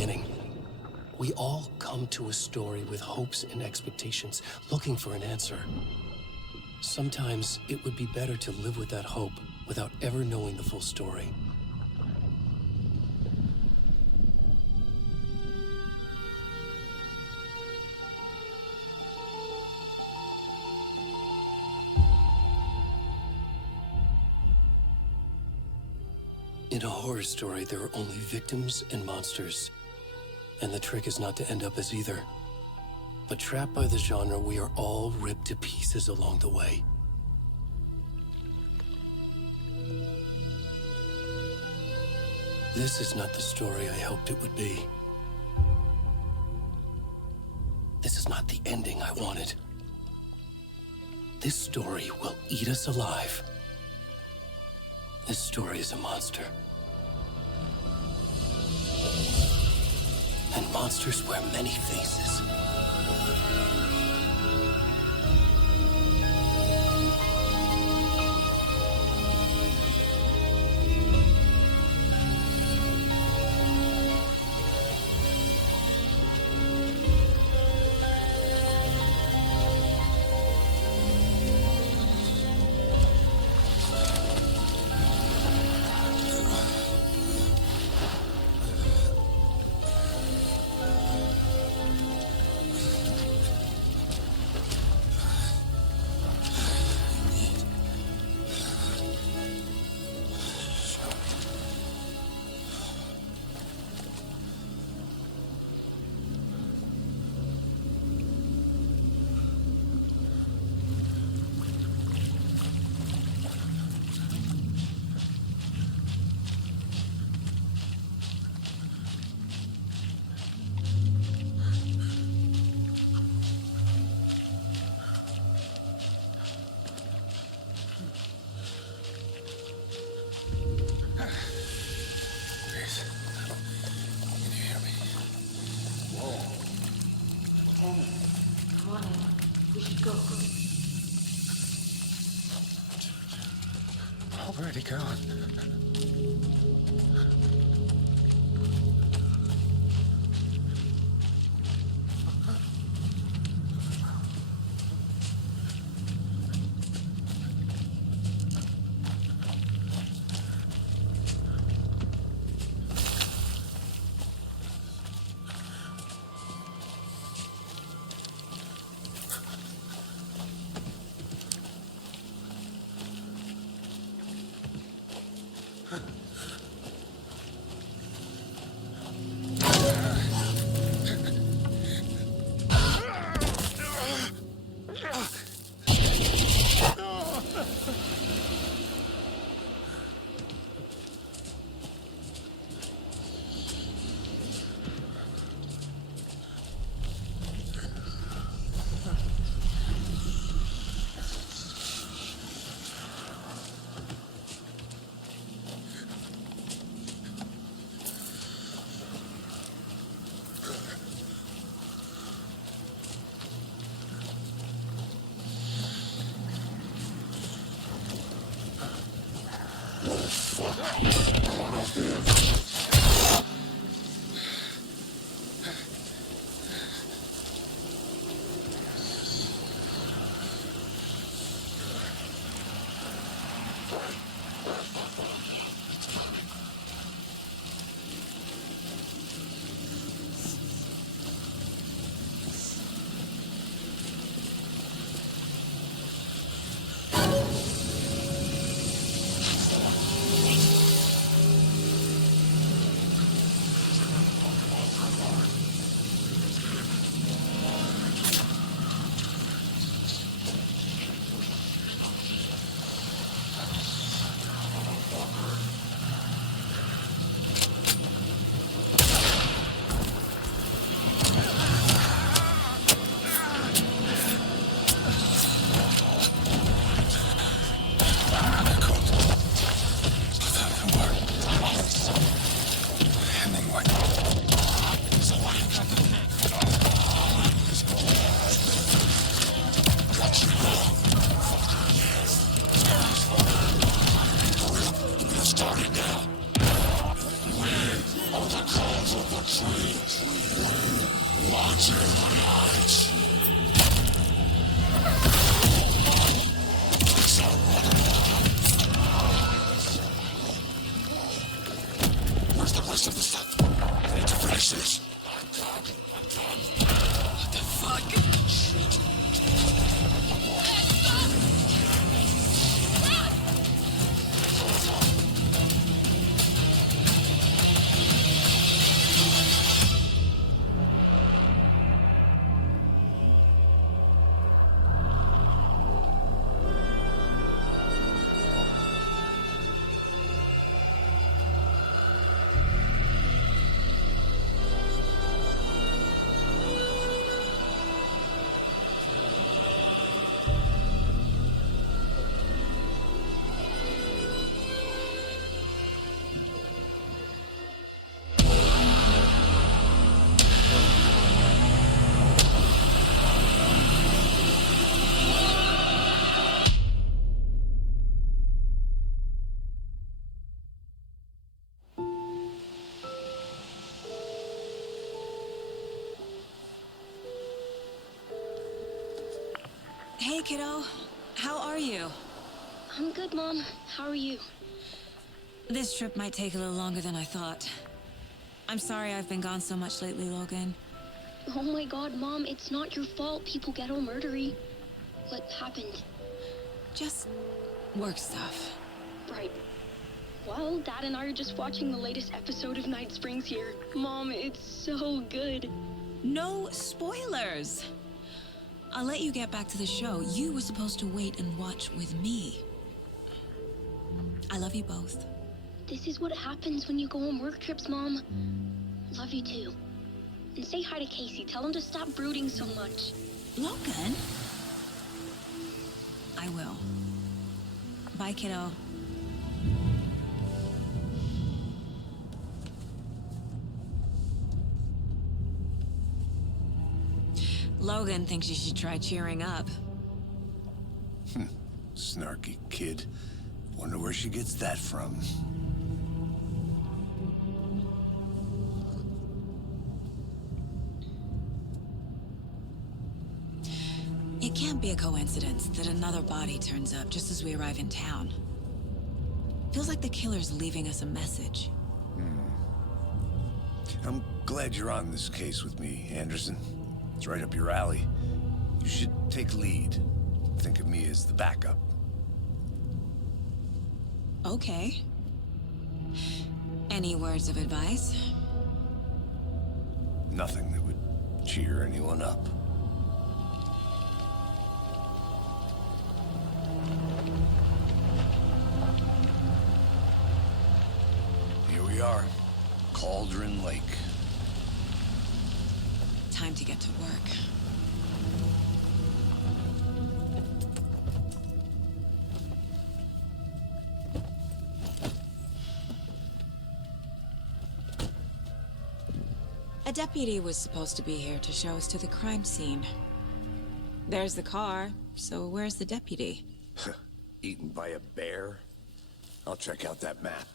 beginning. We all come to a story with hopes and expectations, looking for an answer. Sometimes it would be better to live with that hope without ever knowing the full story. In a horror story, there are only victims and monsters. And the trick is not to end up as either. But trapped by the genre, we are all ripped to pieces along the way. This is not the story I hoped it would be. This is not the ending I wanted. This story will eat us alive. This story is a monster. And monsters wear many faces. Already gone. Where's the rest of the stuff? I need to finish this. What the fuck? Shit. Hey, kiddo. How are you? I'm good, Mom. How are you? This trip might take a little longer than I thought. I'm sorry I've been gone so much lately, Logan. Oh my god, Mom, it's not your fault people get all murdery. What happened? Just work stuff. Right. Well, Dad and I are just watching the latest episode of Night Springs here. Mom, it's so good. No spoilers! I'll let you get back to the show. You were supposed to wait and watch with me. I love you both. This is what happens when you go on work trips, Mom. Love you too. And say hi to Casey. Tell him to stop brooding so much. Logan? I will. Bye, kiddo. Logan thinks you should try cheering up. Snarky kid. Wonder where she gets that from. It can't be a coincidence that another body turns up just as we arrive in town. Feels like the killer's leaving us a message. I'm glad you're on this case with me, Anderson. It's right up your alley. You should take lead. Think of me as the backup. Okay. Any words of advice? Nothing that would cheer anyone up. Here we are. Cauldron Lake. Time to get to work. A deputy was supposed to be here to show us to the crime scene. There's the car, so where's the deputy? Eaten by a bear? I'll check out that map.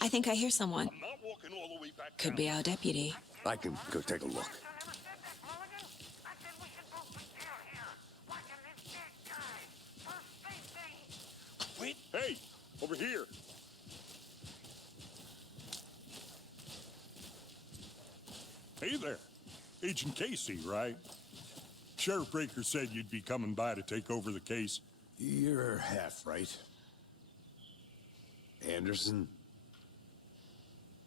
I think I hear someone. Could be our deputy. I can go take a look. Wait. Hey, over here. Hey there. Agent Casey, right? Sheriff Breaker said you'd be coming by to take over the case. You're half right. Anderson?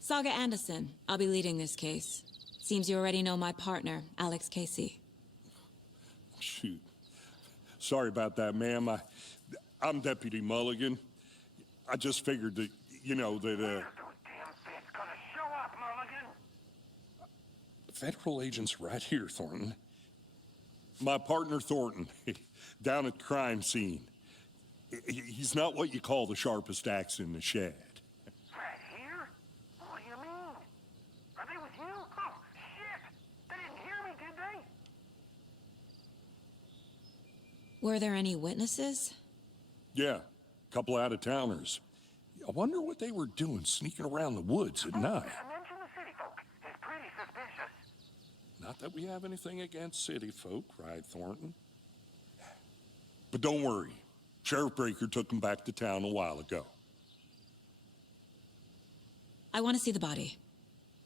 Saga Anderson. I'll be leading this case. Seems you already know my partner, Alex Casey. Shoot. Sorry about that, ma'am. I'm Deputy Mulligan. I just figured that, Federal agent's right here, Thornton. My partner, Thornton, down at the crime scene. He's not what you call the sharpest axe in the shed. Were there any witnesses? Yeah, a couple out-of-towners. I wonder what they were doing sneaking around the woods at night. Mention the city folk. It's pretty suspicious. Not that we have anything against city folk, right, Thornton? But don't worry. Sheriff Breaker took them back to town a while ago. I want to see the body.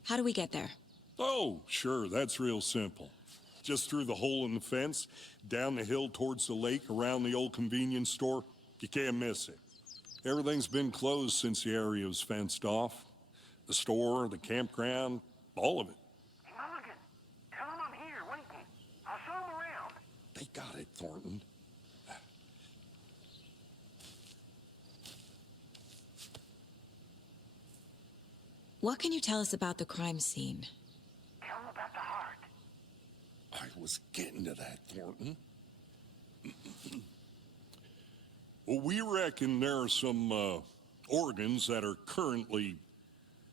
How do we get there? Oh, sure, that's real simple. Just through the hole in the fence, down the hill towards the lake, around the old convenience store. You can't miss it. Everything's been closed since the area was fenced off. The store, the campground, all of it. Mulligan, tell him I'm here waiting. I'll show him around. They got it, Thornton. What can you tell us about the crime scene? Tell him about the heart. I was getting to that, Thornton. Well, we reckon there are some organs that are currently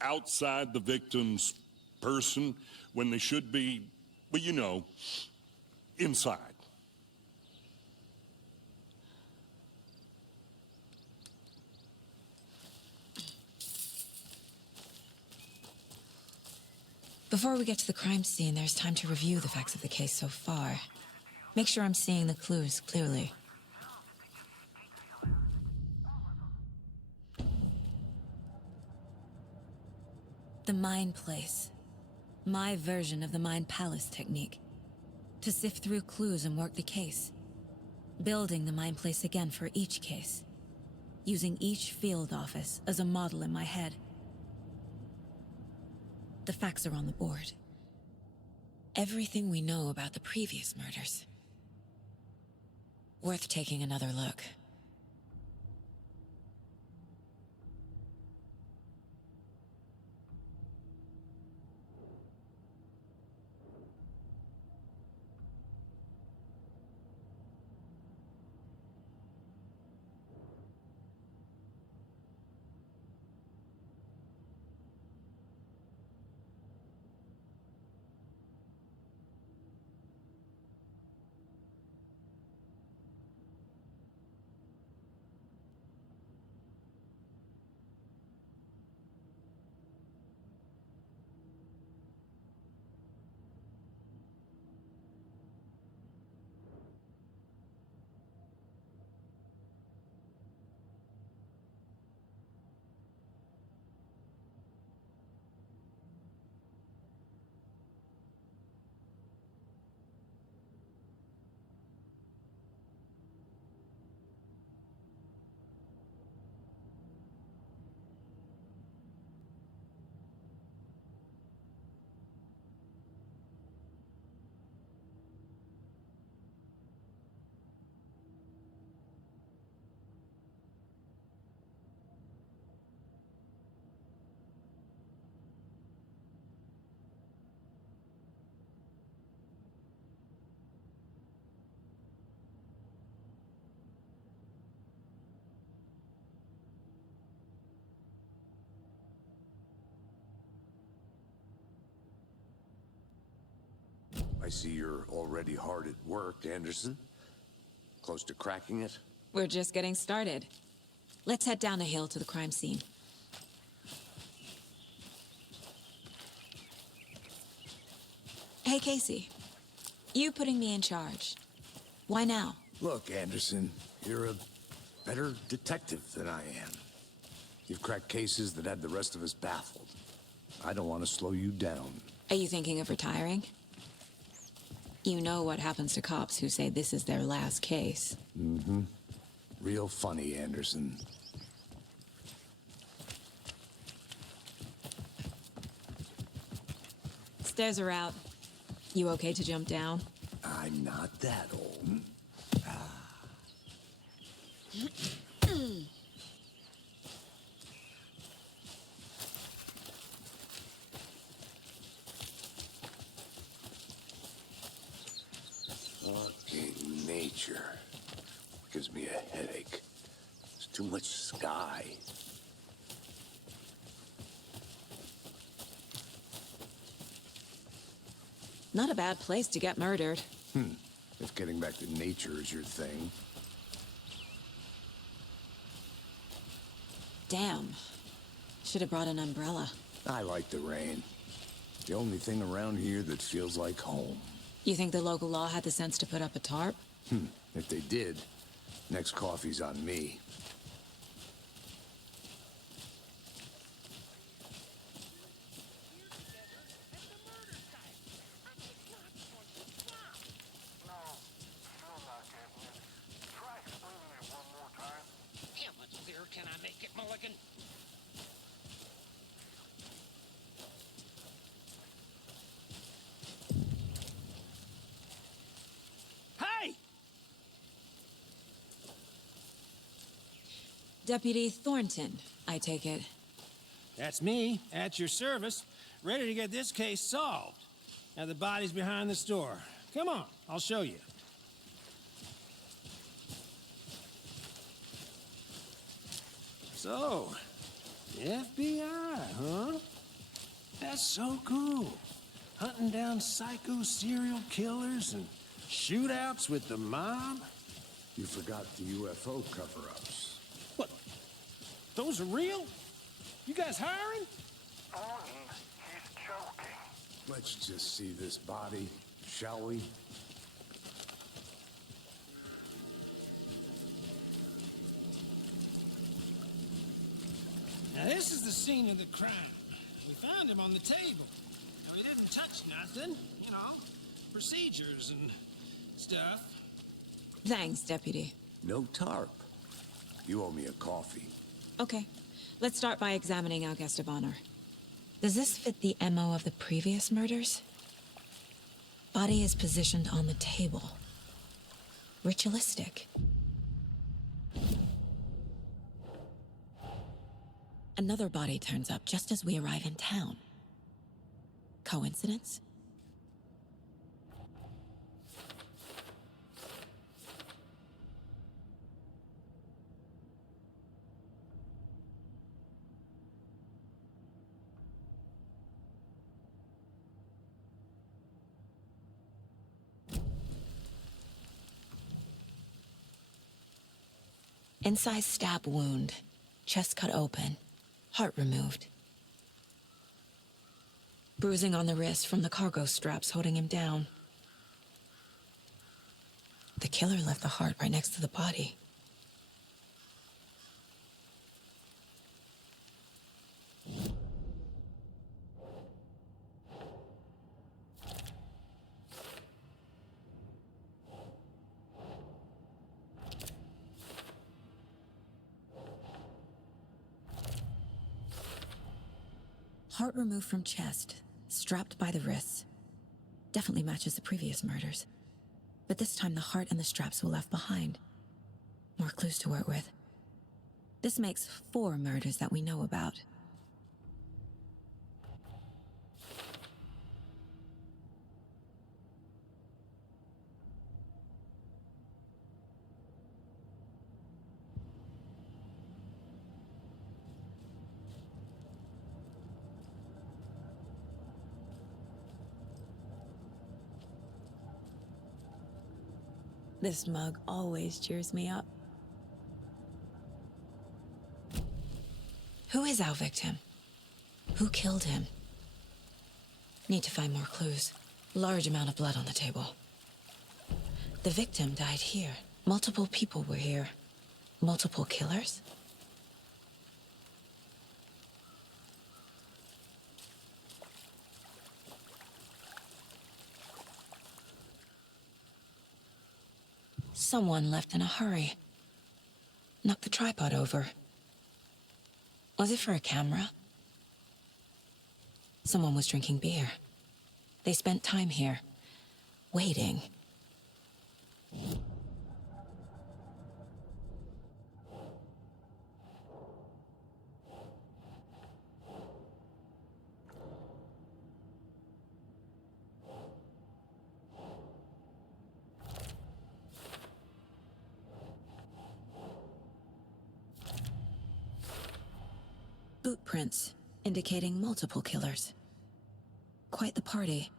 outside the victim's person when they should be, well, you know, inside. Before we get to the crime scene, there's time to review the facts of the case so far. Make sure I'm seeing the clues clearly. The Mind Place. My version of the Mind Palace technique. To sift through clues and work the case. Building the Mind Place again for each case. Using each field office as a model in my head. The facts are on the board. Everything we know about the previous murders. Worth taking another look. I see you're already hard at work, Anderson. Close to cracking it? We're just getting started. Let's head down a hill to the crime scene. Hey, Casey. You putting me in charge. Why now? Look, Anderson, you're a better detective than I am. You've cracked cases that had the rest of us baffled. I don't want to slow you down. Are you thinking of retiring? You know what happens to cops who say this is their last case. Mm-hmm. Real funny, Anderson. Stairs are out. You okay to jump down? I'm not that old. Fucking nature. Gives me a headache. There's too much sky. Not a bad place to get murdered. If getting back to nature is your thing. Damn. Should have brought an umbrella. I like the rain. The only thing around here that feels like home. You think the local law had the sense to put up a tarp? If they did, next coffee's on me. No, still not getting it. Try explaining it one more time. How much clearer can I make it, Mulligan? Hey! Deputy Thornton, I take it. That's me, at your service, ready to get this case solved. Now the body's behind the store. Come on, I'll show you. So, the FBI, huh? That's so cool. Hunting down psycho serial killers and shootouts with the mob. You forgot the UFO cover-ups. What? Those are real? You guys hiring? Thornton, he's joking. Let's just see this body, shall we? Now this is the scene of the crime. We found him on the table. Now he didn't touch nothing, you know, procedures and stuff. Thanks, Deputy. No tarp. You owe me a coffee. Okay, let's start by examining our guest of honor. Does this fit the MO of the previous murders? Body is positioned on the table. Ritualistic. Another body turns up just as we arrive in town. Coincidence? Incised stab wound, chest cut open, heart removed. Bruising on the wrist from the cargo straps holding him down. The killer left the heart right next to the body. Heart removed from chest, strapped by the wrists. Definitely matches the previous murders. But this time the heart and the straps were left behind. More clues to work with. This makes 4 murders that we know about. This mug always cheers me up. Who is our victim? Who killed him? Need to find more clues. Large amount of blood on the table. The victim died here. Multiple people were here. Multiple killers? Someone left in a hurry. Knocked the tripod over. Was it for a camera? Someone was drinking beer. They spent time here, waiting. Boot prints, indicating multiple killers. Quite the party.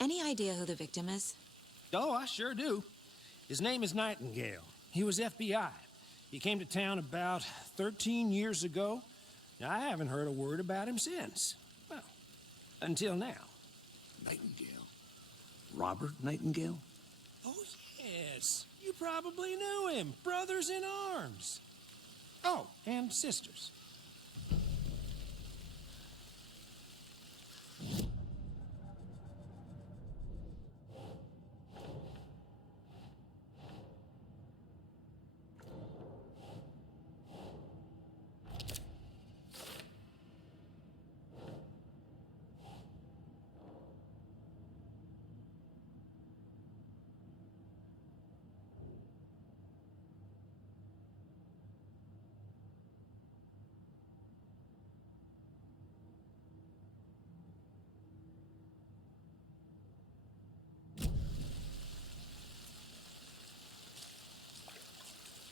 Any idea who the victim is? Oh, I sure do. His name is Nightingale. He was FBI. He came to town about 13 years ago. I haven't heard a word about him since. Well, until now. Nightingale? Robert Nightingale? Oh, yes. You probably knew him. Brothers in arms. Oh, and sisters.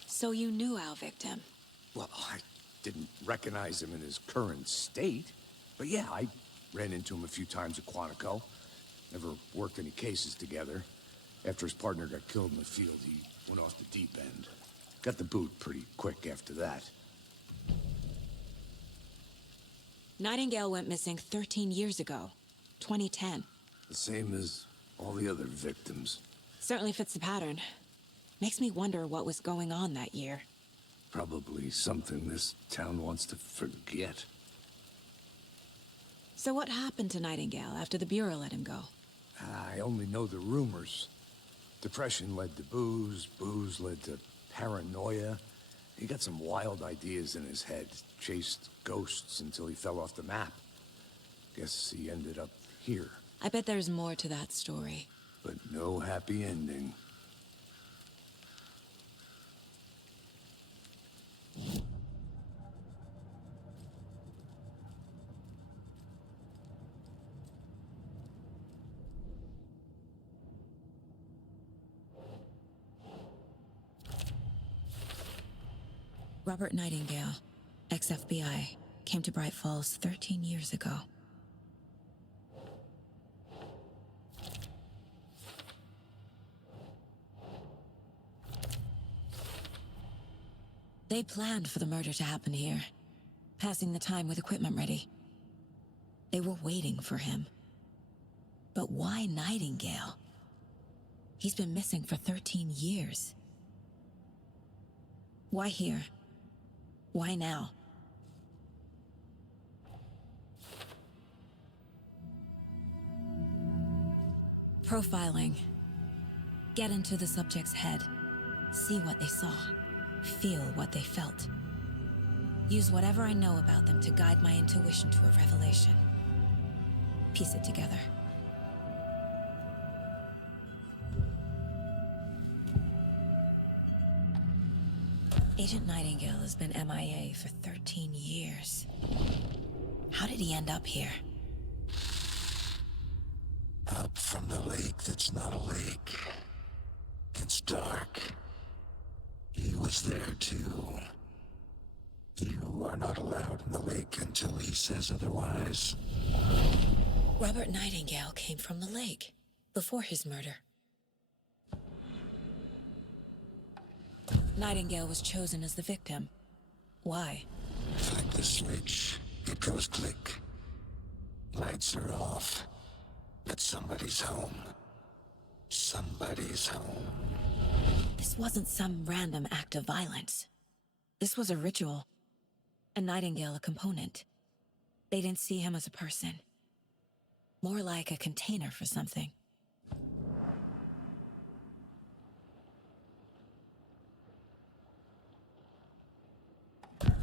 So you knew our victim? Well, I didn't recognize him in his current state. But yeah, I ran into him a few times at Quantico. Never worked any cases together. After his partner got killed in the field, he went off the deep end. Got the boot pretty quick after that. Nightingale went missing 13 years ago, 2010. The same as all the other victims. Certainly fits the pattern. Makes me wonder what was going on that year. Probably something this town wants to forget. So what happened to Nightingale after the Bureau let him go? I only know the rumors. Depression led to booze, booze led to paranoia. He got some wild ideas in his head, chased ghosts until he fell off the map. Guess he ended up here, I bet there's more to that story. but no happy ending. Robert Nightingale, ex-FBI, came to Bright Falls 13 years ago. They planned for the murder to happen here, passing the time with equipment ready. They were waiting for him. But why Nightingale? He's been missing for 13 years. Why here? Why now? Profiling. Get into the subject's head. See what they saw. Feel what they felt. Use whatever I know about them to guide my intuition to a revelation. Piece it together. Agent Nightingale has been MIA for 13 years. How did he end up here? Up from the lake that's not a lake. It's dark. He was there too. You are not allowed in the lake until he says otherwise. Robert Nightingale came from the lake, before his murder. Nightingale was chosen as the victim. Why? Flick the switch, it goes click. Lights are off. But somebody's home. Somebody's home. This wasn't some random act of violence. This was a ritual. And Nightingale a component. They didn't see him as a person. More like a container for something.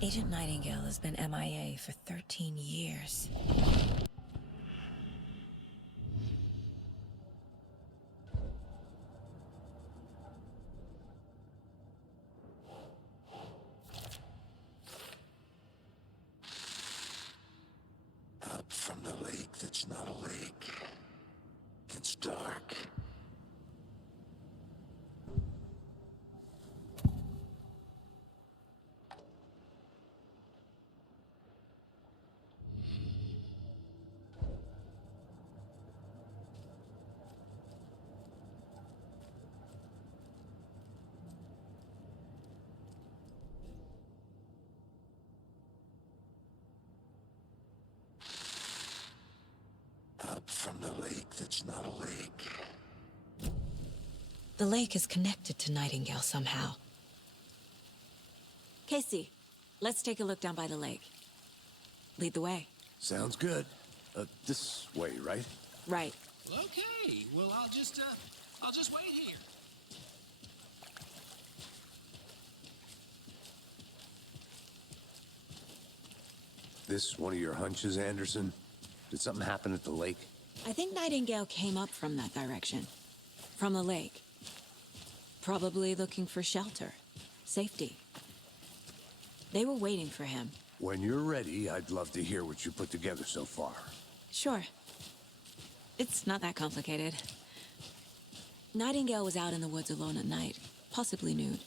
Agent Nightingale has been MIA for 13 years. Up from the lake that's not a lake. It's dark. the lake that's not a lake. The lake is connected to Nightingale somehow. Casey, let's take a look down by the lake. Lead the way. Sounds good. This way, right? Right. Okay, well, I'll just wait here. This one of your hunches, Anderson? Did something happen at the lake? I think Nightingale came up from that direction. From the lake. Probably looking for shelter. Safety. They were waiting for him. When you're ready, I'd love to hear what you put together so far. Sure. It's not that complicated. Nightingale was out in the woods alone at night, possibly nude.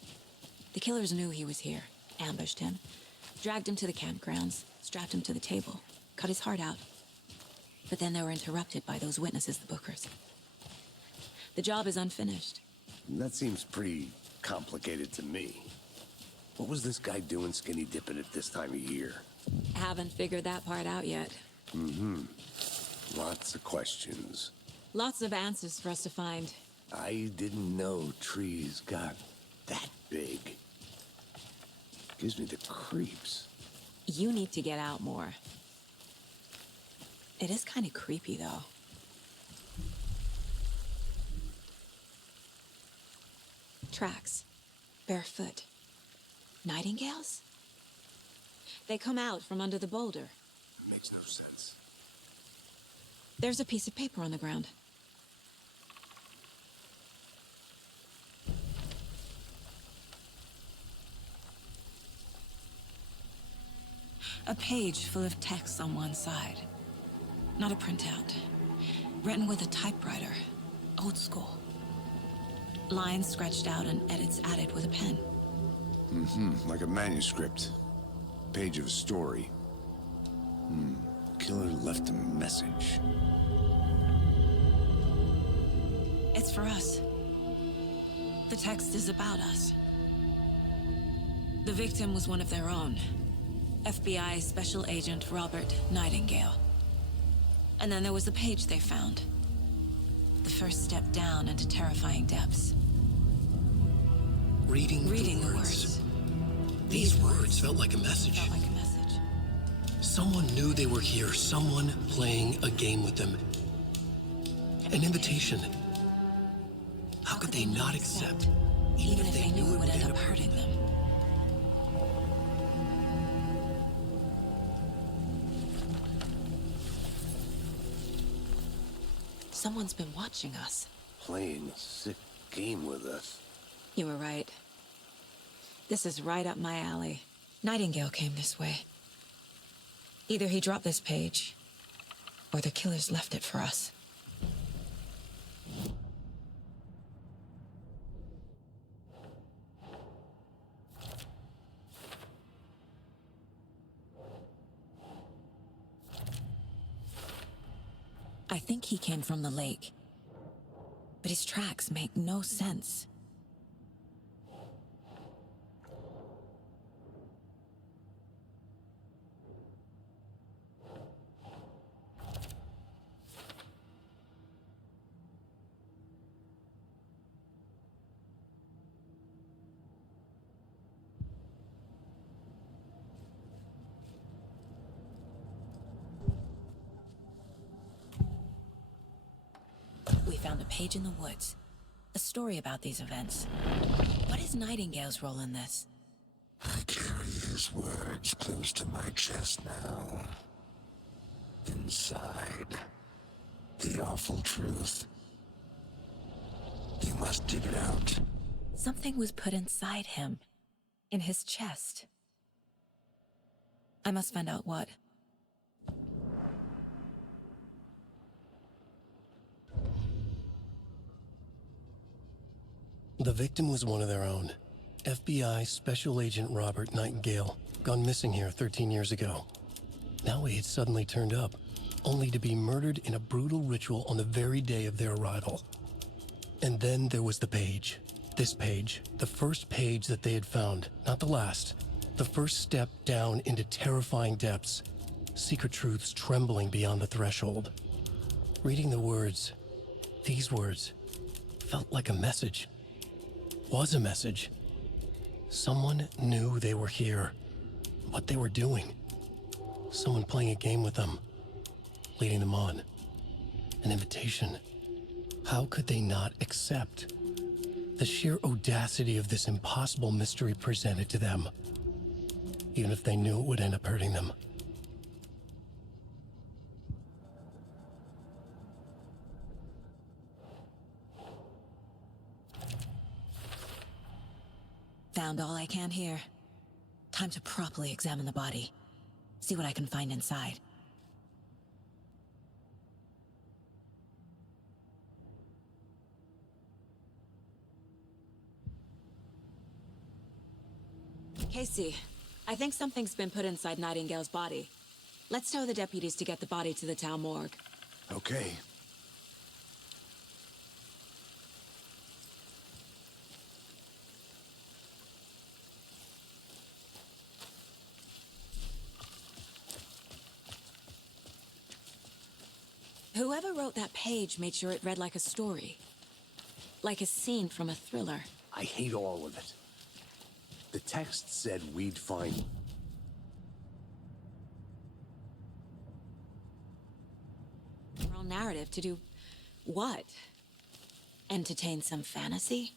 The killers knew he was here, ambushed him, dragged him to the campgrounds, strapped him to the table, cut his heart out. But then they were interrupted by those witnesses, the Bookers. The job is unfinished. That seems pretty complicated to me. What was this guy doing skinny dipping at this time of year? Haven't figured that part out yet. Lots of questions. Lots of answers for us to find. I didn't know trees got that big. Gives me the creeps. You need to get out more. It is kind of creepy, though. Tracks. Barefoot. Nightingales? They come out from under the boulder. Makes no sense. There's a piece of paper on the ground. A page full of text on one side. Not a printout. Written with a typewriter. Old school. Lines scratched out and edits added with a pen. Like a manuscript. Page of a story. Killer left a message. It's for us. The text is about us. The victim was one of their own. FBI Special Agent Robert Nightingale. And then there was the page they found. The first step down into terrifying depths. Reading the words. These words felt like a message. Felt like a message. Someone knew they were here, someone playing a game with them. An invitation. How could they not accept, even if they knew it would end up hurting them? Someone's been watching us. Playing a sick game with us. You were right. This is right up my alley. Nightingale came this way. Either he dropped this page, or the killers left it for us. I think he came from the lake. But his tracks make no sense. We found a page in the woods. A story about these events. What is Nightingale's role in this? I carry his words close to my chest now. Inside, the awful truth. You must dig it out. Something was put inside him. In his chest. I must find out what. The victim was one of their own. FBI Special Agent Robert Nightingale, gone missing here 13 years ago. Now he had suddenly turned up, only to be murdered in a brutal ritual on the very day of their arrival. And then there was the page. This page, the first page that they had found, not the last. The first step down into terrifying depths. Secret truths trembling beyond the threshold. Reading the words, these words, felt like a message. Was a message. Someone knew they were here, what they were doing. Someone playing a game with them, leading them on. An invitation. How could they not accept? The sheer audacity of this impossible mystery presented to them, even if they knew it would end up hurting them. Found all I can here. Time to properly examine the body. See what I can find inside. Casey, I think something's been put inside Nightingale's body. Let's tell the deputies to get the body to the town morgue. Okay. Whoever wrote that page made sure it read like a story. Like a scene from a thriller. I hate all of it. The text said we'd find... Oral narrative to do what? Entertain some fantasy?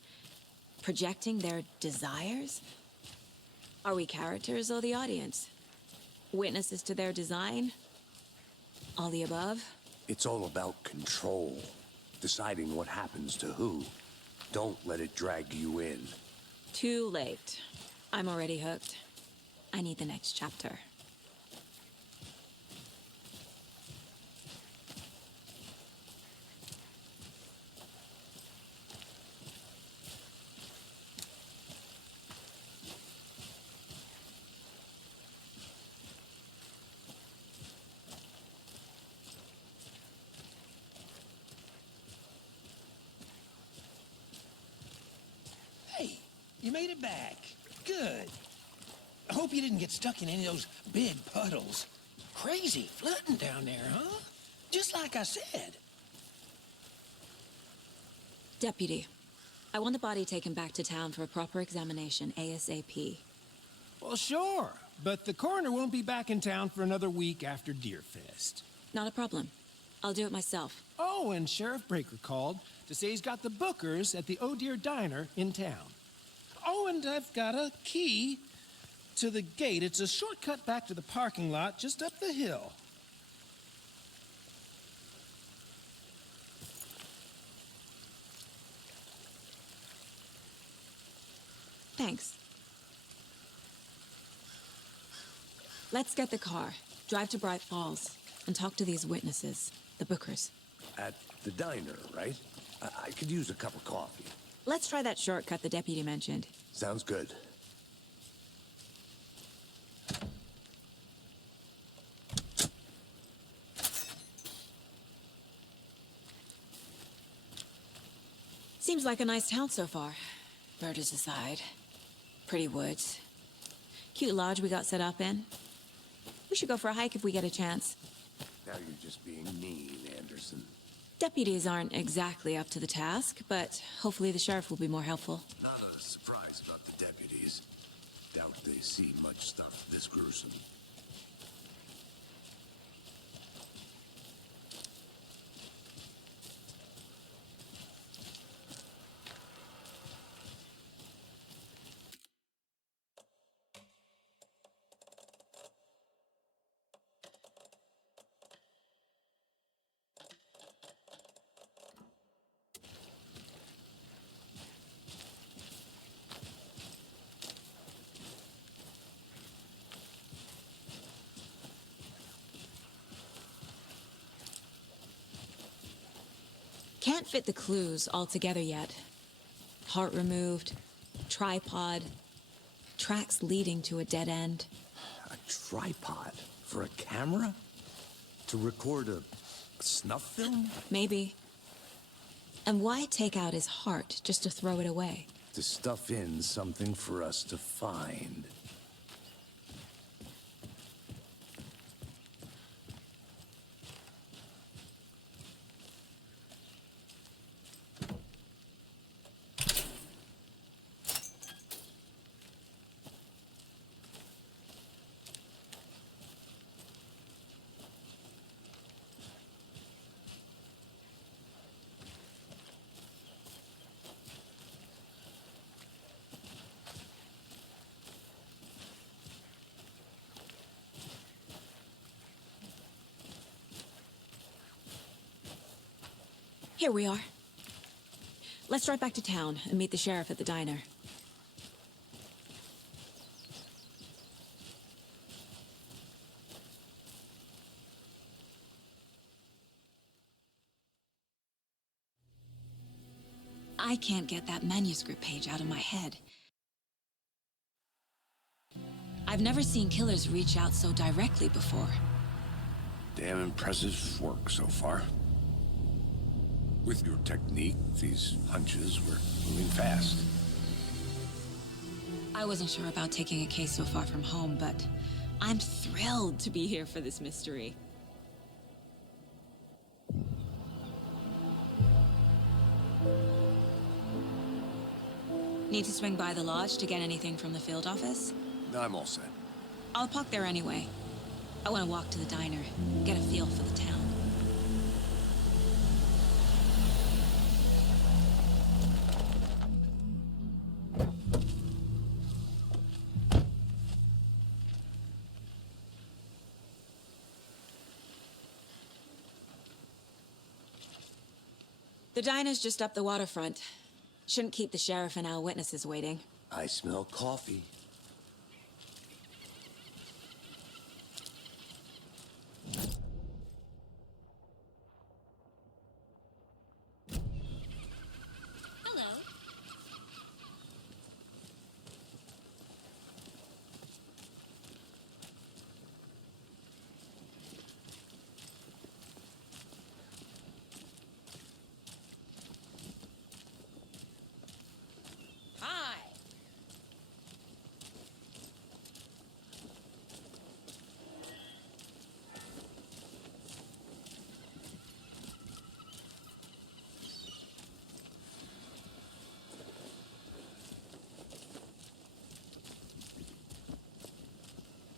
Projecting their desires? Are we characters or the audience? Witnesses to their design? All the above? It's all about control. Deciding what happens to who. Don't let it drag you in. Too late. I'm already hooked. I need the next chapter. Hey, you made it back. Good. I hope you didn't get stuck in any of those big puddles. Crazy flooding down there, huh? Just like I said. Deputy, I want the body taken back to town for a proper examination ASAP. Well, sure. But the coroner won't be back in town for another week after Deerfest. Not a problem. I'll do it myself. Oh, and Sheriff Breaker called to say he's got the Bookers at the Oh Dear Diner in town. Oh, and I've got a key to the gate. It's a shortcut back to the parking lot just up the hill. Thanks. Let's get the car, drive to Bright Falls, and talk to these witnesses, the Bookers. At the diner, right? I could use a cup of coffee. Let's try that shortcut the deputy mentioned. Sounds good. Seems like a nice town so far. Murders aside. Pretty woods. Cute lodge we got set up in. We should go for a hike if we get a chance. Now you're just being mean, Anderson. Deputies aren't exactly up to the task, but hopefully the sheriff will be more helpful. Not a surprise about the deputies. Doubt they see much stuff this gruesome. Can't fit the clues all together yet. Heart removed, tripod, tracks leading to a dead end. A tripod? For a camera? To record a snuff film? Maybe. And why take out his heart just to throw it away? To stuff in something for us to find. Here we are. Let's drive back to town and meet the sheriff at the diner. I can't get that manuscript page out of my head. I've never seen killers reach out so directly before. Damn impressive work so far. With your technique, these hunches were moving fast. I wasn't sure about taking a case so far from home, but I'm thrilled to be here for this mystery. Need to swing by the lodge to get anything from the field office? No, I'm all set. I'll park there anyway. I want to walk to the diner, get a feel for the town. The diner's just up the waterfront. Shouldn't keep the sheriff and our witnesses waiting. I smell coffee. Hello. Hi.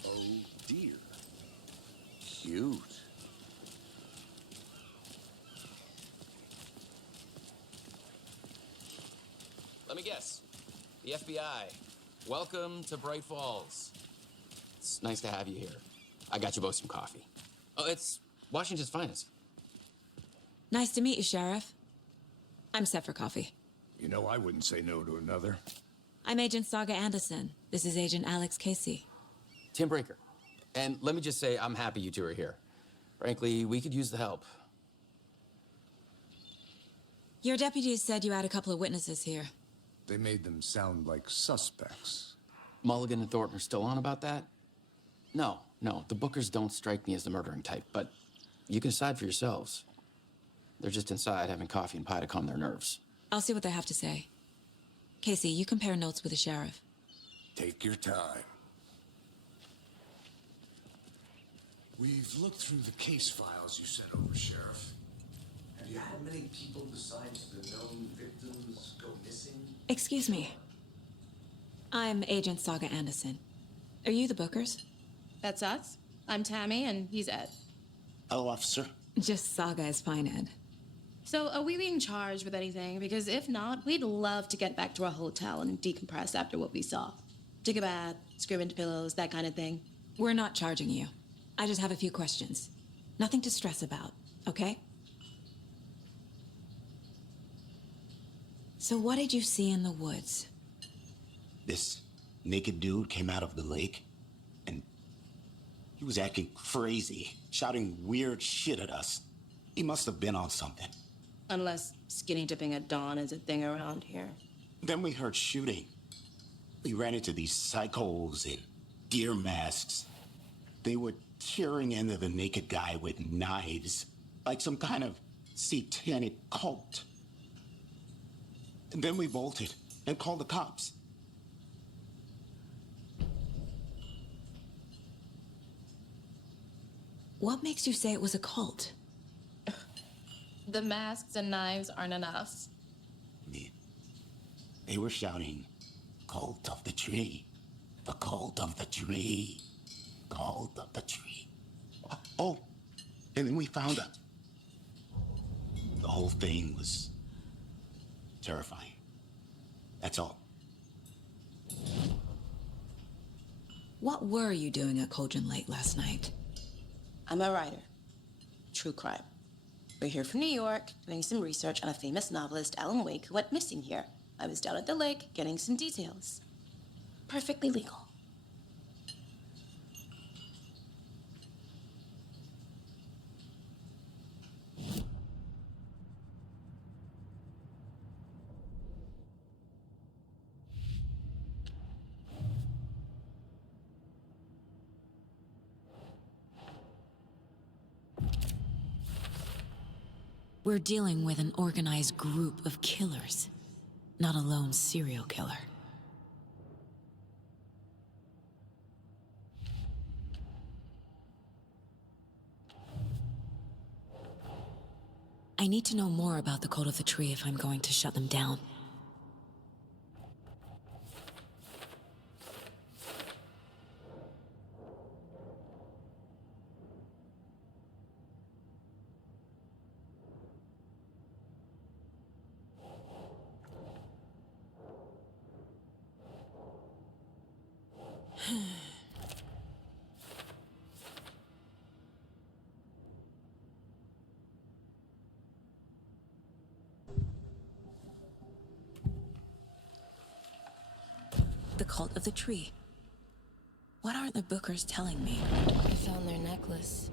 Oh dear. Cute. Let me guess. The FBI. Welcome to Bright Falls. It's nice to have you here. I got you both some coffee. Oh, it's Washington's finest. Nice to meet you, Sheriff. I'm set for coffee. You know, I wouldn't say no to another. I'm Agent Saga Anderson. This is Agent Alex Casey. Tim Breaker. And let me just say, I'm happy you two are here. Frankly, we could use the help. Your deputies said you had a couple of witnesses here. They made them sound like suspects. Mulligan and Thornton are still on about that? No, the Bookers don't strike me as the murdering type, but you can decide for yourselves. They're just inside having coffee and pie to calm their nerves. I'll see what they have to say. Casey, you compare notes with the sheriff. Take your time. We've looked through the case files you sent over, Sheriff. Have you had many people besides the known victims go missing? Excuse me. I'm Agent Saga Anderson. Are you the Bookers? That's us. I'm Tammy, and he's Ed. Hello, officer. Just Saga is fine, Ed. So, are we being charged with anything? Because if not, we'd love to get back to our hotel and decompress after what we saw. Take a bath, scream into pillows, that kind of thing. We're not charging you. I just have a few questions. Nothing to stress about, okay? So what did you see in the woods? This naked dude came out of the lake, and he was acting crazy, shouting weird shit at us. He must have been on something. Unless skinny dipping at dawn is a thing around here. Then we heard shooting. We ran into these psychos in deer masks. They were tearing into the naked guy with knives, like some kind of satanic cult. And then we bolted and called the cops. What makes you say it was a cult? The masks and knives aren't enough. They were shouting, "Cult of the tree, the cult of the tree, cult of the tree." Oh, and then we found out. The whole thing was terrifying. That's all. What were you doing at Cauldron late last night? I'm a writer. True crime. We're here from New York, doing some research on a famous novelist, Alan Wake, who went missing here. I was down at the lake, getting some details. Perfectly legal. We're dealing with an organized group of killers, not a lone serial killer. I need to know more about the Cult of the Tree if I'm going to shut them down. The Cult of the Tree. What aren't the Bookers telling me? I found their necklace.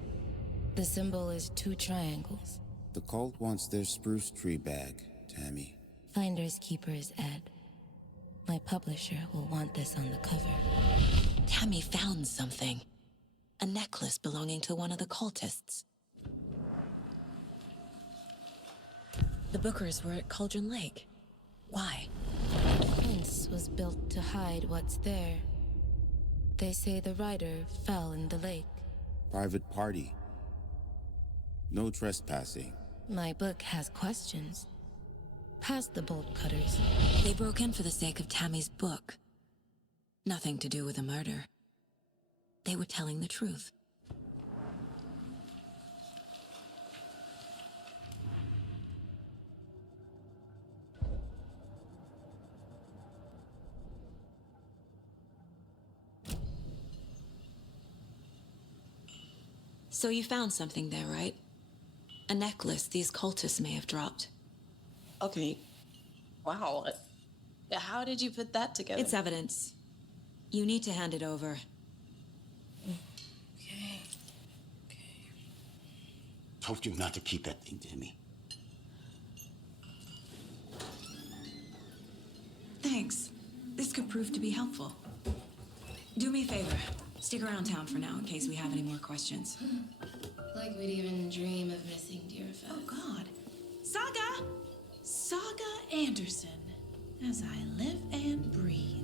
The symbol is 2 triangles. The cult wants their spruce tree bag, Tammy. Finders keepers, Ed. My publisher will want this on the cover. Tammy found something. A necklace belonging to one of the cultists. The Bookers were at Cauldron Lake. Why? The fence was built to hide what's there. They say the rider fell in the lake. Private party. No trespassing. My book has questions. Past the bolt cutters. They broke in for the sake of Tammy's book. Nothing to do with a murder. They were telling the truth. So you found something there, right? A necklace these cultists may have dropped. Okay. Wow. How did you put that together? It's evidence. You need to hand it over. Okay. Told you not to keep that thing, Tammy. Thanks. This could prove to be helpful. Do me a favor. Stick around town for now in case we have any more questions. Like we'd even dream of missing dear Fez. Oh, God. Saga! Saga Anderson. As I live and breathe.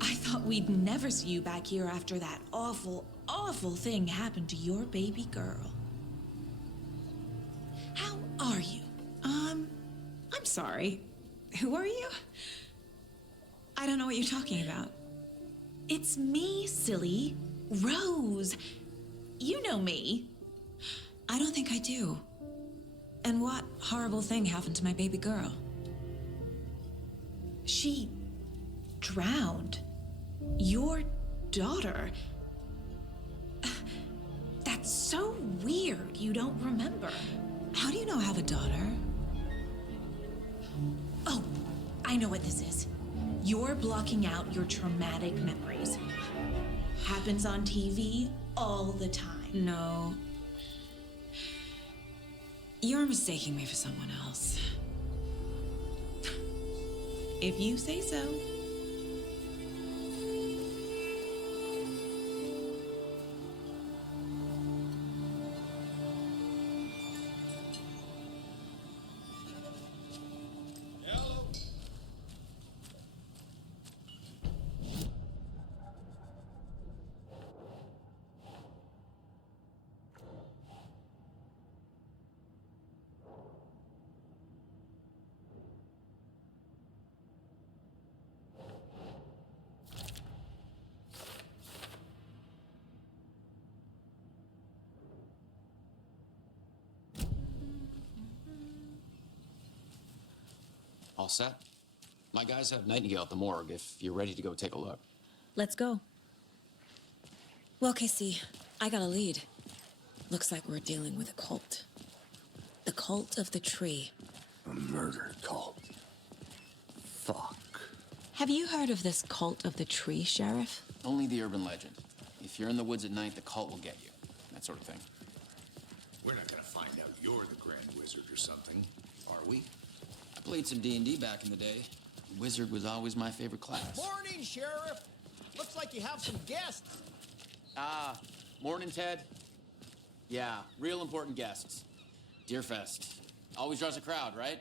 I thought we'd never see you back here after that awful, awful thing happened to your baby girl. How are you? I'm sorry. Who are you? I don't know what you're talking about. It's me, silly. Rose. You know me. I don't think I do. And what horrible thing happened to my baby girl? She drowned. Your daughter. That's so weird you don't remember. How do you know I have a daughter? Oh, I know what this is. You're blocking out your traumatic memories. Happens on TV all the time. No. You're mistaking me for someone else. If you say so. All set? My guys have Nightingale at the morgue if you're ready to go take a look. Let's go. Well, Casey, I got a lead. Looks like we're dealing with a cult. The cult of the tree. A murder cult. Fuck. Have you heard of this cult of the tree, Sheriff? Only the urban legend. If you're in the woods at night, the cult will get you. That sort of thing. We're not gonna find out you're the Grand Wizard or something, are we? I played some D&D back in the day. Wizard was always my favorite class. Morning, Sheriff. Looks like you have some guests. Morning, Ted. Yeah, real important guests. Deerfest. Always draws a crowd, right?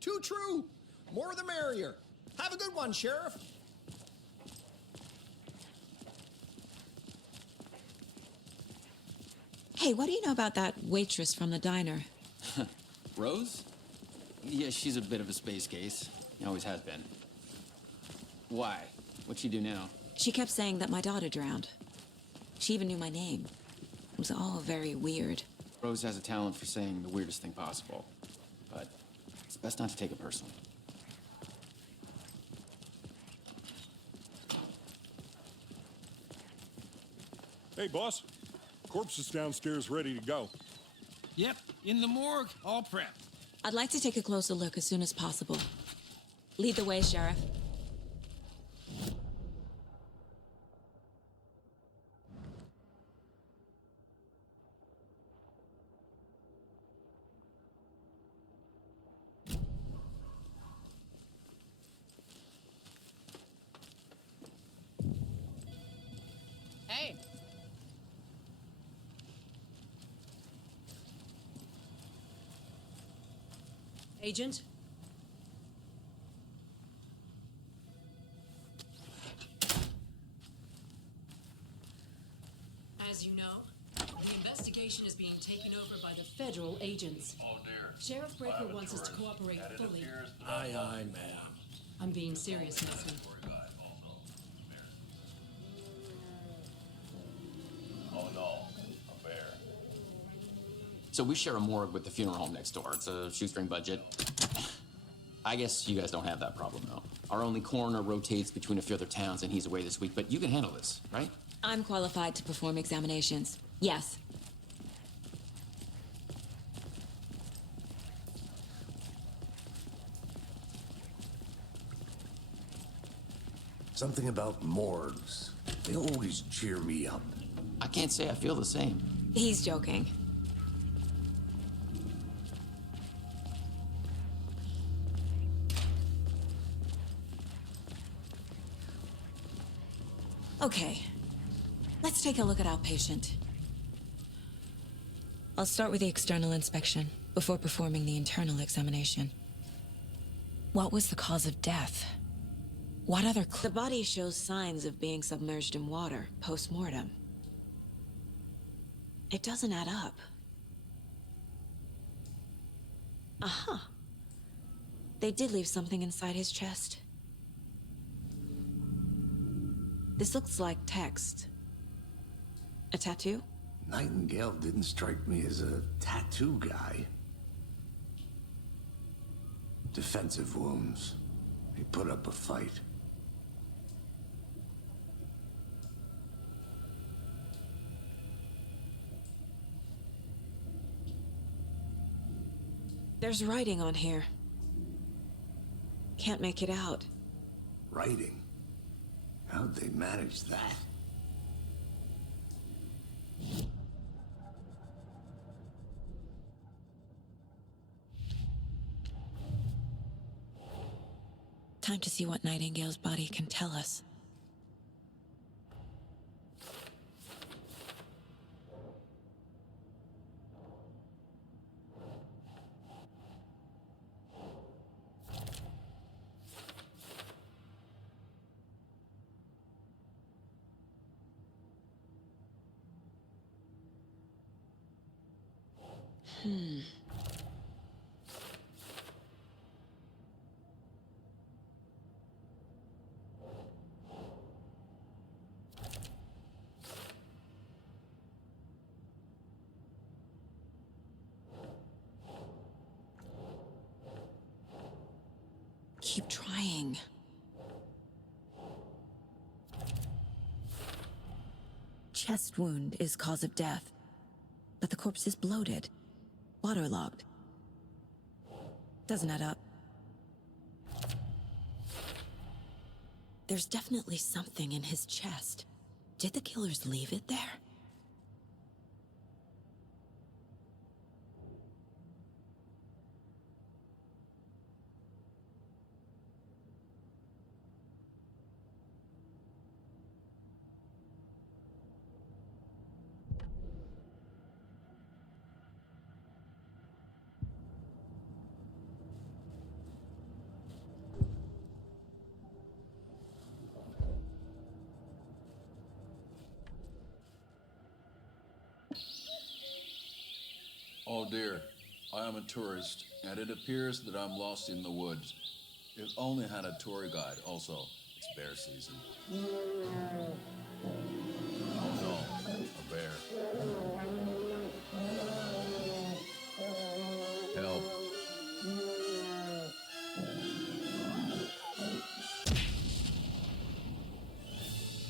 Too true. More the merrier. Have a good one, Sheriff. Hey, what do you know about that waitress from the diner? Rose? Yeah, she's a bit of a space case. Always has been. Why? What'd she do now? She kept saying that my daughter drowned. She even knew my name. It was all very weird. Rose has a talent for saying the weirdest thing possible. But it's best not to take it personally. Hey, boss. Corpse is downstairs ready to go. Yep, in the morgue, all prepped. I'd like to take a closer look as soon as possible. Lead the way, Sheriff. Hey, Agent? As you know, the investigation is being taken over by the federal agents. Oh dear. Sheriff Breaker wants us to cooperate fully. Aye, aye, ma'am. I'm being serious, Nelson. Oh no, a bear. So we share a morgue with the funeral home next door. It's a shoestring budget. I guess you guys don't have that problem, though. Our only coroner rotates between a few other towns, and he's away this week, but you can handle this, right? I'm qualified to perform examinations. Yes. Something about morgues. They always cheer me up. I can't say I feel the same. He's joking. Okay, let's take a look at our patient. I'll start with the external inspection before performing the internal examination. What was the cause of death? What other The body shows signs of being submerged in water post-mortem. It doesn't add up. Uh-huh. They did leave something inside his chest. This looks like text. A tattoo? Nightingale didn't strike me as a tattoo guy. Defensive wounds. He put up a fight. There's writing on here. Can't make it out. Writing? How'd they manage that? Time to see what Nightingale's body can tell us. Keep trying. Chest wound is cause of death, but the corpse is bloated, waterlogged. Doesn't add up. There's definitely something in his chest. Did the killers leave it there? Oh dear, I am a tourist, and it appears that I'm lost in the woods. If only had a tour guide. Also, it's bear season. Oh no, a bear. Help.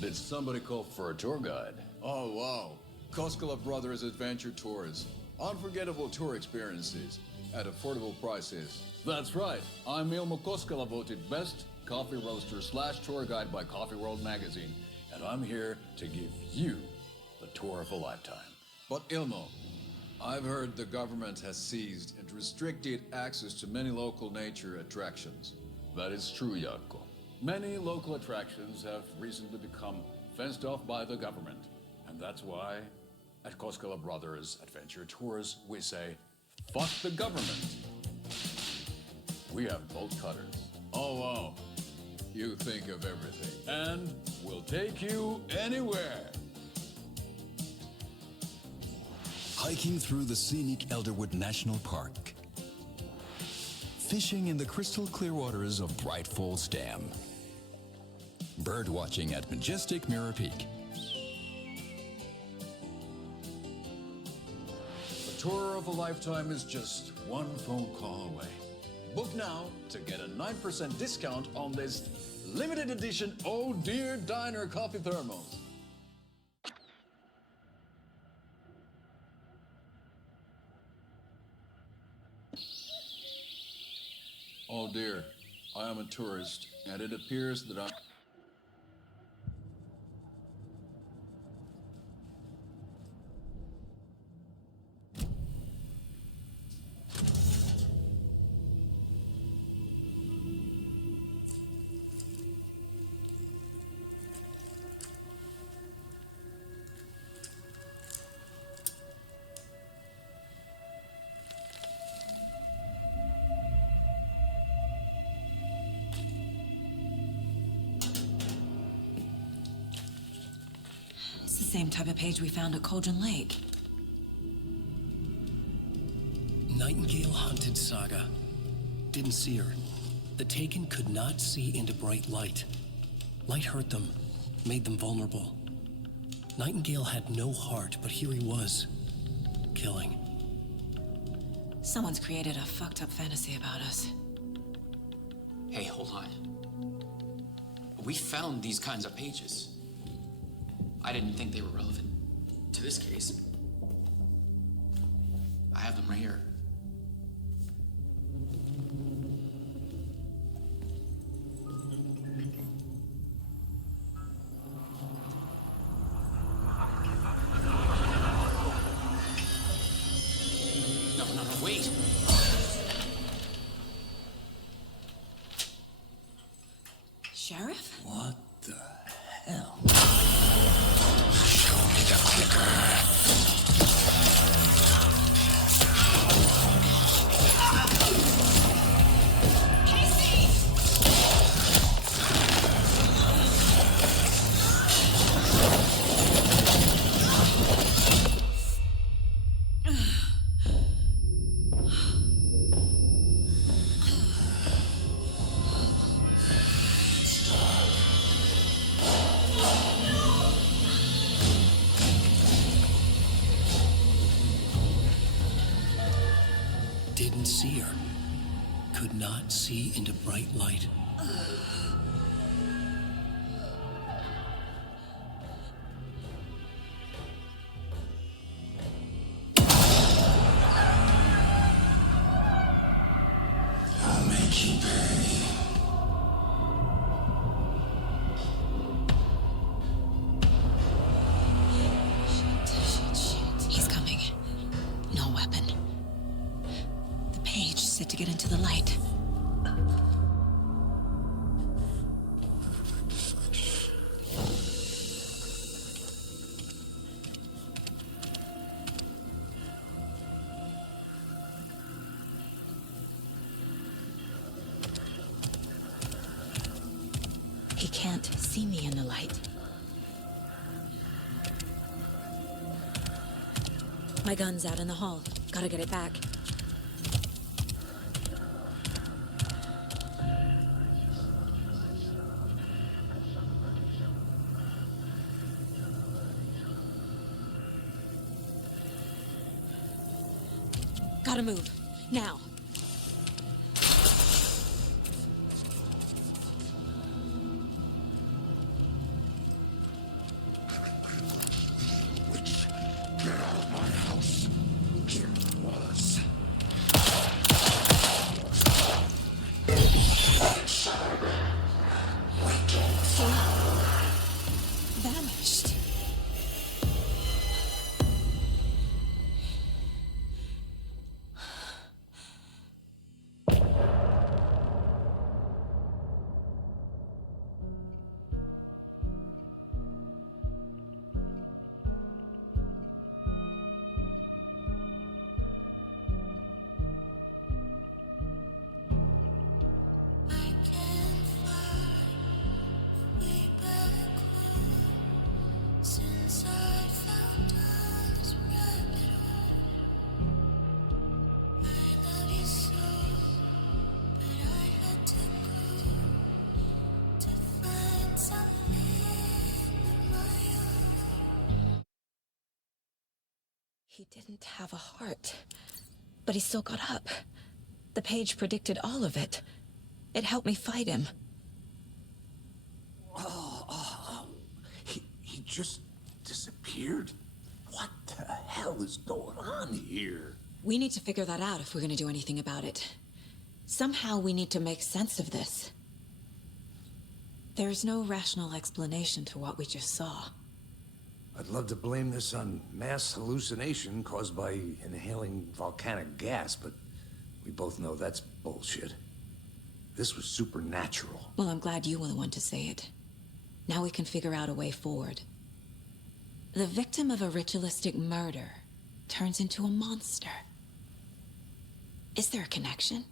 Did somebody call for a tour guide? Oh wow, Koskela Brothers Adventure Tours. Unforgettable tour experiences at affordable prices. That's right. I'm Ilmo Koskela, voted best coffee roaster / tour guide by Coffee World magazine, and I'm here to give you the tour of a lifetime. But Ilmo, I've heard the government has seized and restricted access to many local nature attractions. That is true, Jarkko. Many local attractions have recently become fenced off by the government, and that's why at Koskela Brothers Adventure Tours, we say, fuck the government. We have bolt cutters. Oh, wow. You think of everything. And we'll take you anywhere. Hiking through the scenic Elderwood National Park. Fishing in the crystal clear waters of Bright Falls Dam. Bird watching at majestic Mirror Peak. Tour of a lifetime is just one phone call away. Book now to get a 9% discount on this limited edition Oh Dear Diner coffee thermos. Oh dear, I am a tourist, and it appears that I'm... It's the same type of page we found at Cauldron Lake. Nightingale hunted Saga. Didn't see her. The Taken could not see into bright light. Light hurt them, made them vulnerable. Nightingale had no heart, but here he was, killing. Someone's created a fucked up fantasy about us. Hey, hold on. We found these kinds of pages. I didn't think they were relevant to this case. I have them right here. No, wait. Sheriff? What the hell? Show me the clicker. Didn't see her. Could not see into bright light. He can't see me in the light. My gun's out in the hall. Gotta get it back. Gotta move. Now. Get out of my house. Jim was. Vanished. He didn't have a heart, but he still got up. The page predicted all of it. It helped me fight him. He just disappeared? What the hell is going on here? We need to figure that out if we're gonna do anything about it. Somehow we need to make sense of this. There's no rational explanation to what we just saw. I'd love to blame this on mass hallucination caused by inhaling volcanic gas, but we both know that's bullshit. This was supernatural. Well, I'm glad you were the one to say it. Now we can figure out a way forward. The victim of a ritualistic murder turns into a monster. Is there a connection?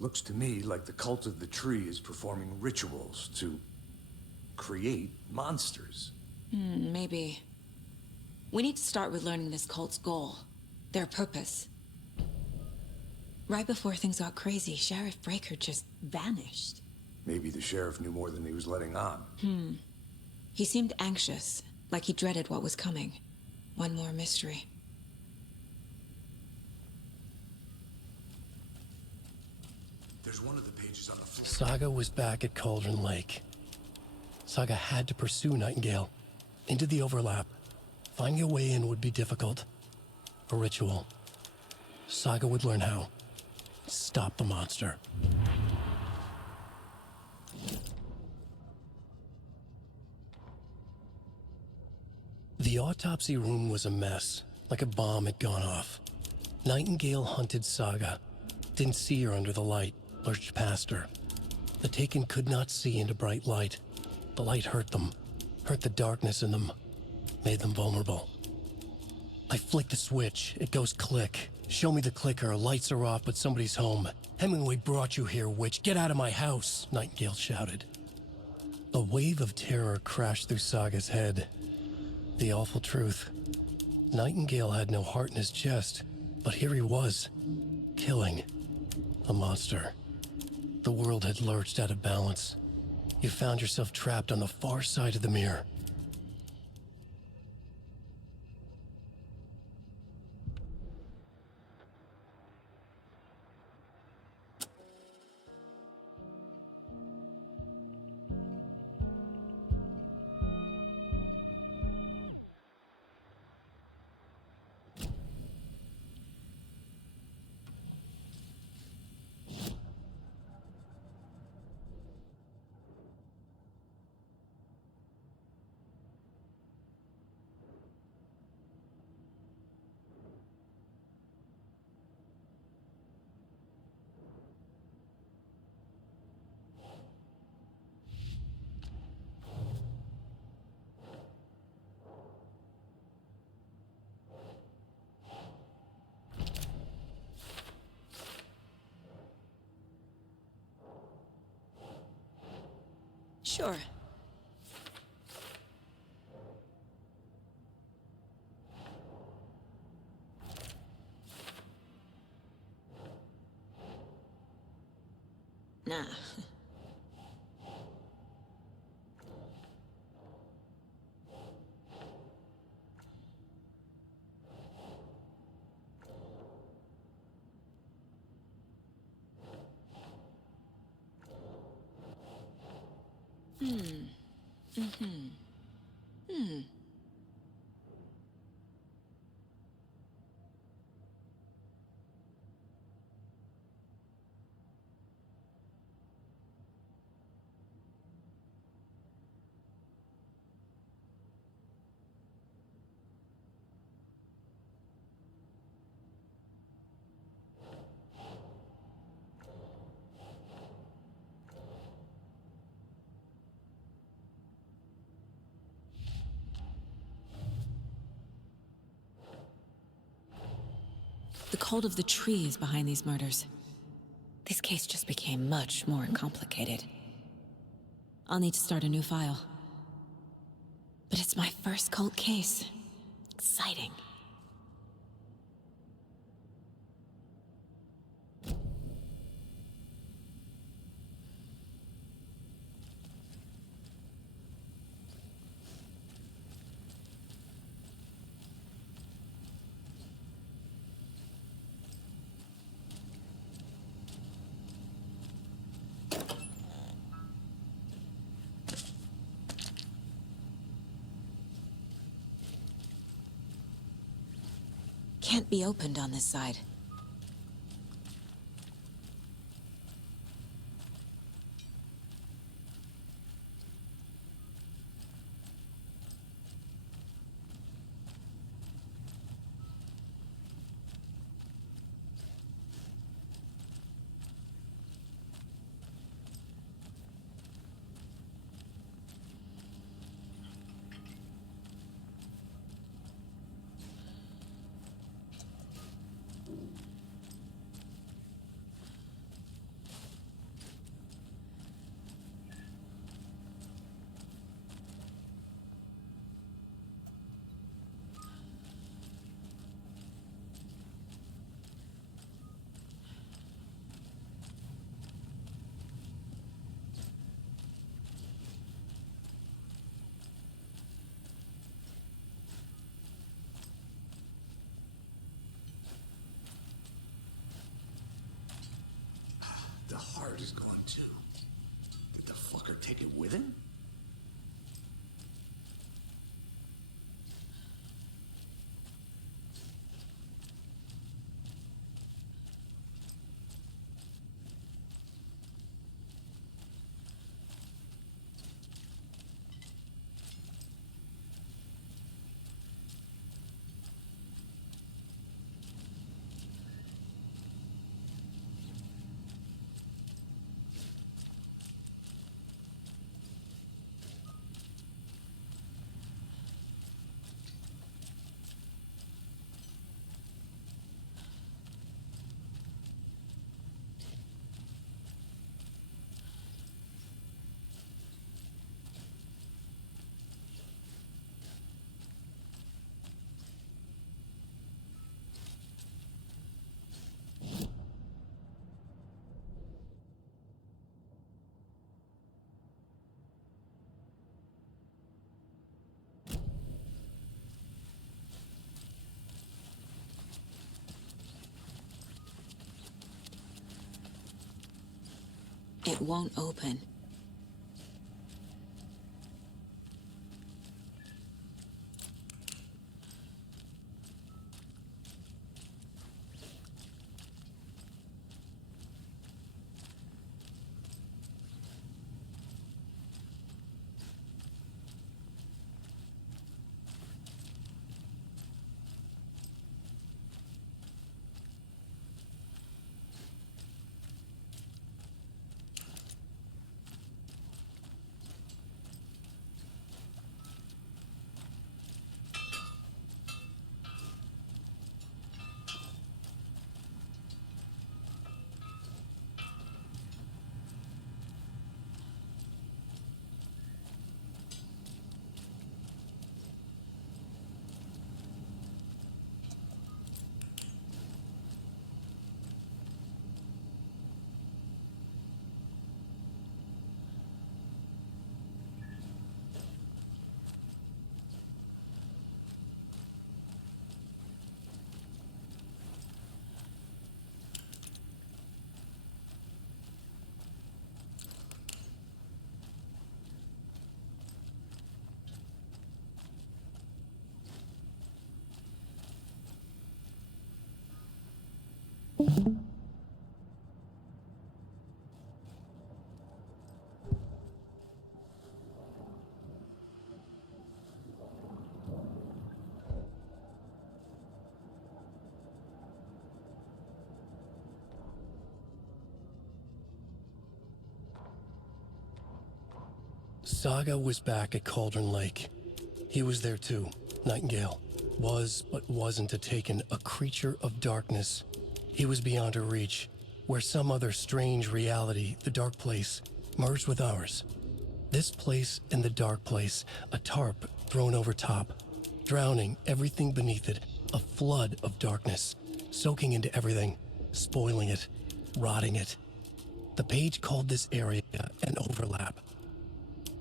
Looks to me like the cult of the tree is performing rituals to create monsters. Maybe. We need to start with learning this cult's goal, their purpose. Right before things got crazy, Sheriff Breaker just vanished. Maybe the sheriff knew more than he was letting on. He seemed anxious, like he dreaded what was coming. One more mystery. There's one of the pages on the floor. Saga was back at Cauldron Lake. Saga had to pursue Nightingale into the overlap. Finding a way in would be difficult. A ritual. Saga would learn how. Stop the monster. The autopsy room was a mess, like a bomb had gone off. Nightingale hunted Saga. Didn't see her under the light, lurched past her. The Taken could not see into bright light. The light hurt them, hurt the darkness in them, made them vulnerable. I flick the switch, it goes click. Show me the clicker, lights are off, but somebody's home. Hemingway brought you here, witch. Get out of my house, Nightingale shouted. A wave of terror crashed through Saga's head. The awful truth. Nightingale had no heart in his chest, but here he was, killing a monster. The world had lurched out of balance. You found yourself trapped on the far side of the mirror. Sure. Nah. The cult of the tree is behind these murders. This case just became much more complicated. I'll need to start a new file. But it's my first cult case. Exciting. Can't be opened on this side. The heart is gone too. Did the fucker take it with him? It won't open. Saga was back at Cauldron Lake. He was there too. Nightingale was, but wasn't a Taken, a creature of darkness. He was beyond her reach, where some other strange reality, the dark place, merged with ours. This place and the dark place, a tarp thrown over top, drowning everything beneath it, a flood of darkness, soaking into everything, spoiling it, rotting it. The page called this area an overlap.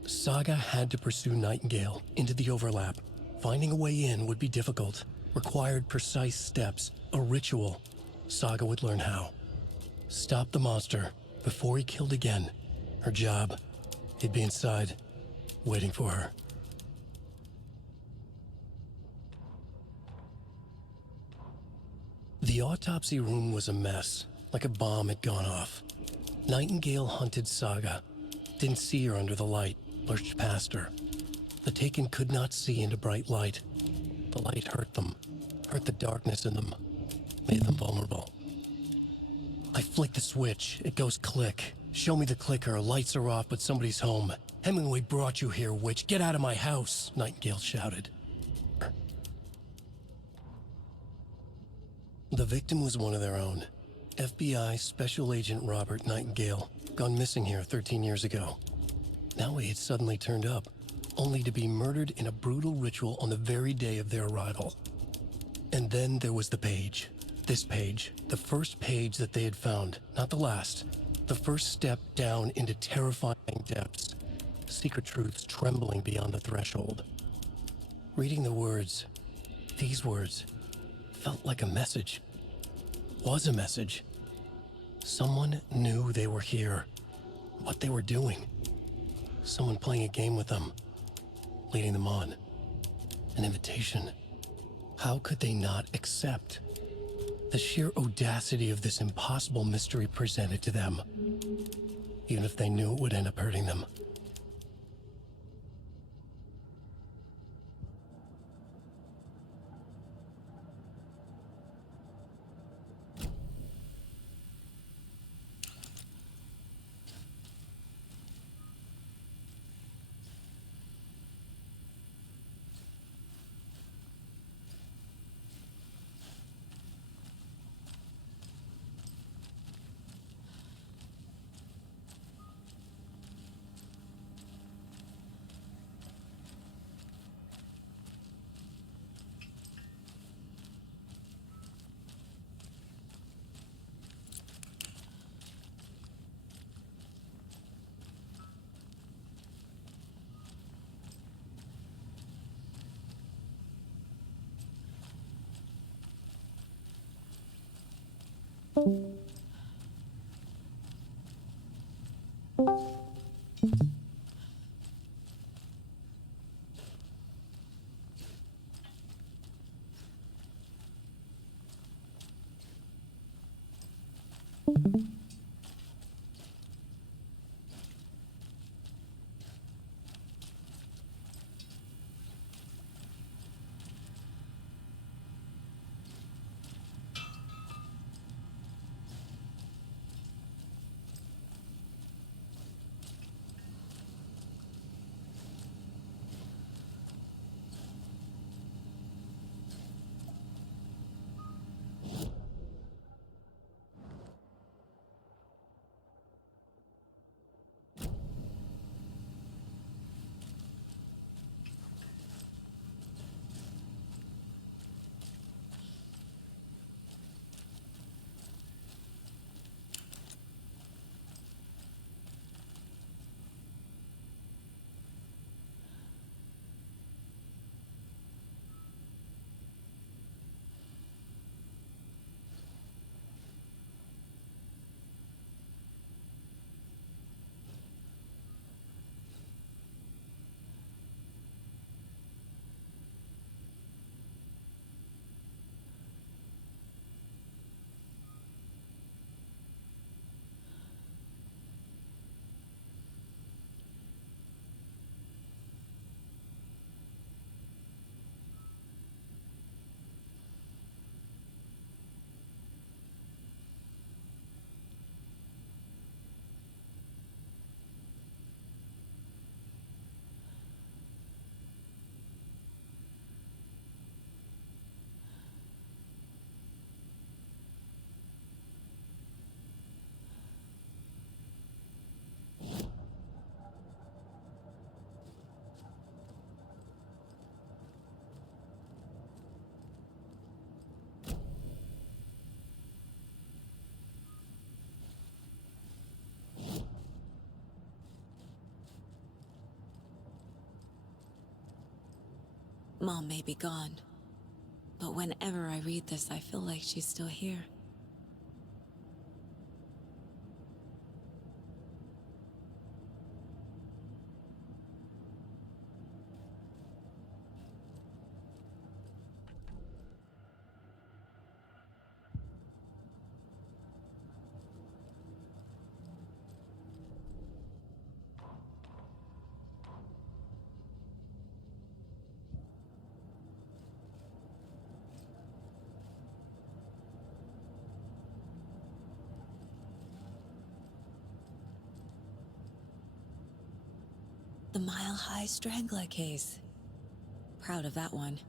Saga had to pursue Nightingale into the overlap. Finding a way in would be difficult, required precise steps, a ritual. Saga would learn how. Stop the monster before he killed again. Her job. He'd be inside, waiting for her. The autopsy room was a mess, like a bomb had gone off. Nightingale hunted Saga. Didn't see her under the light, lurched past her. The Taken could not see into bright light. The light hurt them, hurt the darkness in them, made them vulnerable. I flick the switch, it goes click. Show me the clicker, lights are off, but somebody's home. Hemingway brought you here, witch. Get out of my house, Nightingale shouted. The victim was one of their own. FBI Special Agent Robert Nightingale, gone missing here 13 years ago. Now he had suddenly turned up, only to be murdered in a brutal ritual on the very day of their arrival. And then there was the page. This page, the first page that they had found, not the last. The first step down into terrifying depths. Secret truths trembling beyond the threshold. Reading the words, these words, felt like a message. Was a message. Someone knew they were here. What they were doing. Someone playing a game with them. Leading them on. An invitation. How could they not accept? The sheer audacity of this impossible mystery presented to them. Even if they knew it would end up hurting them. Mom may be gone, but whenever I read this, I feel like she's still here. The Mile High Strangler case. Proud of that one.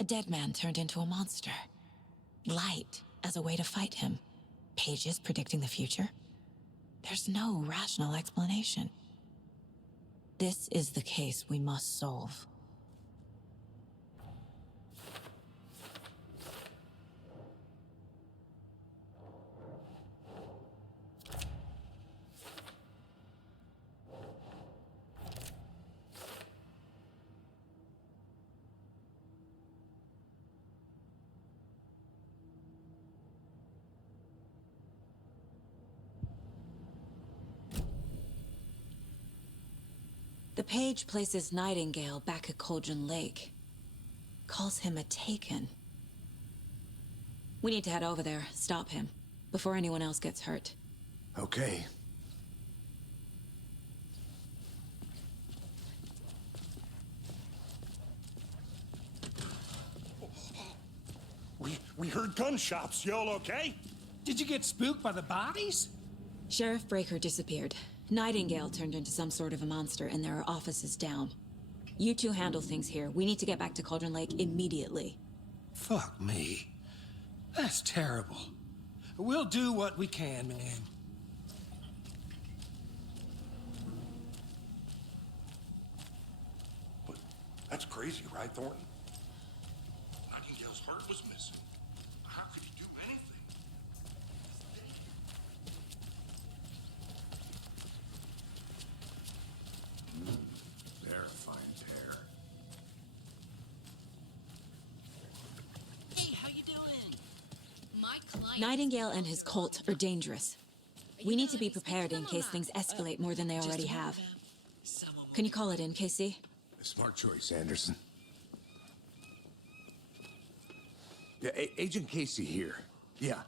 A dead man turned into a monster. Light as a way to fight him. Pages predicting the future? There's no rational explanation. This is the case we must solve. The page places Nightingale back at Cauldron Lake. Calls him a Taken. We need to head over there, stop him, before anyone else gets hurt. Okay. We heard gunshots. Y'all okay? Did you get spooked by the bodies? Sheriff Breaker disappeared. Nightingale turned into some sort of a monster, and there are offices down. You two handle things here. We need to get back to Cauldron Lake immediately. Fuck me. That's terrible. We'll do what we can, man. But that's crazy, right, Thornton? Nightingale's heart was missing. How could he do anything? Terrifying pair. Hey, how you doing? My client. Nightingale and his cult are dangerous. We need to be prepared in case things escalate more than they already have. Can you call it in, Casey? Smart choice, Anderson. Yeah, Agent Casey here. Yeah.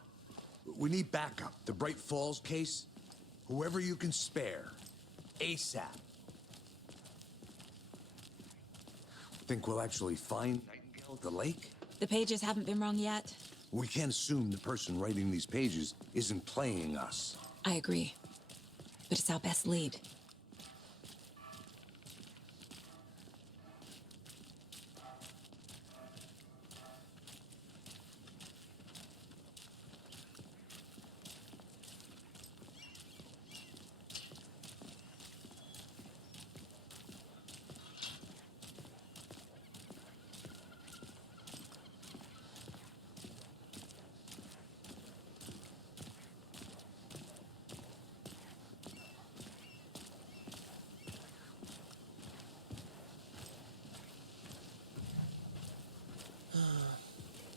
We need backup. The Bright Falls case. Whoever you can spare. ASAP. Think we'll actually find Nightingale at the lake? The pages haven't been wrong yet. We can't assume the person writing these pages isn't playing us. I agree. But it's our best lead.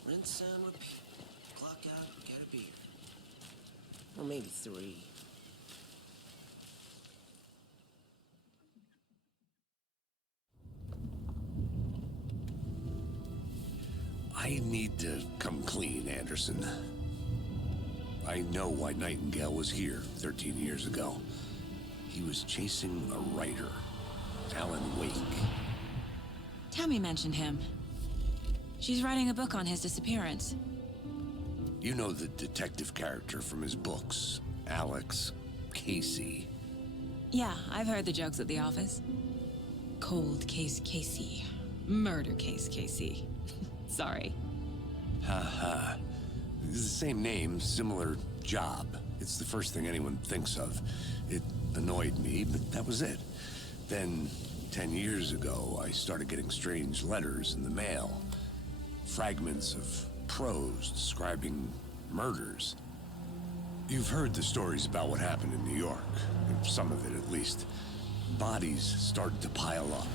Rinse and repeat. Clock out, get a beer. Or maybe 3. I need to come clean, Anderson. I know why Nightingale was here 13 years ago. He was chasing a writer, Alan Wake. Tammy mentioned him. She's writing a book on his disappearance. You know the detective character from his books, Alex, Casey. Yeah, I've heard the jokes at the office. Cold case Casey. Murder case Casey. Sorry. Ha. It's the same name, similar job. It's the first thing anyone thinks of. It annoyed me, but that was it. Then, 10 years ago, I started getting strange letters in the mail. Fragments of prose describing murders. You've heard the stories about what happened in New York. Some of it, at least. Bodies started to pile up.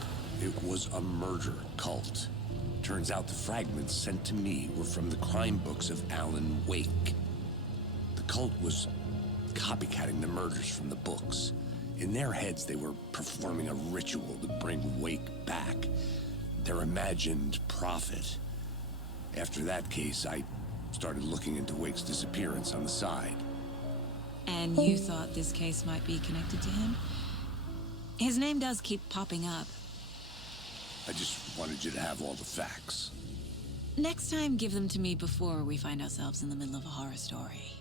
It was a murder cult. Turns out the fragments sent to me were from the crime books of Alan Wake. The cult was copycatting the murders from the books. In their heads, they were performing a ritual to bring Wake back. Their imagined prophet. After that case, I started looking into Wake's disappearance on the side. And you thought this case might be connected to him? His name does keep popping up. I just wanted you to have all the facts. Next time, give them to me before we find ourselves in the middle of a horror story.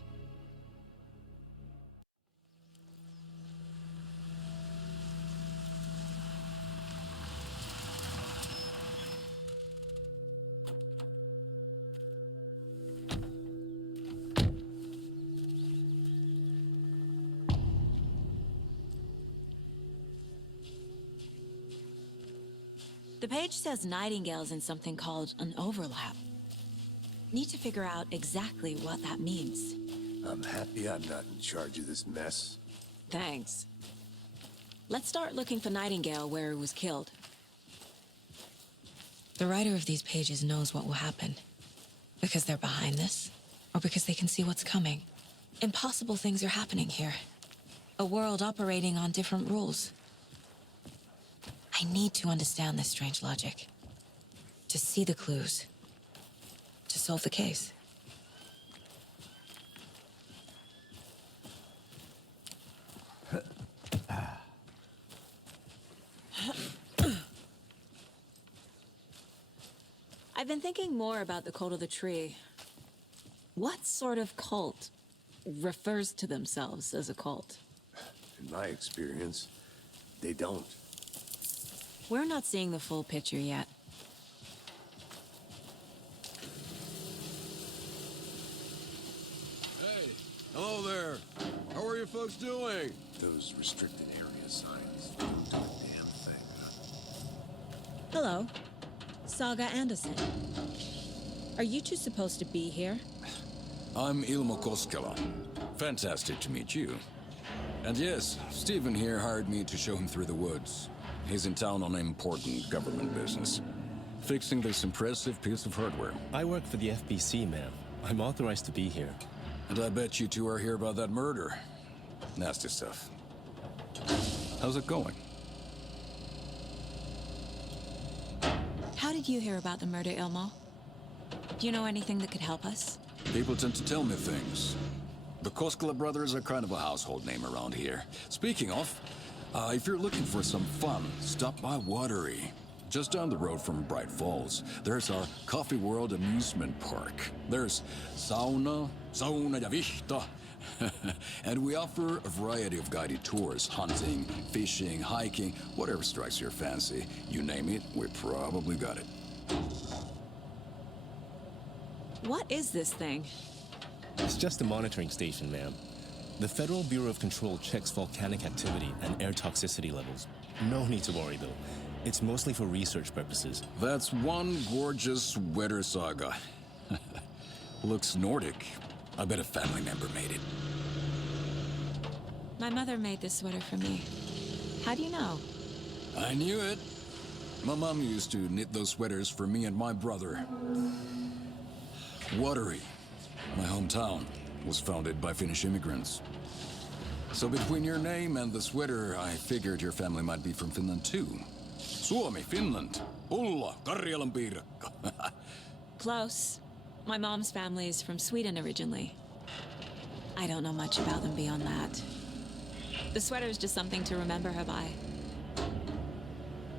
The page says Nightingale's in something called an overlap. Need to figure out exactly what that means. I'm happy I'm not in charge of this mess. Thanks. Let's start looking for Nightingale where he was killed. The writer of these pages knows what will happen. Because they're behind this, or because they can see what's coming. Impossible things are happening here. A world operating on different rules. I need to understand this strange logic. To see the clues. To solve the case. I've been thinking more about the cult of the tree. What sort of cult refers to themselves as a cult? In my experience, they don't. We're not seeing the full picture yet. Hey, hello there. How are you folks doing? Those restricted area signs don't do a damn thing. Hello. Saga Anderson. Are you two supposed to be here? I'm Ilmo Koskela. Fantastic to meet you. And yes, Stephen here hired me to show him through the woods. He's in town on important government business. Fixing this impressive piece of hardware. I work for the FBC, ma'am. I'm authorized to be here. And I bet you two are here about that murder. Nasty stuff. How's it going? How did you hear about the murder, Ilmo? Do you know anything that could help us? People tend to tell me things. The Koskela brothers are kind of a household name around here. Speaking of, if you're looking for some fun, stop by Watery. Just down the road from Bright Falls, there's our Coffee World amusement park. There's sauna ja vihta. And we offer a variety of guided tours, hunting, fishing, hiking, whatever strikes your fancy. You name it, we probably got it. What is this thing? It's just a monitoring station, ma'am. The Federal Bureau of Control checks volcanic activity and air toxicity levels. No need to worry, though. It's mostly for research purposes. That's one gorgeous weather saga. Looks Nordic. I bet a family member made it. My mother made this sweater for me. How do you know? I knew it. My mom used to knit those sweaters for me and my brother. Watery, my hometown, was founded by Finnish immigrants. So between your name and the sweater, I figured your family might be from Finland too. Suomi, Finland. Ulla, Karjalan piirakka. Close. My mom's family is from Sweden originally. I don't know much about them beyond that. The sweater is just something to remember her by.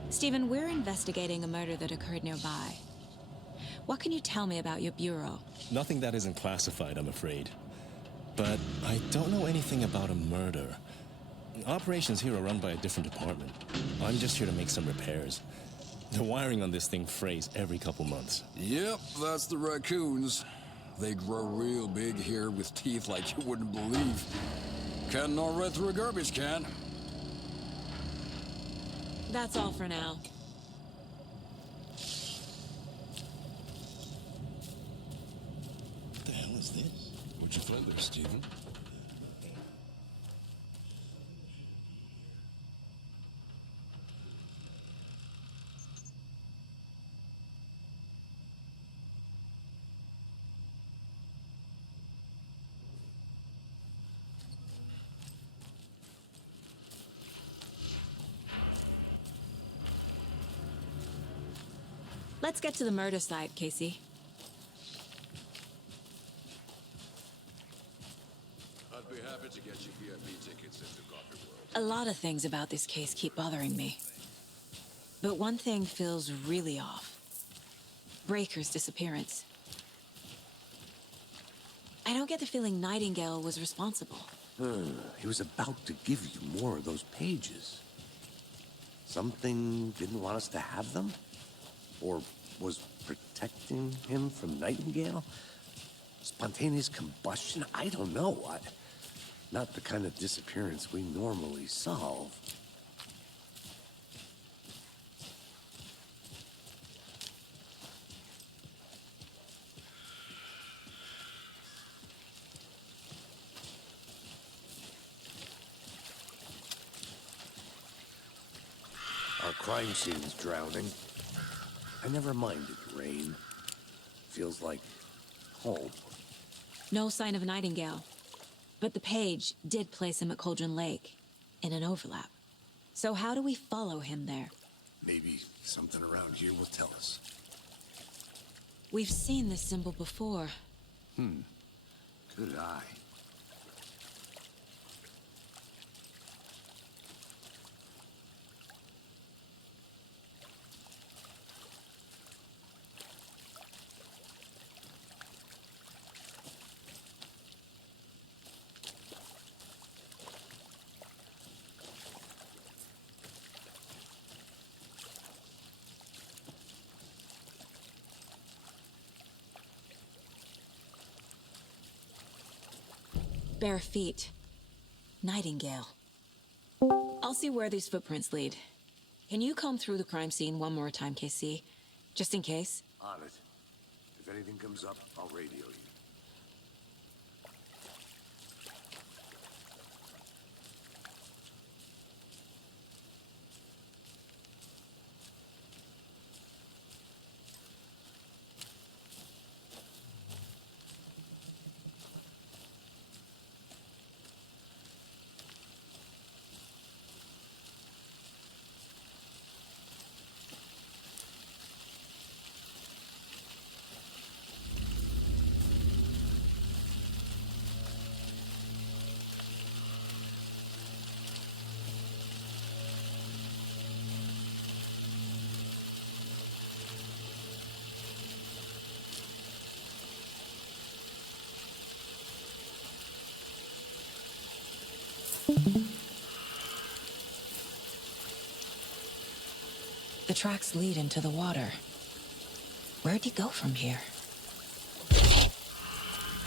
Stephen, we're investigating a murder that occurred nearby. What can you tell me about your bureau? Nothing that isn't classified, I'm afraid. But I don't know anything about a murder. Operations here are run by a different department. I'm just here to make some repairs. The wiring on this thing frays every couple months. Yep, that's the raccoons. They grow real big here with teeth like you wouldn't believe. Can't gnaw right through a garbage can. That's all for now. What the hell is this? What'd you find there, Stephen? Let's get to the murder site, Casey. I'd be happy to get you VIP tickets into Coffee World. A lot of things about this case keep bothering me. But one thing feels really off. Breaker's disappearance. I don't get the feeling Nightingale was responsible. He was about to give you more of those pages. Something didn't want us to have them? Or was protecting him from Nightingale? Spontaneous combustion? I don't know. Not the kind of disappearance we normally solve. Our crime scene's drowning. I never minded rain. Feels like home. No sign of Nightingale. But the page did place him at Cauldron Lake, in an overlap. So how do we follow him there? Maybe something around here will tell us. We've seen this symbol before. Good eye. Bare feet. Nightingale. I'll see where these footprints lead. Can you comb through the crime scene one more time, KC? Just in case? On it. If anything comes up, I'll radio you. The tracks lead into the water. Where'd he go from here?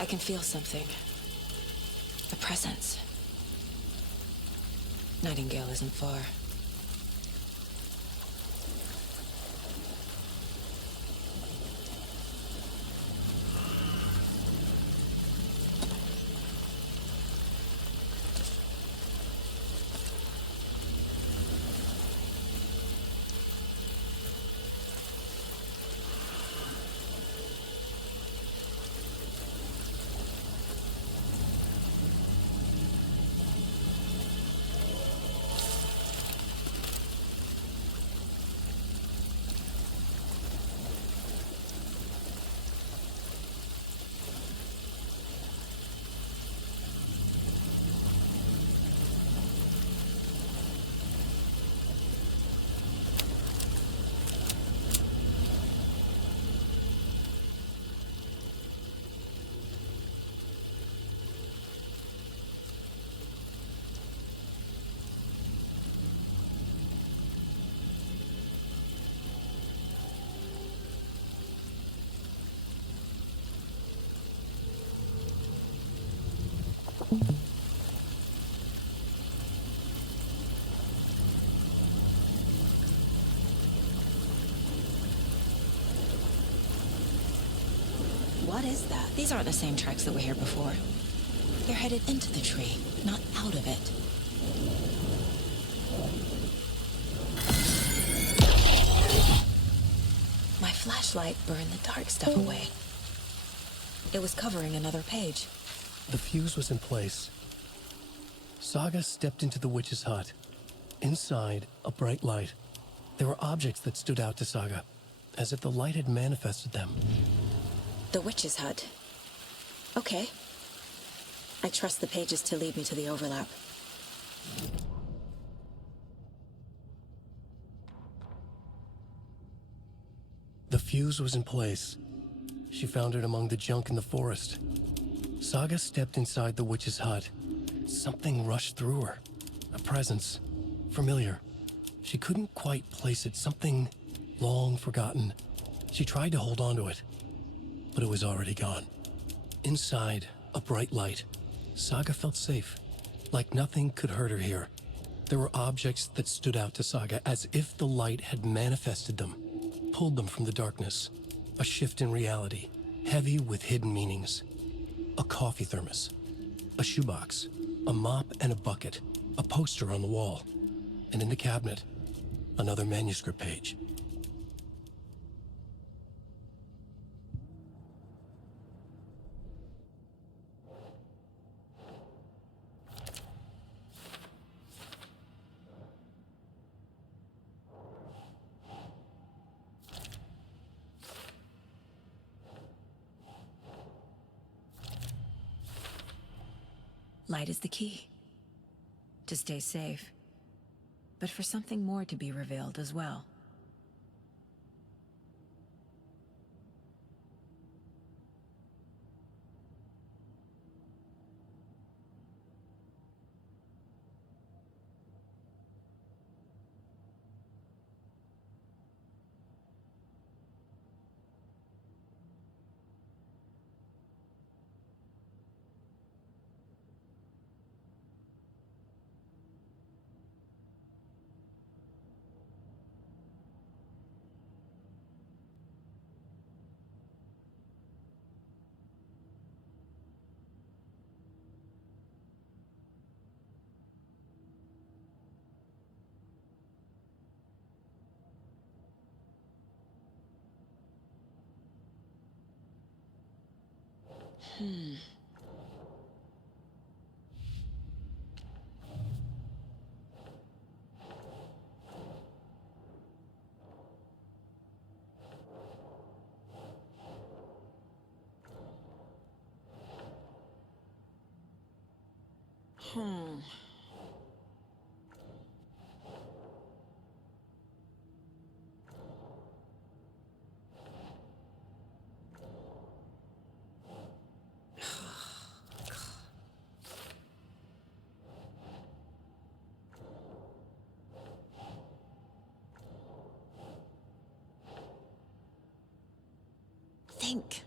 I can feel something. A presence. Nightingale isn't far. is that? These aren't the same tracks that were here before. They're headed into the tree, not out of it. My flashlight burned the dark stuff away. It was covering another page. The fuse was in place. Saga stepped into the witch's hut. Inside, a bright light. There were objects that stood out to Saga, as if the light had manifested them. The witch's hut. Okay. I trust the pages to lead me to the overlap. The fuse was in place. She found it among the junk in the forest. Saga stepped inside the witch's hut. Something rushed through her. A presence. Familiar. She couldn't quite place it. Something long forgotten. She tried to hold on to it, but it was already gone. Inside, a bright light. Saga felt safe. Like nothing could hurt her here. There were objects that stood out to Saga as if the light had manifested them. Pulled them from the darkness. A shift in reality, heavy with hidden meanings. A coffee thermos, a shoebox, a mop and a bucket, a poster on the wall, and in the cabinet, another manuscript page. Light is the key. To stay safe. But for something more to be revealed as well. Think.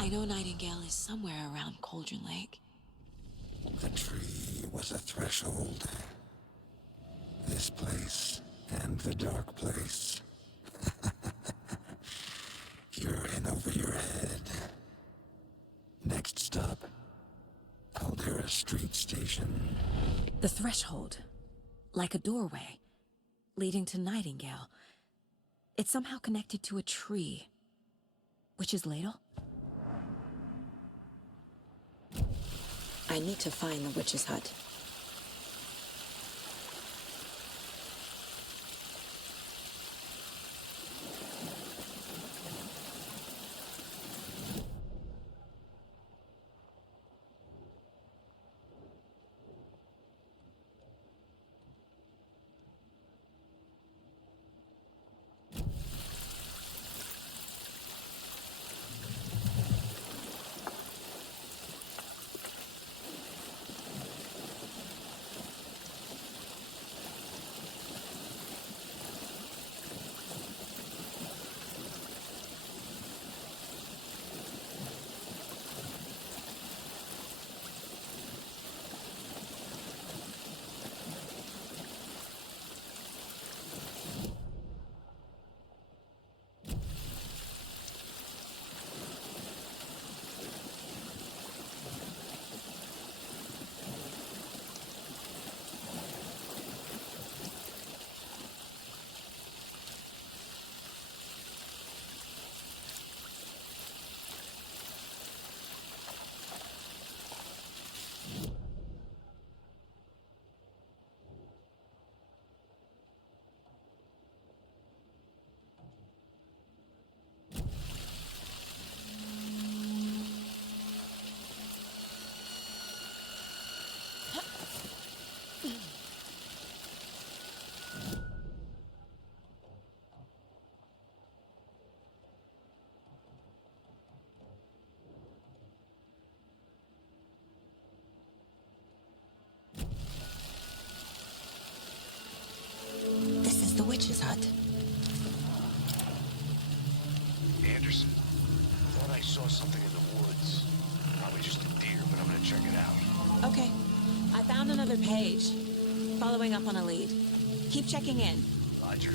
I know Nightingale is somewhere around Cauldron Lake. The tree was a threshold. This place and the dark place. You're in over your head. Next stop, Caldera Street Station. The threshold. Like a doorway. Leading to Nightingale. It's somehow connected to a tree. Witch's Ladle? I need to find the witch's hut. This is the witch's hut. Anderson, thought I saw something in the woods. Probably just a deer, but I'm gonna check it out. Okay. I found another page. Following up on a lead. Keep checking in. Roger.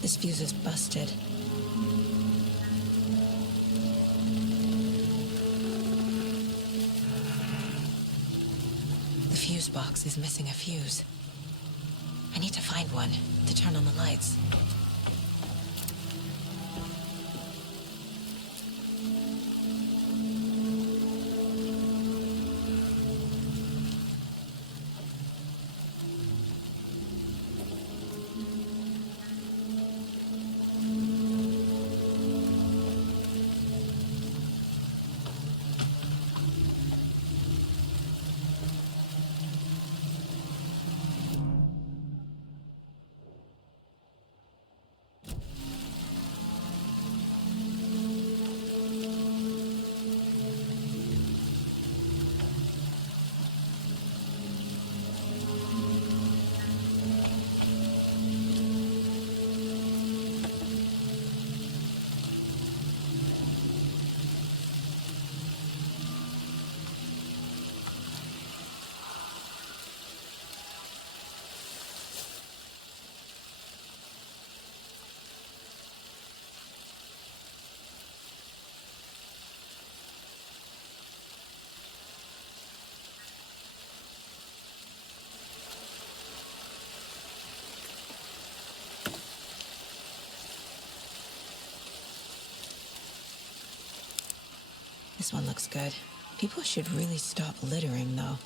This fuse is busted. The fuse box is missing a fuse. I need to find one to turn on the lights. This one looks good. People should really stop littering, though.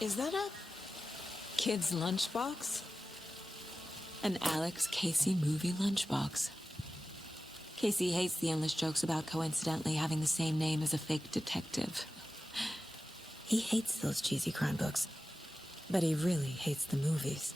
Is that a kid's lunchbox? An Alex Casey movie lunchbox. Casey hates the endless jokes about coincidentally having the same name as a fake detective. He hates those cheesy crime books, but he really hates the movies.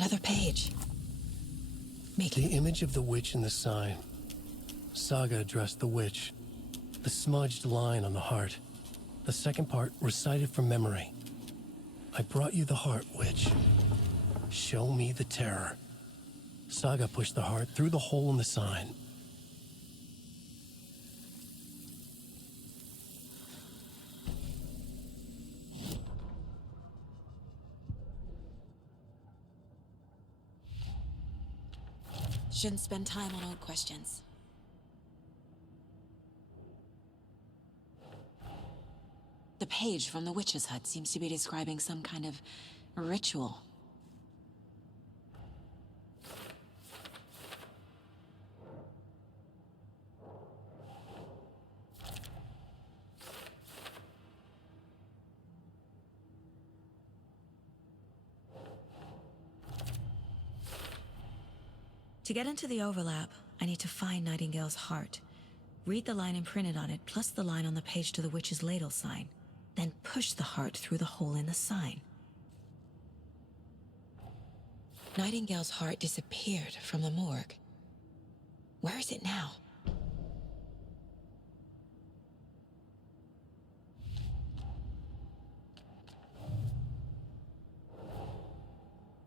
Another page. The image of the witch in the sign. Saga addressed the witch. The smudged line on the heart. The second part recited from memory. I brought you the heart, witch. Show me the terror. Saga pushed the heart through the hole in the sign. Shouldn't spend time on old questions. The page from the witch's hut seems to be describing some kind of ritual. To get into the overlap, I need to find Nightingale's heart. Read the line imprinted on it, plus the line on the page to the witch's ladle sign. Then push the heart through the hole in the sign. Nightingale's heart disappeared from the morgue. Where is it now?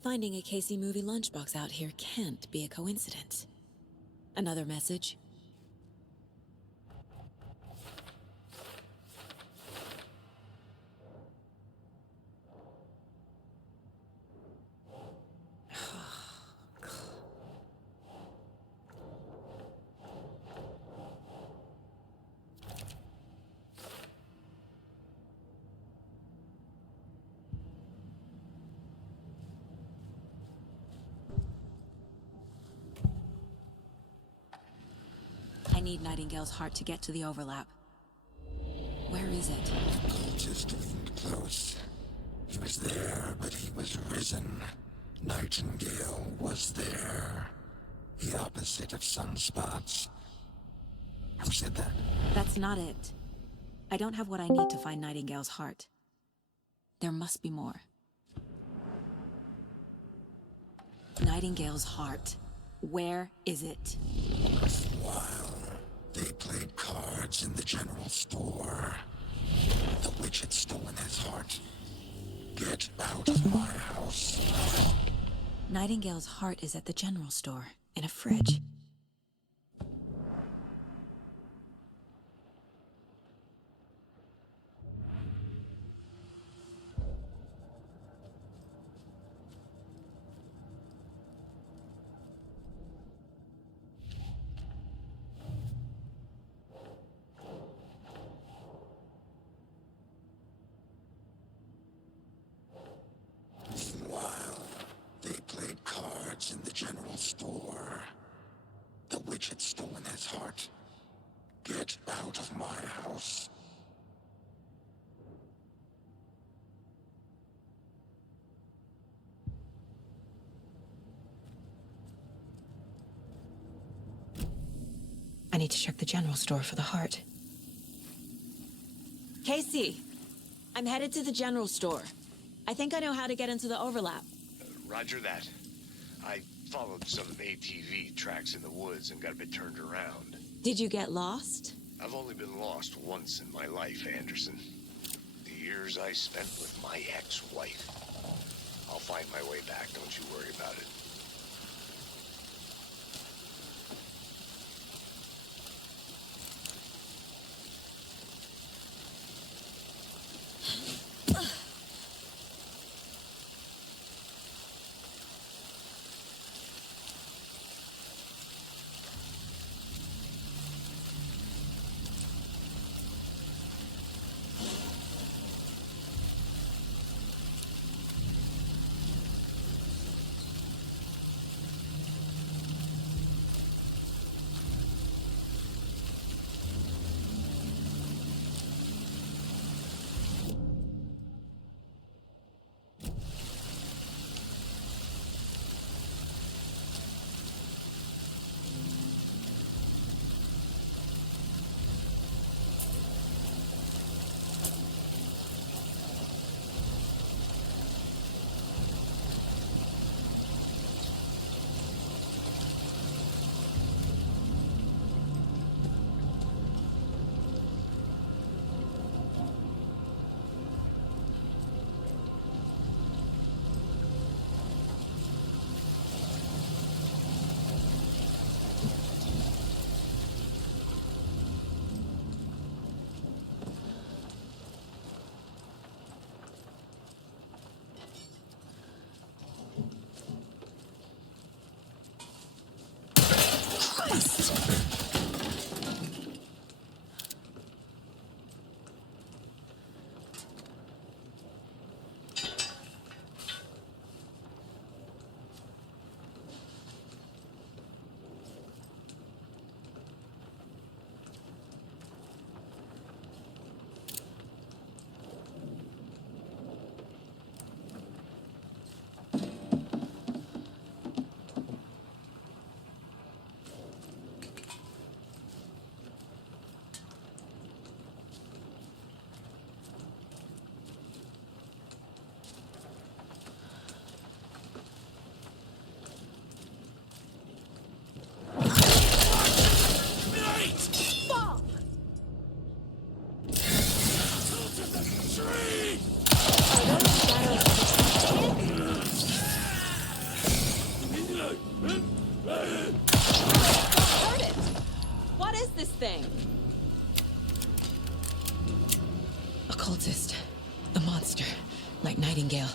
Finding a Casey movie lunchbox out here can't be a coincidence. Another message? I need Nightingale's heart to get to the overlap. Where is it? Just close. He was there, but he was risen. Nightingale was there. The opposite of sunspots. Who said that? That's not it. I don't have what I need to find Nightingale's heart. There must be more. Nightingale's heart. Where is it? While they played cards in the general store, the witch had stolen his heart. Get out of my house. Nightingale's heart is at the general store, in a fridge. While they played cards in the general store, the witch had stolen his heart. Get out of my house. I need to check the general store for the heart. Casey, I'm headed to the general store. I think I know how to get into the overlap. Roger that. I followed some ATV tracks in the woods and got a bit turned around. Did you get lost? I've only been lost once in my life, Anderson. The years I spent with my ex-wife. I'll find my way back, don't you worry about it. like Nightingale.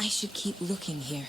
I should keep looking here.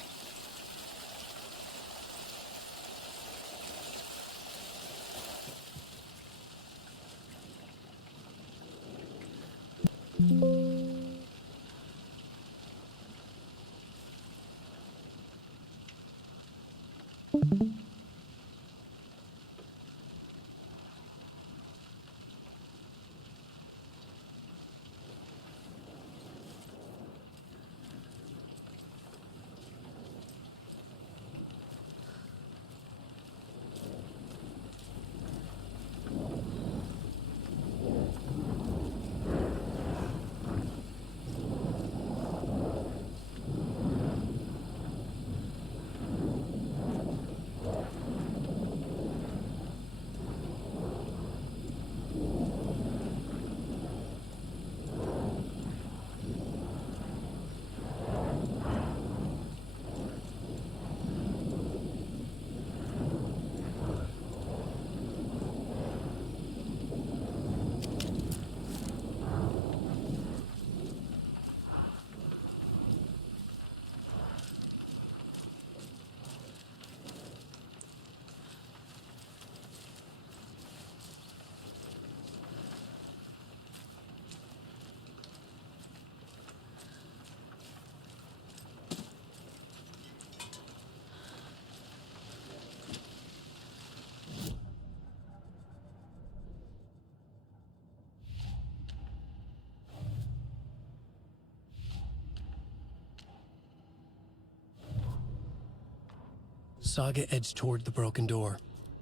Saga edged toward the broken door,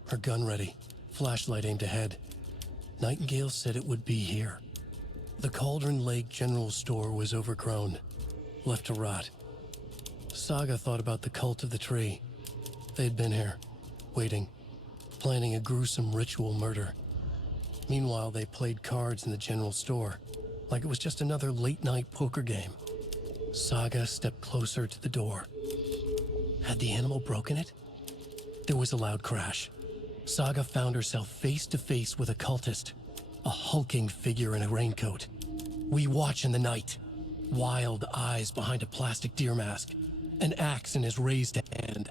her gun ready, flashlight aimed ahead. Nightingale said it would be here. The Cauldron Lake General Store was overgrown, left to rot. Saga thought about the cult of the tree. They had been here, waiting, planning a gruesome ritual murder. Meanwhile, they played cards in the general store, like it was just another late-night poker game. Saga stepped closer to the door. Had the animal broken it? There was a loud crash. Saga found herself face to face with a cultist, a hulking figure in a raincoat. We watch in the night, wild eyes behind a plastic deer mask, an axe in his raised hand.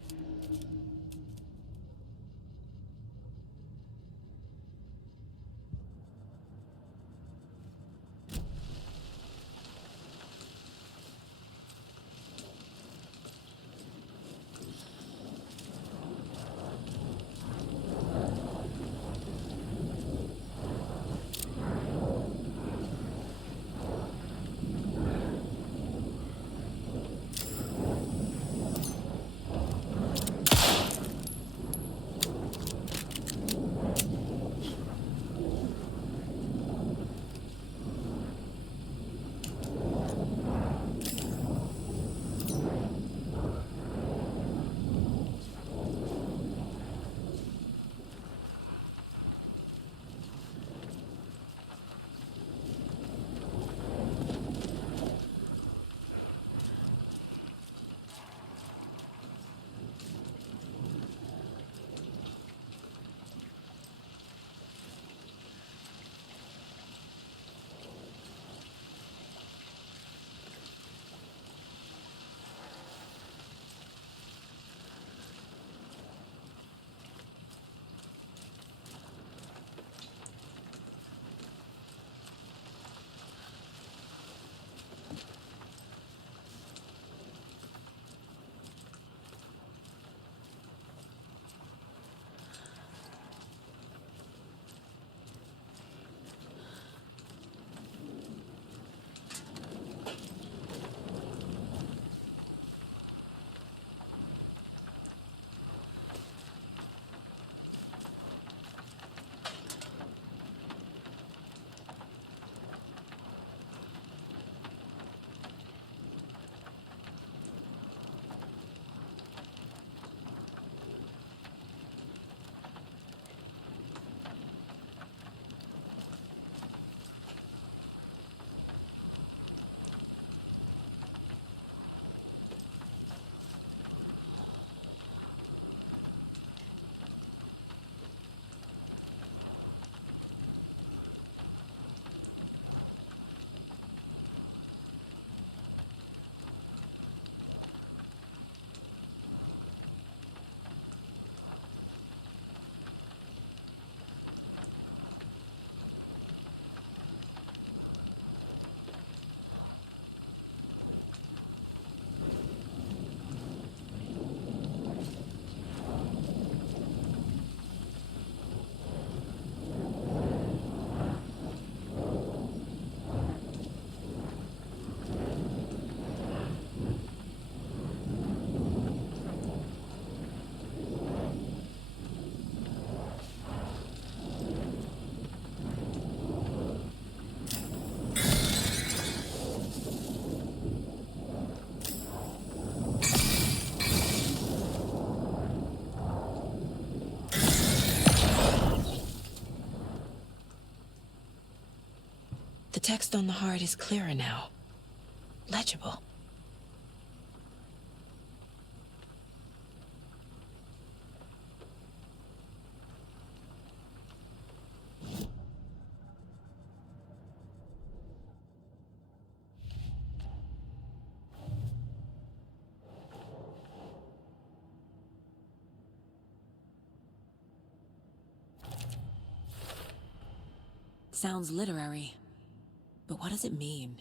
The text on the heart is clearer now. Legible. Sounds literary, but what does it mean?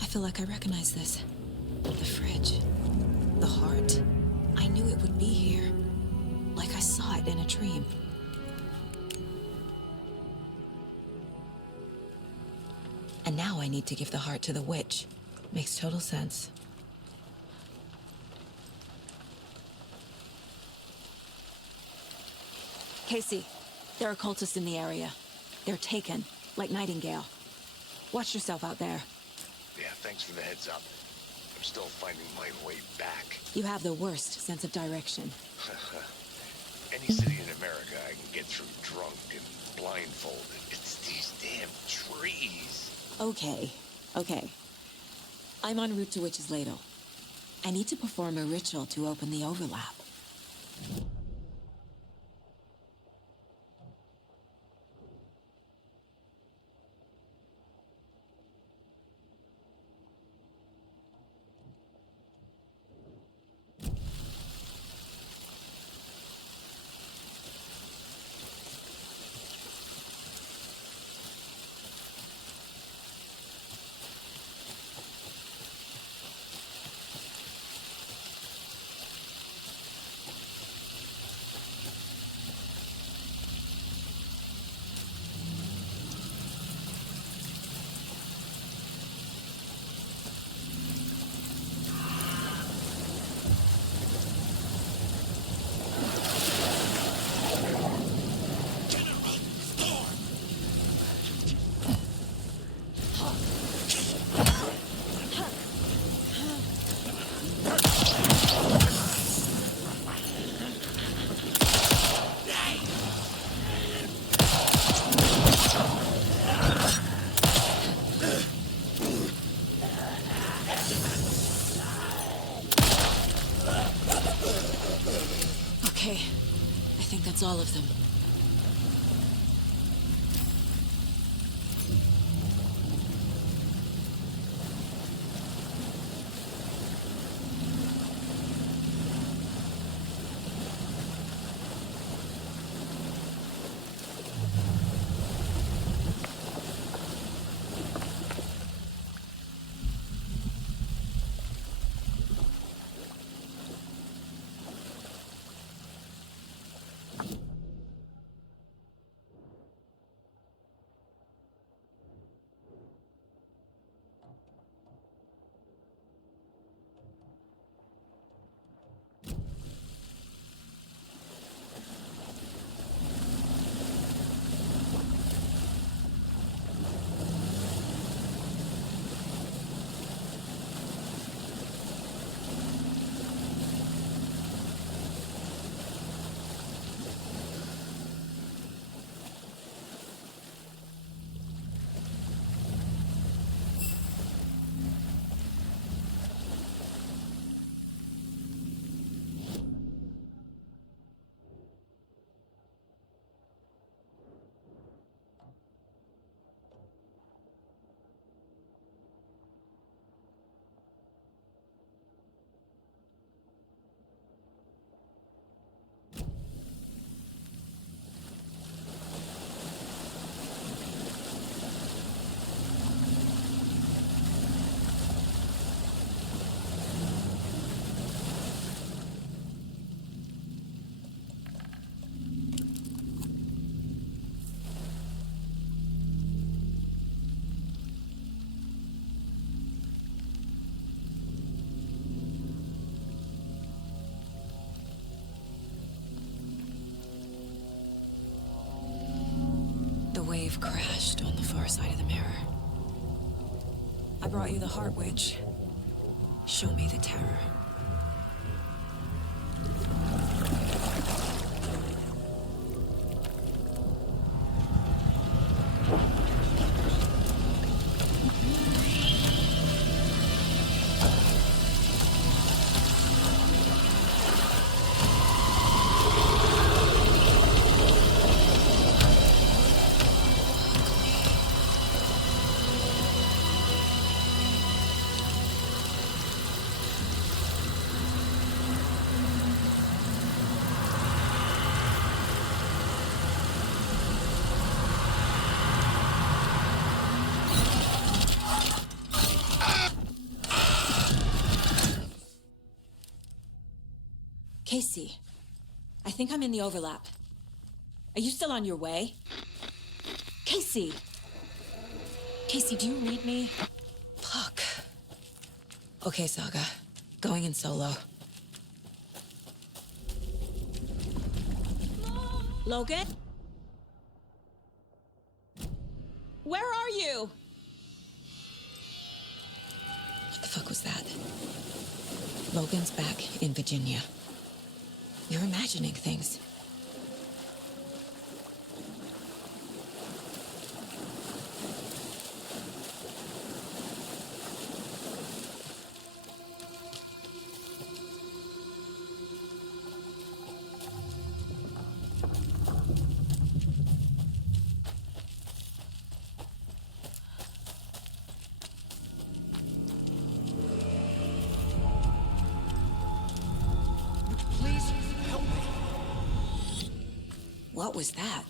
I feel like I recognize this. The fridge. The heart. I knew it would be here. Like I saw it in a dream. And now I need to give the heart to the witch. Makes total sense. Casey, there are cultists in the area. They're taken. like Nightingale. Watch yourself out there. Yeah, thanks for the heads up. I'm still finding my way back. You have the worst sense of direction. Any city in America I can get through drunk and blindfolded. It's these damn trees. Okay, okay. I'm en route to Witch's Ladle. I need to perform a ritual to open the overlap. Okay, I think that's all of them. The wave crashed on the far side of the mirror. I brought you the Heart Witch. Show me the terror. Casey, I think I'm in the overlap. Are you still on your way? Casey! Casey, do you read me? Fuck. Okay, Saga. Going in solo. Logan? Where are you? What the fuck was that? Logan's back in Virginia. You're imagining things. What was that?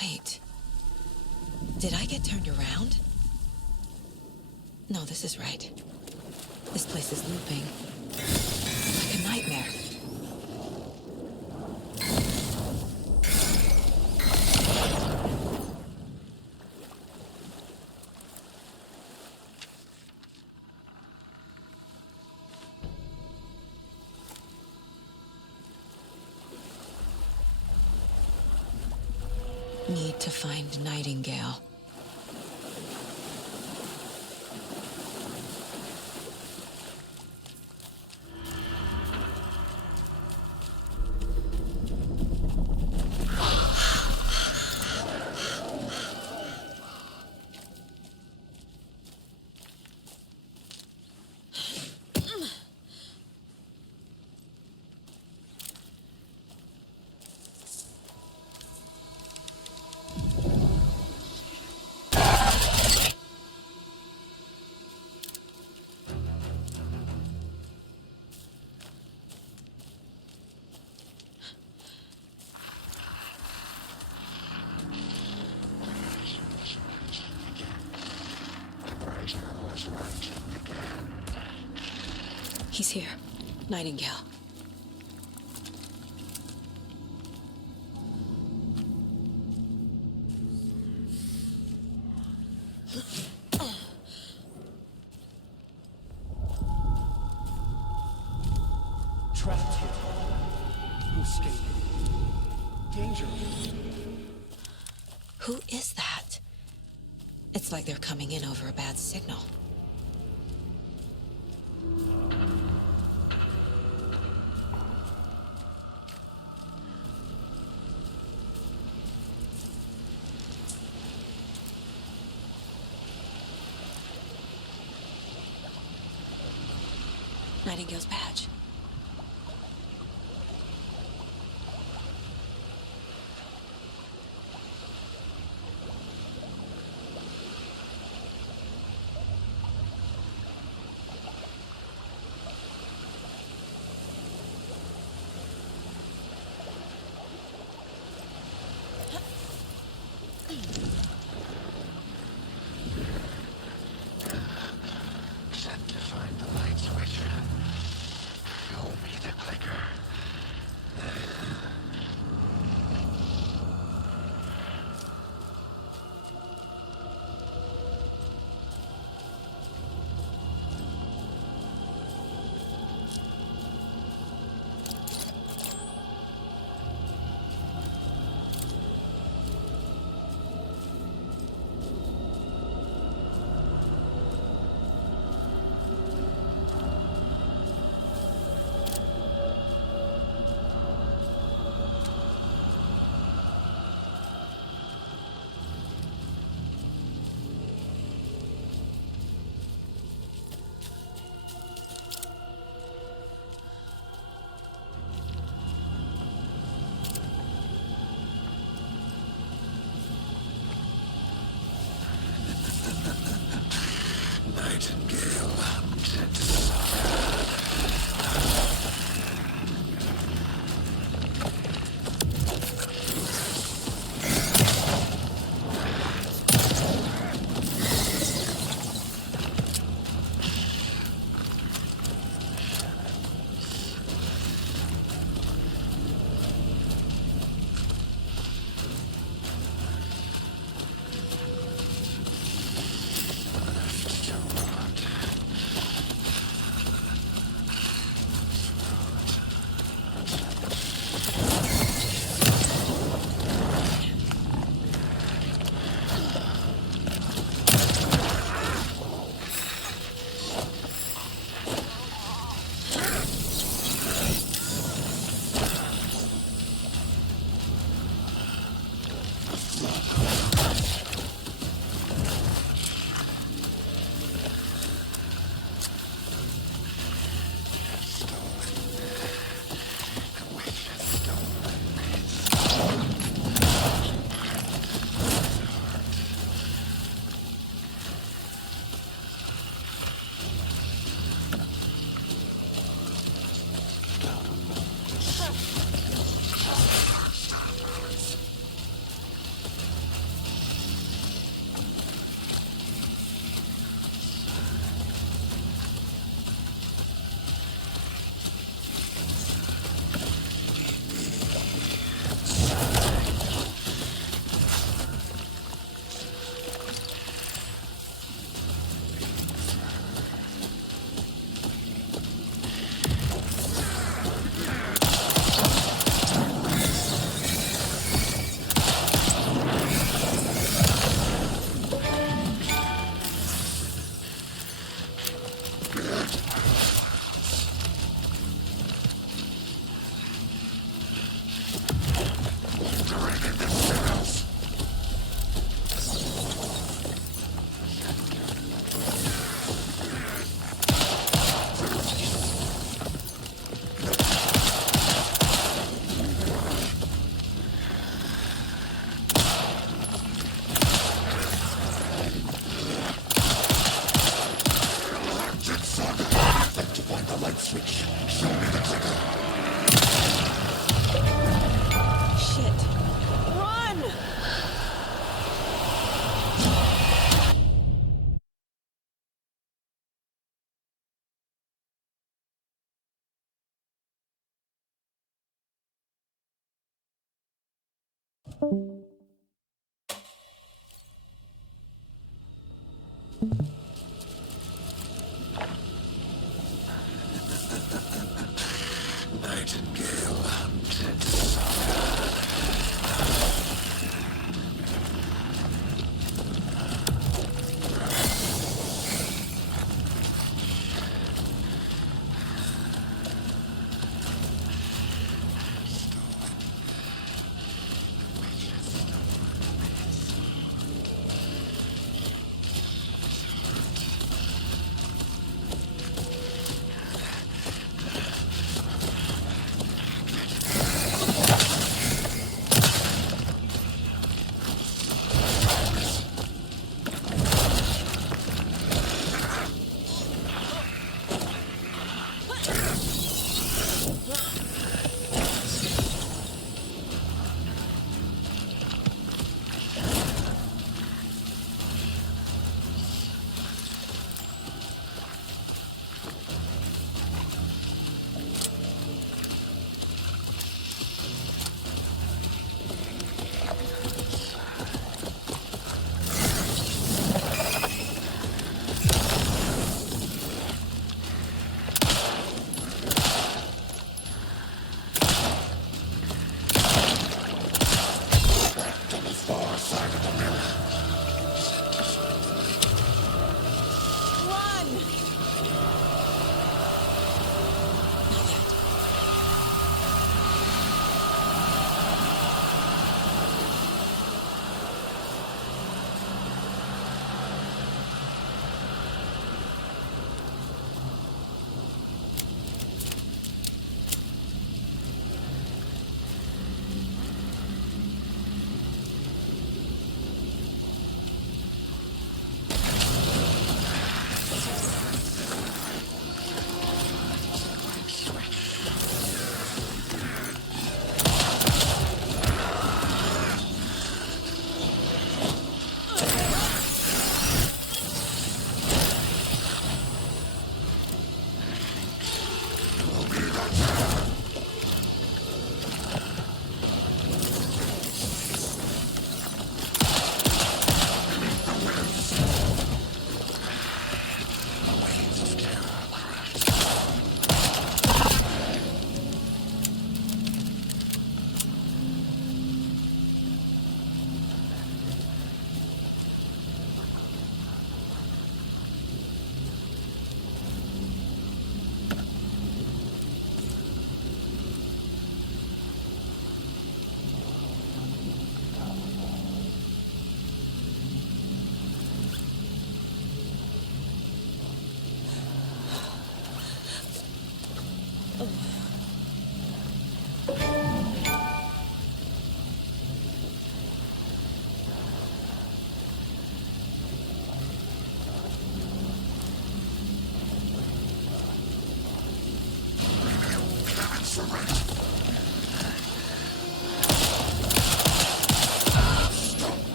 Wait. Did I get turned around? No, this is right. This place is looping. Like a nightmare. Need to find Nightingale. He's here. Nightingale. Trapped here. No escape. Danger. Who is that? It's like they're coming in over a bad signal. Nightingale's badge. Set to find the light switch. Show me the clicker. Nightingale, sent to the Nightingale hunted summer.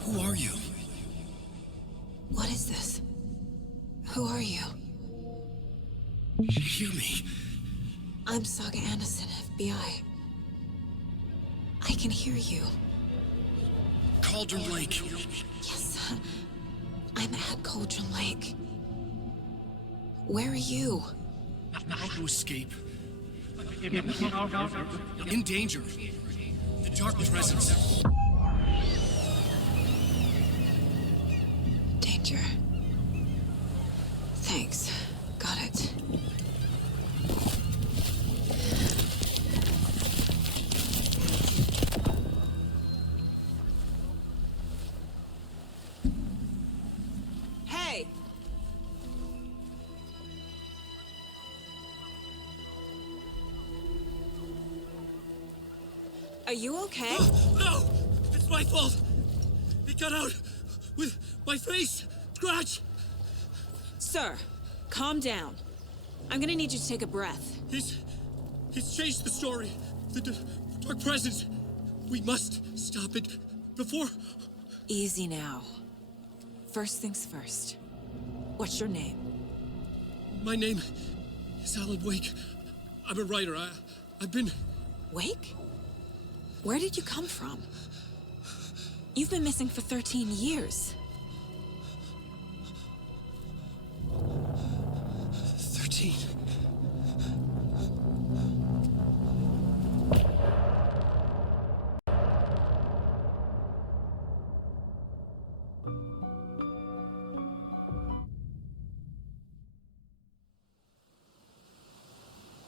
Who are you? What is this? Who are you? Hear me. I'm Saga Anderson, FBI. I can hear you. Cauldron Lake. Yes, I'm at Cauldron Lake. Where are you? How to escape. In danger. The dark presence. Danger. Thanks. Got it. Hey! Are you okay? No! It's my fault! It got out with my face! Scratch! Sir, calm down. I'm gonna need you to take a breath. He's changed the story. The dark presence. We must stop it before... Easy now. First things first. What's your name? My name is Alan Wake. I'm a writer. I've been... Wake? Where did you come from? You've been missing for 13 years. 13.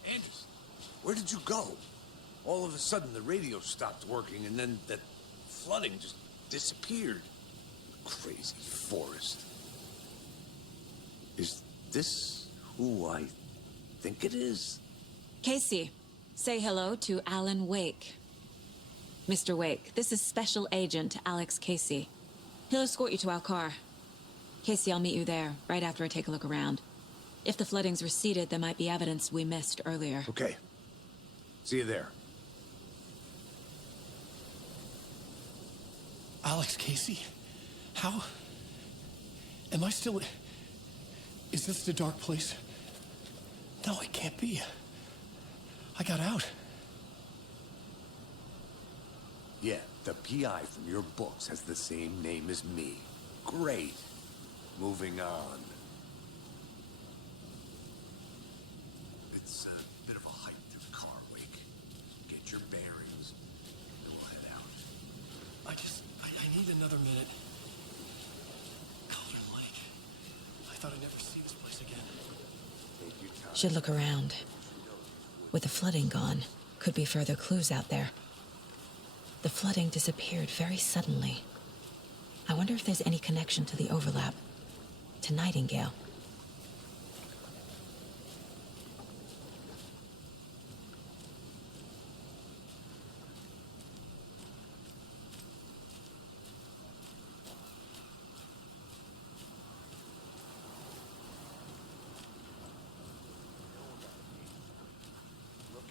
Anderson, where did you go? All of a sudden, the radio stopped working, and then that flooding just disappeared. Crazy forest. Is this who I think it is? Casey, say hello to Alan Wake. Mr. Wake, this is Special Agent Alex Casey. He'll escort you to our car. Casey, I'll meet you there, right after I take a look around. If the flooding's receded, there might be evidence we missed earlier. Okay. See you there. Alex Casey? How? Am I still... Is this the dark place? No, it can't be. I got out. Yeah, the PI from your books has the same name as me. Great. Moving on. It's a bit of a hike through the car, Wake. Get your bearings. We'll head out. I need another minute. Cauldron Lake. I thought I'd never see this place again. Take your time. Should look around. With the flooding gone, could be further clues out there. The flooding disappeared very suddenly. I wonder if there's any connection to the overlap. To Nightingale.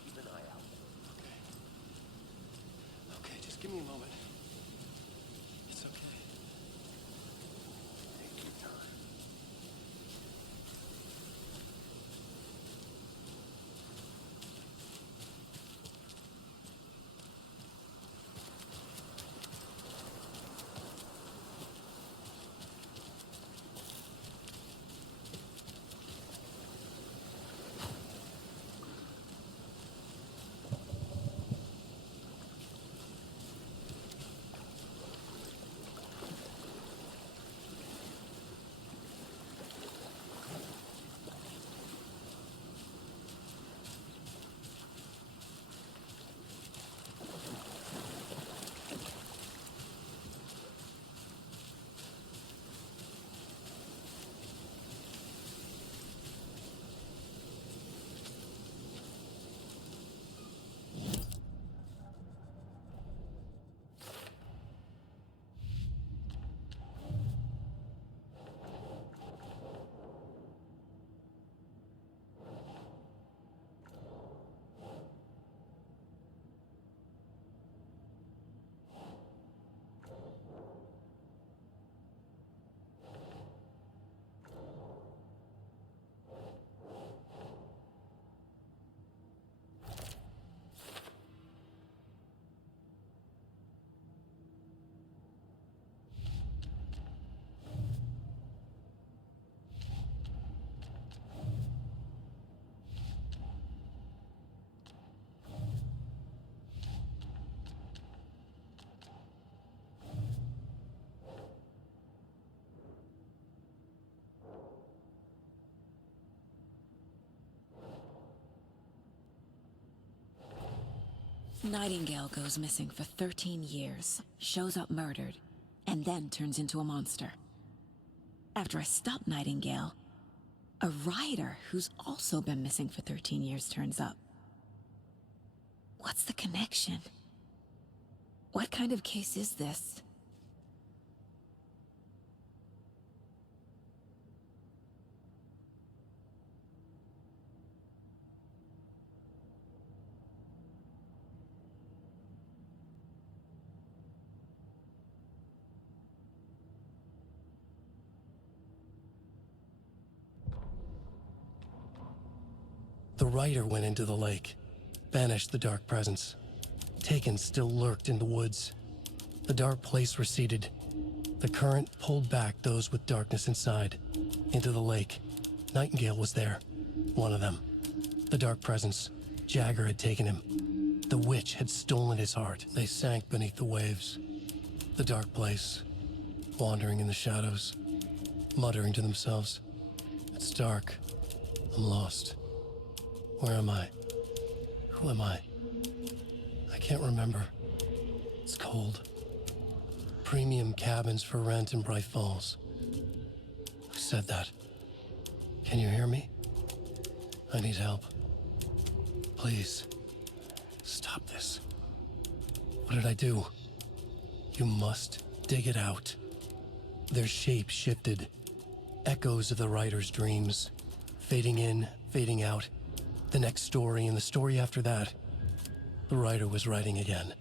Keep an eye out. Okay, just give me a moment. It's okay. Take your time. Nightingale goes missing for 13 years, shows up murdered, and then turns into a monster. After I stop Nightingale, a rider who's also been missing for 13 years turns up. What's the connection? What kind of case is this? The rider went into the lake, banished the dark presence. Taken still lurked in the woods. The dark place receded. The current pulled back those with darkness inside, into the lake. Nightingale was there, one of them. The dark presence. Jagger had taken him. The witch had stolen his heart. They sank beneath the waves. The dark place, wandering in the shadows, muttering to themselves. It's dark. I'm lost. Where am I? Who am I? I can't remember. It's cold. Premium cabins for rent in Bright Falls. Who said that? Can you hear me? I need help. Please. Stop this. What did I do? You must dig it out. Their shape shifted. Echoes of the writer's dreams. Fading in, fading out. The next story and the story after that. The writer was writing again.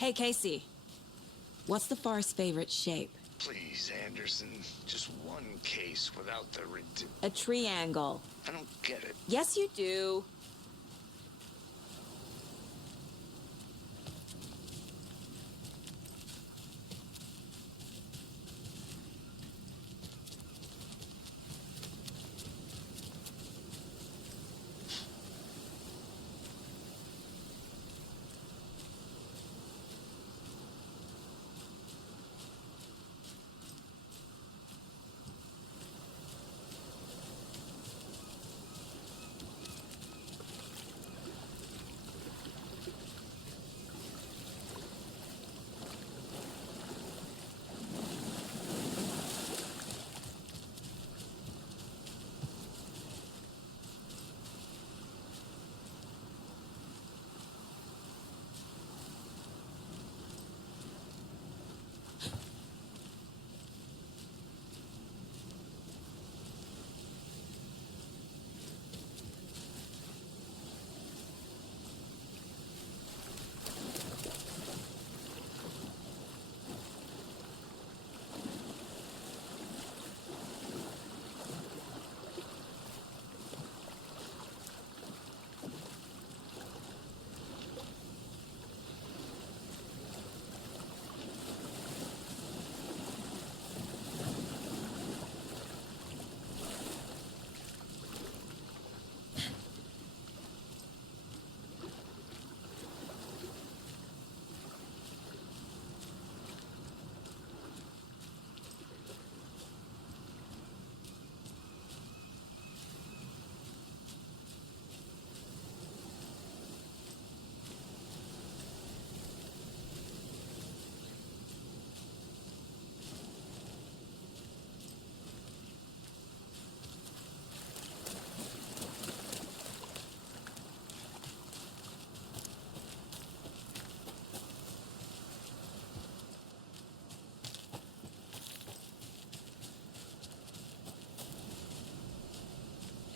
Hey, Casey. What's the far's favorite shape? Please, Anderson. Just one case without the A triangle. I don't get it. Yes, you do.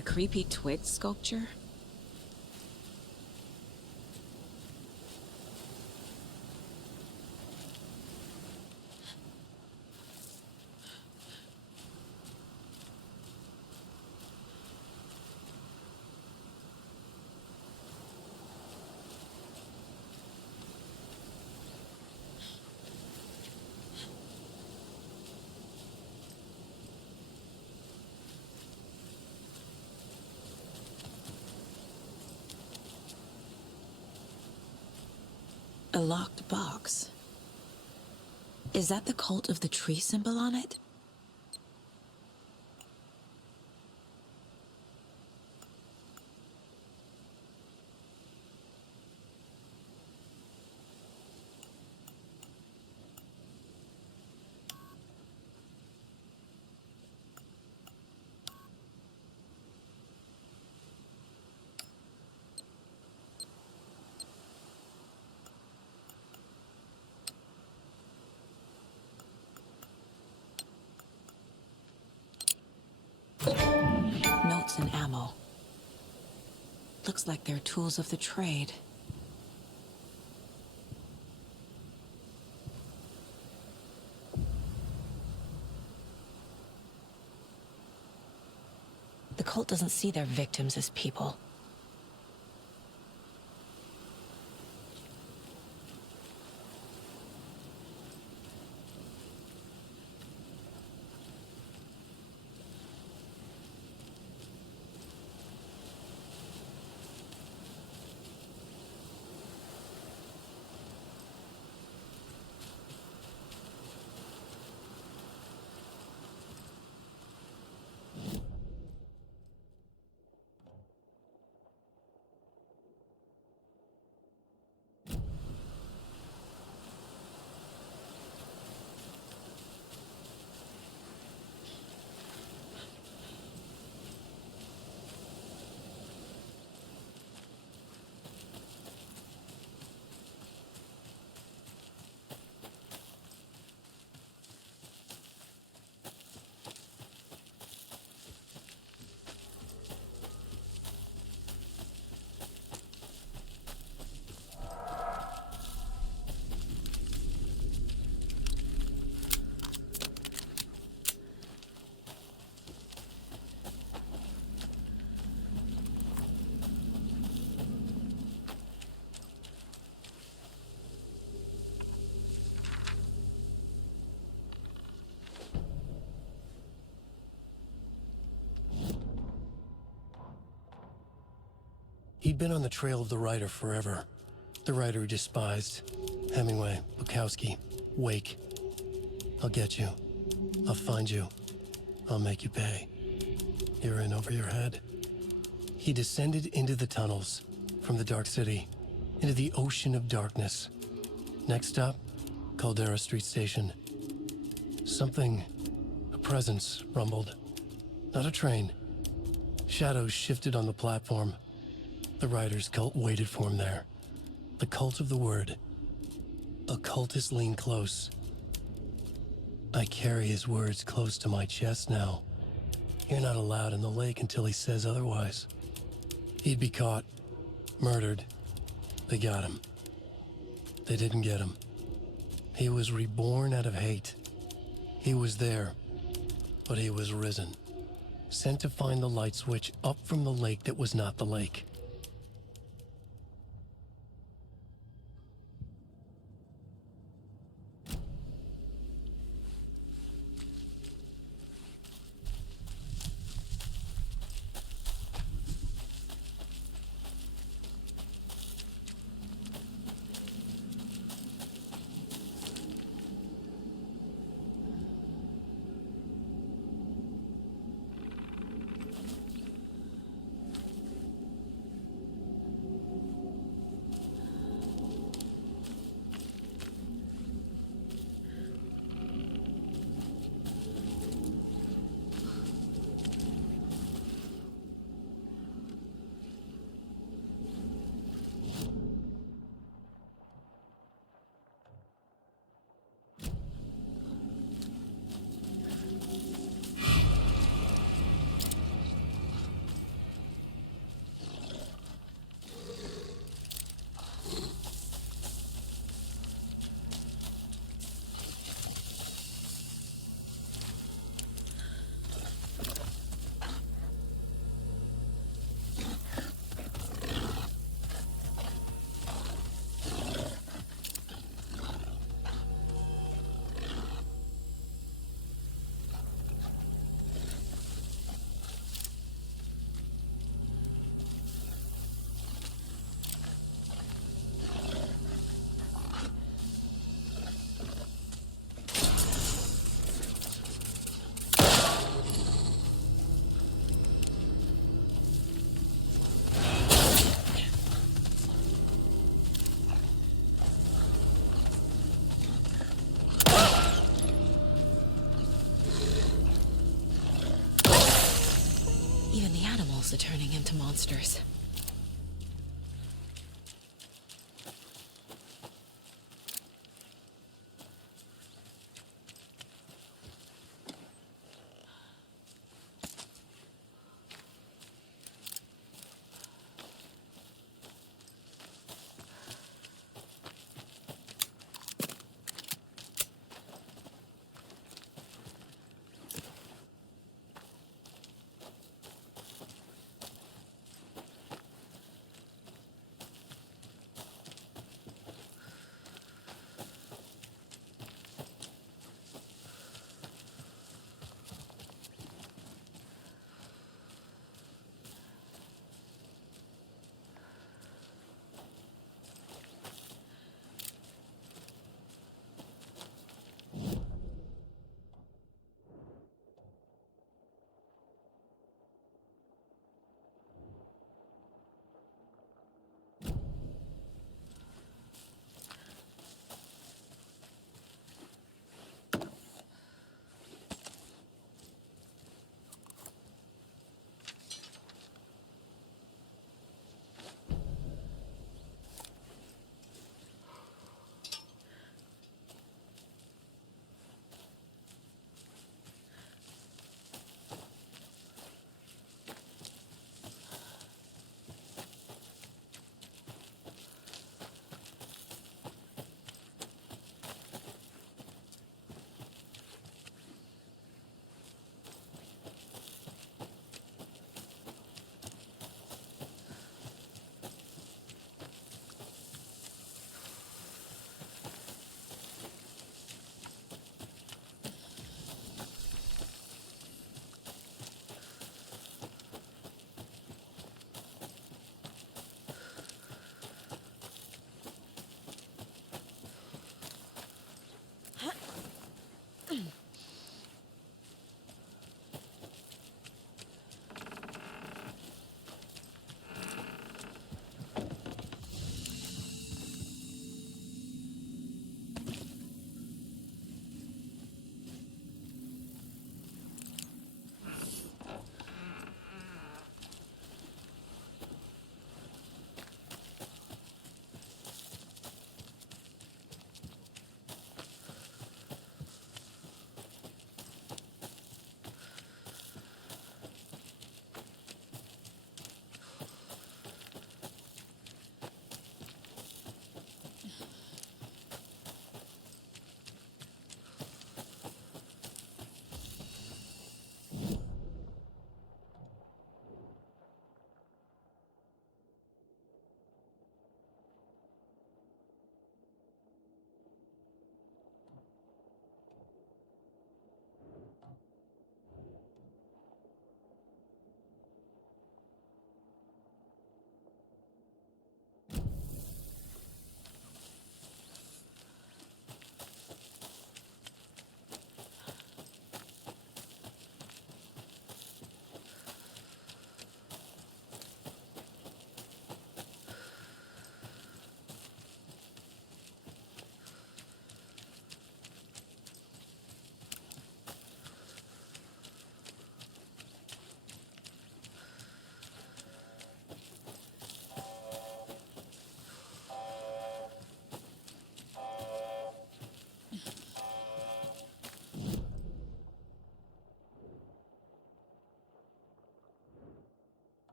A creepy twig sculpture? A locked box. Is that the cult of the tree symbol on it? Notes and ammo. Looks like they're tools of the trade. The cult doesn't see their victims as people. He'd been on the trail of the writer forever. The writer he despised. Hemingway, Bukowski, Wake. I'll get you. I'll find you. I'll make you pay. You're in over your head. He descended into the tunnels, from the Dark City, into the ocean of darkness. Next stop, Caldera Street Station. Something, a presence, rumbled. Not a train. Shadows shifted on the platform. The writer's cult waited for him there. The cult of the word. Occultists lean close. I carry his words close to my chest now. You're not allowed in the lake until he says otherwise. He'd be caught, murdered. They got him. They didn't get him. He was reborn out of hate. He was there, but he was risen. Sent to find the light switch up from the lake that was not the lake. themselves to turning into monsters.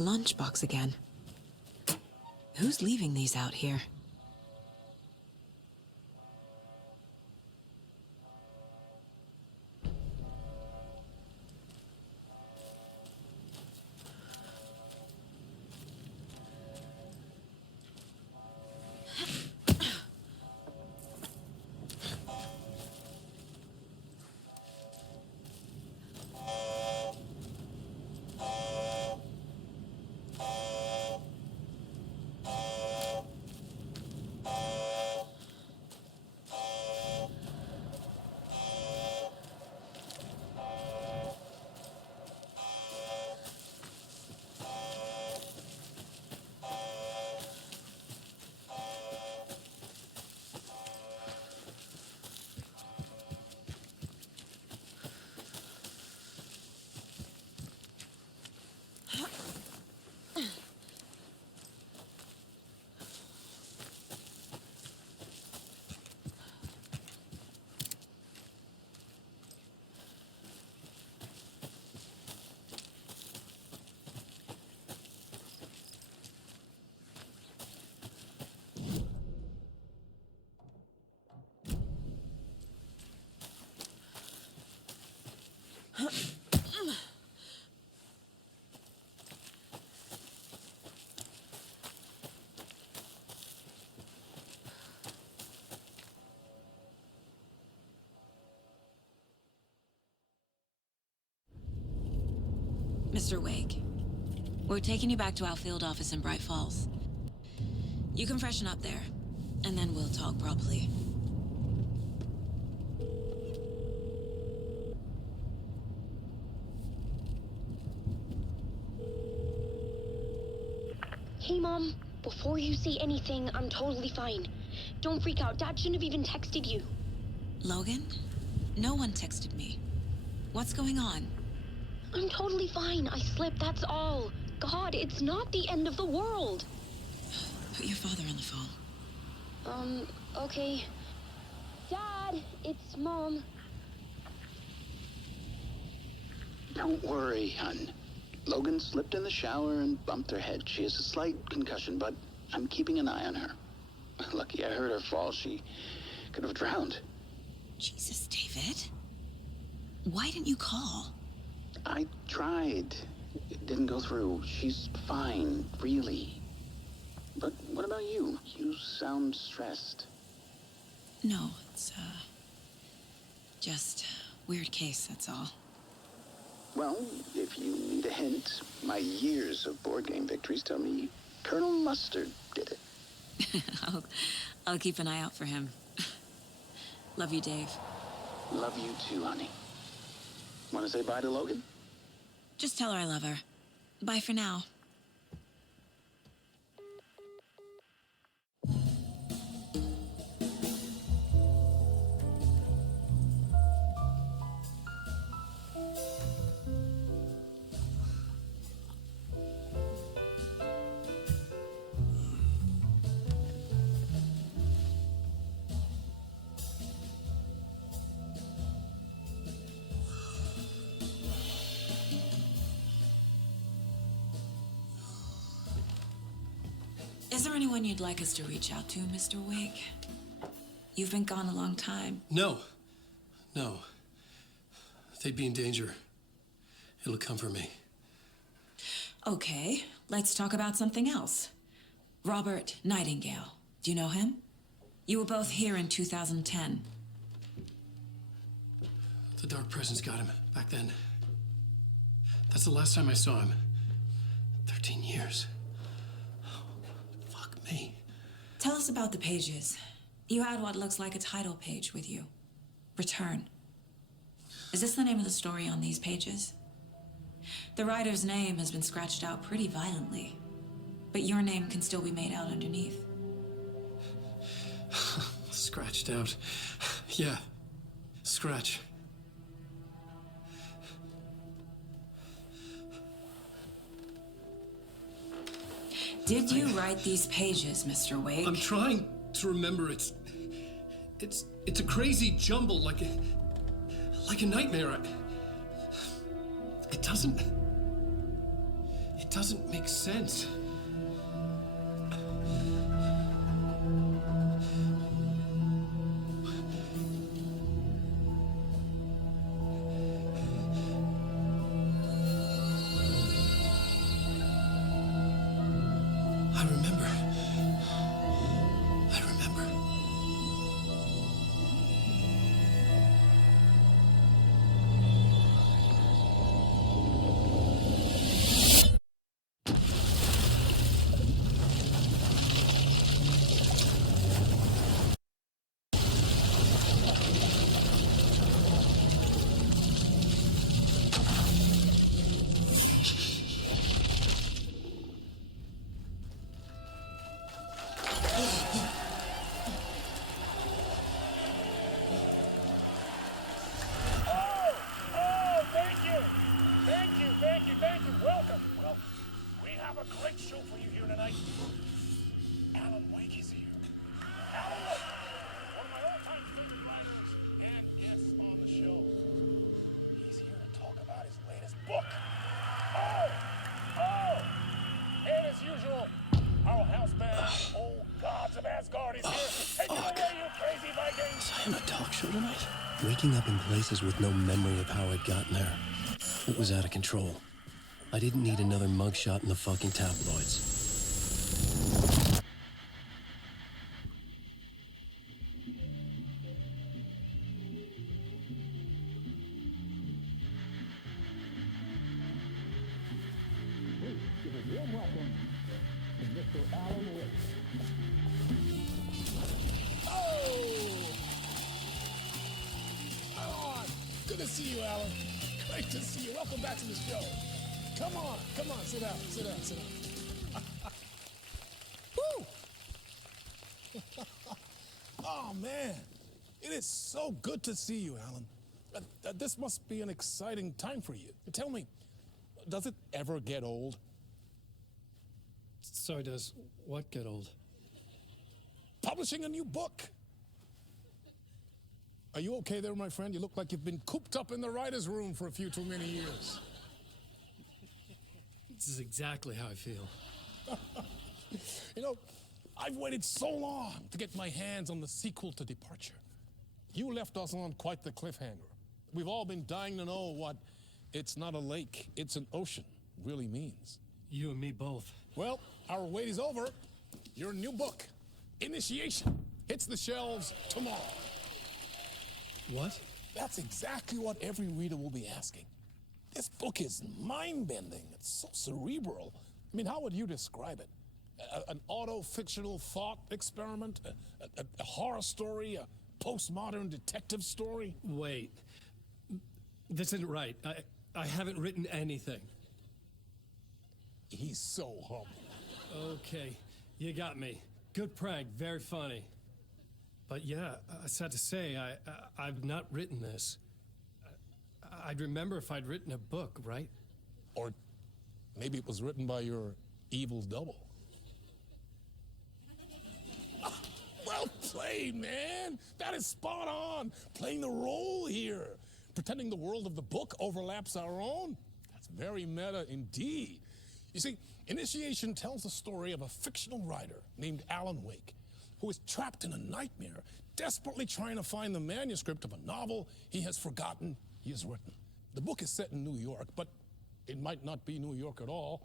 lunchbox again. Who's leaving these out here? Mr. Wake, we're taking you back to our field office in Bright Falls. You can freshen up there, and then we'll talk properly. Hey, Mom. Before you say anything, I'm totally fine. Don't freak out. Dad shouldn't have even texted you. Logan? No one texted me. What's going on? I'm totally fine. I slipped, that's all. God, it's not the end of the world. Put your father on the phone. Okay. Dad, it's Mom. Don't worry, hon. Logan slipped in the shower and bumped her head. She has a slight concussion, but I'm keeping an eye on her. Lucky I heard her fall. She could have drowned. Jesus, David. Why didn't you call? I tried. It didn't go through. She's fine, really. But what about you? You sound stressed. No, it's, just weird case, that's all. Well, if you need a hint, my years of board game victories tell me Colonel Mustard did it. I'll keep an eye out for him. Love you, Dave. Love you too, honey. Want to say bye to Logan? Just tell her I love her. Bye for now. Is there anyone you'd like us to reach out to, Mr. Wake? You've been gone a long time. No. They'd be in danger. It'll come for me. Okay, let's talk about something else. Robert Nightingale. Do you know him? You were both here in 2010. The Dark Presence got him back then. That's the last time I saw him. 13 years. Fuck me. Tell us about the pages. You had what looks like a title page with you. Return. Is this the name of the story on these pages? The writer's name has been scratched out pretty violently, but your name can still be made out underneath. Scratched out. Yeah. Scratch. Did you write these pages, Mr. Wake? I'm trying to remember. It's a crazy jumble, like a nightmare. It It doesn't make sense. I remember. Waking up in places with no memory of how I'd gotten there. It was out of control. I didn't need another mugshot in the fucking tabloids. Give a warm welcome to Mr. Alan Wake. Good to see you, Alan. Great to see you. Welcome back to the show. Come on, sit down. Woo! Oh, man. It is so good to see you, Alan. This must be an exciting time for you. Tell me, does it ever get old? So does what get old? Publishing a new book. Are you okay there, my friend? You look like you've been cooped up in the writer's room for a few too many years. This is exactly how I feel. You know, I've waited so long to get my hands on the sequel to Departure. You left us on quite the cliffhanger. We've all been dying to know what "it's not a lake, it's an ocean" really means. You and me both. Well, our wait is over. Your new book, Initiation, hits the shelves tomorrow. What? That's exactly what every reader will be asking. This book is mind-bending. It's so cerebral. I mean, how would you describe it? An auto-fictional thought experiment? A horror story? A postmodern detective story? Wait. This isn't right. I haven't written anything. He's so humble. Okay, you got me. Good prank, very funny. But yeah, sad to say, I've not written this. I'd remember if I'd written a book, right? Or maybe it was written by your evil double. Well played, man. That is spot on. Playing the role here. Pretending the world of the book overlaps our own. That's very meta indeed. You see, Initiation tells the story of a fictional writer named Alan Wake, who is trapped in a nightmare, desperately trying to find the manuscript of a novel he has forgotten he has written. The book is set in New York, but it might not be New York at all.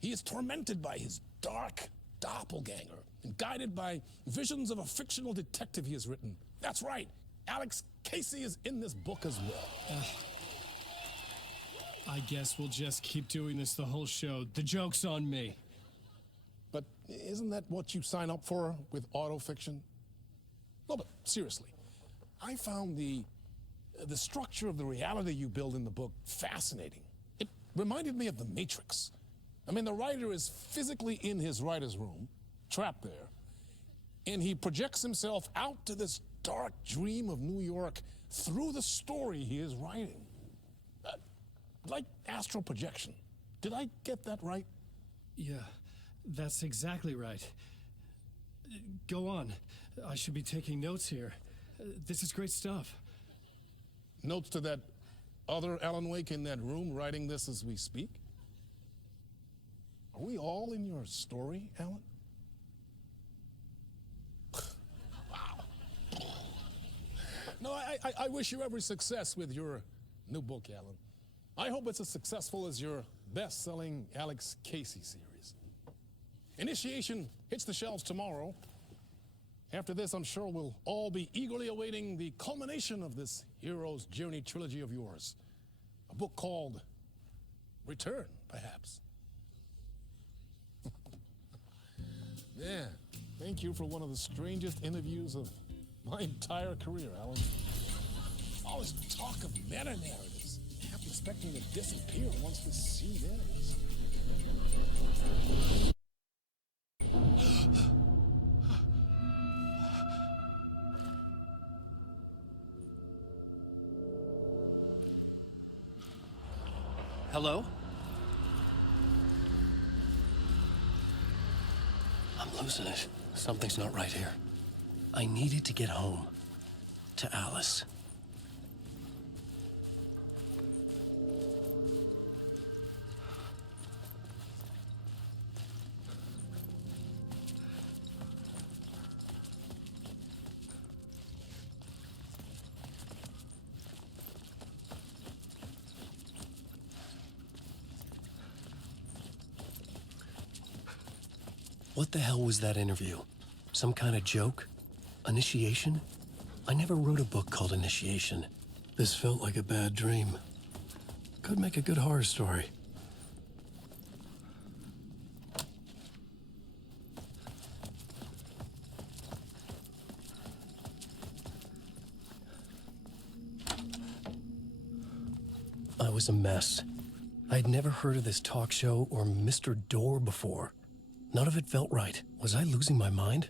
He is tormented by his dark doppelganger and guided by visions of a fictional detective he has written. That's right, Alex Casey is in this book as well. I guess we'll just keep doing this the whole show. The joke's on me. But isn't that what you sign up for with autofiction? No, but seriously, I found the structure of the reality you build in the book fascinating. It reminded me of The Matrix. I mean, the writer is physically in his writer's room, trapped there, and he projects himself out to this dark dream of New York through the story he is writing. Like astral projection. Did I get that right? Yeah, that's exactly right. Go on. I should be taking notes here. This is great stuff. Notes to that other Alan Wake in that room writing this as we speak? Are we all in your story, Alan? Wow. No, I wish you every success with your new book, Alan. I hope it's as successful as your best-selling Alex Casey series. Initiation hits the shelves tomorrow. After this, I'm sure we'll all be eagerly awaiting the culmination of this hero's journey trilogy of yours. A book called Return, perhaps. Yeah, thank you for one of the strangest interviews of my entire career, Alan. All this talk of meta-narratives. Half expecting to disappear once the scene ends. Hello? I'm losing it. Something's not right here. I needed to get home. To Alice. What the hell was that interview? Some kind of joke? Initiation? I never wrote a book called Initiation. This felt like a bad dream. Could make a good horror story. I was a mess. I'd never heard of this talk show or Mr. Door before. None of it felt right. Was I losing my mind?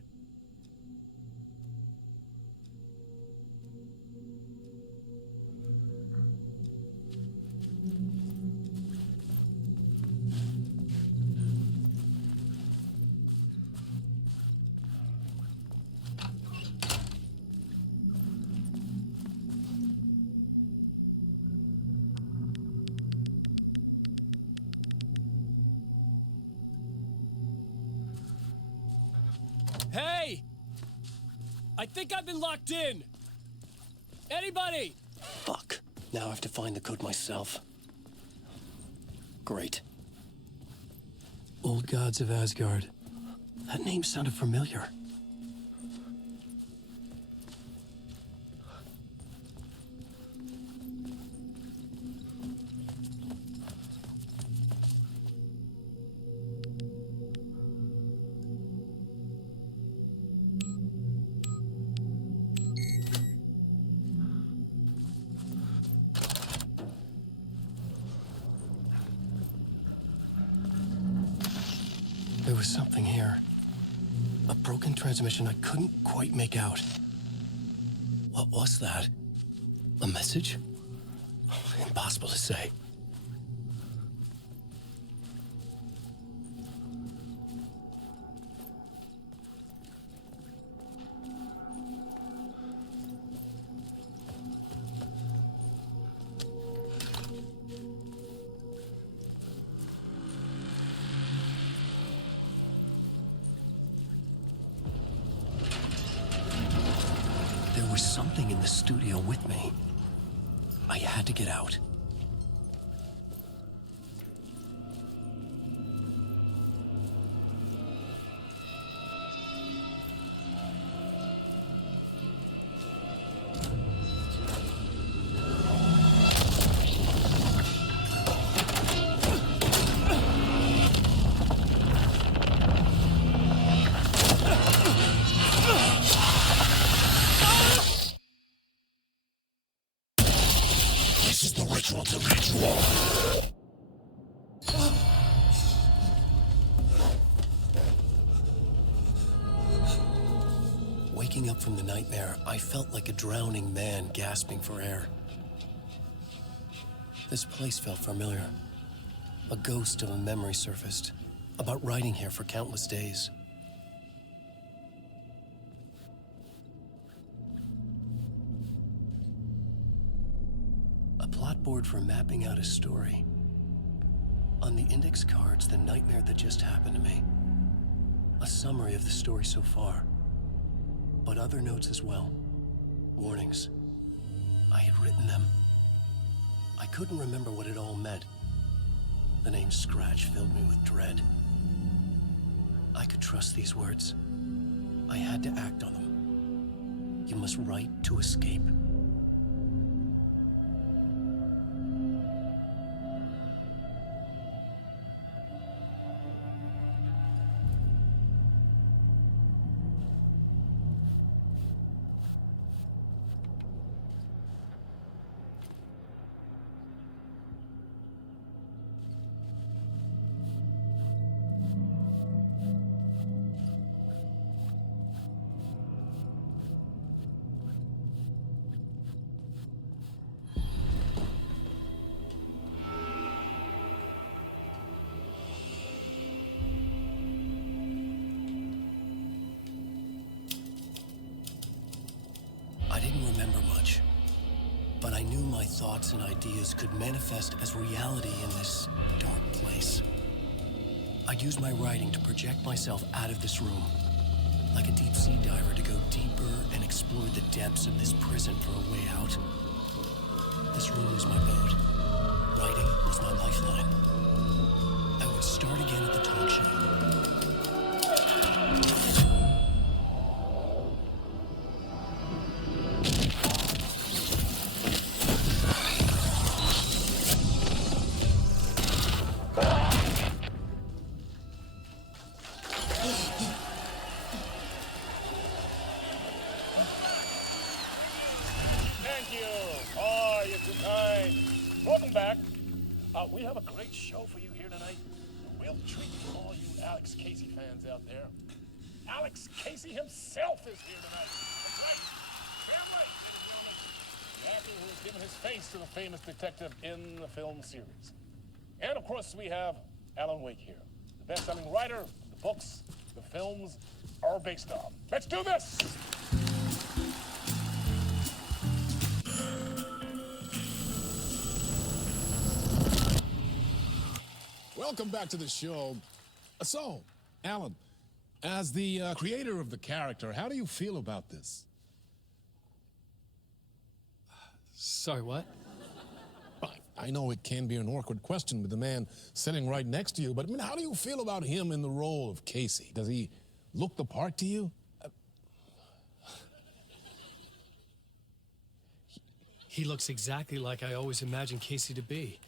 Hey! I think I've been locked in! Anybody? Fuck. Now I have to find the code myself. Great. Old Gods of Asgard. That name sounded familiar. There was something here. A broken transmission I couldn't quite make out. What was that? A message? Impossible to say. There was something in the studio with me. I had to get out. This is the ritual to ritual. Waking up from the nightmare, I felt like a drowning man gasping for air. This place felt familiar. A ghost of a memory surfaced, about riding here for countless days. A plot board for mapping out a story. On the index cards, the nightmare that just happened to me. A summary of the story so far. But other notes as well. Warnings. I had written them. I couldn't remember what it all meant. The name Scratch filled me with dread. I could trust these words. I had to act on them. You must write to escape. I didn't remember much, but I knew my thoughts and ideas could manifest as reality in this dark place. I'd use my writing to project myself out of this room, like a deep sea diver to go deeper and explore the depths of this prison for a way out. This room was my boat. Writing was my lifeline. I would start again at the talk show. Thank you. Oh, you're too kind. Welcome back. We have a great show for you here tonight. A real treat for all you Alex Casey fans out there. Alex Casey himself is here tonight. That's right. Family, ladies and gentlemen. The actor who has given his face to the famous detective in the film series. And of course, we have Alan Wake here, the best-selling writer the books the films are based on. Let's do this! Welcome back to the show. So, Alan, as the creator of the character, how do you feel about this? Sorry, what? I know it can be an awkward question with the man sitting right next to you, but I mean, how do you feel about him in the role of Casey? Does he look the part to you? He looks exactly like I always imagined Casey to be.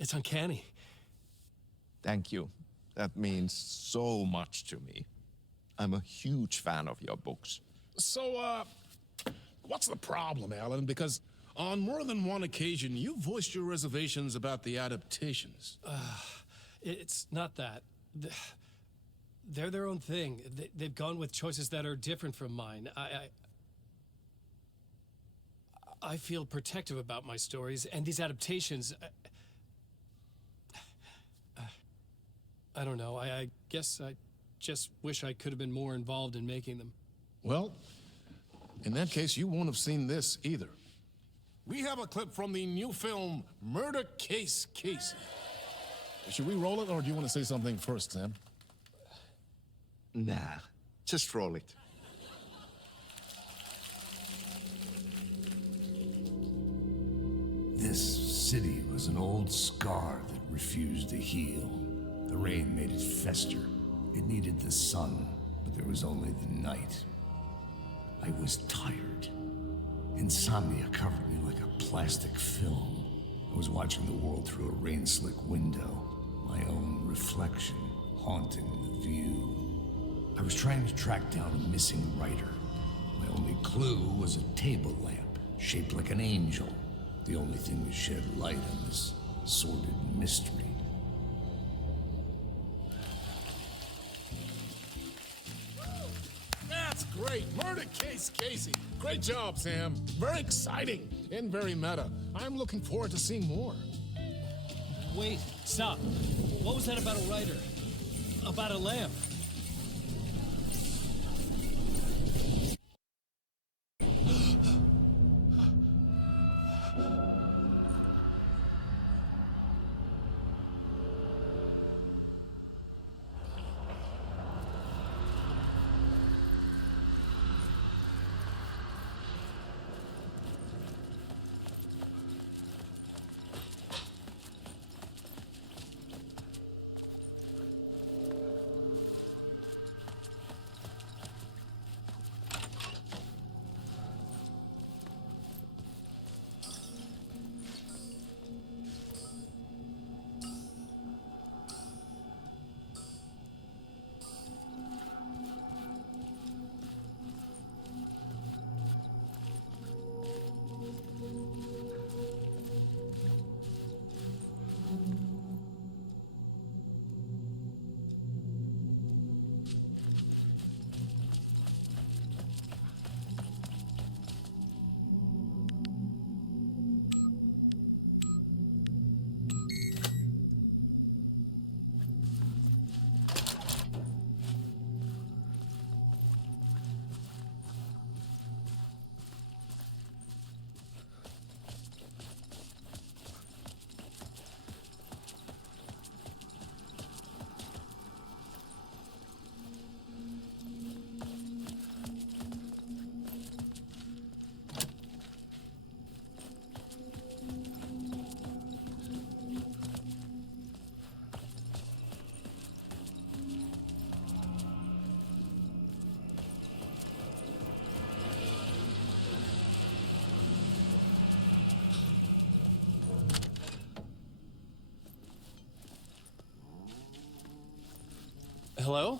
It's uncanny. Thank you. That means so much to me. I'm a huge fan of your books. So, what's the problem, Alan? Because on more than one occasion, you voiced your reservations about the adaptations. It's not that. They're their own thing. They've gone with choices that are different from mine. I feel protective about my stories, and these adaptations... I don't know. I guess I just wish I could have been more involved in making them. Well, in that case, you won't have seen this either. We have a clip from the new film, Murder Case Casey. Should we roll it, or do you want to say something first, Sam? Nah, just roll it. This city was an old scar that refused to heal. The rain made it fester. It needed the sun, but there was only the night. I was tired. Insomnia covered me like a plastic film. I was watching the world through a rain-slick window, my own reflection haunting the view. I was trying to track down a missing writer. My only clue was a table lamp, shaped like an angel. The only thing to shed light on this sordid mystery. That's great. Murder Case Casey. Great job, Sam. Very exciting and very meta. I'm looking forward to seeing more. Wait, stop. What was that about a writer? About a lamp? Hello?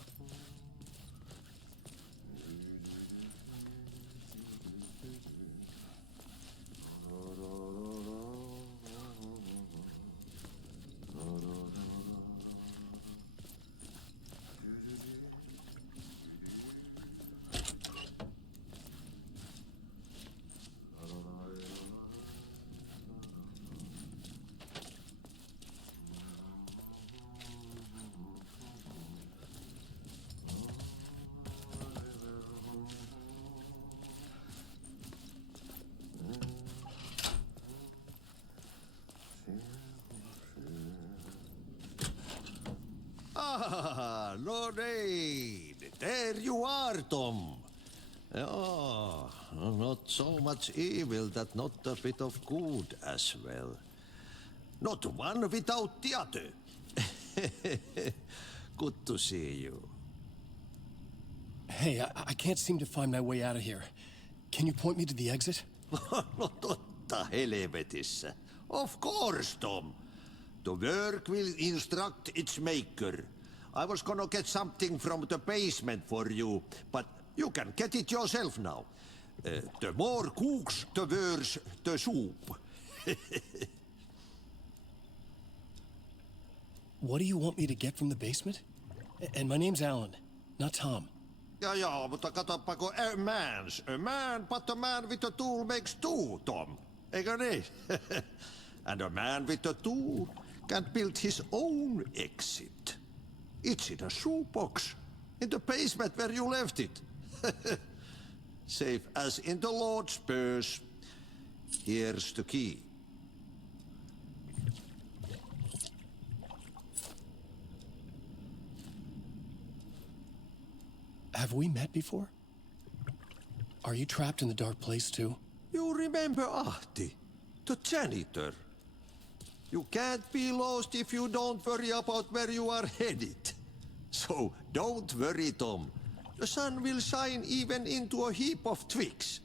Ah, Lorraine! There you are, Tom. Oh, not so much evil that not a bit of good as well. Not one without the other. Good to see you. Hey, I can't seem to find my way out of here. Can you point me to the exit? No totta helvetissä. Of course, Tom. The work will instruct its maker. I was gonna get something from the basement for you, but you can get it yourself now. The more cooks, the worse the soup. What do you want me to get from the basement? And my name's Alan, not Tom. Ja, mutta katsoppa, a man, but a man with a tool makes two, Tom. Eikö niin? And a man with a tool can build his own exit. It's in a shoebox, in the basement where you left it. Safe as in the Lord's purse. Here's the key. Have we met before? Are you trapped in the dark place too? You remember Ahti, the janitor. You can't be lost if you don't worry about where you are headed. So don't worry, Tom. The sun will shine even into a heap of twigs.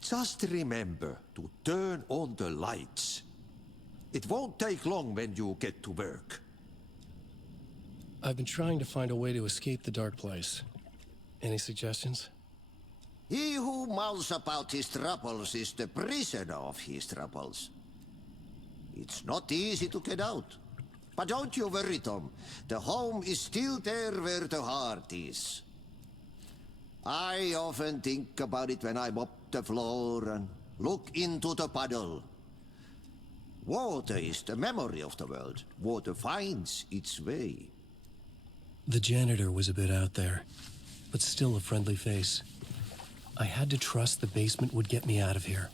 Just remember to turn on the lights. It won't take long when you get to work. I've been trying to find a way to escape the dark place. Any suggestions? He who mouths about his troubles is the prisoner of his troubles. It's not easy to get out. But don't you worry, Tom. The home is still there where the heart is. I often think about it when I mop the floor and look into the puddle. Water is the memory of the world. Water finds its way. The janitor was a bit out there, but still a friendly face. I had to trust the basement would get me out of here.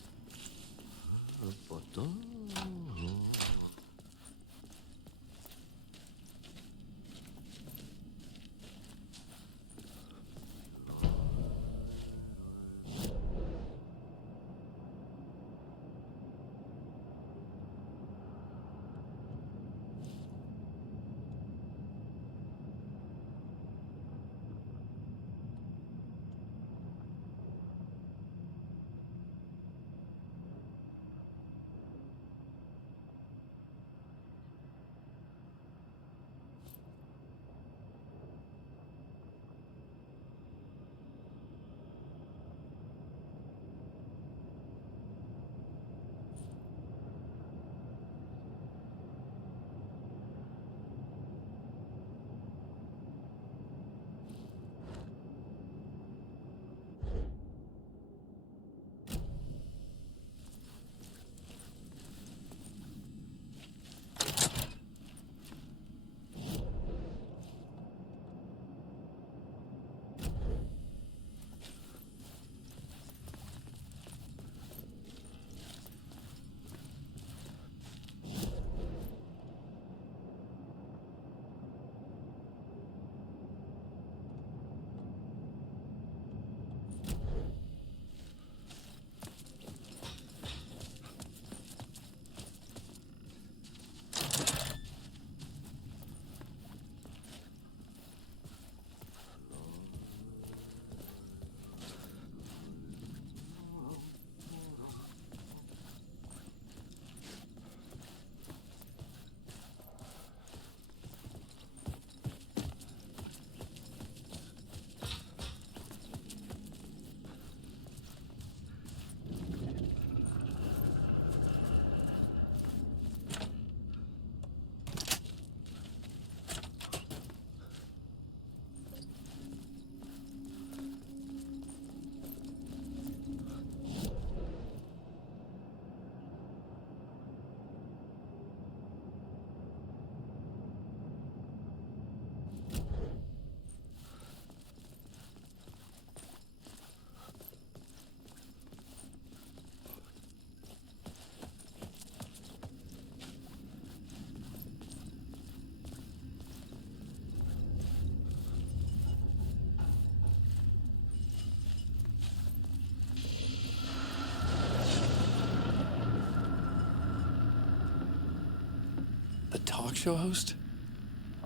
The talk show host?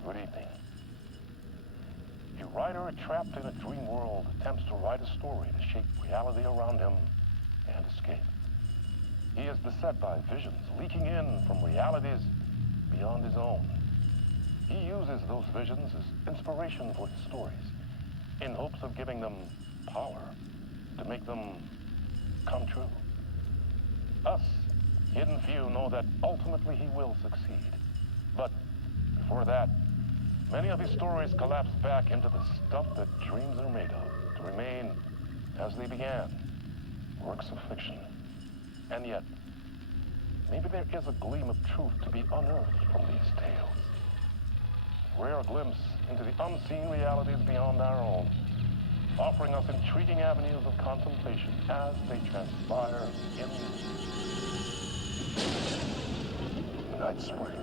Good evening. A writer trapped in a dream world attempts to write a story to shape reality around him and escape. He is beset by visions leaking in from realities beyond his own. He uses those visions as inspiration for his stories, in hopes of giving them power, to make them come true. Us, hidden few, know that ultimately he will succeed. But before that, many of his stories collapse back into the stuff that dreams are made of, to remain as they began, works of fiction. And yet, maybe there is a gleam of truth to be unearthed from these tales. Rare glimpse into the unseen realities beyond our own, offering us intriguing avenues of contemplation as they transpire in Night Springs.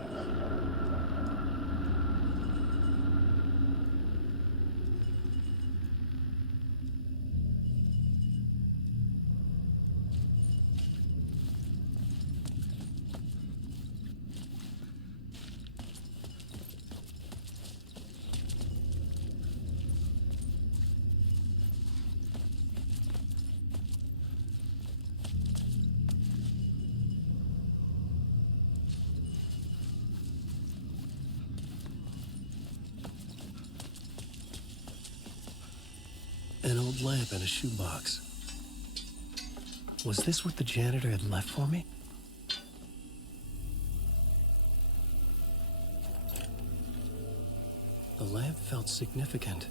An old lamp in a shoebox. Was this what the janitor had left for me? The lamp felt significant.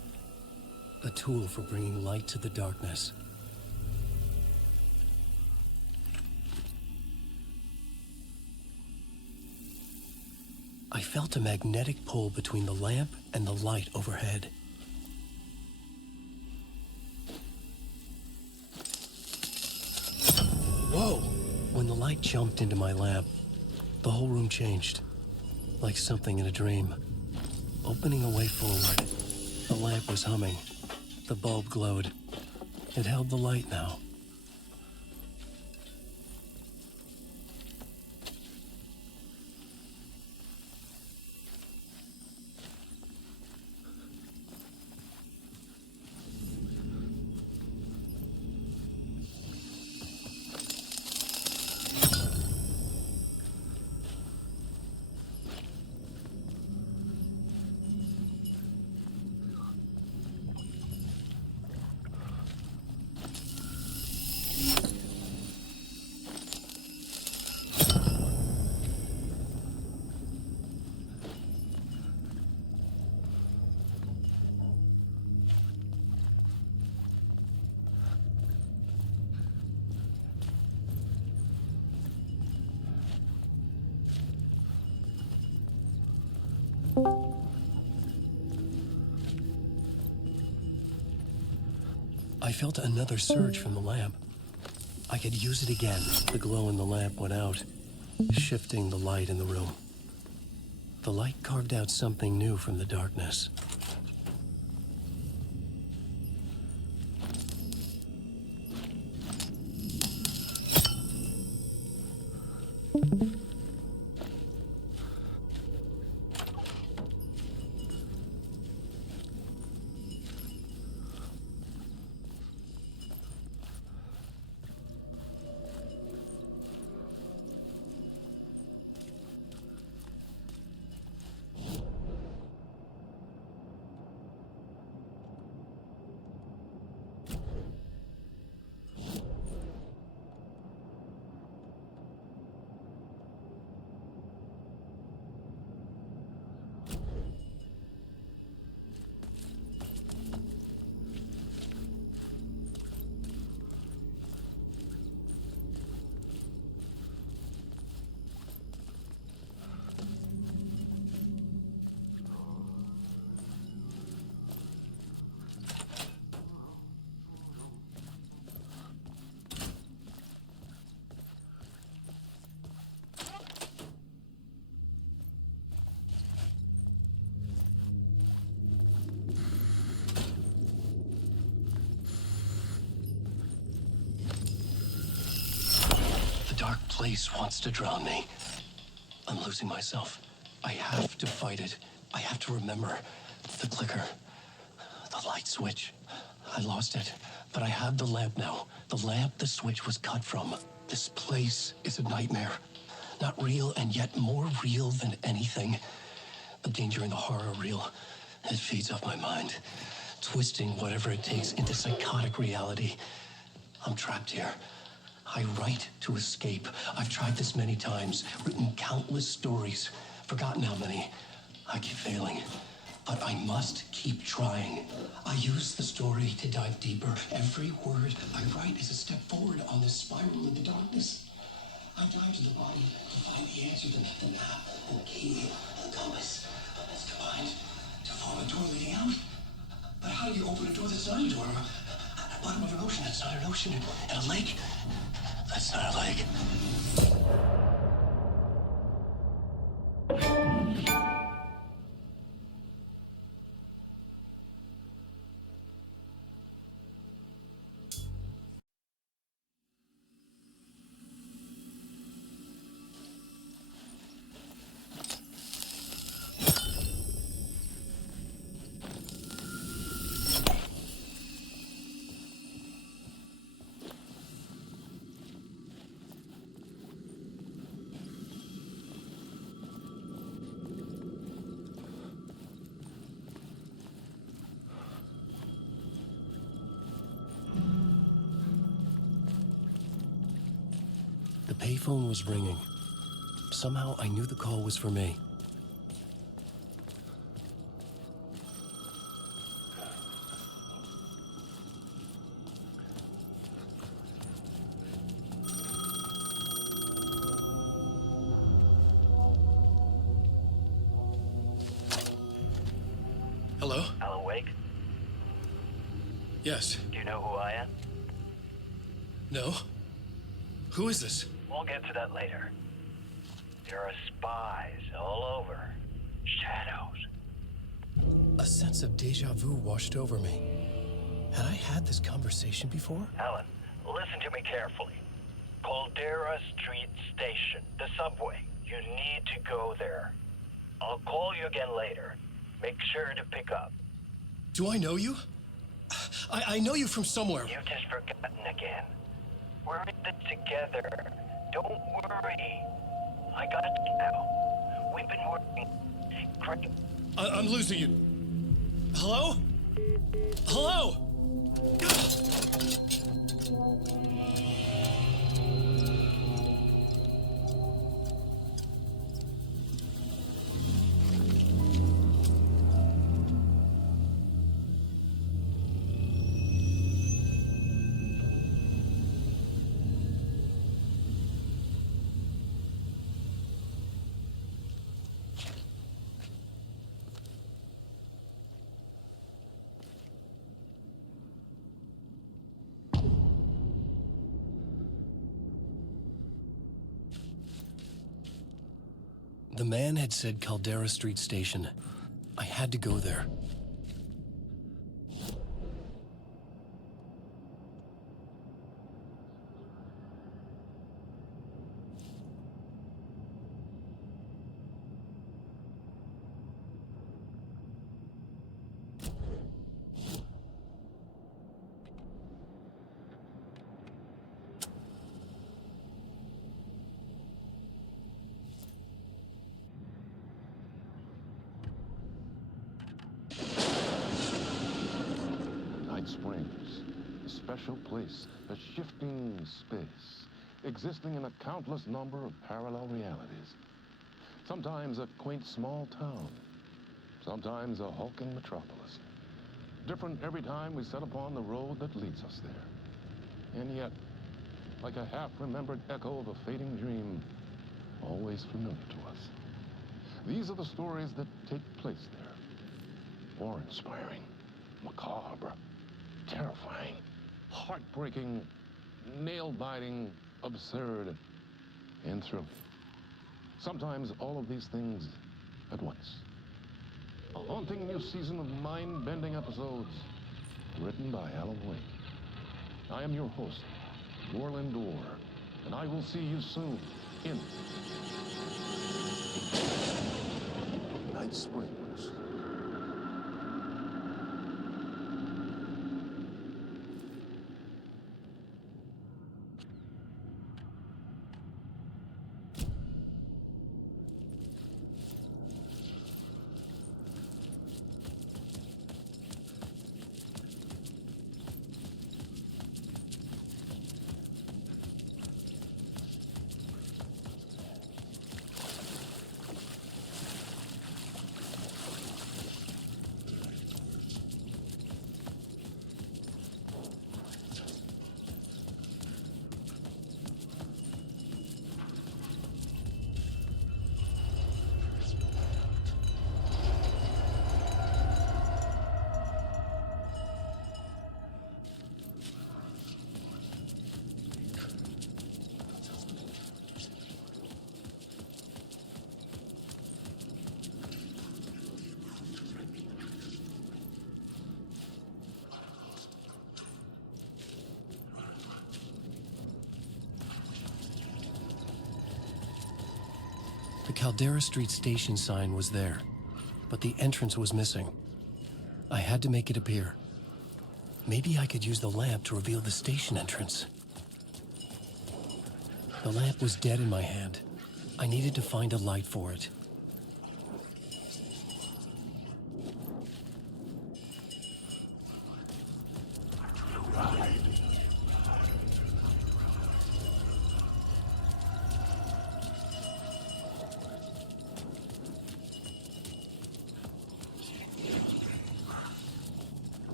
A tool for bringing light to the darkness. I felt a magnetic pull between the lamp and the light overhead. Whoa! When the light jumped into my lamp, the whole room changed, like something in a dream. Opening a way forward, the lamp was humming. The bulb glowed. It held the light now. I felt another surge from the lamp. I could use it again. The glow in the lamp went out, shifting the light in the room. The light carved out something new from the darkness. The dark place wants to drown me. I'm losing myself. I have to fight it. I have to remember. The clicker. The light switch. I lost it. But I have the lamp now. The lamp the switch was cut from. This place is a nightmare. Not real, and yet more real than anything. The danger and the horror real. It feeds off my mind. Twisting whatever it takes into psychotic reality. I'm trapped here. I write to escape. I've tried this many times. Written countless stories. Forgotten how many. I keep failing. But I must keep trying. I use the story to dive deeper. Every word I write is a step forward on this spiral in the darkness. I dive to the body to find the answer, the map, the key, the compass. It's combined to form a door leading out. But how do you open a door that's not a door? At the bottom of an ocean that's not an ocean. And a lake that's not a lake. The payphone was ringing. Somehow I knew the call was for me. Hello? Alan Wake? Yes. Do you know who I am? No? Who is this? We'll get to that later. There are spies all over. Shadows. A sense of deja vu washed over me. Had I had this conversation before? Alan, listen to me carefully. Caldera Street Station, the subway. You need to go there. I'll call you again later. Make sure to pick up. Do I know you? I know you from somewhere. You've just forgotten again. We're in it together. Don't worry. I got you now. We've been working. Great. I'm losing you. Hello? Hello? The man had said Caldera Street Station. I had to go there. Springs, a special place, a shifting space, existing in a countless number of parallel realities. Sometimes a quaint small town, sometimes a hulking metropolis. Different every time we set upon the road that leads us there. And yet, like a half-remembered echo of a fading dream, always familiar to us. These are the stories that take place there. Awe-inspiring, macabre, terrifying, heartbreaking, nail-biting, absurd, and thrilling. Sometimes all of these things at once. A haunting new season of mind-bending episodes written by Alan Wake. I am your host, Warland Orr, and I will see you soon in Silent Springs. The Caldera Street station sign was there, but the entrance was missing. I had to make it appear. Maybe I could use the lamp to reveal the station entrance. The lamp was dead in my hand. I needed to find a light for it.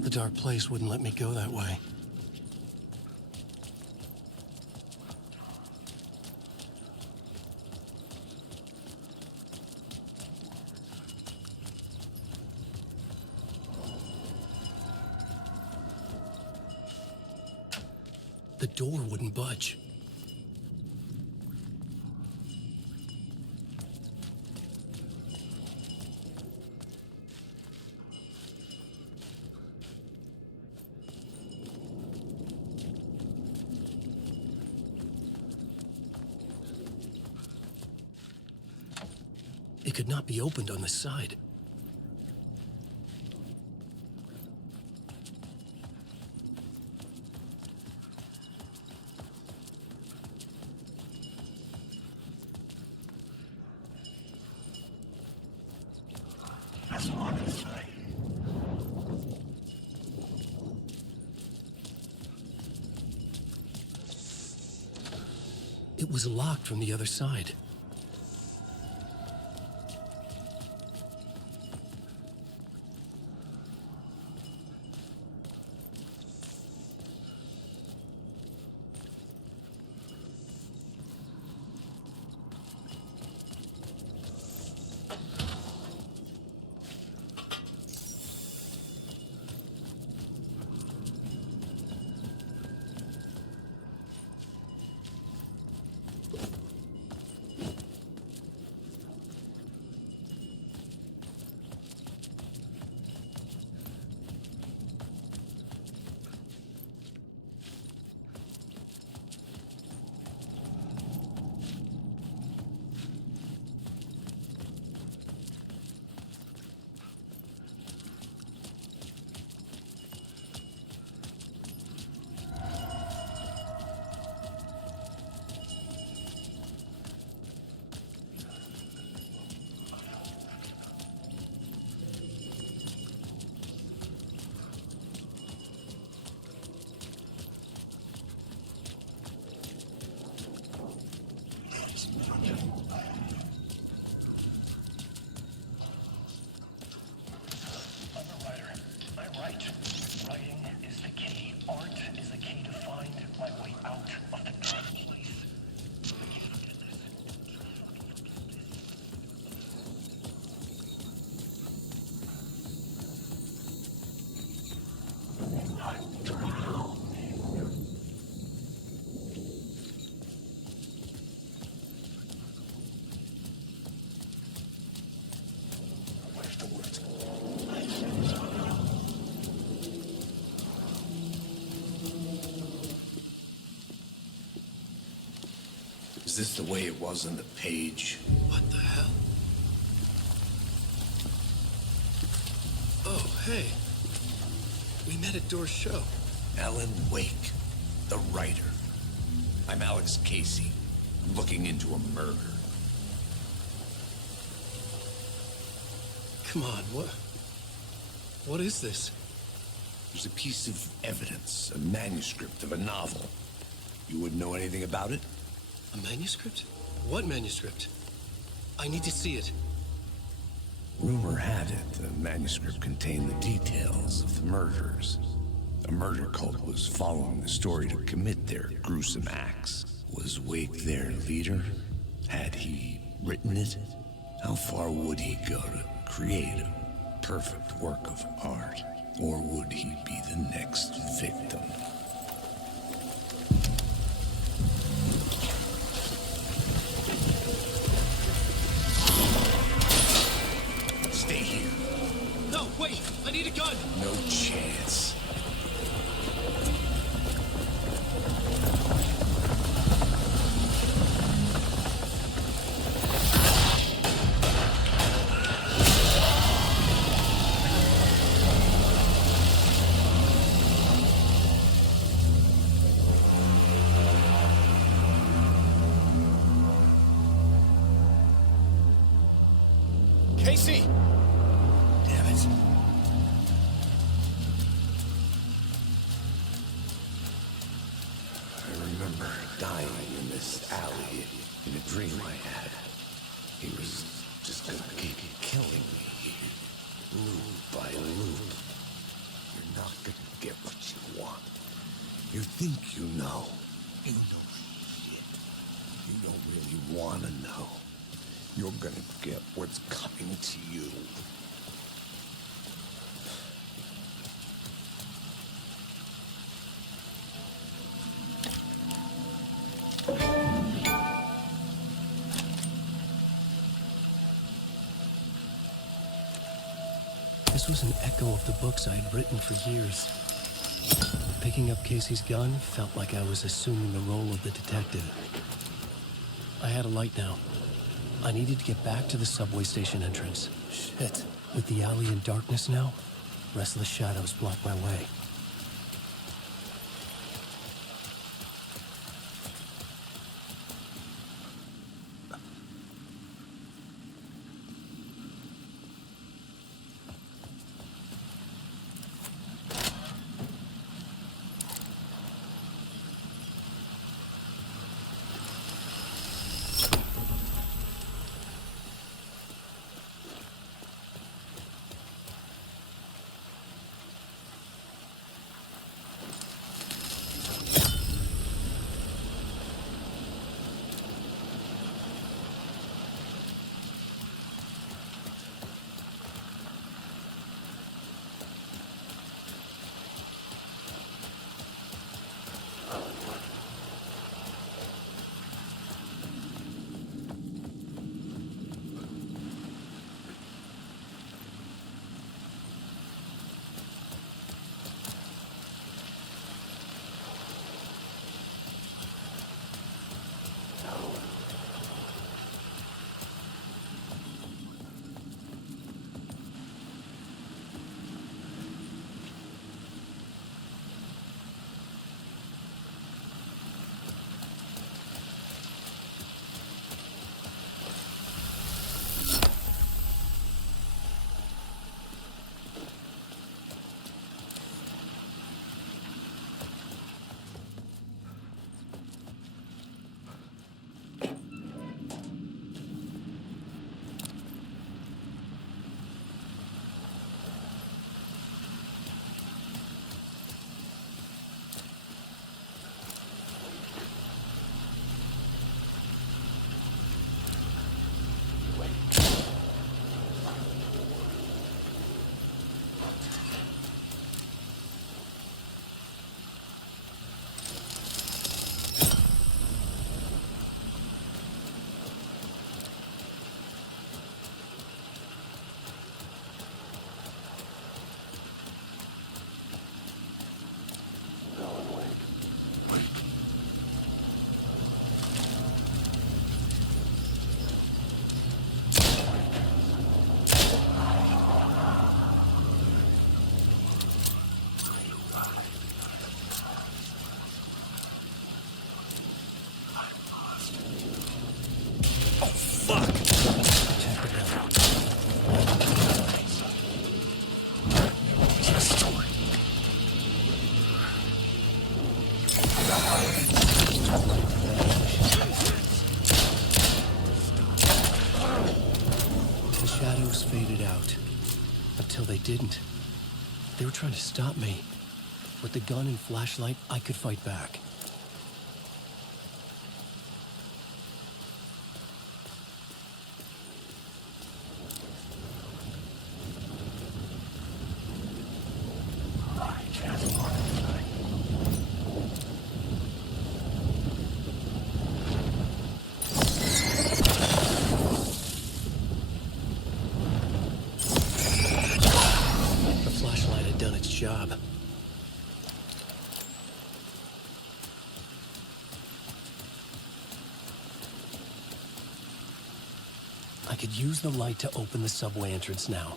The dark place wouldn't let me go that way. The door wouldn't budge. It could not be opened on the side. That's honestly. It was locked from the other side. this the way it was on the page? What the hell? Oh, hey. We met at Door's show. Alan Wake, the writer. I'm Alex Casey, looking into a murder. Come on, what is this? There's a piece of evidence, a manuscript of a novel. You wouldn't know anything about it? A manuscript? What manuscript? I need to see it. Rumor had it the manuscript contained the details of the murders. A murder cult was following the story to commit their gruesome acts. Was Wake their leader? Had he written it? How far would he go to create a perfect work of art? Or would he be the next victim? Stay here. No, wait! I need a gun! No chance. Casey! Damn it. I remember dying in this alley in a dream I had. He was just gonna keep killing me, loop by loop. You're not gonna get what you want. You think you know. You know shit. You don't really want to know. You're gonna get what's coming to you. This was an echo of the books I had written for years. Picking up Casey's gun felt like I was assuming the role of the detective. I had a light now. I needed to get back to the subway station entrance. Shit. With the alley in darkness now, restless shadows block my way. shadows faded out. Until they didn't. They were trying to stop me. With the gun and flashlight, I could fight back. The flashlight had done its job. I could use the light to open the subway entrance now.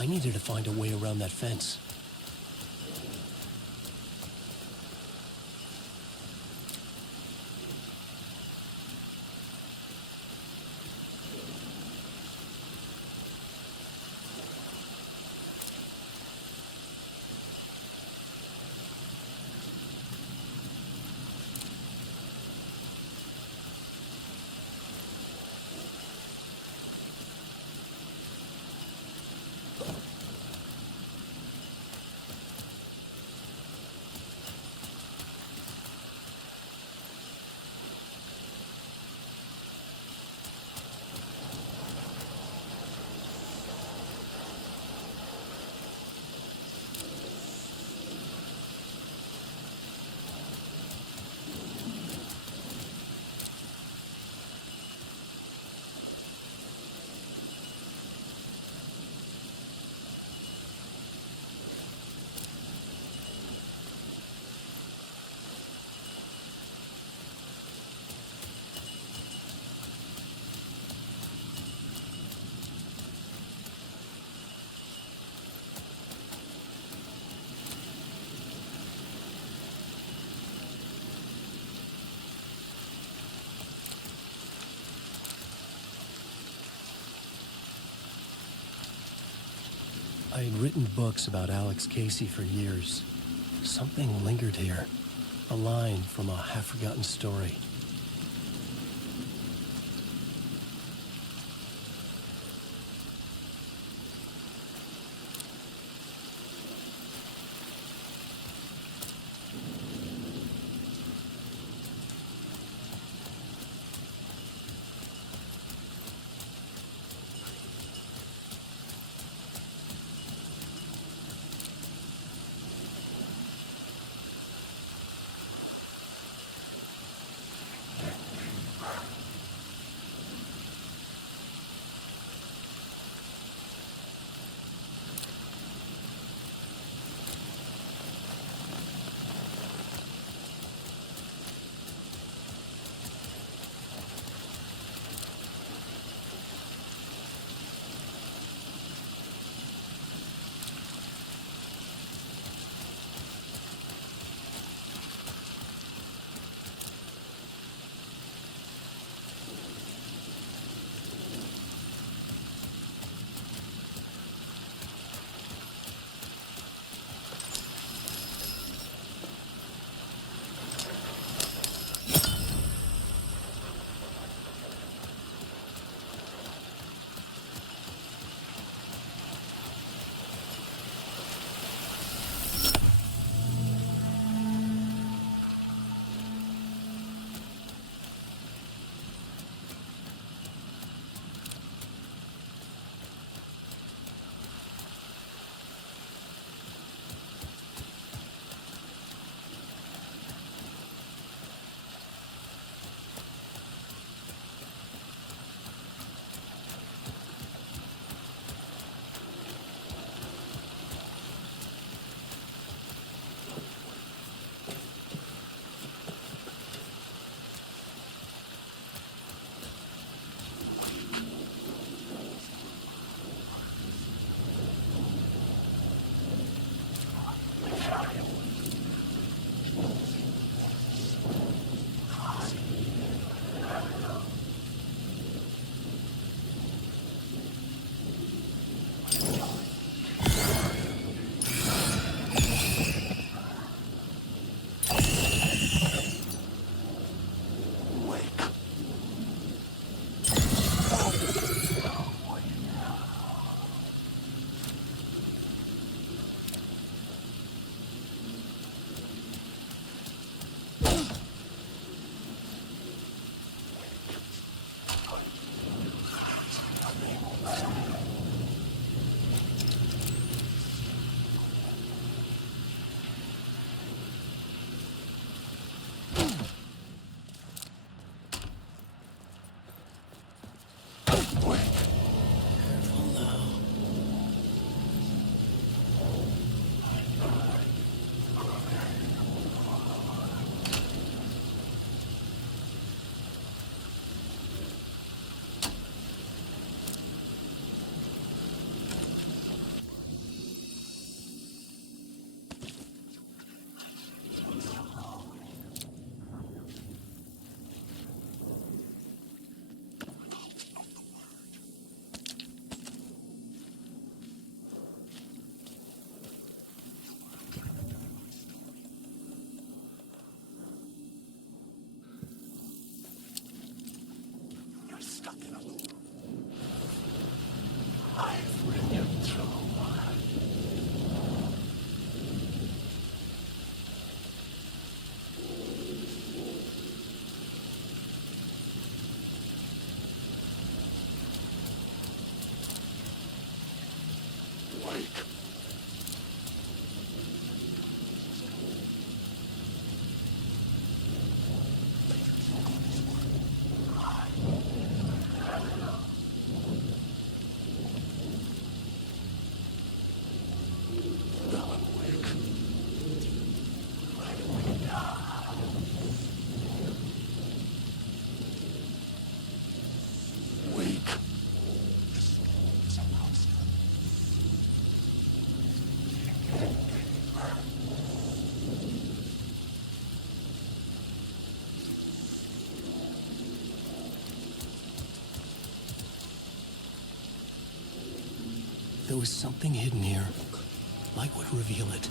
I needed to find a way around that fence. I had written books about Alex Casey for years. Something lingered here. A line from a half-forgotten story. There was something hidden here. Light would reveal it.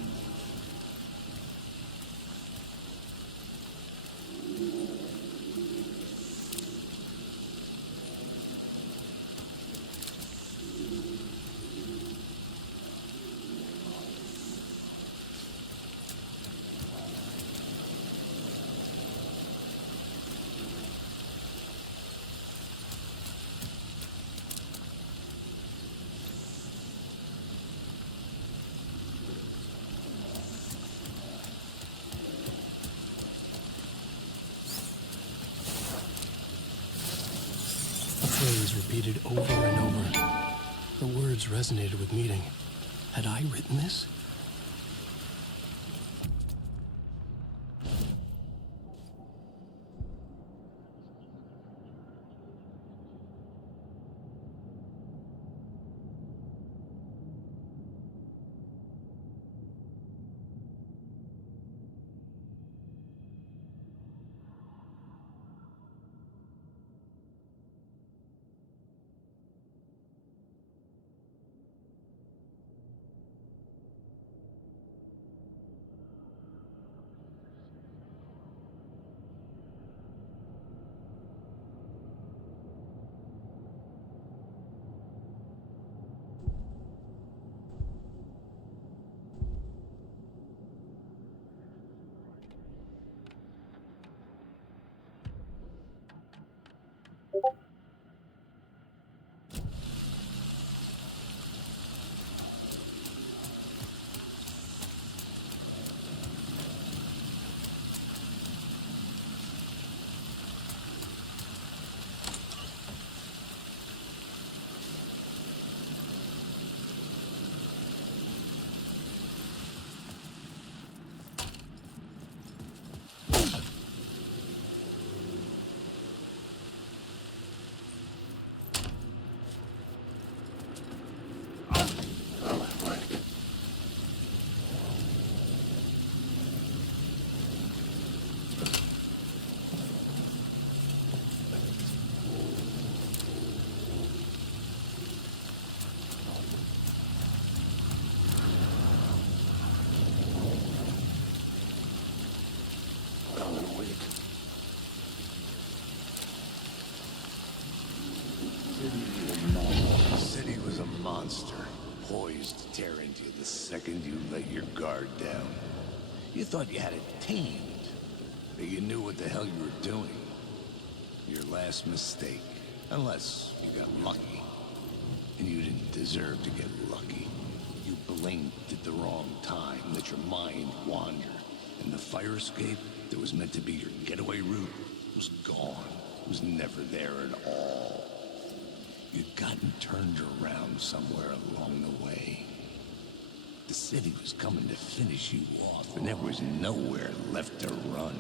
Phrase repeated over and over. The words resonated with meaning. Had I written this? The city was a monster, poised to tear into you the second you let your guard down. You thought you had it tamed, that you knew what the hell you were doing. Your last mistake, unless you got lucky. And you didn't deserve to get lucky. You blinked at the wrong time, let your mind wander. And the fire escape that was meant to be your getaway route was gone. It was never there at all. You'd gotten turned around somewhere along the way. The city was coming to finish you off, and there was nowhere left to run.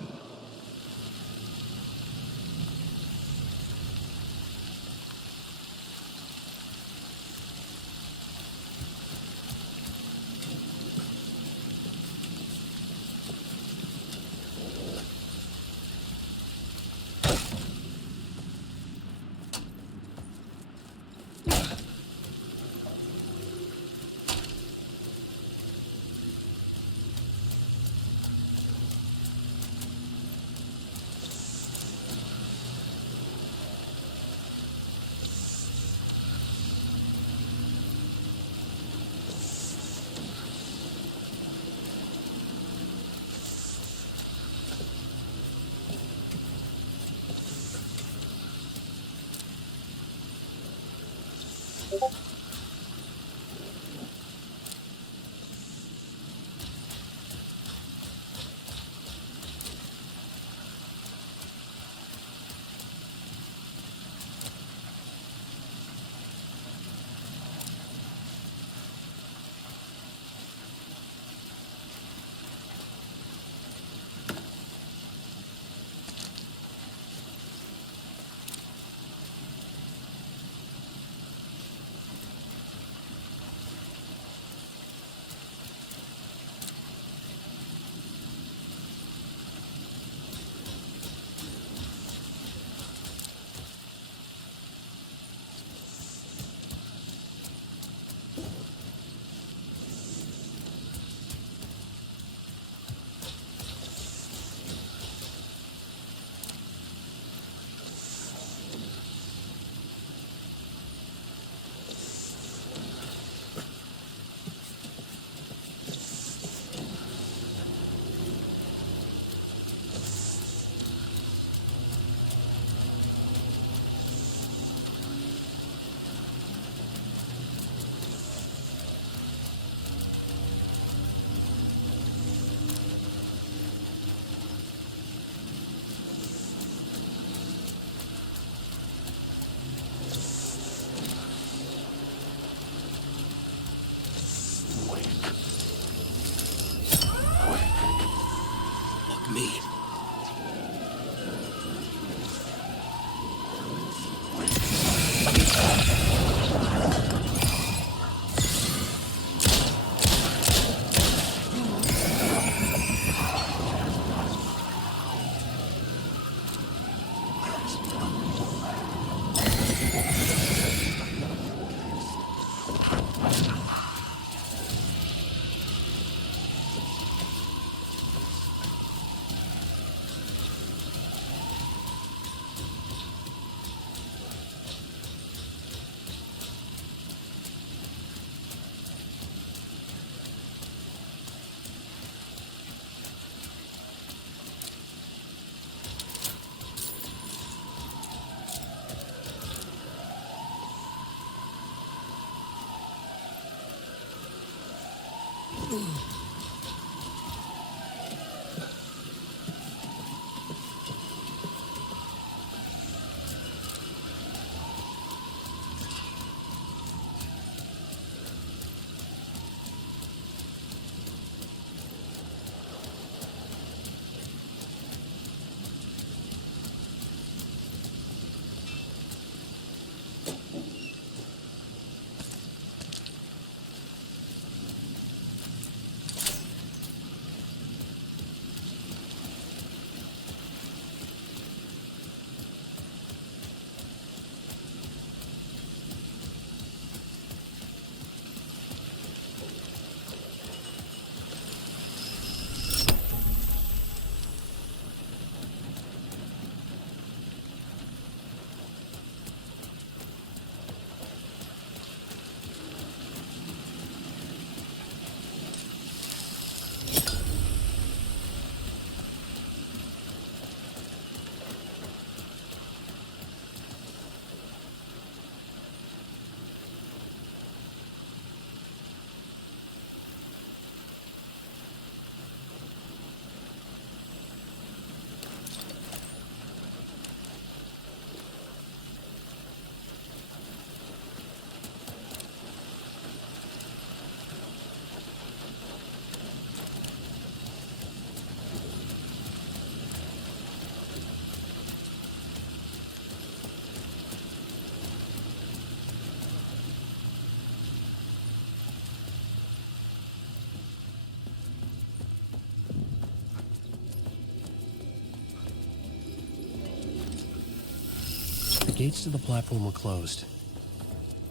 The gates to the platform were closed.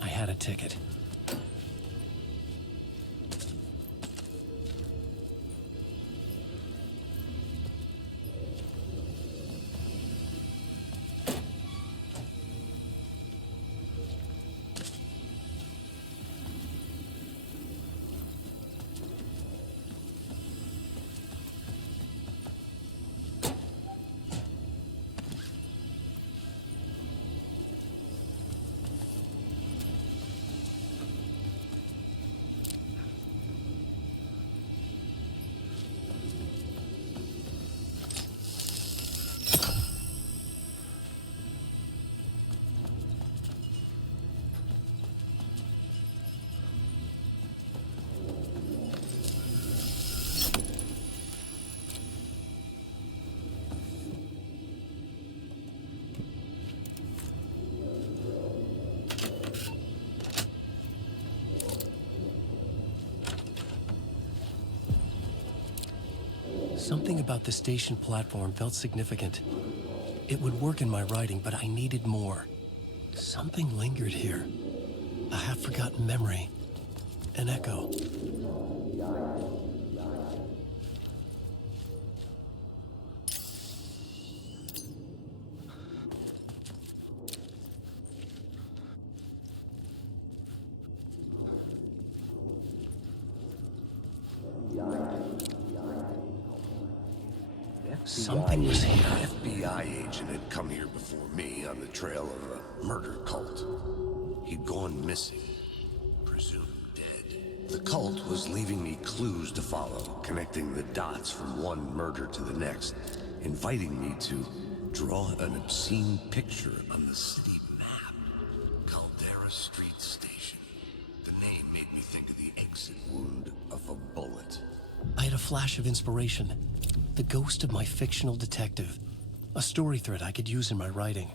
I had a ticket. Something about the station platform felt significant. It would work in my writing, but I needed more. Something lingered here. A half-forgotten memory. An echo. Something was here. An FBI agent had come here before me on the trail of a murder cult. He'd gone missing, presumed dead. The cult was leaving me clues to follow, connecting the dots from one murder to the next, inviting me to draw an obscene picture on the city map. Caldera Street Station. The name made me think of the exit wound of a bullet. I had a flash of inspiration. The ghost of my fictional detective. A story thread I could use in my writing.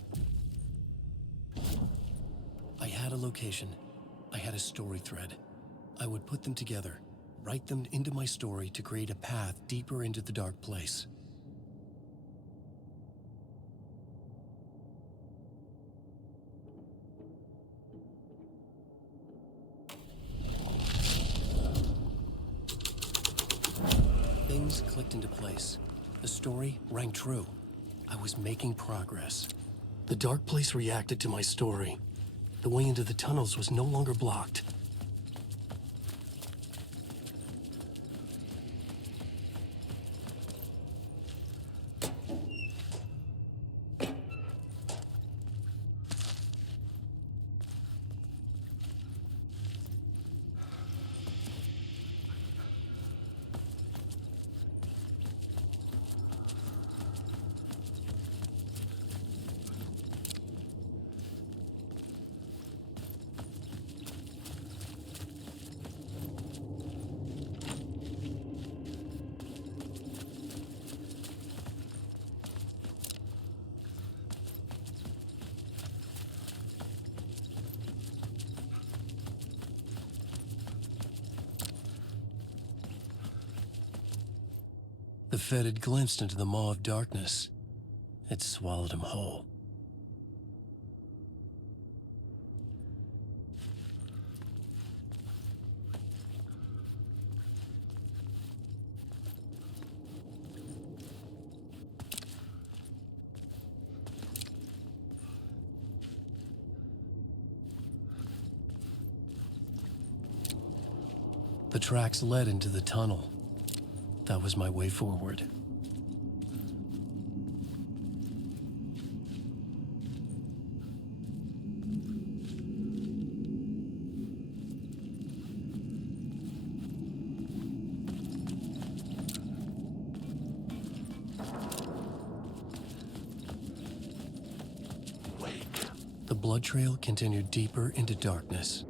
I had a location. I had a story thread. I would put them together, write them into my story to create a path deeper into the dark place. Things clicked into place. The story rang true. I was making progress. The dark place reacted to my story. The way into the tunnels was no longer blocked. Fed had glimpsed into the maw of darkness, it swallowed him whole. The tracks led into the tunnel. That was my way forward. The blood trail continued deeper into darkness.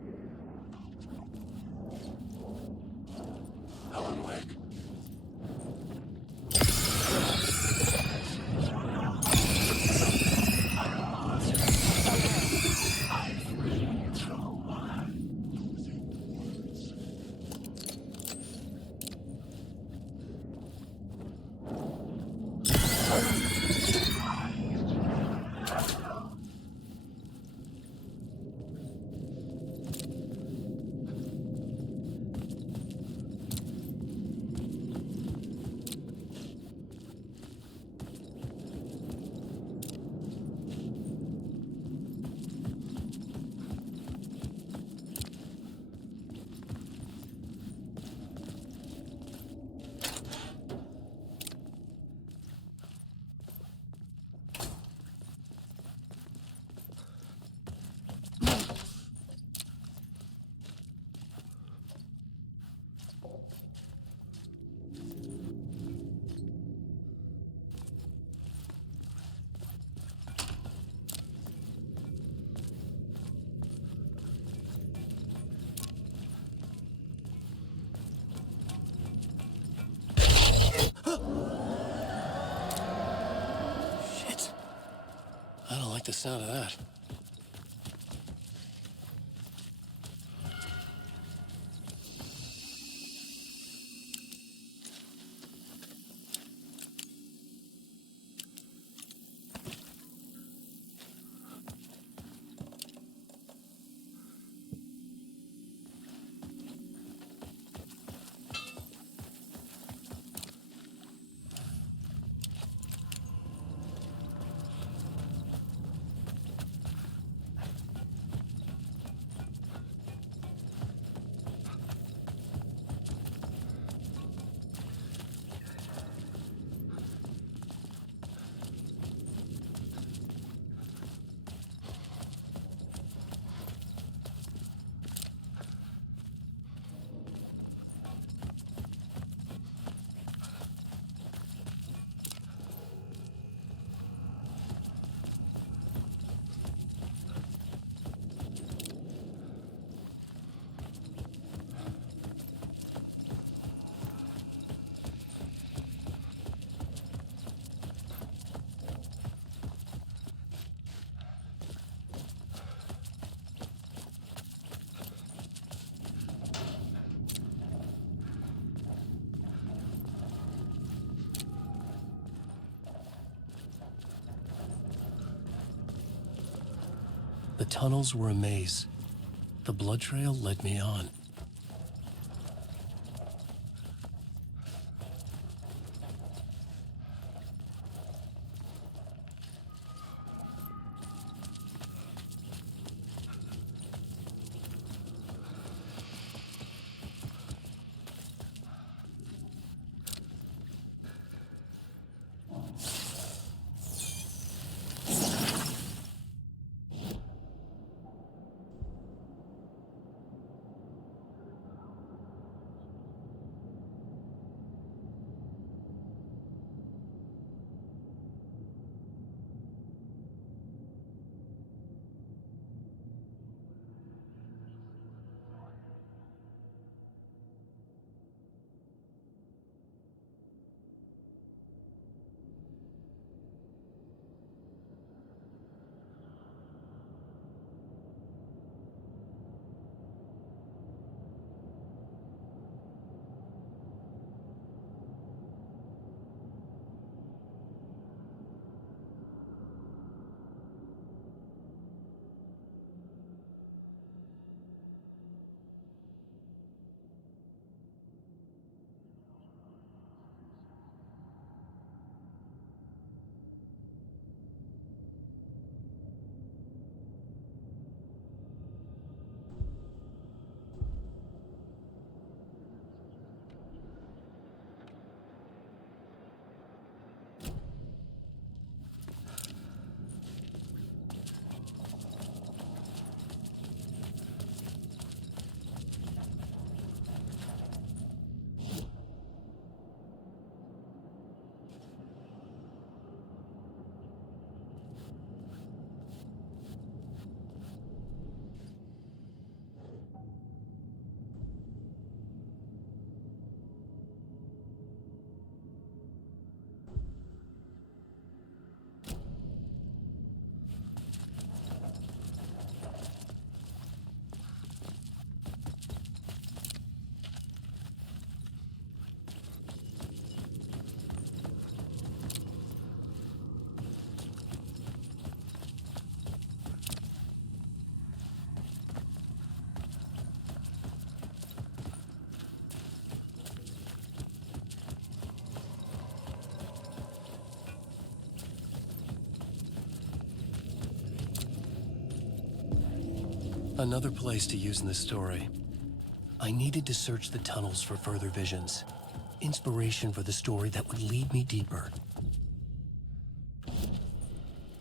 Shit. I don't like the sound of that. The tunnels were a maze. The blood trail led me on. Another place to use in the story. I needed to search the tunnels for further visions. Inspiration for the story that would lead me deeper.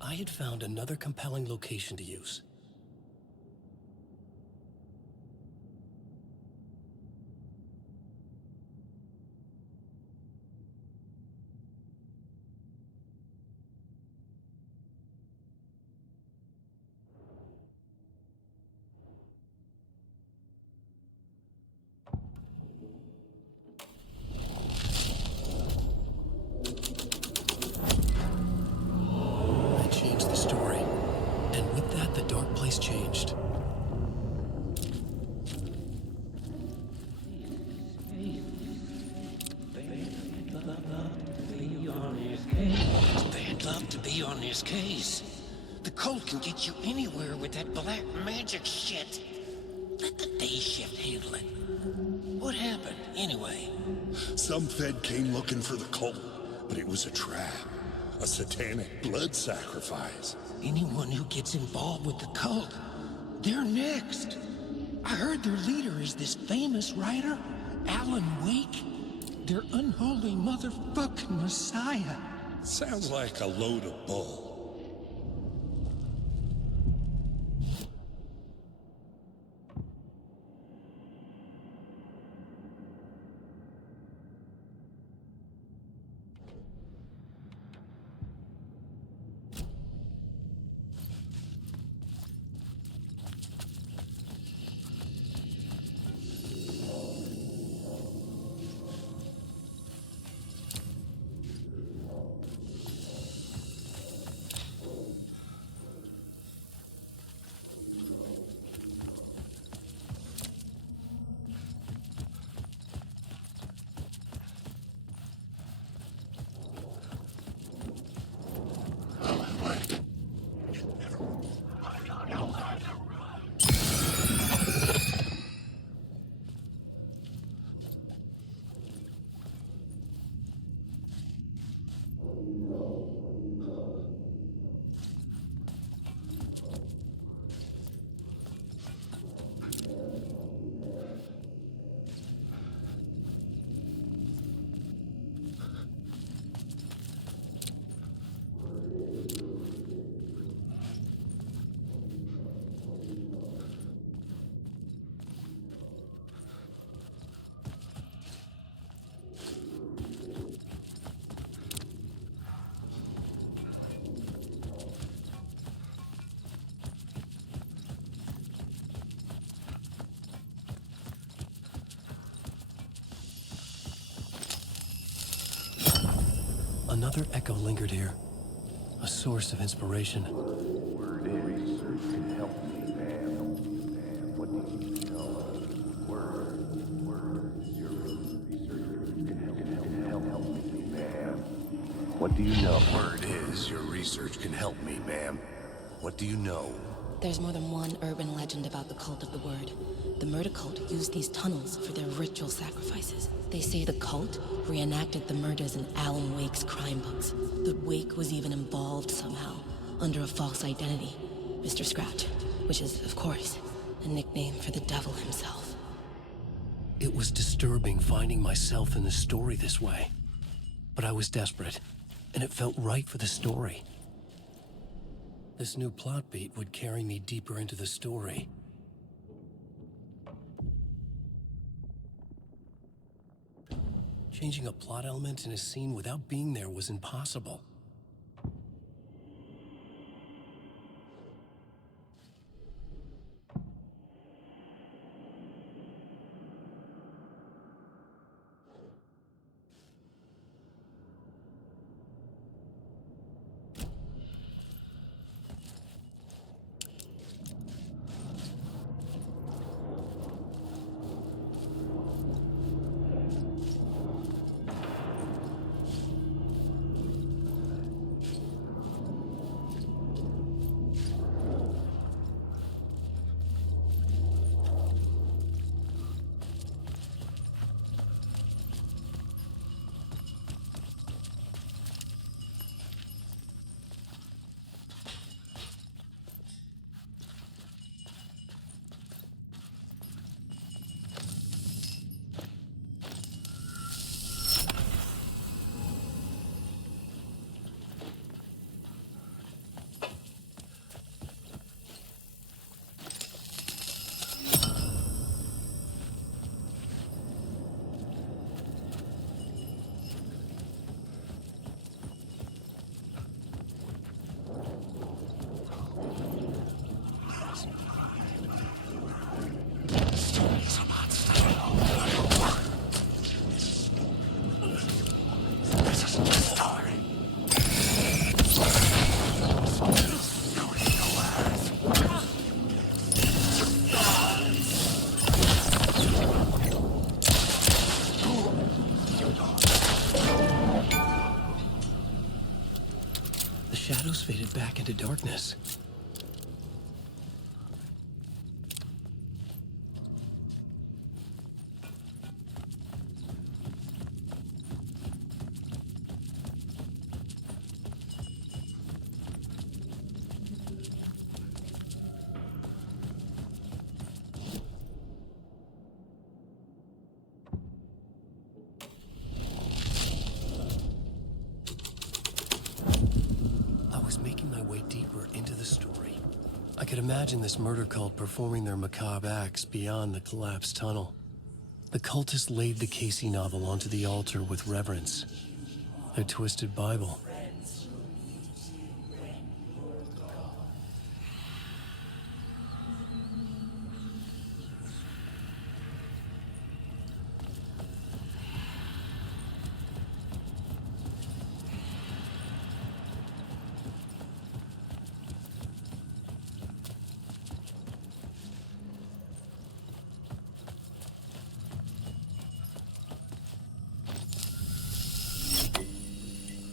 I had found another compelling location to use. Changed. They'd love to be on this case. The cult can get you anywhere with that black magic shit. Let the day shift handle it. What happened, anyway? Some Fed came looking for the cult, but it was a trap. A satanic blood sacrifice. Anyone who gets involved with the cult, they're next. I heard their leader is this famous writer, Alan Wake. Their unholy motherfucking messiah. Sounds like a load of bull. Another echo lingered here, a source of inspiration. Word is, can help me, man. What do you know? Word, your research can help me, man. What do you know? Word is, your research can help me, ma'am. What do you know? There's more than one urban legend about the cult of the word. The murder cult used these tunnels for their ritual sacrifices. They say the cult reenacted the murders in Alan Wake's crime books. That Wake was even involved somehow, under a false identity, Mr. Scratch, which is, of course, a nickname for the devil himself. It was disturbing finding myself in the story this way. But I was desperate, and it felt right for the story. This new plot beat would carry me deeper into the story. Changing a plot element in a scene without being there was impossible. shadows faded back into darkness. Making my way deeper into the story, I could imagine this murder cult performing their macabre acts beyond the collapsed tunnel. The cultists laid the Casey novel onto the altar with reverence, their twisted Bible.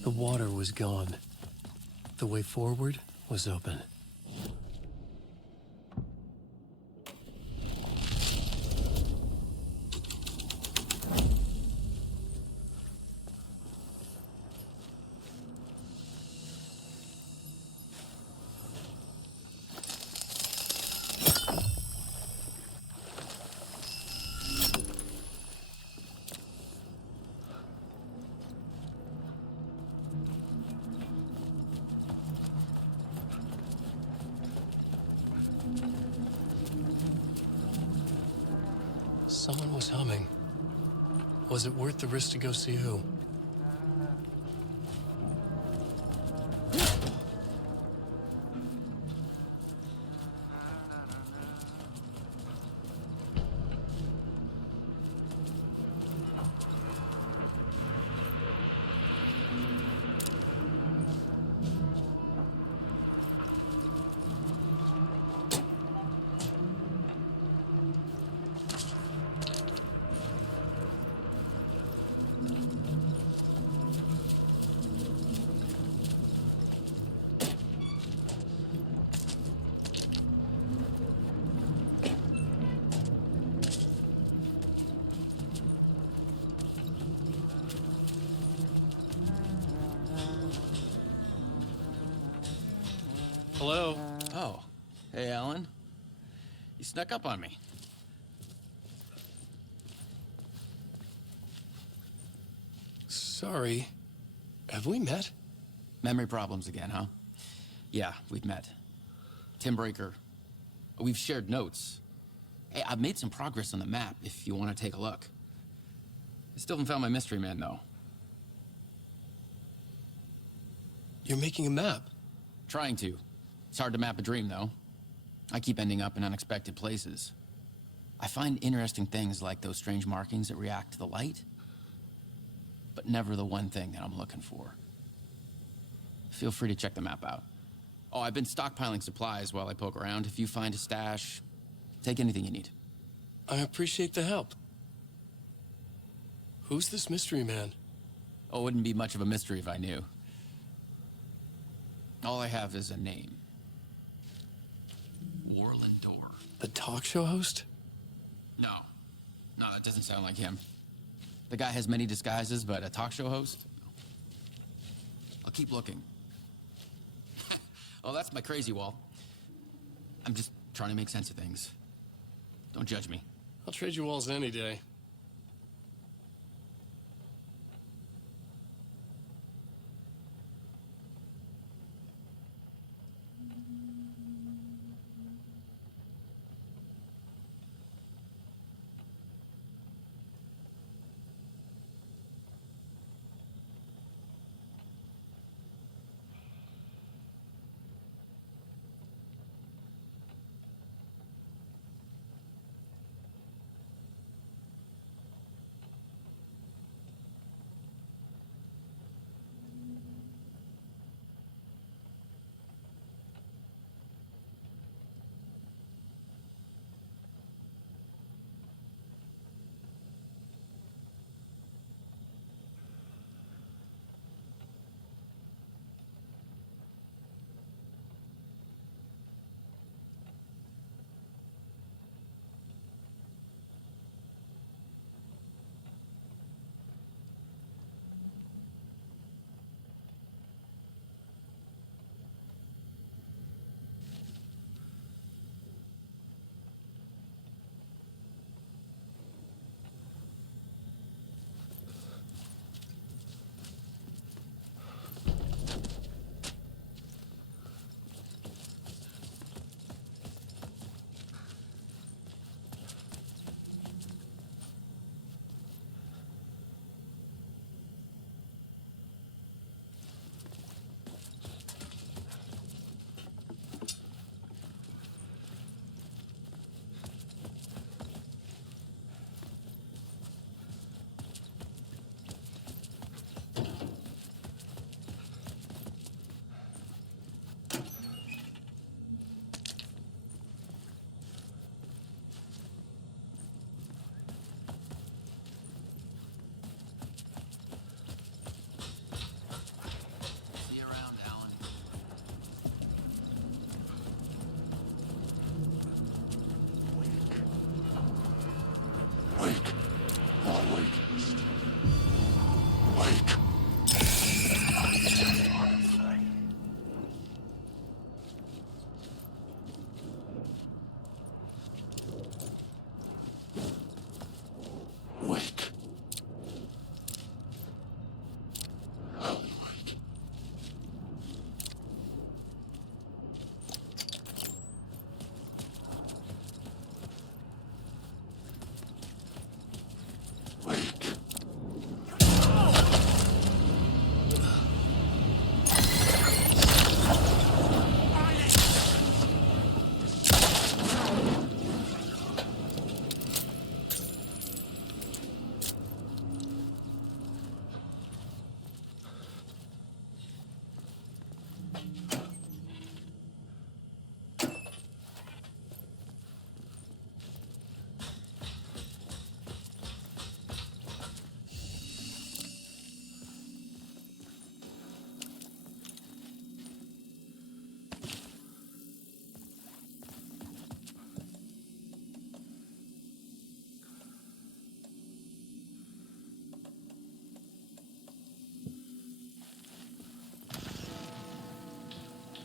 The water was gone. The way forward was open. Someone was humming. Was it worth the risk to go see who? Hello? Oh. Hey, Alan. You snuck up on me. Sorry. Have we met? Memory problems again, huh? Yeah, we've met. Tim Breaker. We've shared notes. Hey, I've made some progress on the map if you want to take a look. I still haven't found my mystery man, though. You're making a map? Trying to. It's hard to map a dream, though. I keep ending up in unexpected places. I find interesting things like those strange markings that react to the light, but never the one thing that I'm looking for. Feel free to check the map out. Oh, I've been stockpiling supplies while I poke around. If you find a stash, take anything you need. I appreciate the help. Who's this mystery man? Oh, it wouldn't be much of a mystery if I knew. All I have is a name. Warland Tor. The talk show host? No. No, that doesn't sound like him. The guy has many disguises, but a talk show host? I'll keep looking. Oh, that's my crazy wall. I'm just trying to make sense of things. Don't judge me. I'll trade you walls any day.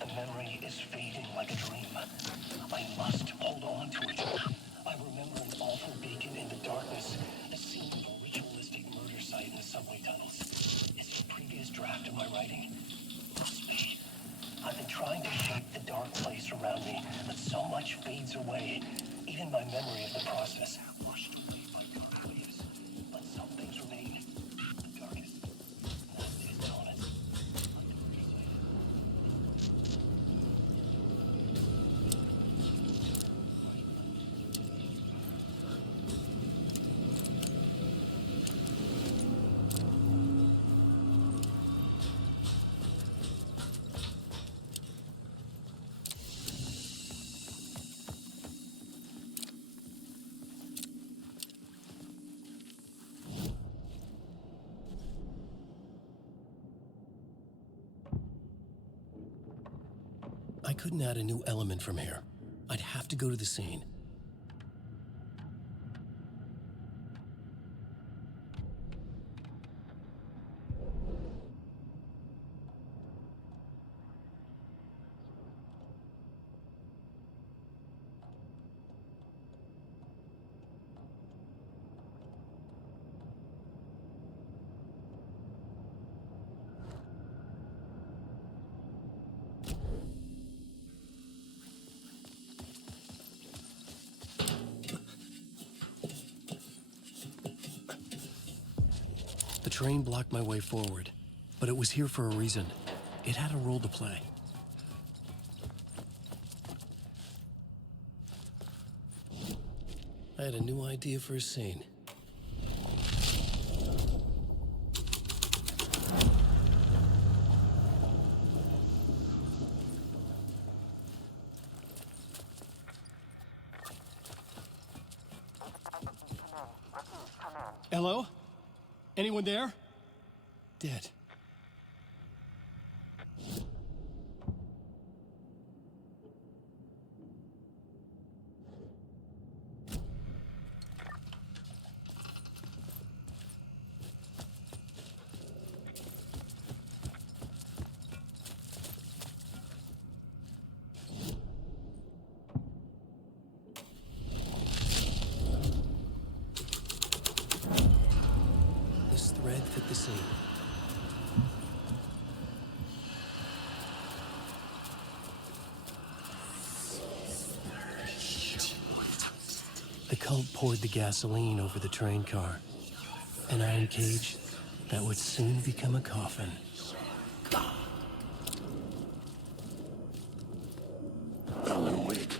The memory is fading like a dream. I must hold on to it. I remember an awful beacon in the darkness, a scene of a ritualistic murder site in the subway tunnels. It's a previous draft of my writing. Must be. I've been trying to shape the dark place around me, but so much fades away. Even my memory of the process washed away by dark waves. But some things remain. The darkest. It's on it. I couldn't add a new element from here. I'd have to go to the scene. The train blocked my way forward, but it was here for a reason. It had a role to play. I had a new idea for a scene. Hello? Anyone there? Dead. This thread fit the scene. The cult poured the gasoline over the train car. An iron cage that would soon become a coffin. Alan Wake.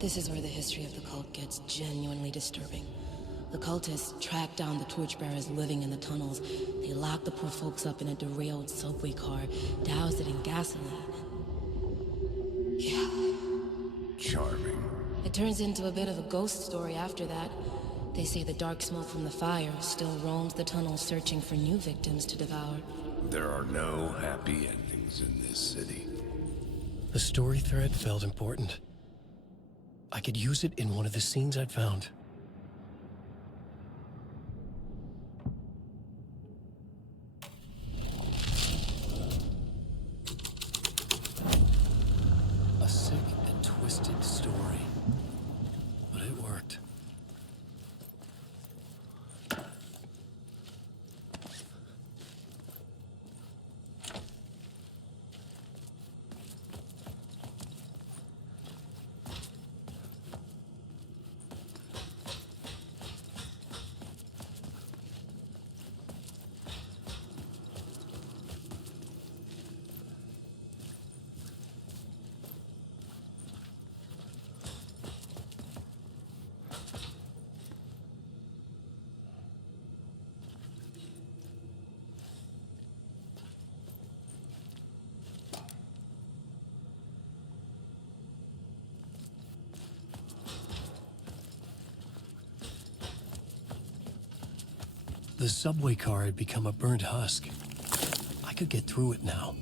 This is where the history of the cult gets genuinely disturbing. The cultists tracked down the torchbearers living in the tunnels. They locked the poor folks up in a derailed subway car, doused it in gasoline. Yeah. Charming. It turns into a bit of a ghost story after that. They say the dark smoke from the fire still roams the tunnels searching for new victims to devour. There are no happy endings in this city. The story thread felt important. I could use it in one of the scenes I'd found. A sick and twisted story, but it worked. The subway car had become a burnt husk. I could get through it now.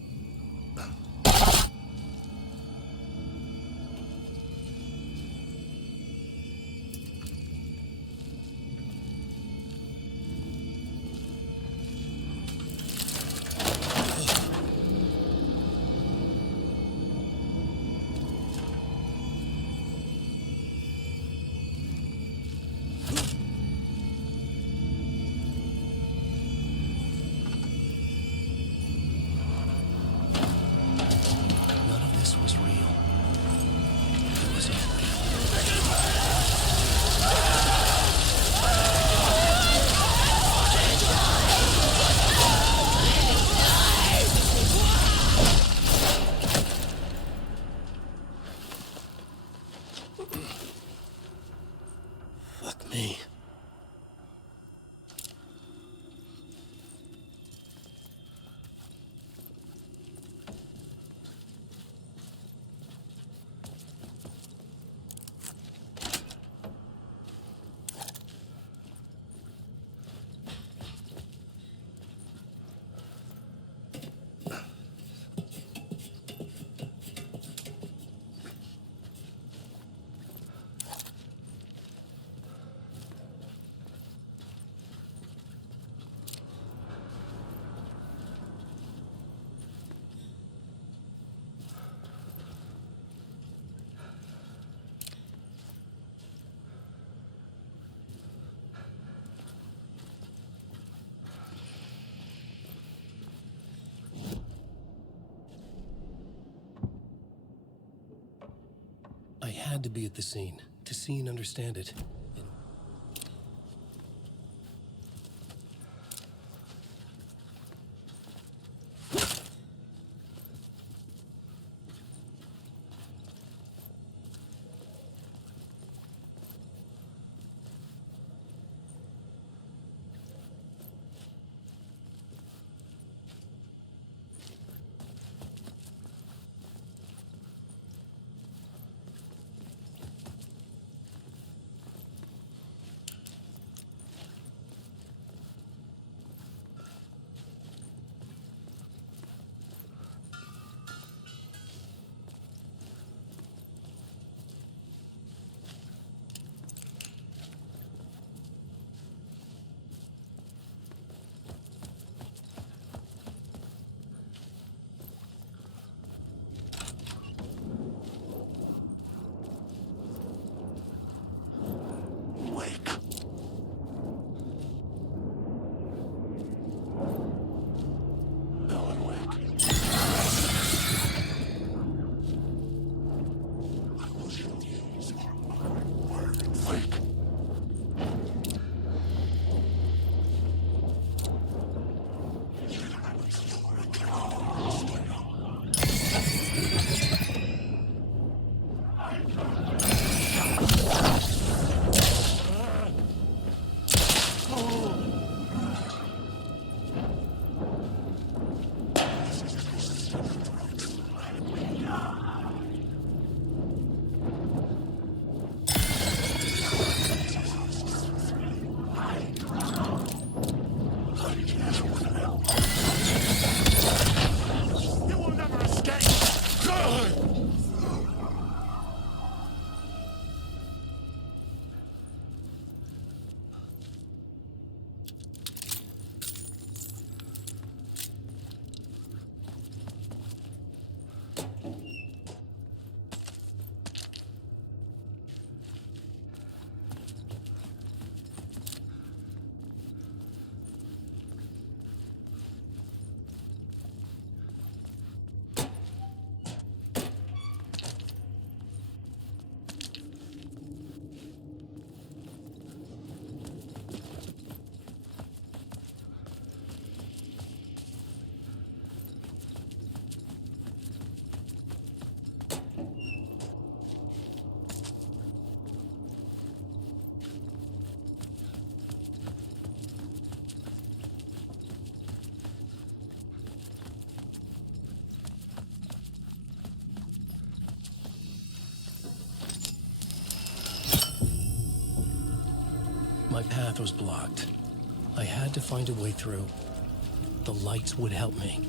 Fuck me. I had to be at the scene, to see and understand it. My path was blocked. I had to find a way through. The lights would help me.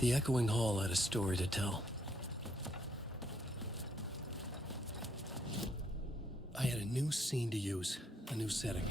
The echoing hall had a story to tell. I had a new scene to use, a new setting.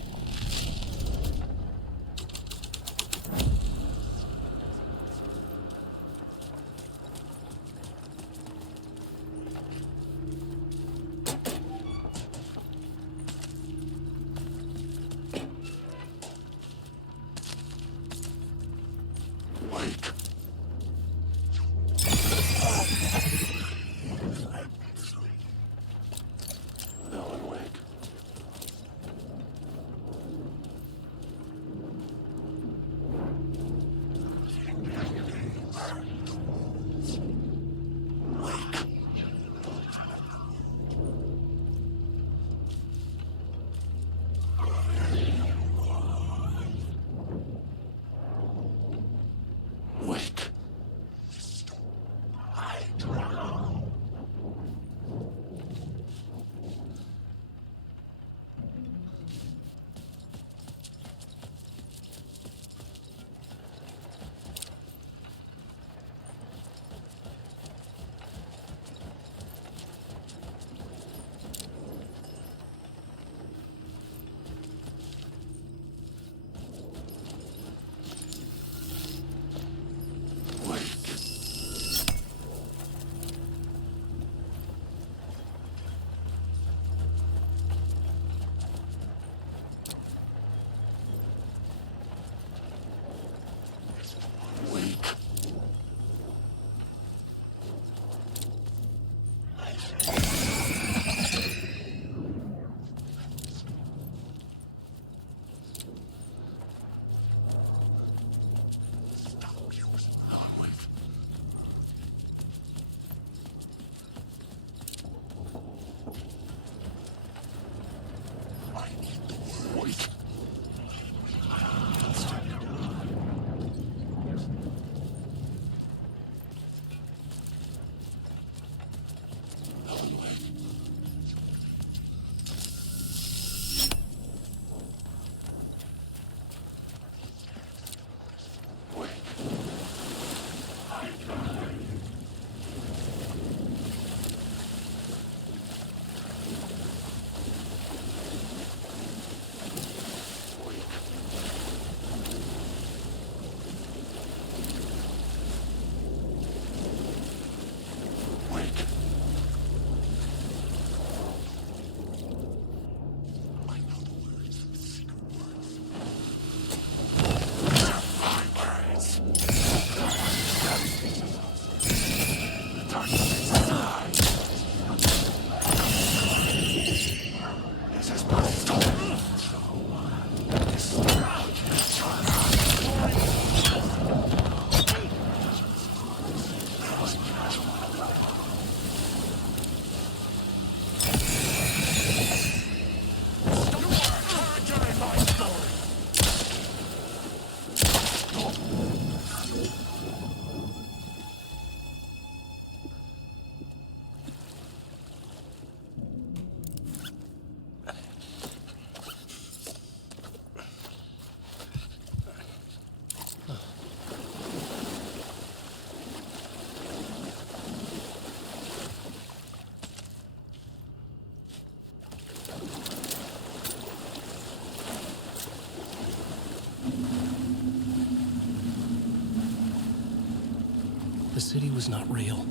The city was not real.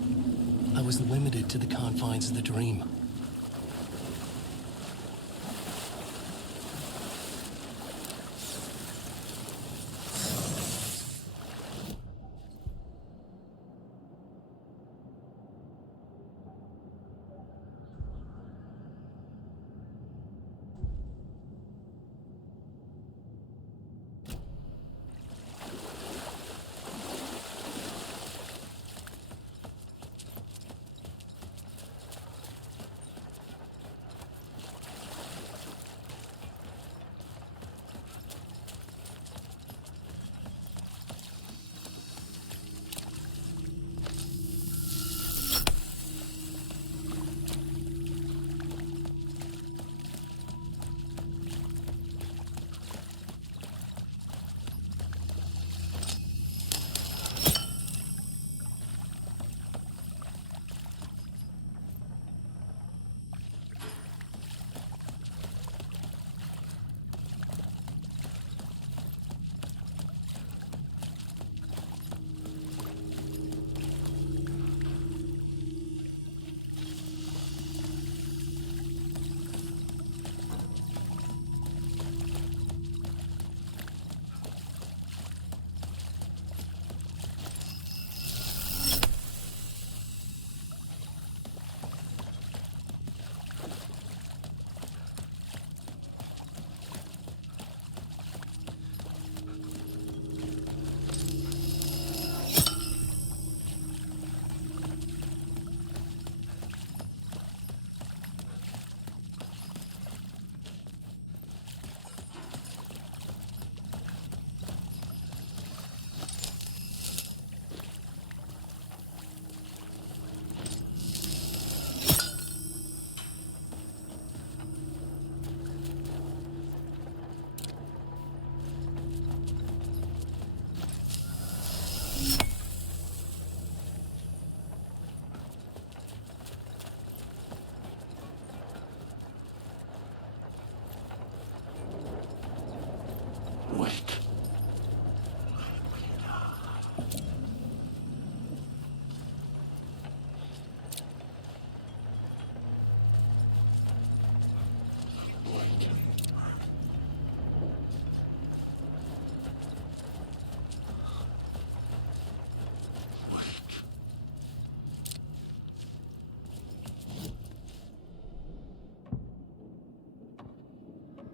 I was limited to the confines of the dream.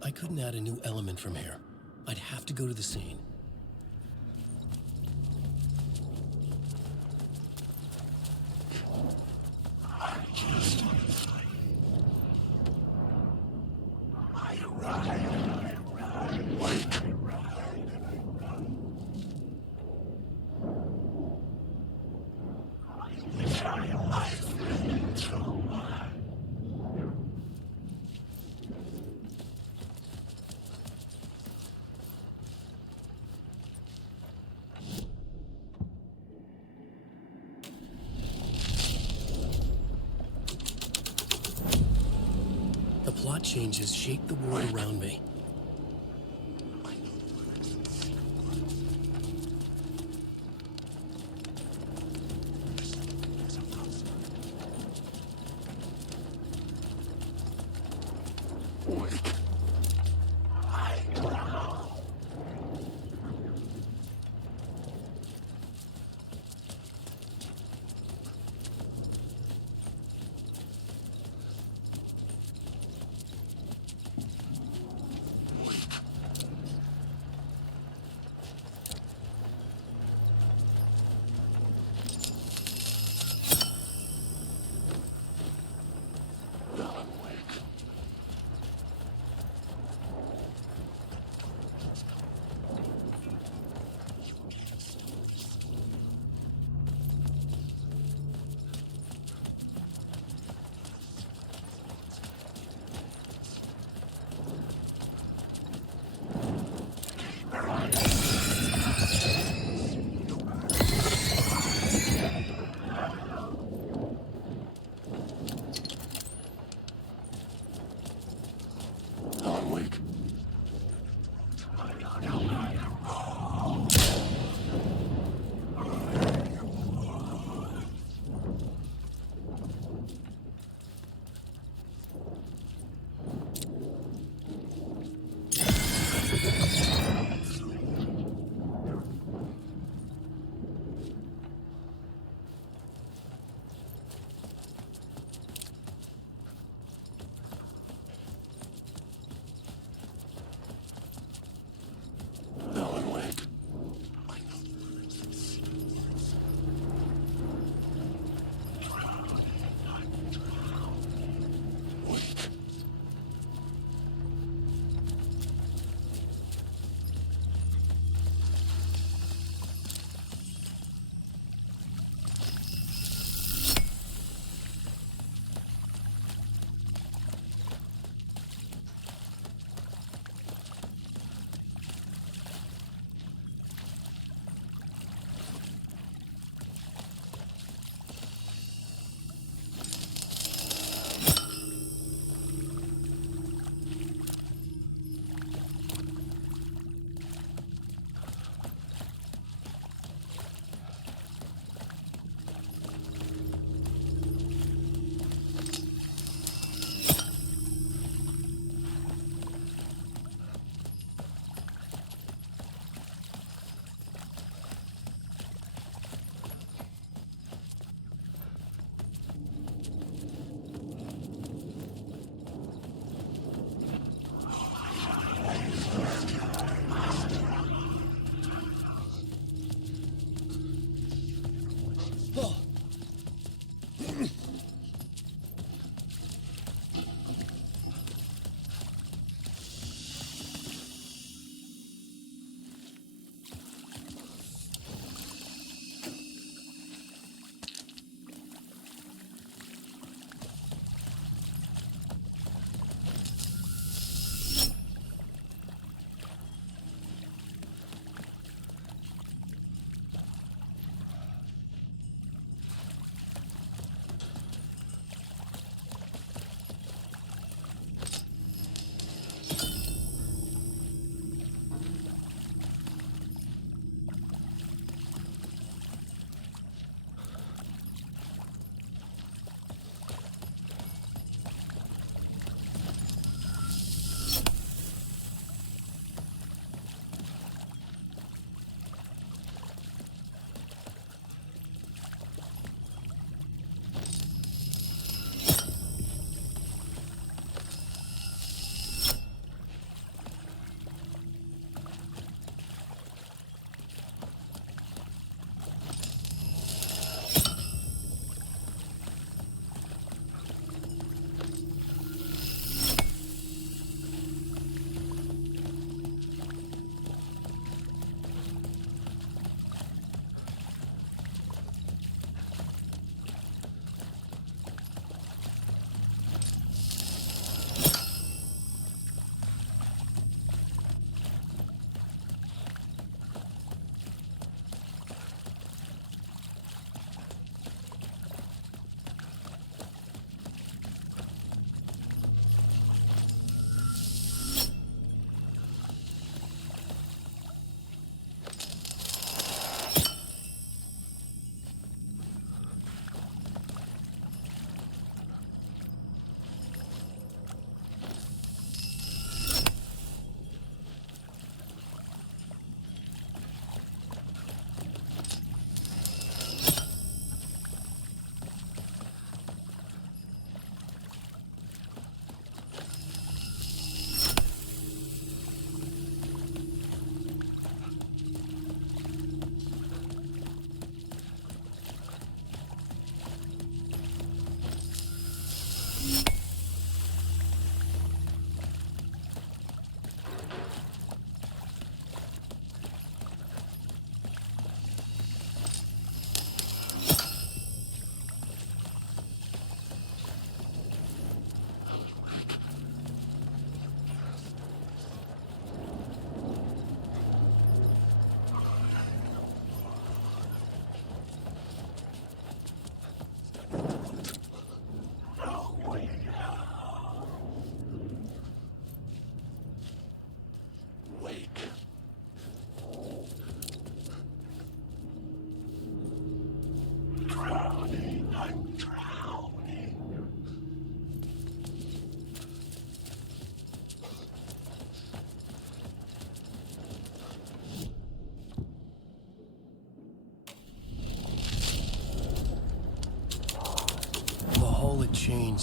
I couldn't add a new element from here. I'd have to go to the scene. The plot changes shape the world around me.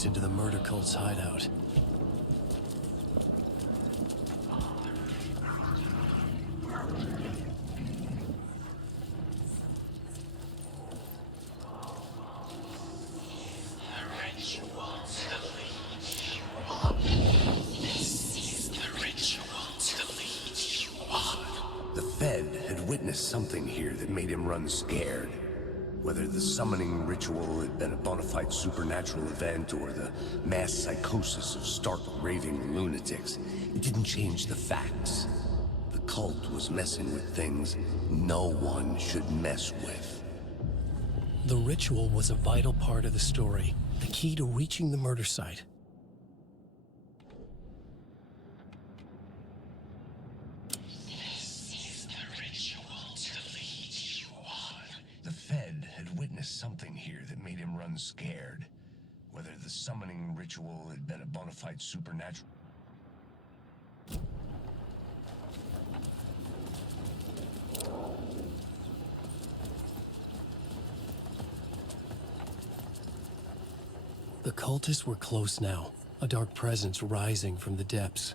entrance into the murder cult's hideout. The Fed had witnessed something here that made him run scared. Whether the summoning ritual had been a bona fide supernatural event or the mass psychosis of stark raving lunatics, it didn't change the facts. The cult was messing with things no one should mess with. The ritual was a vital part of the story, the key to reaching the murder site. The Fed had witnessed something here that made him run scared. Whether the summoning ritual had been a bona fide supernatural... The cultists were close now, a dark presence rising from the depths.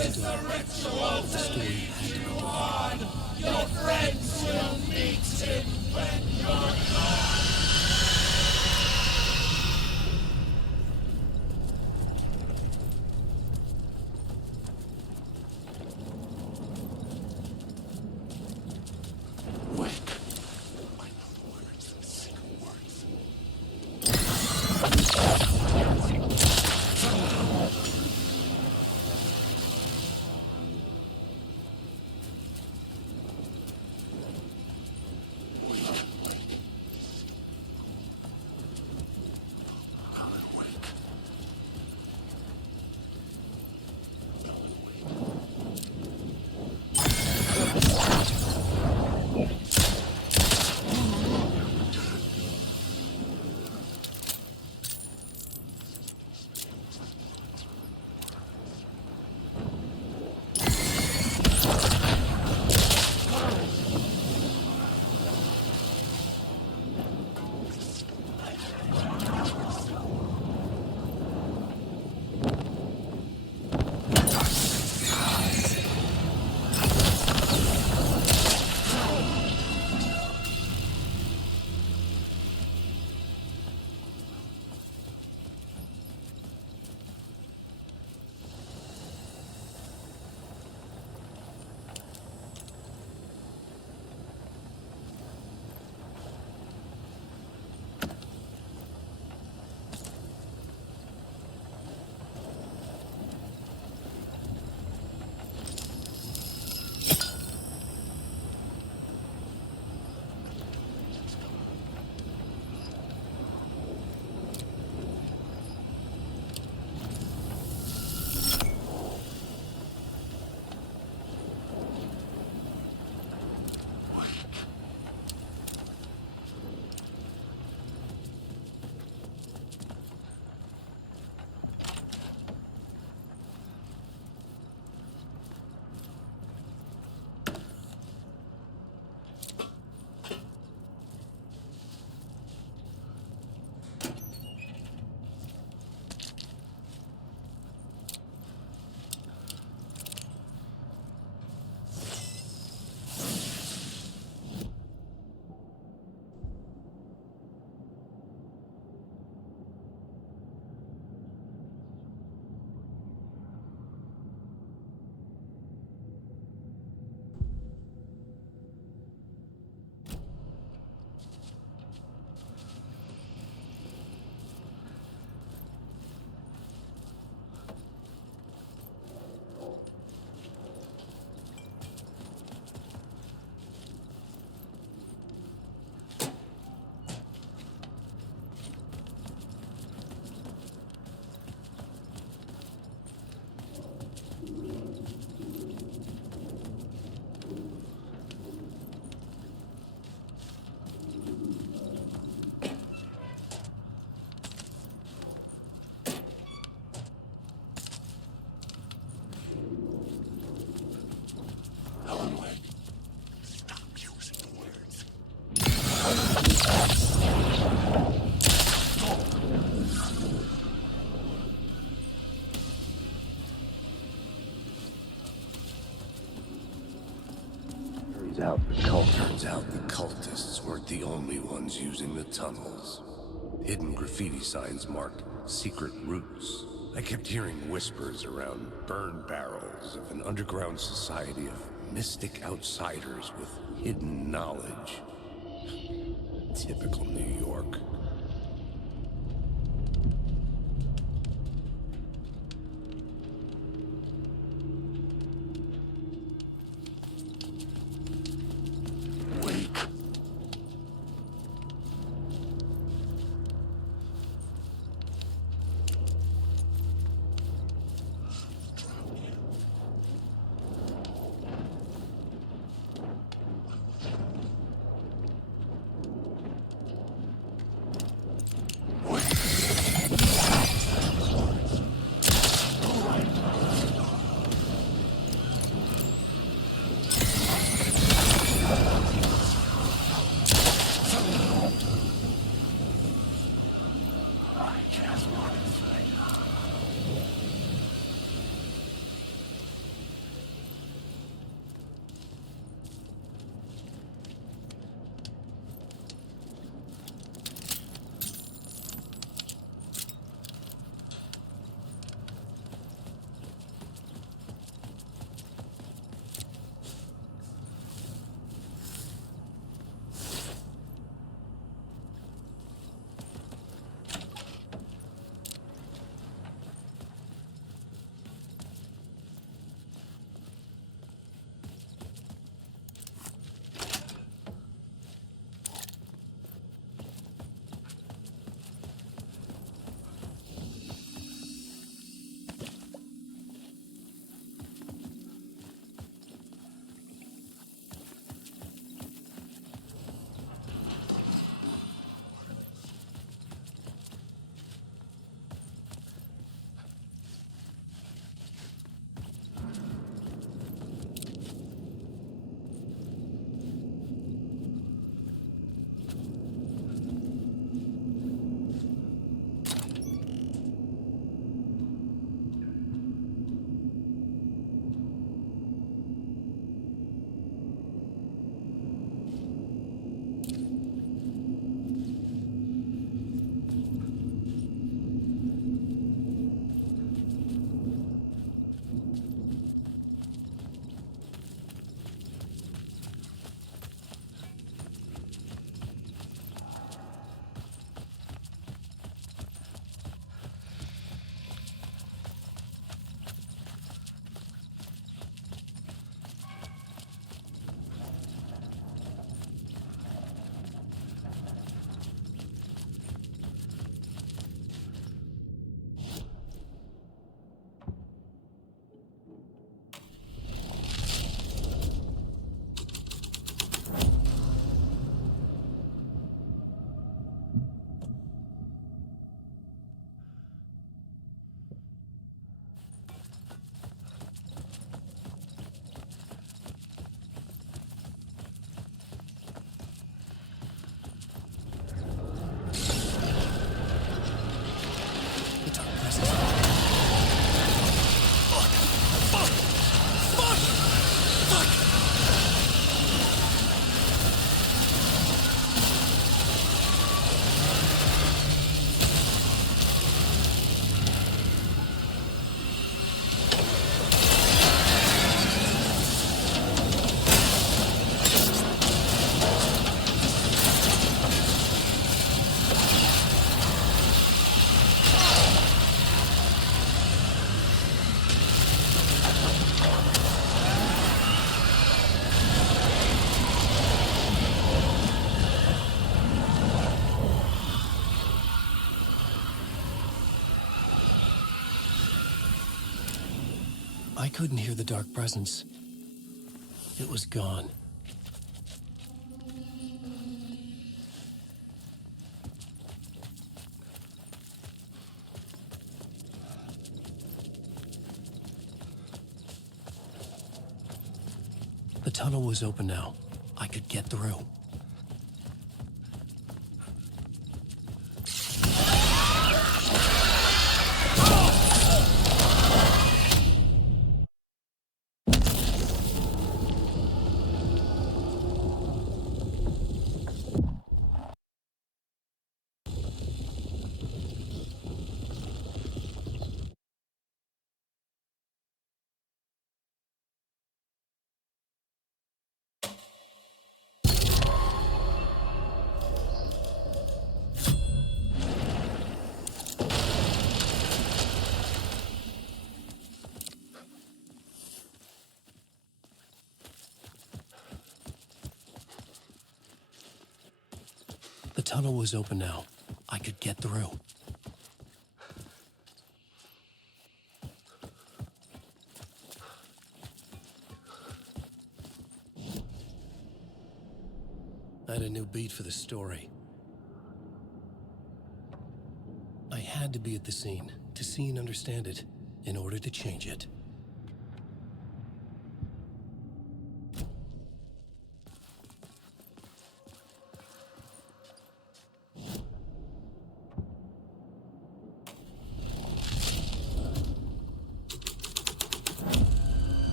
Is the ritual to lead you on? Your friends will meet him when you're gone. Alan Wake, stop using the words. Turns out the cultists weren't the only ones using the tunnels. Hidden graffiti signs marked secret routes. I kept hearing whispers around burn barrels of an underground society of mystic outsiders with hidden knowledge. Typical New York. I couldn't hear the dark presence. It was gone. tunnel was open now. I could get through. The tunnel was open now. I could get through. I had a new beat for the story. I had to be at the scene to see and understand it in order to change it.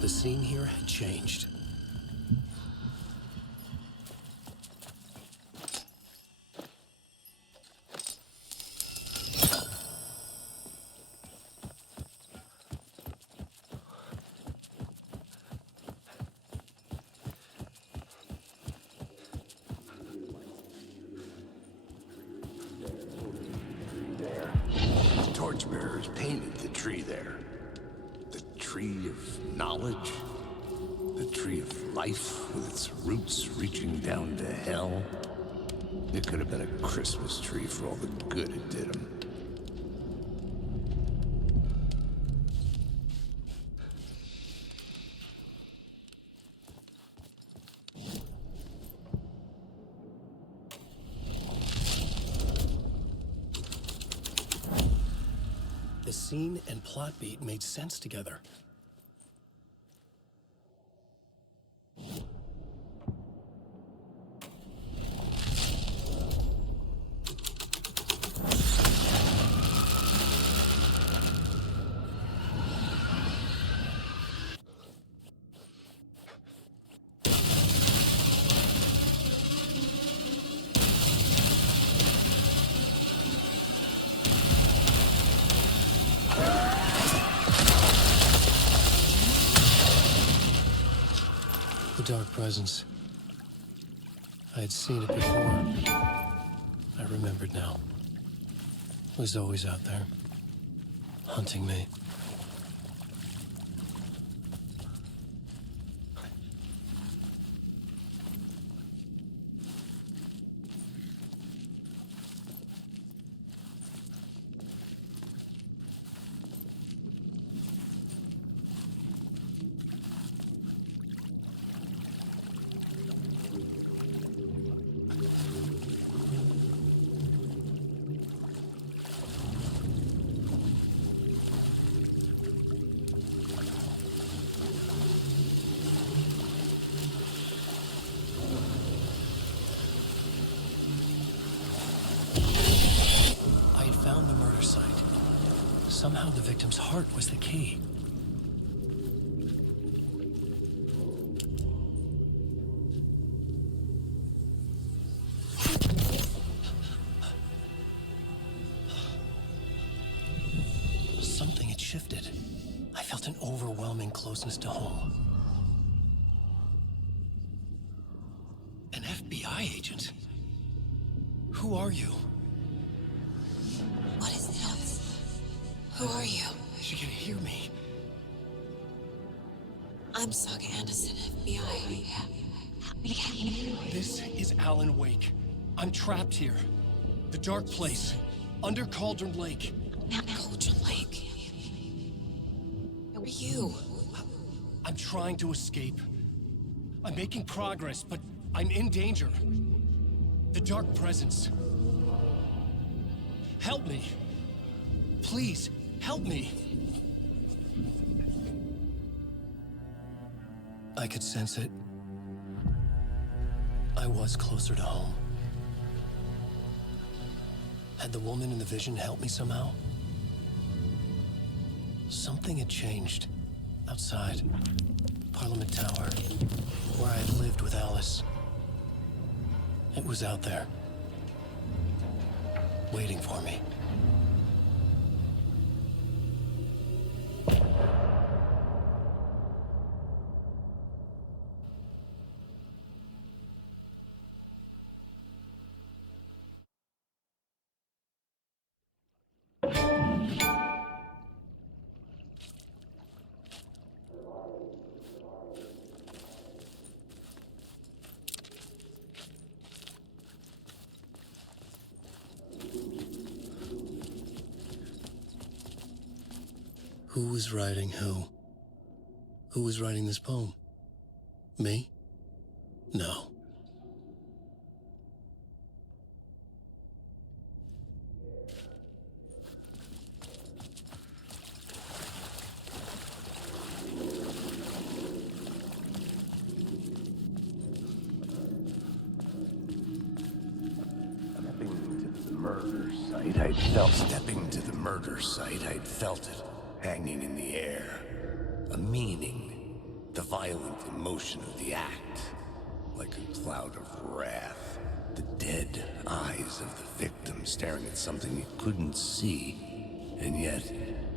The scene here had changed. The torchbearers painted the tree there. The tree of knowledge. The tree of life with its roots reaching down to hell. It could have been a Christmas tree for all the good it did them. The scene and plot beat made sense together. The dark presence. I had seen it before. I remembered now. It was always out there, hunting me. Found the murder site. Somehow the victim's heart was the key. Something had shifted. I felt an overwhelming closeness to home. An FBI agent? Who are you? What is this? Who are you? She can hear me. I'm Saga Anderson, FBI. This is Alan Wake. I'm trapped here. The dark place. Under Cauldron Lake. Cauldron Lake. Who are you? I'm trying to escape. I'm making progress, but I'm in danger. The dark presence. Help me. Please, help me. I could sense it. I was closer to home. Had the woman in the vision helped me somehow? Something had changed. Outside. Parliament Tower. Where I had lived with Alice. It was out there. Waiting for me. Who was writing who? Who was writing this poem? Me? No. Stepping to the murder site, I'd felt it, hanging in the air. A meaning, the violent emotion of the act, like a cloud of wrath. The dead eyes of the victim staring at something you couldn't see, and yet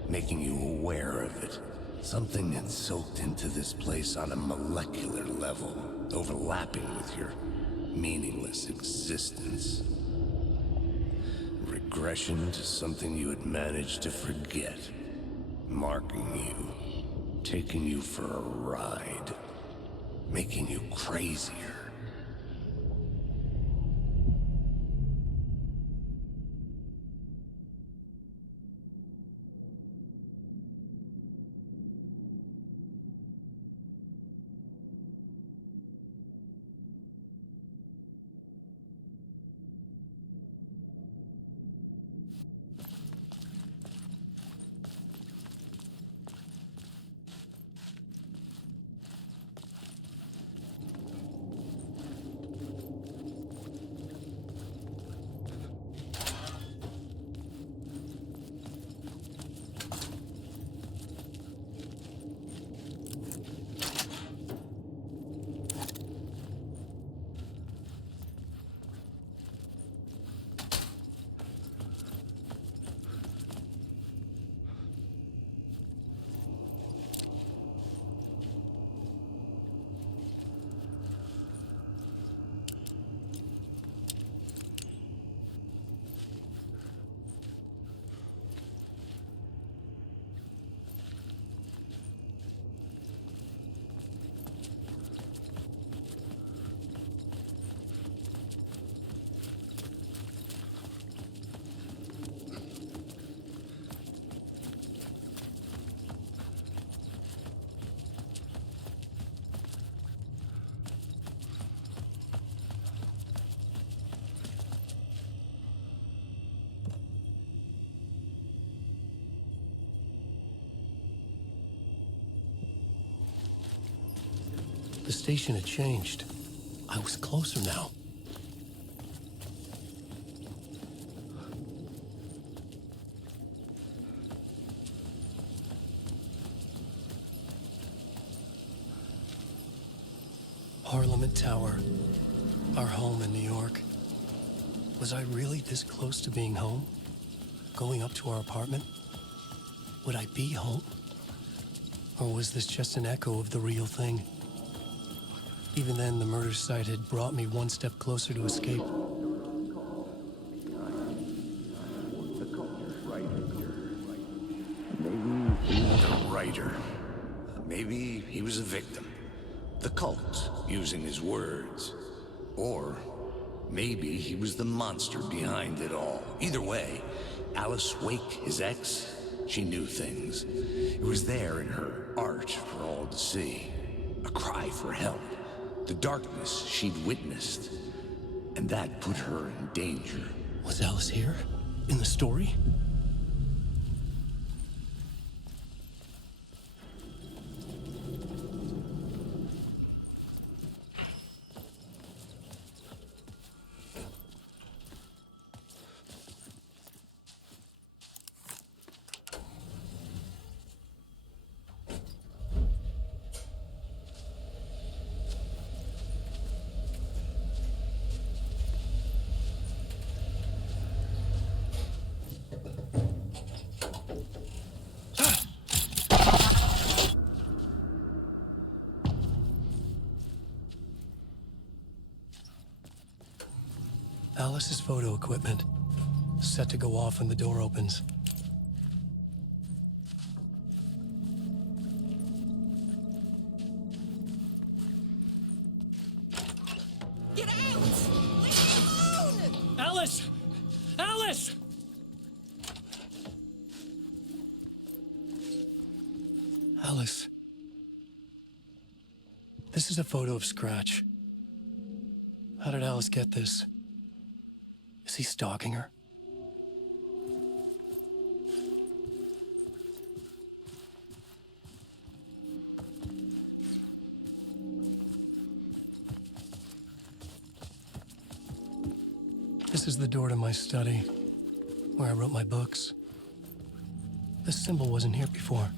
making you aware of it. Something had soaked into this place on a molecular level, overlapping with your meaningless existence. Regression to something you had managed to forget. Marking you. Taking you for a ride. Making you crazier. The station had changed. I was closer now. Parliament Tower. Our home in New York. Was I really this close to being home? Going up to our apartment? Would I be home? Or was this just an echo of the real thing? Even then, the murder site had brought me one step closer to escape. The writer. Maybe he was a victim. The cult, using his words. Or maybe he was the monster behind it all. Either way, Alice Wake, his ex, she knew things. It was there in her art for all to see. A cry for help. The darkness she'd witnessed. And that put her in danger. Was Alice here? In the story? Alice's photo equipment, set to go off when the door opens. Get out! Leave me alone! Alice! Alice! Alice. This is a photo of Scratch. How did Alice get this? Is he stalking her? This is the door to my study, where I wrote my books. This symbol wasn't here before.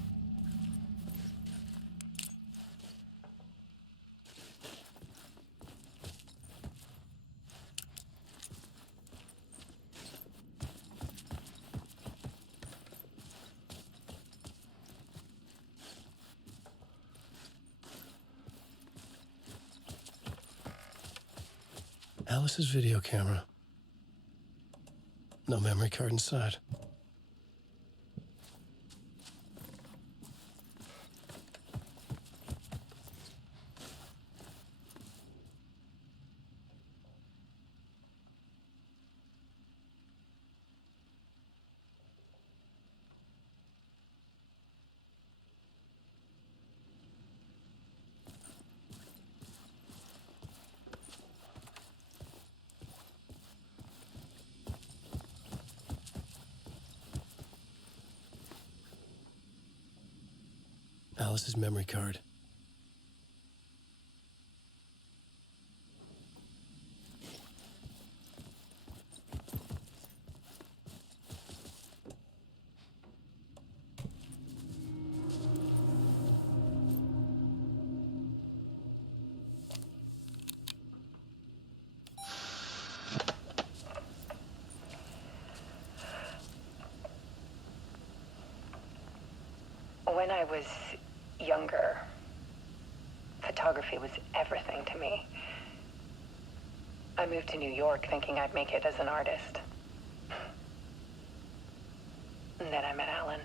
Alice's video camera. No memory card inside. Alice's memory card. When I was younger, photography was everything to me. I moved to New York thinking I'd make it as an artist. And then I met Alan.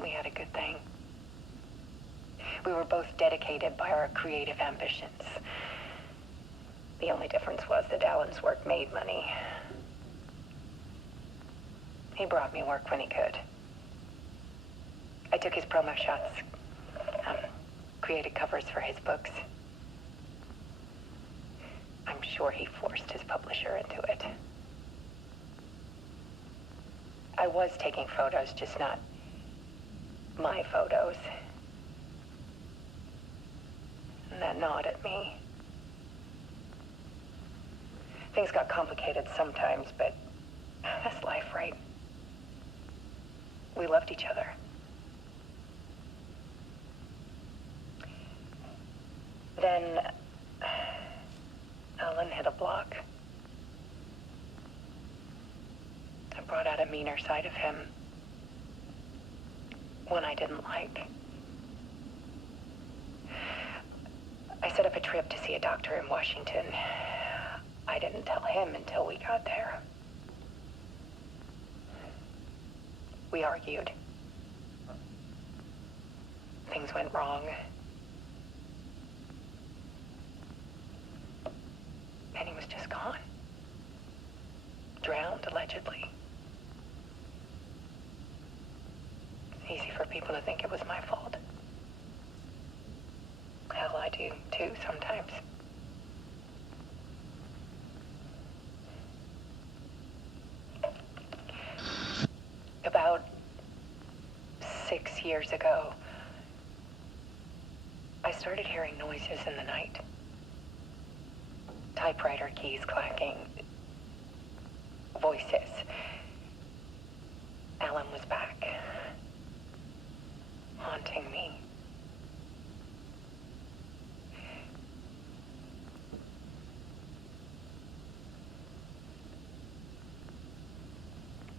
We had a good thing. We were both dedicated by our creative ambitions. The only difference was that Alan's work made money. He brought me work when he could. I took his promo shots, created covers for his books. I'm sure he forced his publisher into it. I was taking photos, just not my photos. And that gnawed at me. Things got complicated sometimes, but that's life, right? We loved each other. Then Alan hit a block. I brought out a meaner side of him. One I didn't like. I set up a trip to see a doctor in Washington. I didn't tell him until we got there. We argued. Things went wrong. And he was just gone. Drowned, allegedly. It's easy for people to think it was my fault. Hell, I do too, sometimes. About 6 years ago, I started hearing noises in the night. Typewriter keys clacking. Voices. Alan was back. Haunting me.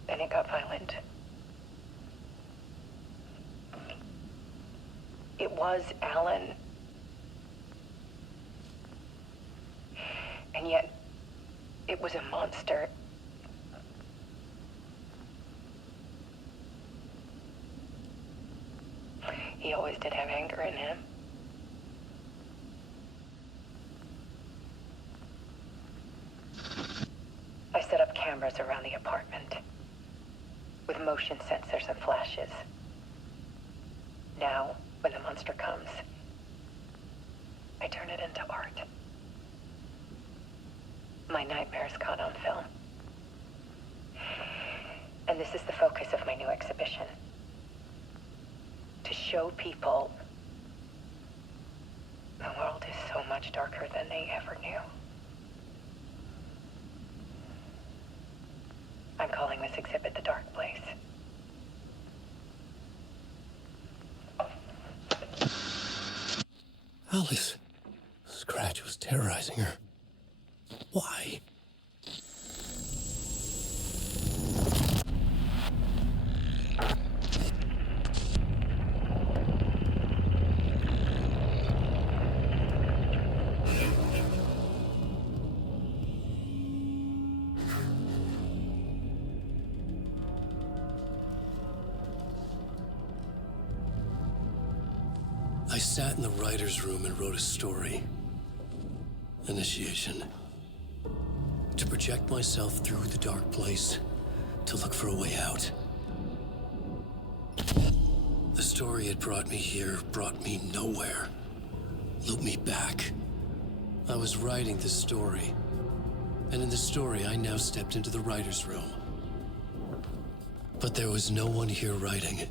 Then it got violent. It was Alan. And yet, It was a monster. He always did have anger in him. I set up cameras around the apartment with motion sensors and flashes. Now, when the monster comes, I turn it into art. My nightmares caught on film. And this is the focus of my new exhibition. To show people the world is so much darker than they ever knew. I'm calling this exhibit The Dark Place. Alice. Scratch was terrorizing her. Why? I sat in the writer's room and wrote a story. Initiation. To project myself through the dark place, to look for a way out. The story had brought me here, brought me nowhere. Looped me back. I was writing the story. And in the story, I now stepped into the writer's room. But there was no one here writing it.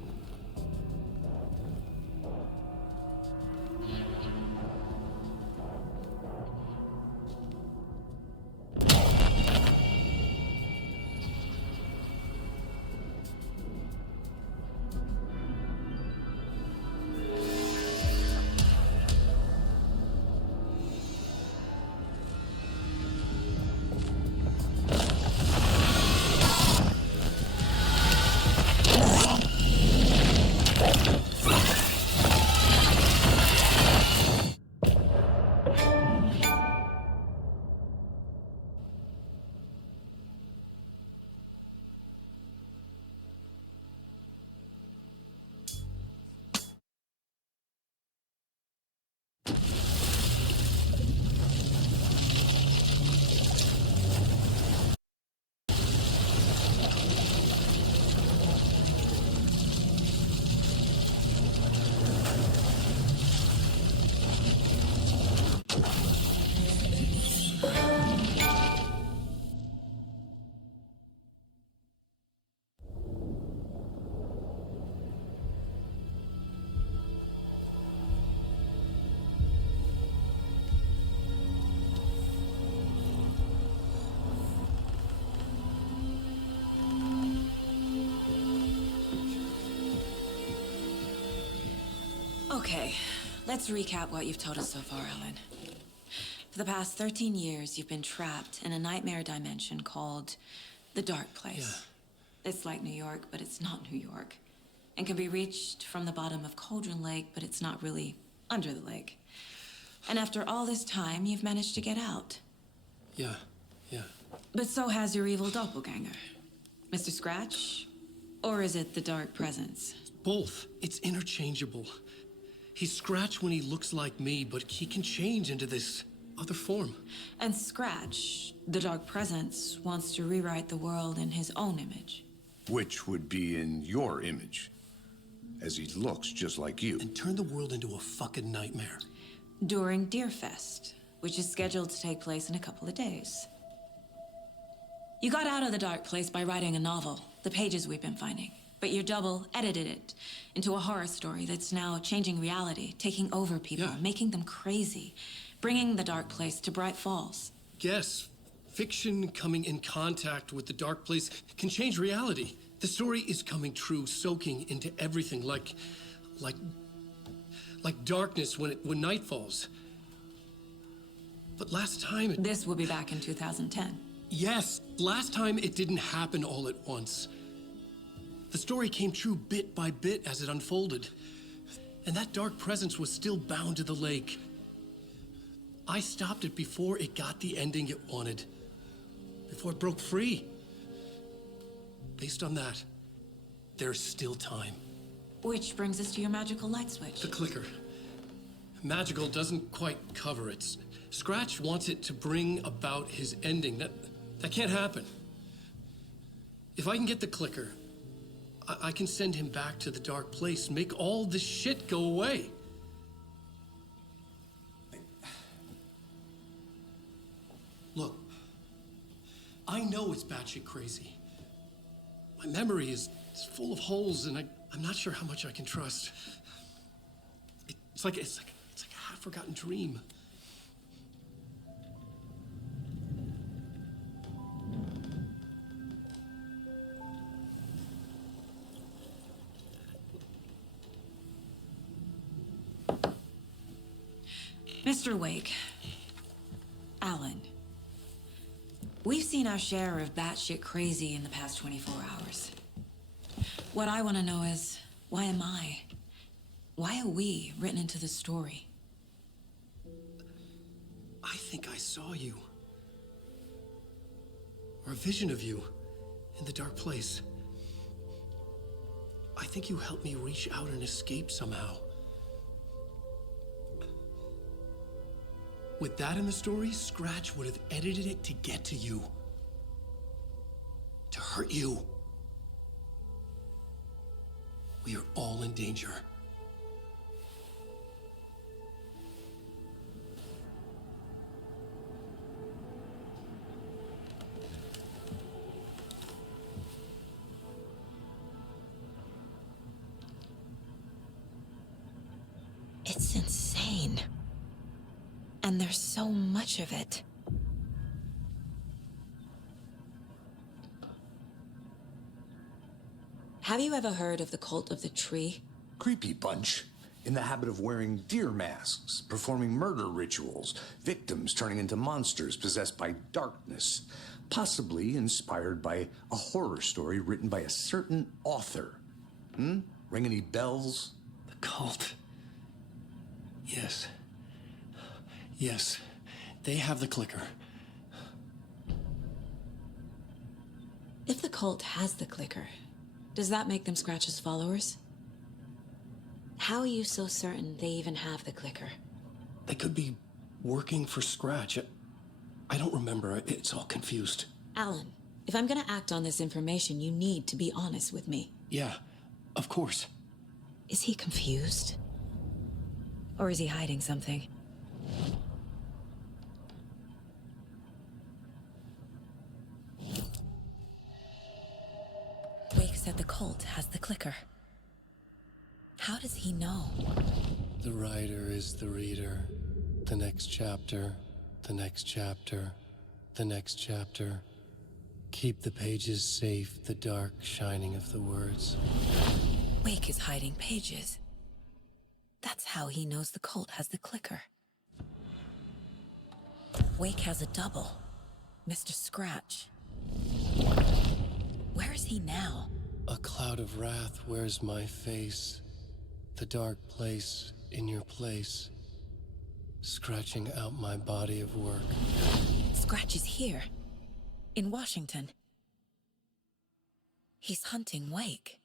Okay, let's recap what you've told us so far, Alan. For the past 13 years, you've been trapped in a nightmare dimension called the Dark Place. Yeah. It's like New York, but it's not New York. And can be reached from the bottom of Cauldron Lake, but it's not really under the lake. And after all this time, you've managed to get out. Yeah. But so has your evil doppelganger. Mr. Scratch? Or is it the Dark Presence? Both. It's interchangeable. He's Scratch when he looks like me, but he can change into this other form. And Scratch, the Dark Presence, wants to rewrite the world in his own image. Which would be in your image, as he looks just like you. And turn the world into a fucking nightmare. During Deerfest, which is scheduled to take place in a couple of days. You got out of the Dark Place by writing a novel, the pages we've been finding. But your double edited it into a horror story that's now changing reality, taking over people, making them crazy, bringing the Dark Place to Bright Falls. Yes, fiction coming in contact with the Dark Place can change reality. The story is coming true, soaking into everything, like darkness when night falls. But last time it... This will be back in 2010. Yes, last time it didn't happen all at once. The story came true bit by bit as it unfolded. And that dark presence was still bound to the lake. I stopped it before it got the ending it wanted. before it broke free. Based on that, there's still time. Which brings us to your magical light switch. The clicker. Magical doesn't quite cover it. Scratch wants it to bring about his ending. That can't happen. If I can get the clicker, I can send him back to the dark place, make all this shit go away. Look, I know it's batshit crazy. My memory is full of holes, and I'm not sure how much I can trust. It's like a half-forgotten dream. Mr. Wake, Alan, we've seen our share of batshit crazy in the past 24 hours. What I want to know is, why am I? Why are we written into the story? I think I saw you. Or a vision of you in the dark place. I think you helped me reach out and escape somehow. With that in the story, Scratch would have edited it to get to you. To hurt you. We are all in danger. It's insane. And there's so much of it. Have you ever heard of the Cult of the Tree? Creepy bunch. In the habit of wearing deer masks, performing murder rituals, victims turning into monsters possessed by darkness, possibly inspired by a horror story written by a certain author. Ring any bells? The cult. Yes. Yes. They have the clicker. If the cult has the clicker, does that make them Scratch's followers? How are you so certain they even have the clicker? They could be working for Scratch. I don't remember. It's all confused. Alan, if I'm gonna act on this information, you need to be honest with me. Yeah, of course. Is he confused? Or is he hiding something? Wake said the cult has the clicker. How does he know? The writer is the reader. The next chapter, the next chapter, the next chapter. Keep the pages safe, the dark shining of the words. Wake is hiding pages. That's how he knows the cult has the clicker. Wake has a double. Mr. Scratch. Where is he now? A cloud of wrath wears my face. The dark place in your place. Scratching out my body of work. Scratch is here. In Washington. He's hunting Wake.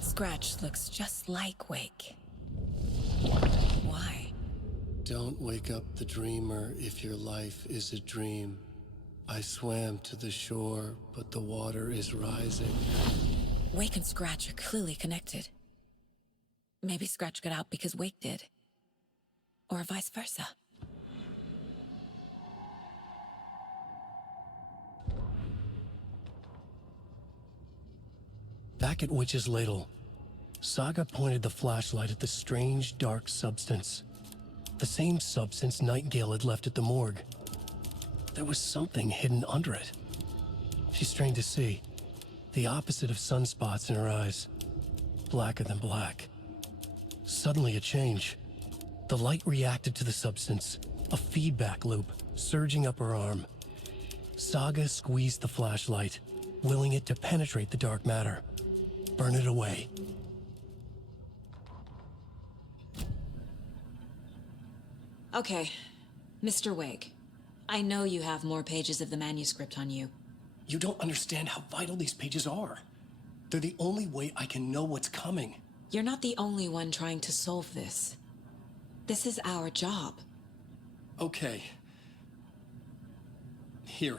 Scratch looks just like Wake. Why? Don't wake up the dreamer if your life is a dream. I swam to the shore, but the water is rising. Wake and Scratch are clearly connected. Maybe Scratch got out because Wake did. Or vice versa. Back at Witch's Ladle, Saga pointed the flashlight at the strange, dark substance. The same substance Nightingale had left at the morgue. There was something hidden under it. She strained to see. The opposite of sunspots in her eyes. Blacker than black. Suddenly a change. The light reacted to the substance. A feedback loop surging up her arm. Saga squeezed the flashlight, willing it to penetrate the dark matter. Burn it away. Okay, Mr. Wake. I know you have more pages of the manuscript on you. You don't understand how vital these pages are. They're the only way I can know what's coming. You're not the only one trying to solve this. This is our job. Okay. Here.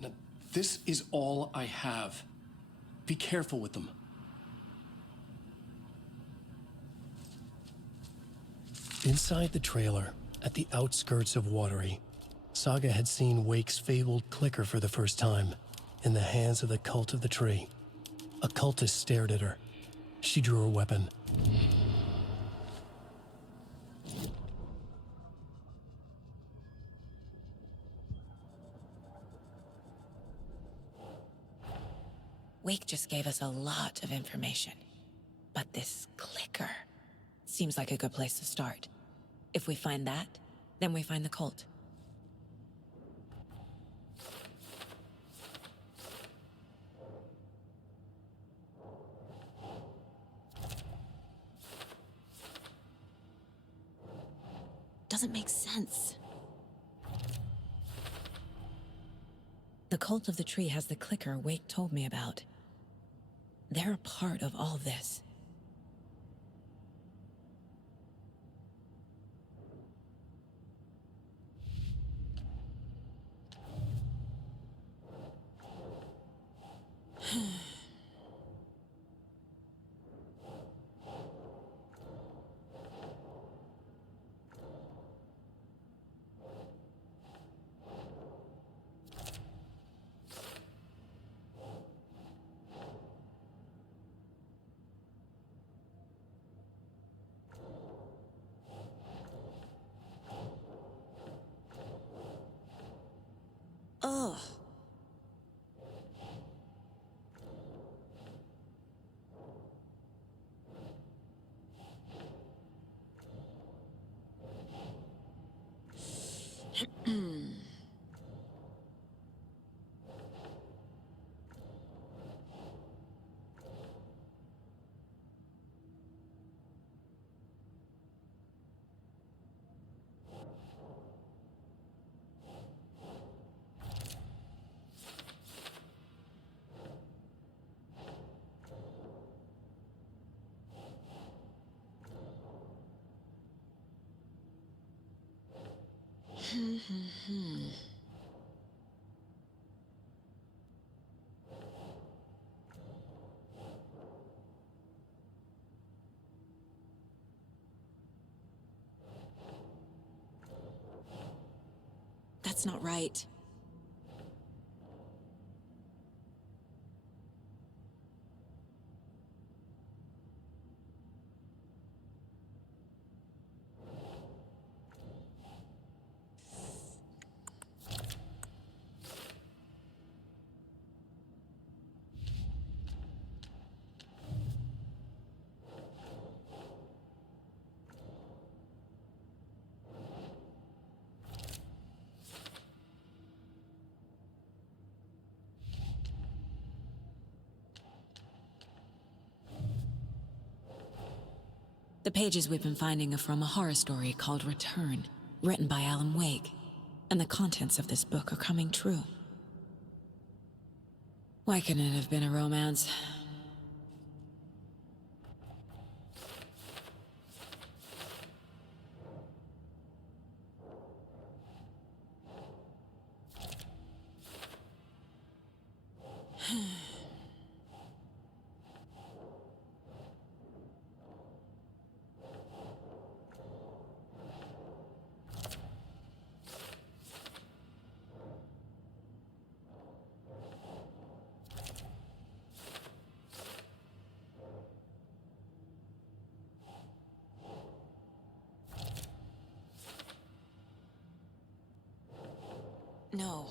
Now, this is all I have. Be careful with them. Inside the trailer, at the outskirts of Watery, Saga had seen Wake's fabled clicker for the first time, in the hands of the Cult of the Tree. A cultist stared at her. She drew her weapon. Wake just gave us a lot of information. But this clicker seems like a good place to start. If we find that, then we find the cult. Doesn't make sense. The Cult of the Tree has the clicker Wake told me about. They're a part of all this. Ugh. That's not right. The pages we've been finding are from a horror story called Return, written by Alan Wake, and the contents of this book are coming true. Why couldn't it have been a romance? No.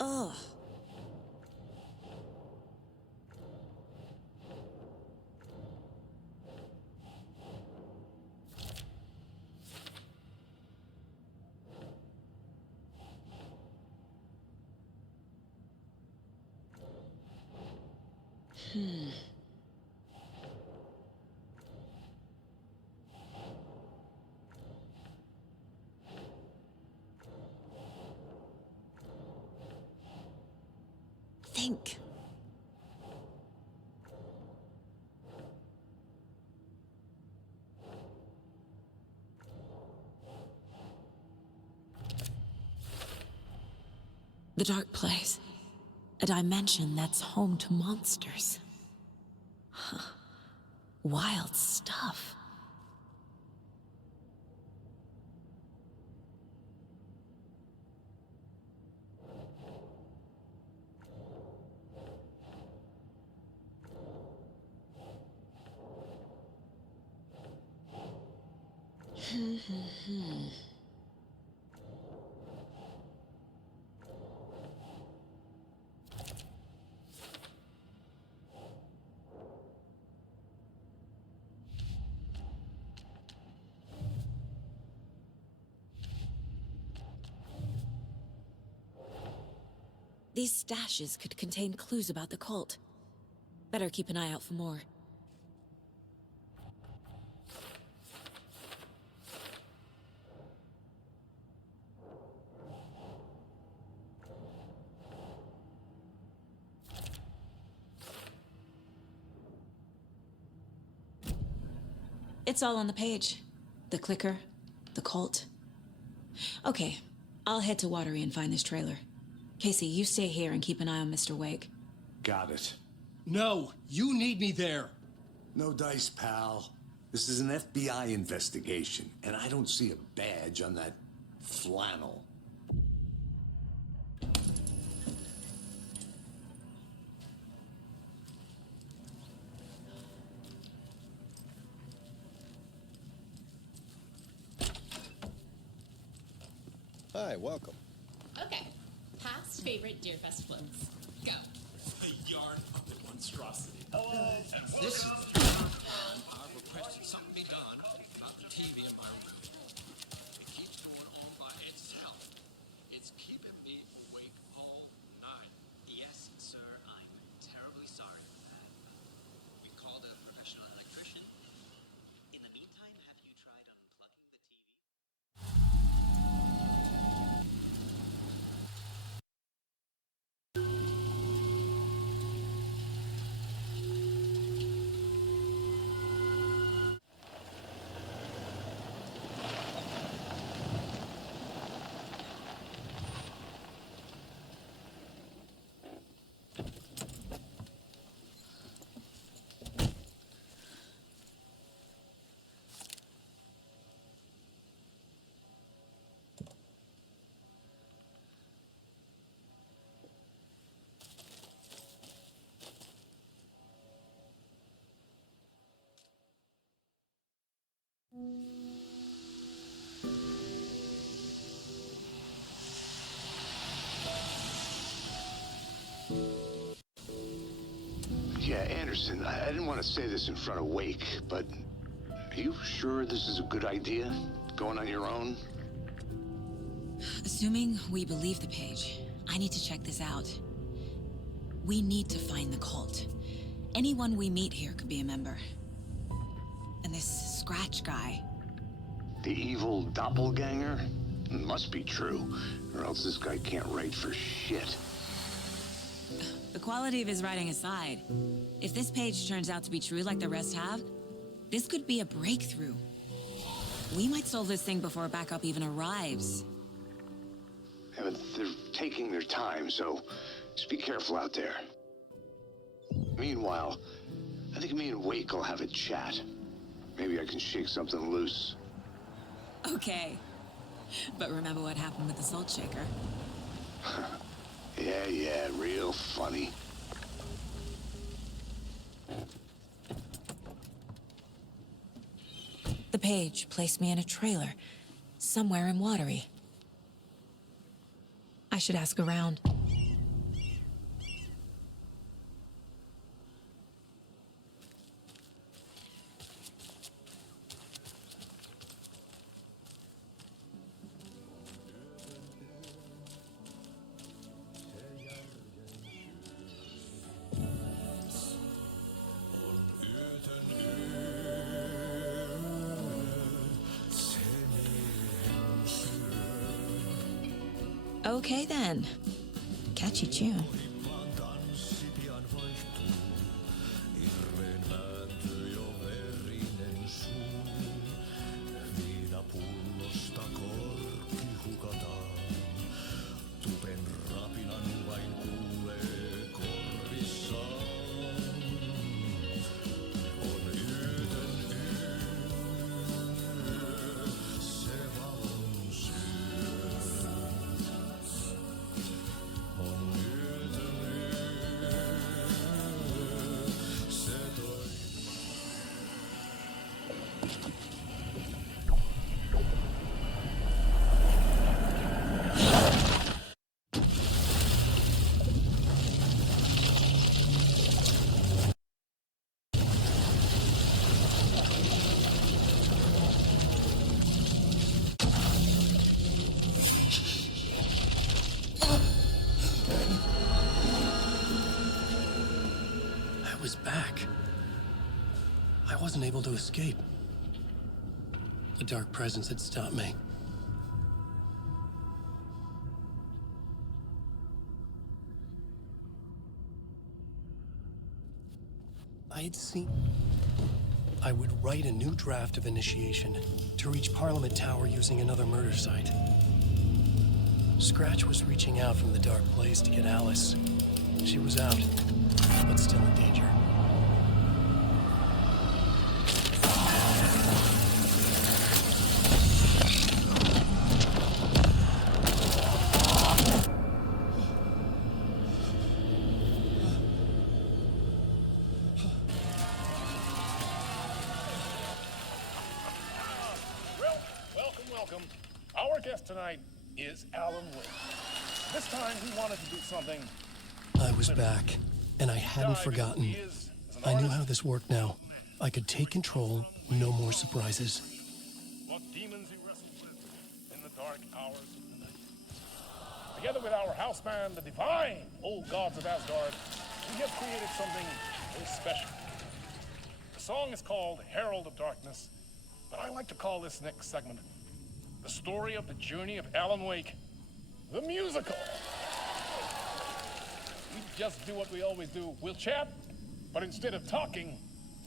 Ugh. Think. The dark place. A dimension that's home to monsters. Huh. Wild stuff. These stashes could contain clues about the cult. Better keep an eye out for more. It's all on the page. The clicker, the cult. Okay, I'll head to Watery and find this trailer. Casey, you stay here and keep an eye on Mr. Wake. Got it. No, you need me there. No dice, pal. This is an FBI investigation, and I don't see a badge on that flannel. Hi, welcome. Okay. Past favorite Deerfest floats. Go. The yarn puppet monstrosity. And this is I've requested something be done about the TV in my room. It keeps going on by itself. It's keeping me awake all night. Yes, sir, I'm terribly sorry for that. We called a professional electrician. In the meantime, have you tried unplugging the TV? Yeah, Anderson, I didn't want to say this in front of Wake, but are you sure this is a good idea? Going on your own? Assuming we believe the page, I need to check this out. We need to find the cult. Anyone we meet here could be a member. And this Scratch guy. The evil doppelganger? Must be true, or else this guy can't write for shit. The quality of his writing aside, if this page turns out to be true like the rest have, this could be a breakthrough. We might solve this thing before backup even arrives. Yeah, but they're taking their time, so just be careful out there. Meanwhile, I think me and Wake will have a chat. Maybe I can shake something loose. Okay. But remember what happened with the salt shaker? Yeah, real funny. The page placed me in a trailer, somewhere in Watery. I should ask around. Okay then. Catchy tune. I was back. I wasn't able to escape. The dark presence had stopped me. I had seen... I would write a new draft of initiation to reach Parliament Tower using another murder site. Scratch was reaching out from the dark place to get Alice. She was out, but still in danger. Welcome. Our guest tonight is Alan Wake. This time he wanted to do something. I was back, and I hadn't forgotten. I knew how this worked now. I could take control, no more surprises. What demons he wrestled with in the dark hours of the night. Together with our house band, the divine old gods of Asgard, we have created something very special. The song is called Herald of Darkness, but I like to call this next segment the story of the journey of Alan Wake, the musical. We just do what we always do. We'll chat, but instead of talking,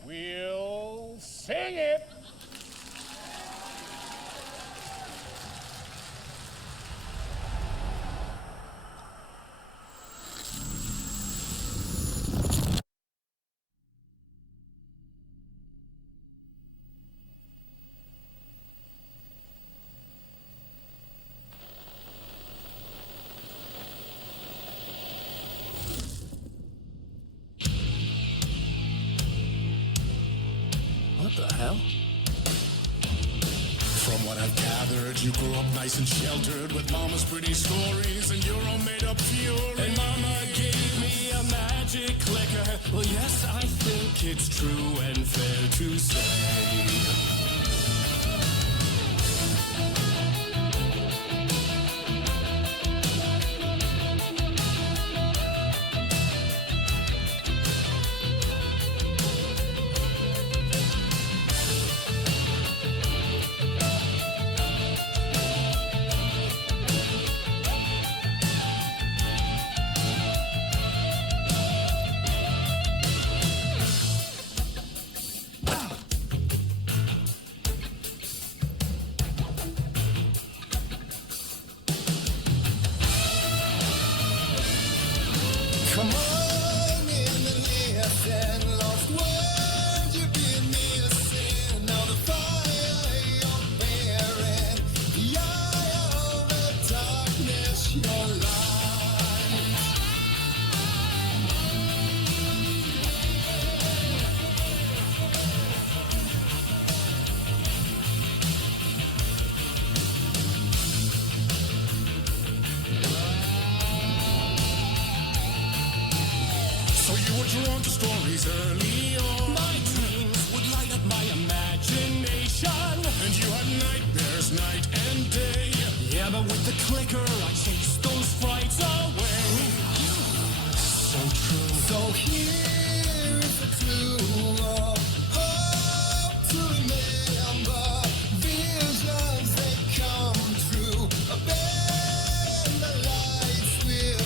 we'll sing it. What the hell? From what I've gathered, you grew up nice and sheltered with mama's pretty stories and your own made-up fury. And mama gave me a magic clicker. Well, yes, I think it's true and fair to say. drawn to stories early on. My dreams would light up my imagination, and you had nightmares night and day. Yeah, but with the clicker, I chased those frights away. So true. So here is the tool of hope to remember. Visions, they come true. Bend the lights will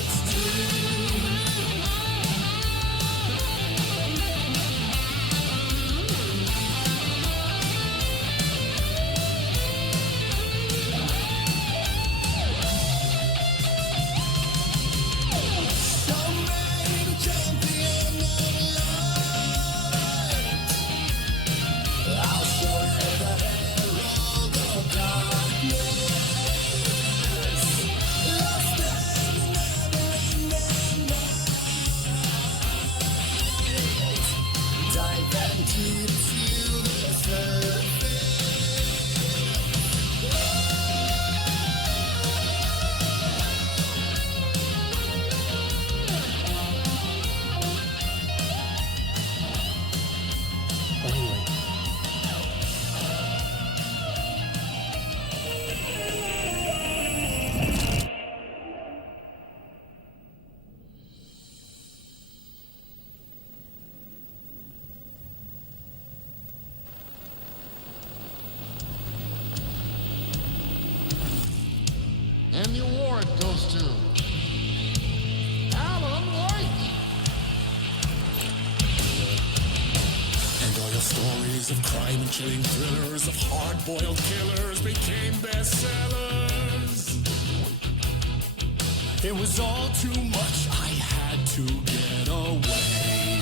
And the award goes to Alan White. And all your stories of crime and chilling thrillers of hard-boiled killers became bestsellers. It was all too much. I had to get away.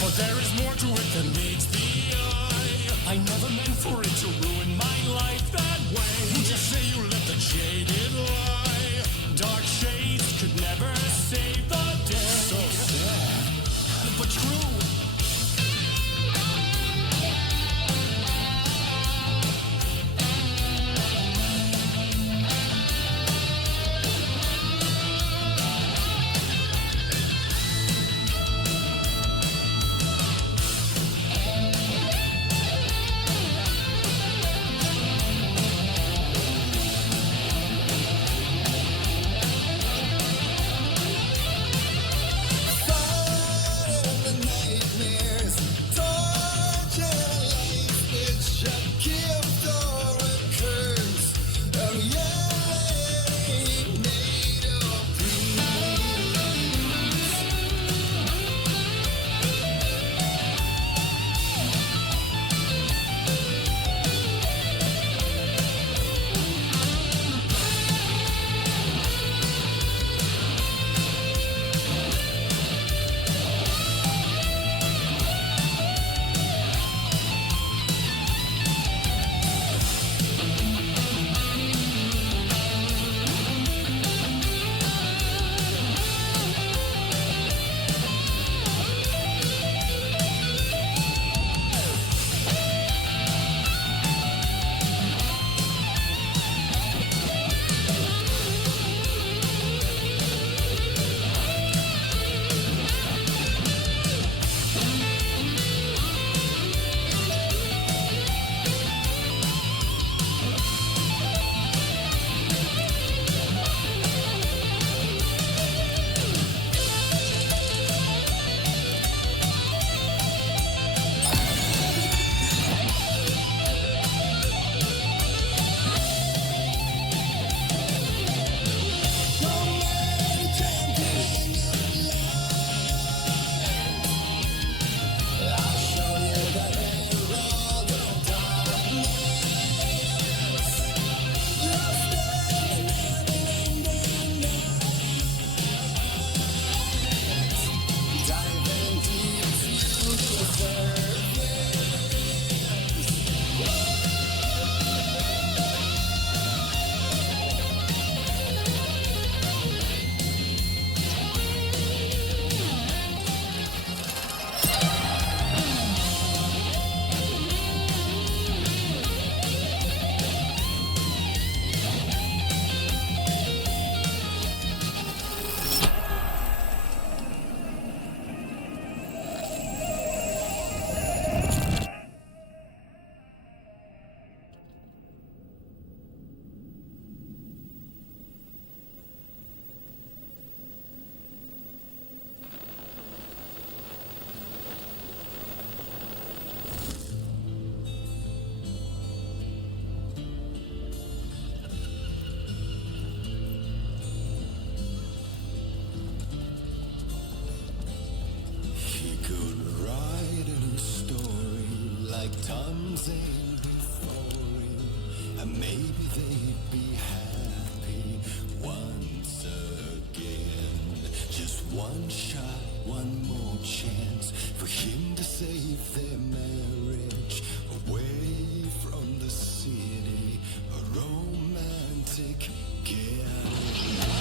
But there is more to it than meets the eye. I never meant for it to ruin my life that way. Would you say you let the jaded lie? Dark shades could never save the day. So sad, but true. like Tom's and before him, and maybe they'd be happy once again. Just one shot, one more chance for him to save their marriage away from the city, a romantic getaway.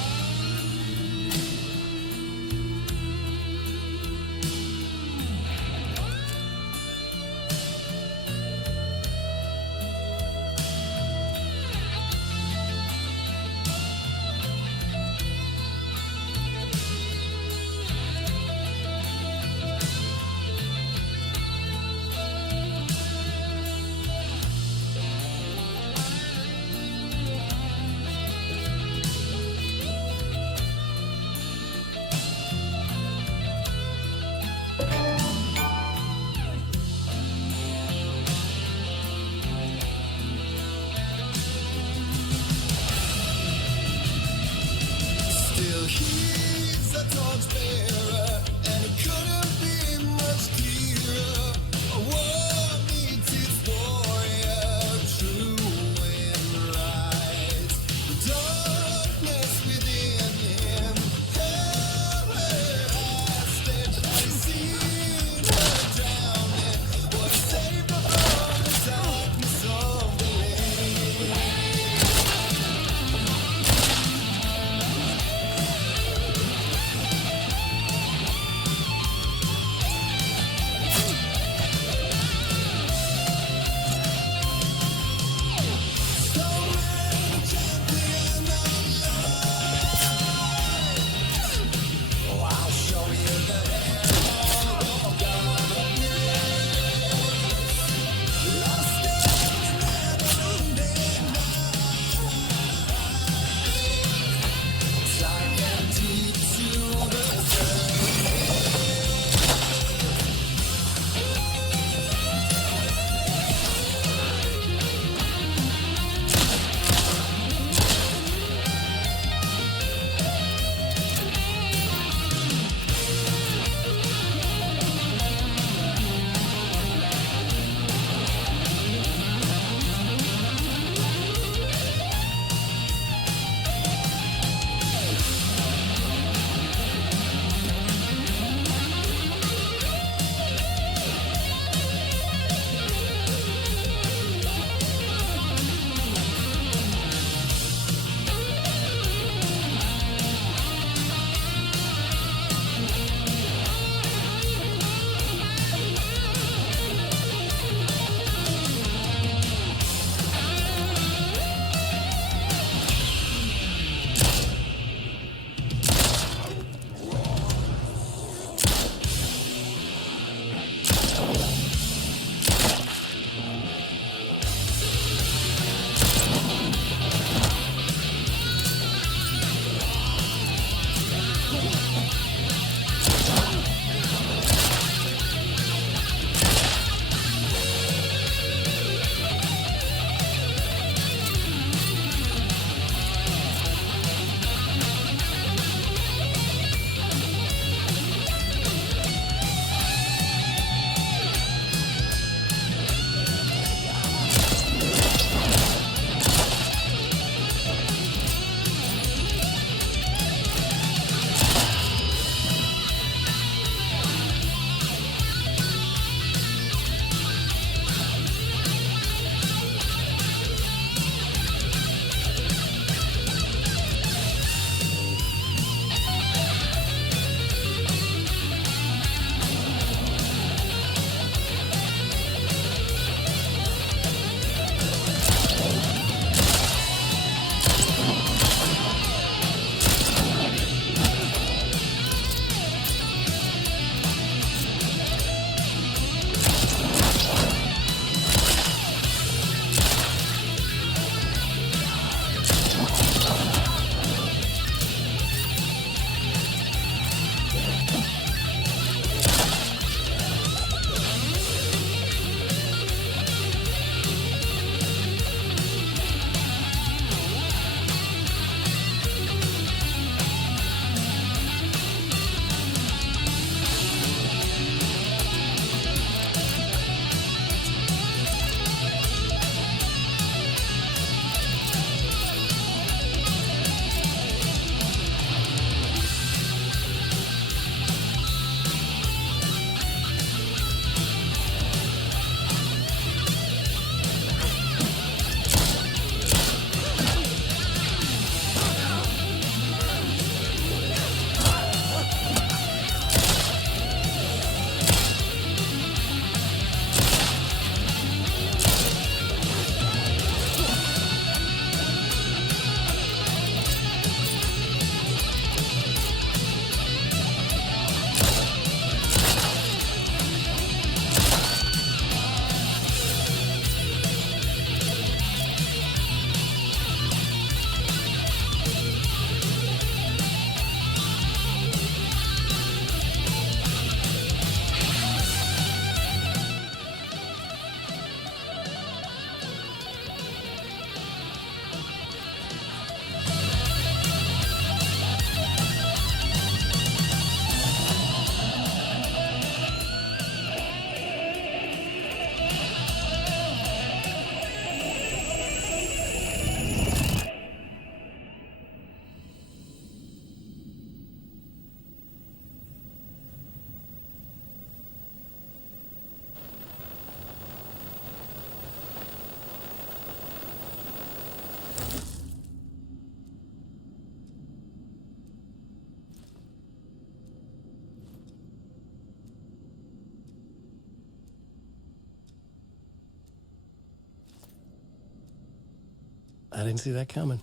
I didn't see that coming.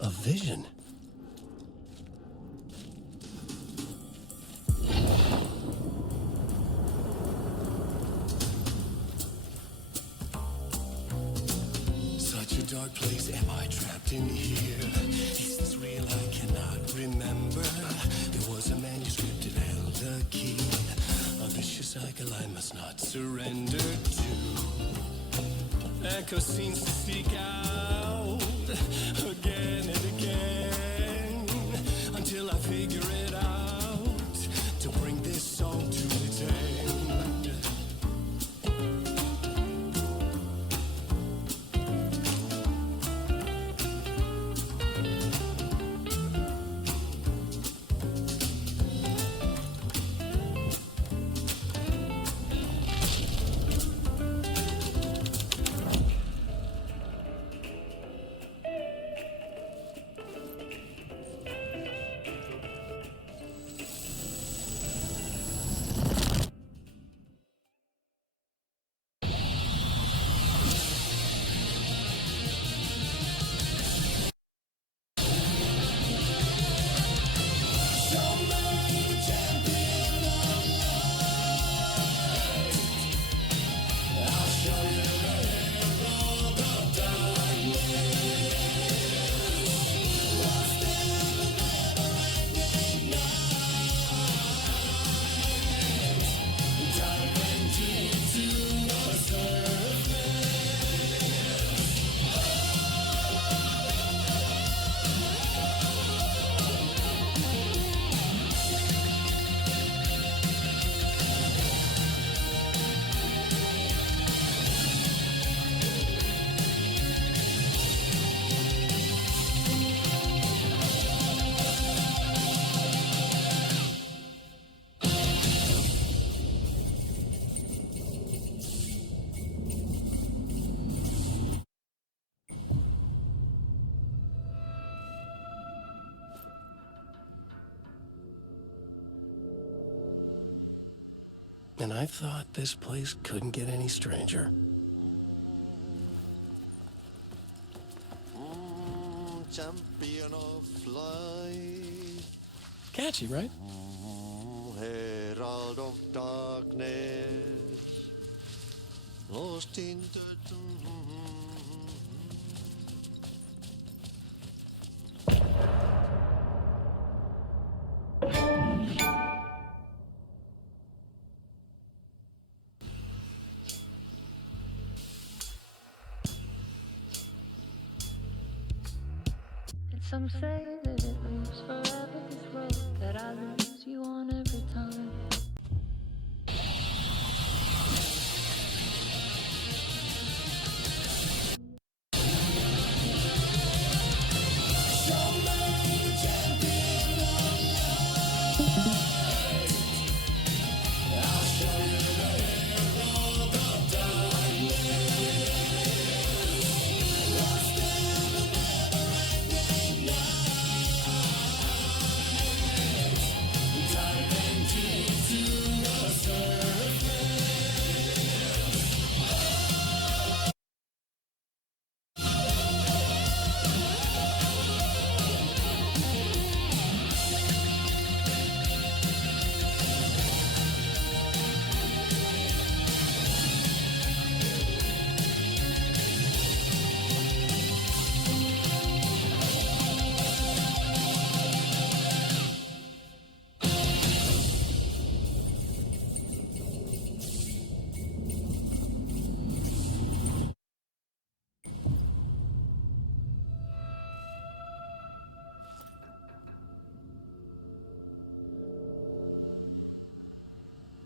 A vision. Such a dark place, am I trapped in here? Is this real? I cannot remember. There was a manuscript that held the key. A vicious cycle I must not surrender to. Echo seems to seek out again and again until I figure it out to bring this song to its end. And I thought this place couldn't get any stranger. Champion of light. Catchy, right? Herald of darkness. Lost in the... Some say that it moves forever, this road that I lose you on every time.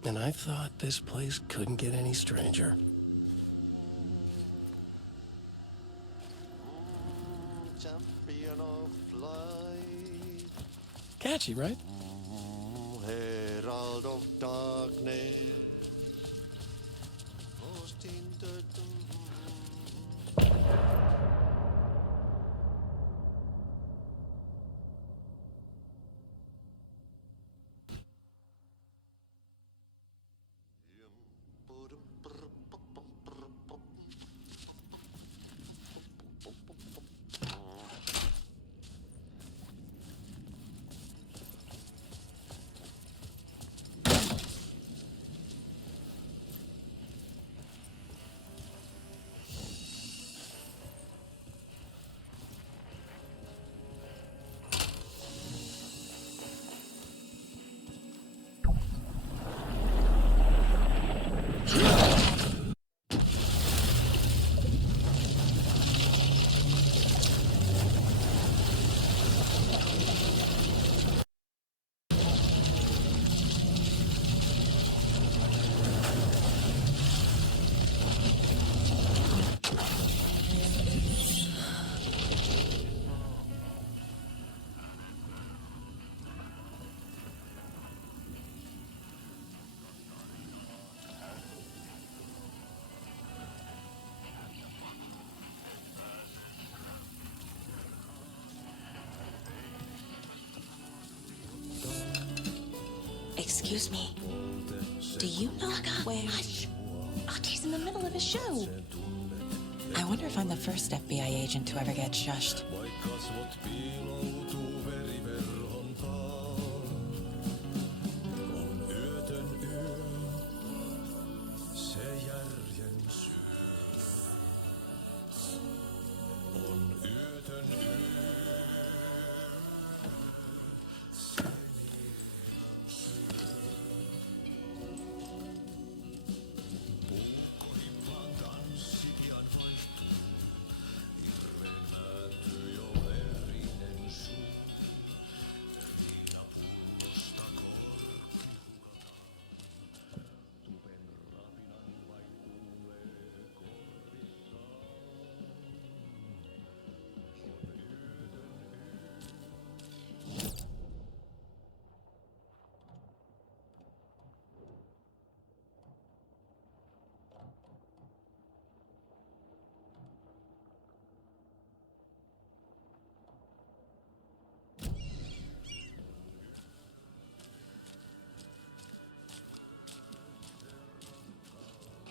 And I thought this place couldn't get any stranger. Champion of light. Catchy, right? Herald of darkness. Lost in the... Excuse me. Do you know where... Hush! Artie's in the middle of a show. I wonder if I'm the first FBI agent to ever get shushed.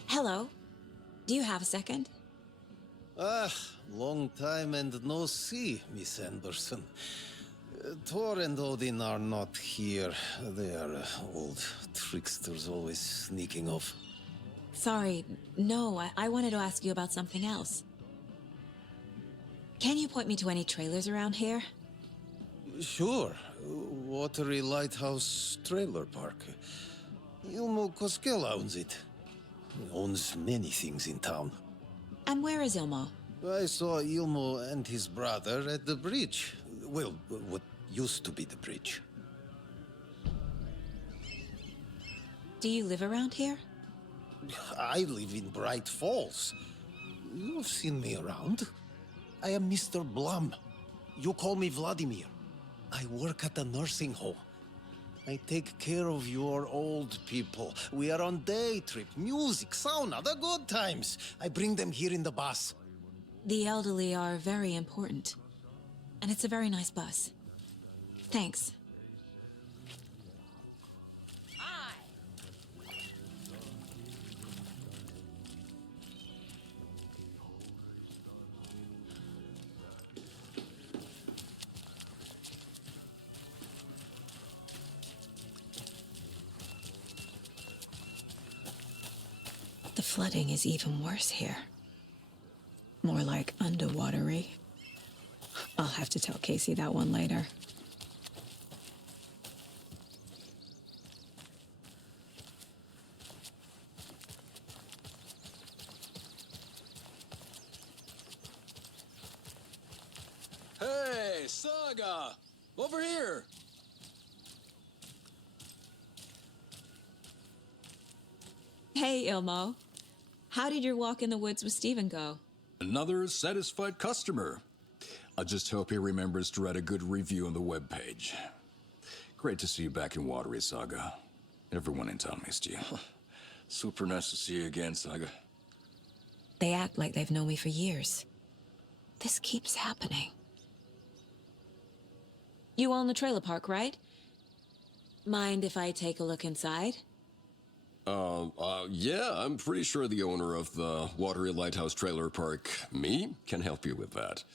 Hello. Do you have a second? Ah, long time and no see, Miss Anderson. Thor and Odin are not here. They are old tricksters always sneaking off. Sorry. No, I wanted to ask you about something else. Can you point me to any trailers around here? Sure. Watery Lighthouse Trailer Park. Ilmo Koskela owns it. He owns many things in town. And where is Ilmo? I saw Ilmo and his brother at the bridge. Well, what used to be the bridge. Do you live around here? I live in Bright Falls. You've seen me around. I am Mr. Blum. You call me Vladimir. I work at a nursing home. I take care of your old people. We are on day trip, music, sauna, the good times. I bring them here in the bus. The elderly are very important. And it's a very nice bus. Thanks. The flooding is even worse here. More like underwatery. I'll have to tell Casey that one later. Hey, Saga! Over here! Hey, Ilmo. How did your walk in the woods with Steven go? Another satisfied customer. I just hope he remembers to write a good review on the webpage. Great to see you back in Watery, Saga. Everyone in town missed you. Super nice to see you again, Saga. They act like they've known me for years. This keeps happening. You own the trailer park, right? Mind if I take a look inside? Yeah, I'm pretty sure the owner of the Watery Lighthouse Trailer Park, me, can help you with that.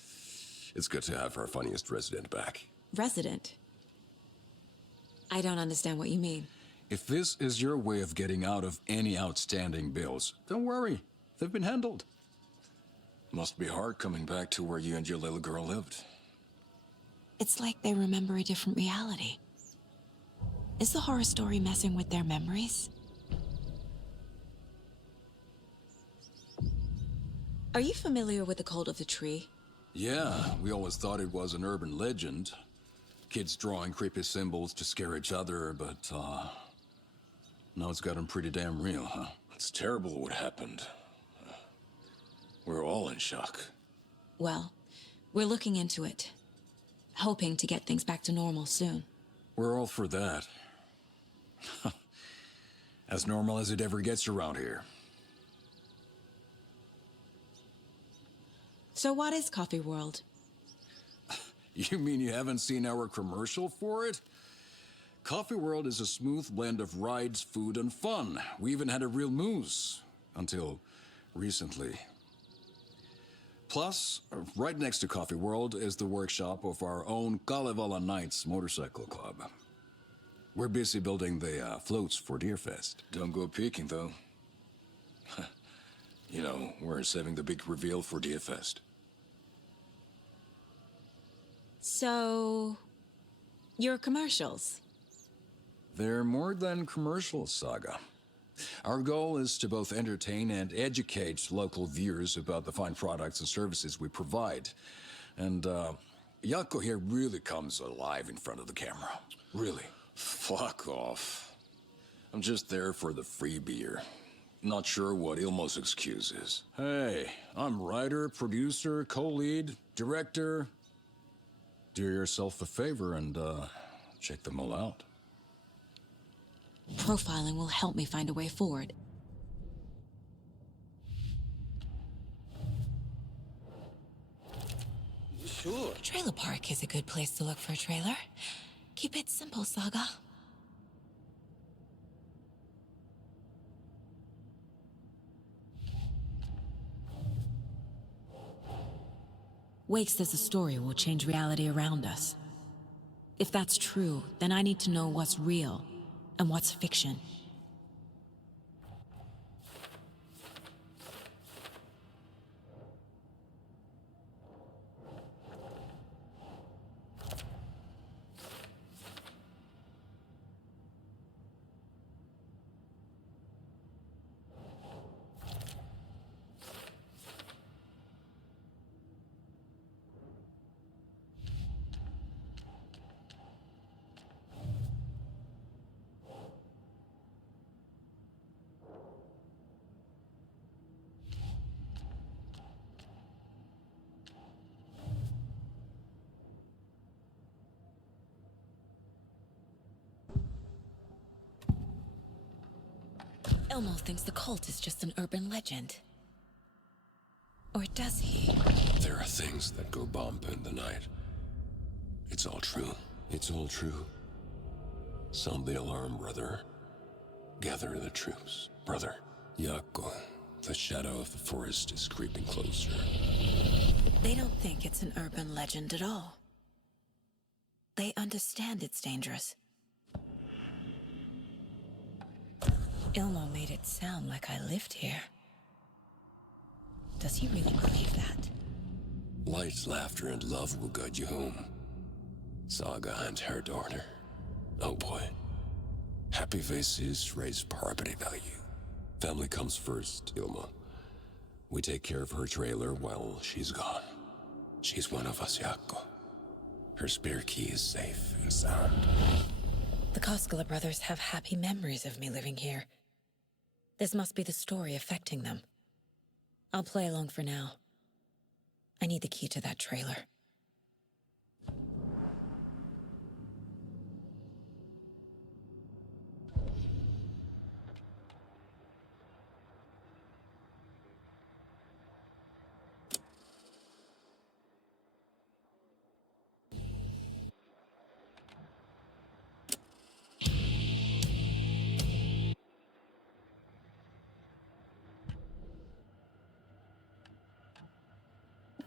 It's good to have our funniest resident back. Resident? I don't understand what you mean. If this is your way of getting out of any outstanding bills, don't worry. They've been handled. Must be hard coming back to where you and your little girl lived. It's like they remember a different reality. Is the horror story messing with their memories? Are you familiar with the Cult of the Tree? Yeah, we always thought it was an urban legend. Kids drawing creepy symbols to scare each other, but, now it's gotten pretty damn real, huh? It's terrible what happened. We're all in shock. Well, we're looking into it. Hoping to get things back to normal soon. We're all for that. As normal as it ever gets around here. So what is Coffee World? You mean you haven't seen our commercial for it? Coffee World is a smooth blend of rides, food, and fun. We even had a real moose. Until recently. Plus, right next to Coffee World is the workshop of our own Kalevala Knights Motorcycle Club. We're busy building the floats for Deerfest. Don't go peeking, though. You know, we're saving the big reveal for Deerfest. So, your commercials? They're more than commercials, Saga. Our goal is to both entertain and educate local viewers about the fine products and services we provide. And, Yako here really comes alive in front of the camera. Really. Fuck off. I'm just there for the free beer. Not sure what Ilmo's excuse is. Hey, I'm writer, producer, co-lead, director. Do yourself a favor and, check them all out. Profiling will help me find a way forward. Sure. Trailer park is a good place to look for a trailer. Keep it simple, Saga. Wake says the story will change reality around us. If that's true, then I need to know what's real and what's fiction. Elmo thinks the cult is just an urban legend. Or does he? There are things that go bump in the night. It's all true. It's all true. Sound the alarm, brother. Gather the troops, brother. Yako, the shadow of the forest is creeping closer. They don't think it's an urban legend at all. They understand it's dangerous. Ilmo made it sound like I lived here. Does he really believe that? Light, laughter, and love will guide you home. Saga and her daughter. Oh boy. Happy faces raise property value. Family comes first, Ilma. We take care of her trailer while she's gone. She's one of us, Yako. Her spare key is safe and sound. The Koskela brothers have happy memories of me living here. This must be the story affecting them. I'll play along for now. I need the key to that trailer.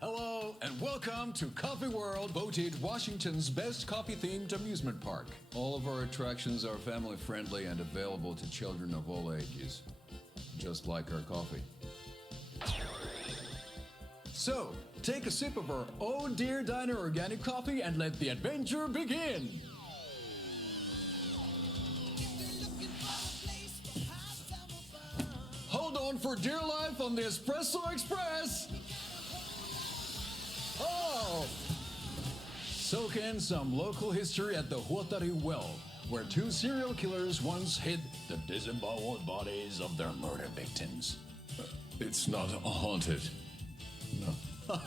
Hello, and welcome to Coffee World, voted Washington's best coffee-themed amusement park. All of our attractions are family-friendly and available to children of all ages, just like our coffee. So, take a sip of our Oh Dear Diner organic coffee and let the adventure begin! Hold on for dear life on the Espresso Express! Oh! Soak in some local history at the Huotari Well, where two serial killers once hid the disemboweled bodies of their murder victims. It's not haunted. No.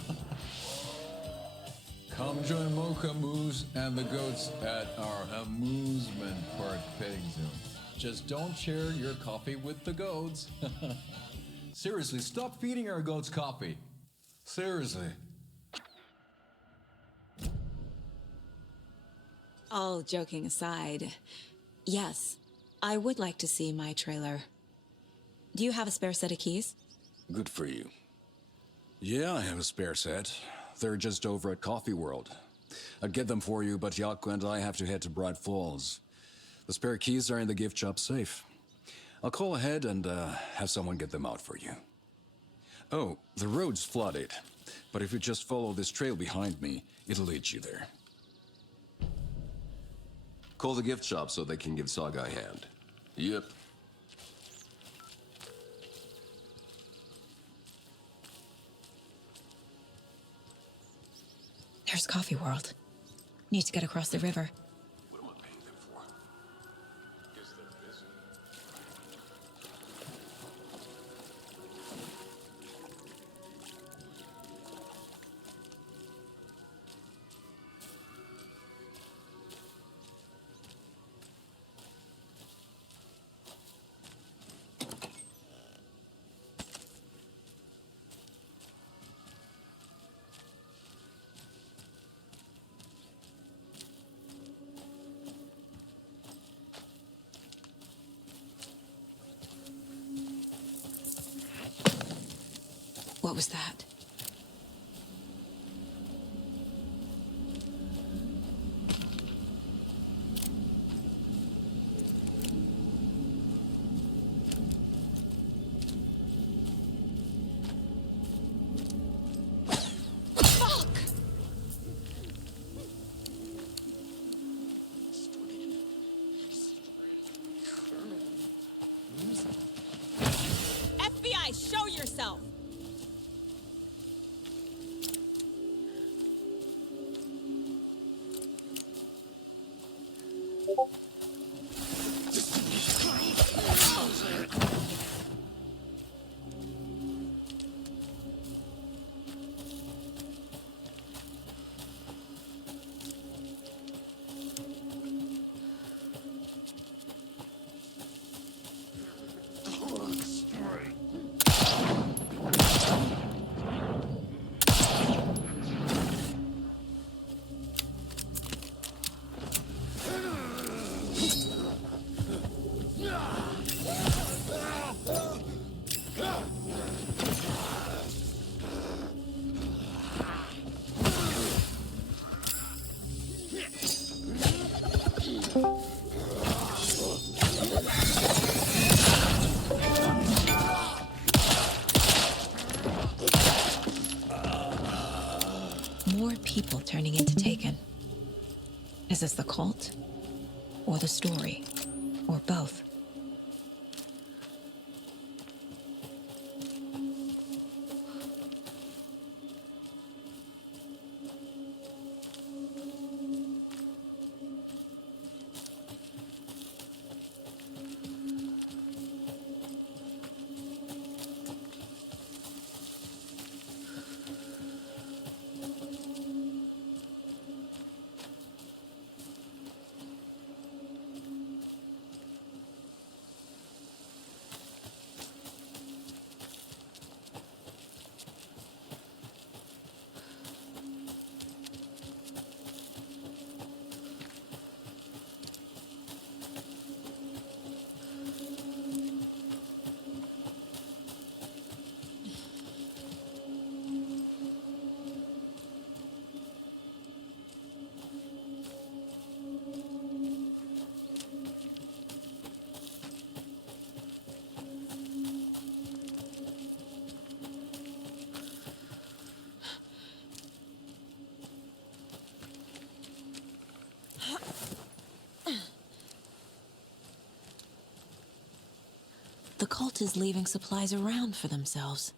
Come join Mocha Moose and the goats at our amusement park petting zoo. Just don't share your coffee with the goats. Seriously, stop feeding our goats coffee. Seriously. All joking aside, yes, I would like to see my trailer. Do you have a spare set of keys? Good for you. Yeah, I have a spare set. They're just over at Coffee World. I'd get them for you, but Yaku and I have to head to Bright Falls. The spare keys are in the gift shop safe. I'll call ahead and have someone get them out for you. Oh, the road's flooded, but if you just follow this trail behind me, it'll lead you there. Call the gift shop so they can give Saga a hand. Yep. There's Coffee World. Need to get across the river. What am I paying them for? Guess they're busy. What was that? FBI, show yourself! More people turning into Taken. Is this the cult? Or the story? Or both? The cult is leaving supplies around for themselves.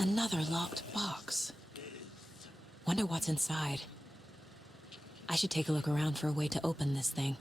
Another locked box. Wonder what's inside. I should take a look around for a way to open this thing.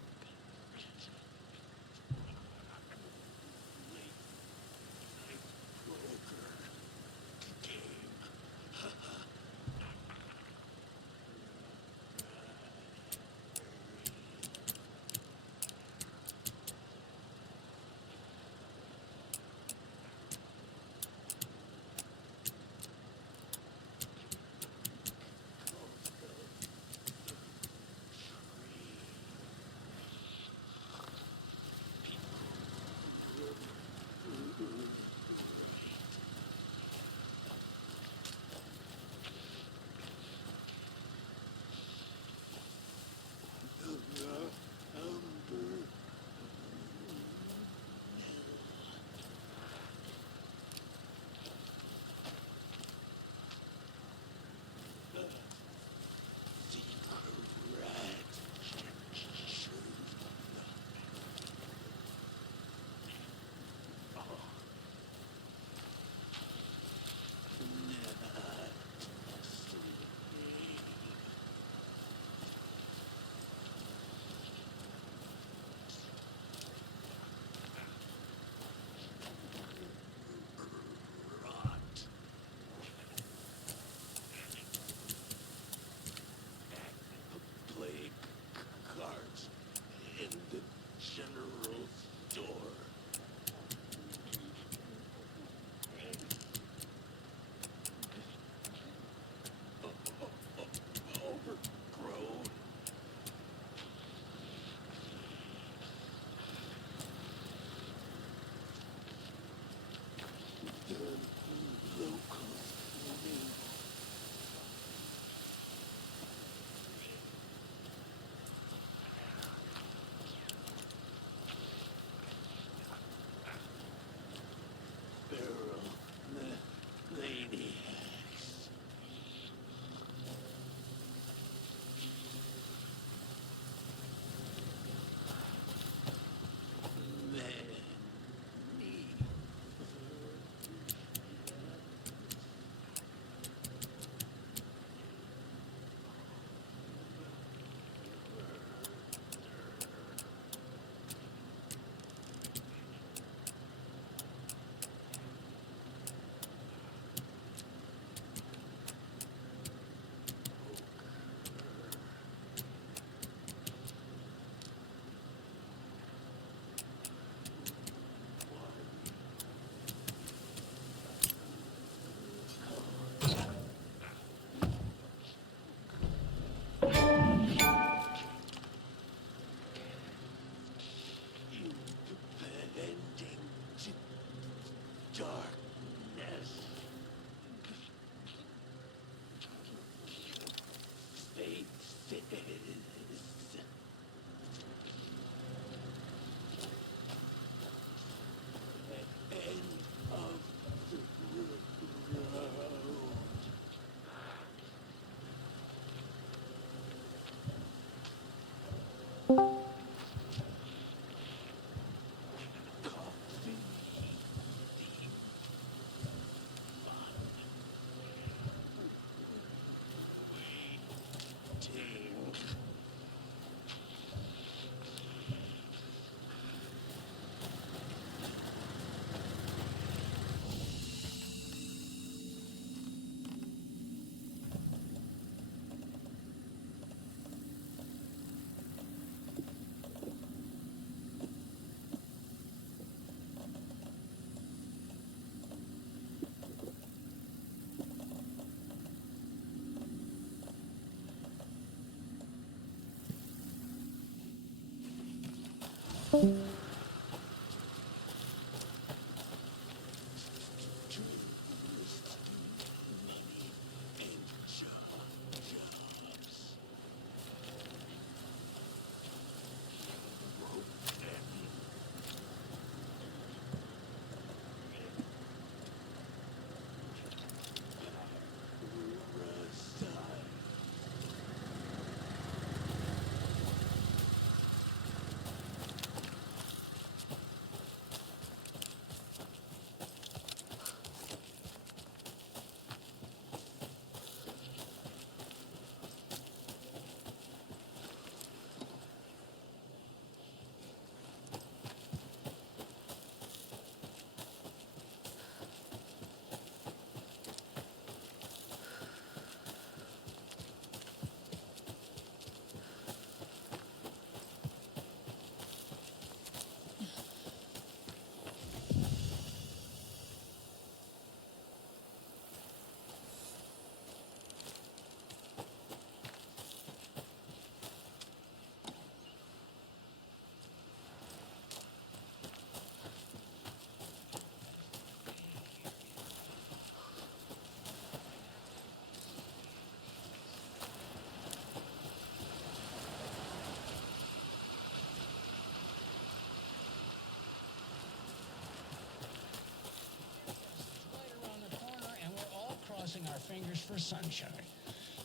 crossing our fingers for sunshine.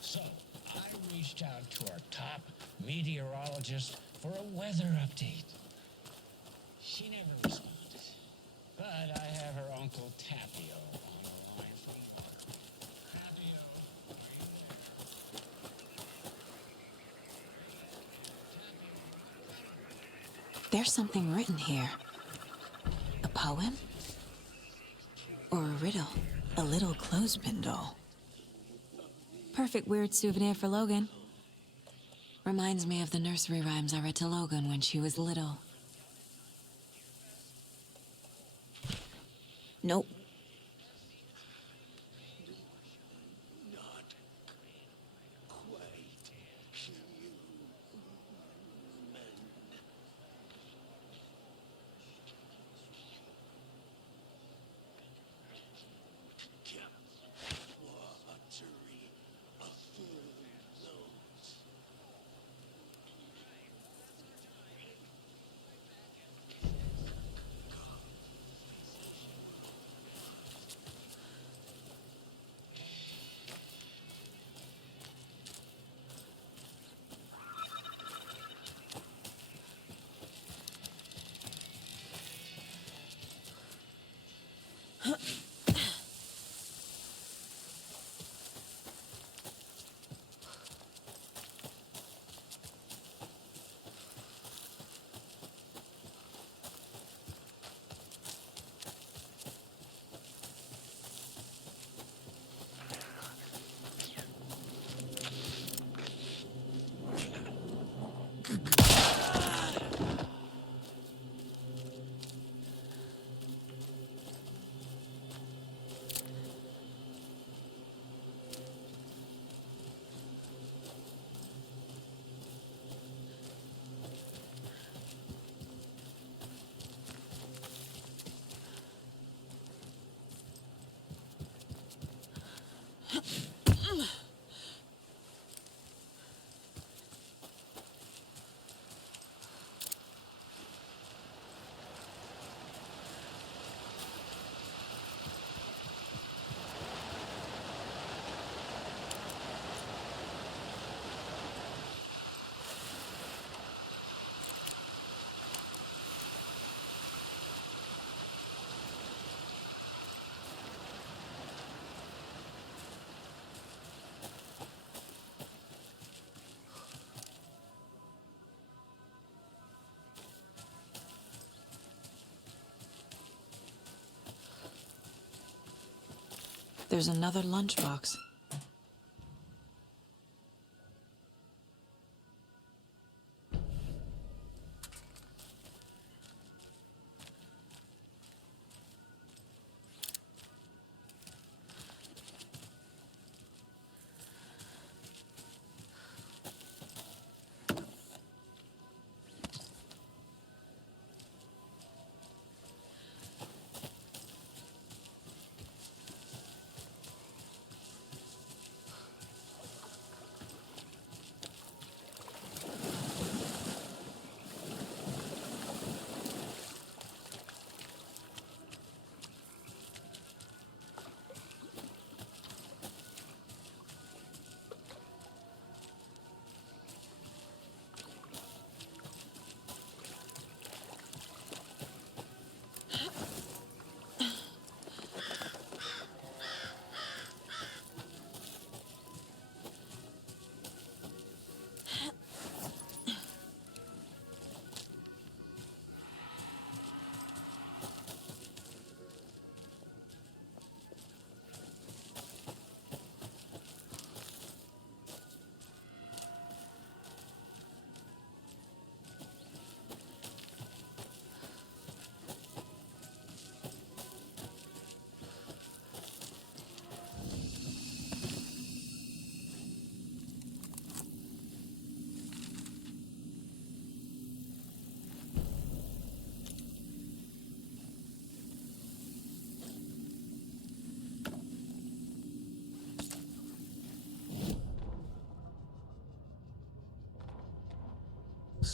So, I reached out to our top meteorologist for a weather update. She never responded. But I have her Uncle Tapio on the line for you. Tapio, There's something written here. A poem? Or a riddle? A little clothespin doll. Perfect weird souvenir for Logan. Reminds me of the nursery rhymes I read to Logan when she was little. Nope. There's another lunchbox.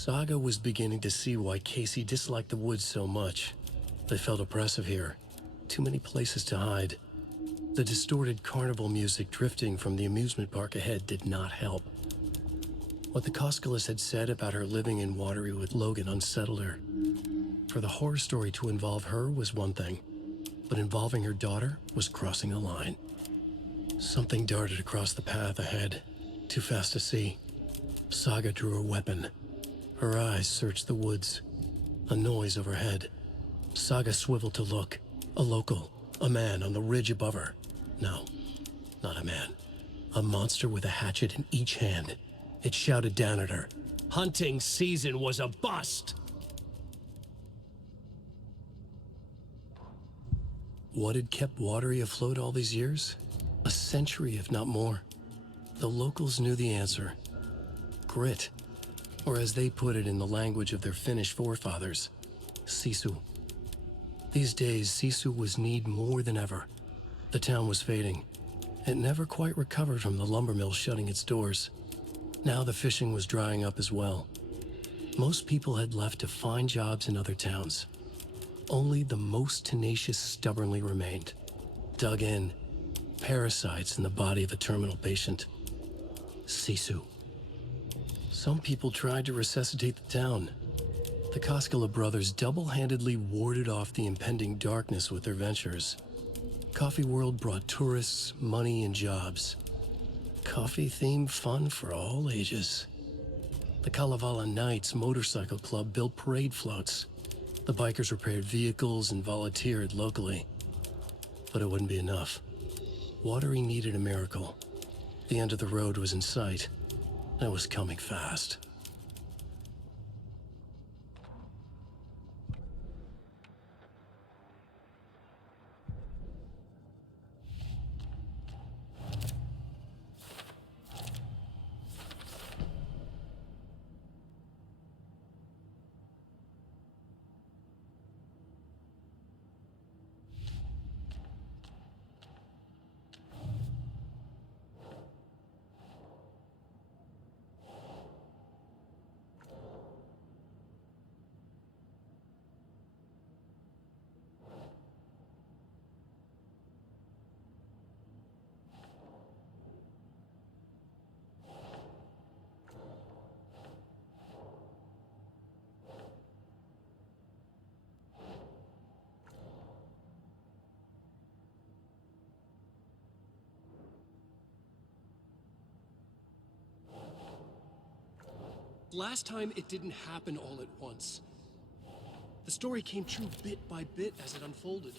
Saga was beginning to see why Casey disliked the woods so much. They felt oppressive here. Too many places to hide. The distorted carnival music drifting from the amusement park ahead did not help. What the Koskalis had said about her living in Watery with Logan unsettled her. For the horror story to involve her was one thing, but involving her daughter was crossing a line. Something darted across the path ahead, too fast to see. Saga drew her weapon. Her eyes searched the woods. A noise overhead. Saga swiveled to look. A local, a man on the ridge above her. No, not a man. A monster with a hatchet in each hand. It shouted down at her. Hunting season was a bust! What had kept Watery afloat all these years? A century, if not more. The locals knew the answer. Grit. Or as they put it in the language of their Finnish forefathers, sisu. These days, sisu was needed more than ever. The town was fading. It never quite recovered from the lumber mill shutting its doors. Now the fishing was drying up as well. Most people had left to find jobs in other towns. Only the most tenacious stubbornly remained. Dug in. Parasites in the body of a terminal patient. Sisu. Some people tried to resuscitate the town. The Koskela brothers double-handedly warded off the impending darkness with their ventures. Coffee World brought tourists, money, and jobs. Coffee-themed fun for all ages. The Kalevala Knights Motorcycle Club built parade floats. The bikers repaired vehicles and volunteered locally. But it wouldn't be enough. Watery needed a miracle. The end of the road was in sight, and it was coming fast. Last time, it didn't happen all at once. The story came true bit by bit as it unfolded.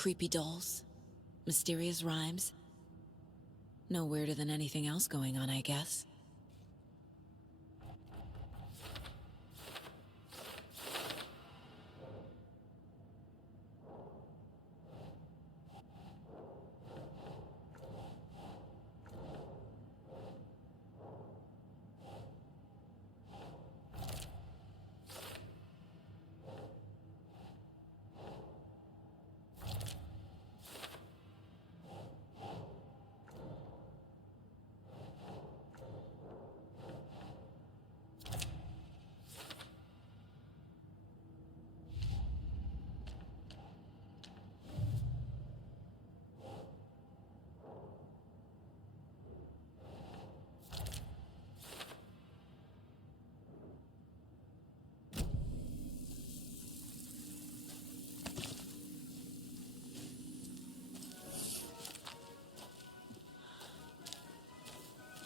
Creepy dolls, mysterious rhymes. No weirder than anything else going on, I guess.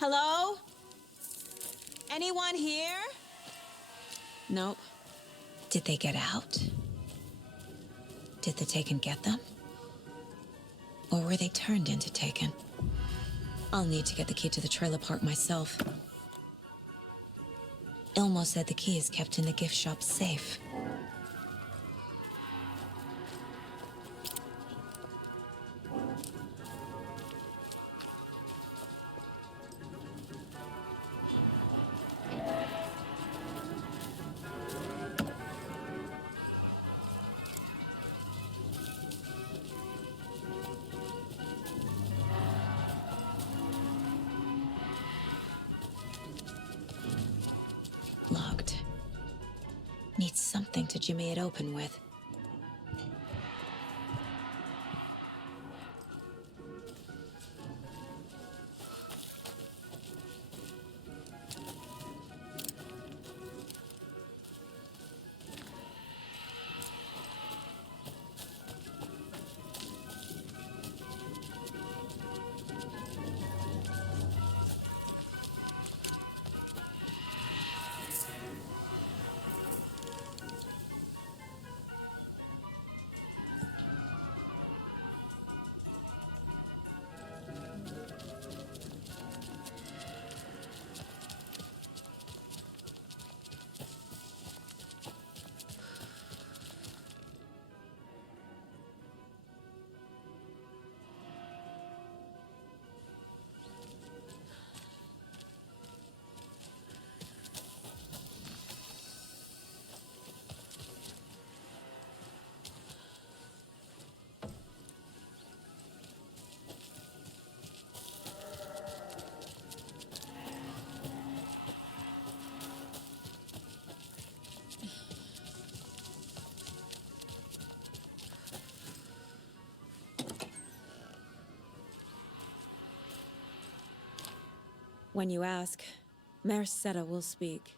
Hello? Anyone here? Nope. Did they get out? Did the Taken get them? Or were they turned into Taken? I'll need to get the key to the trailer park myself. Ilmo said the key is kept in the gift shop's safe. Locked. Needs something to jimmy it open with. When you ask, Merceda will speak.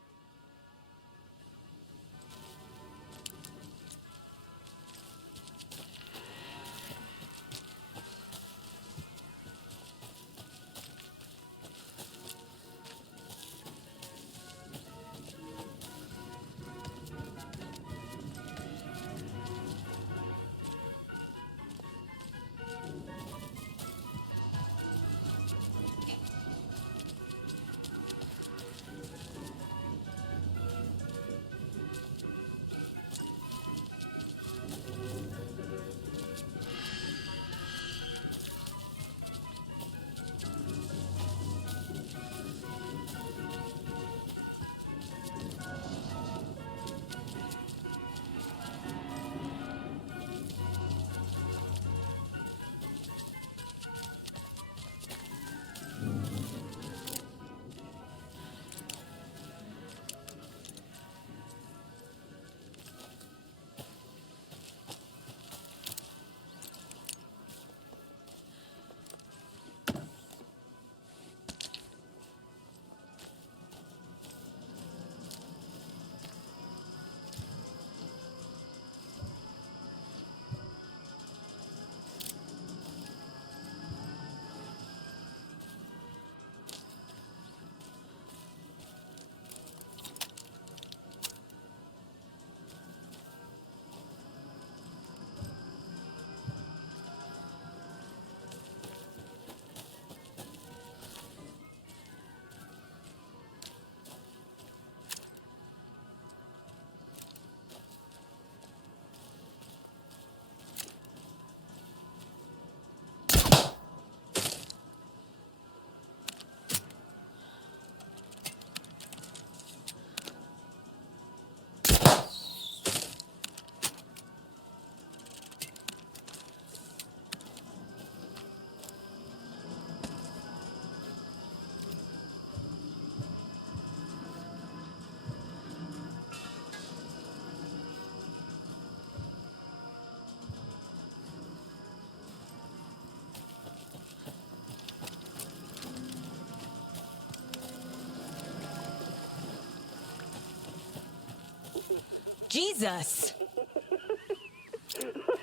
Jesus!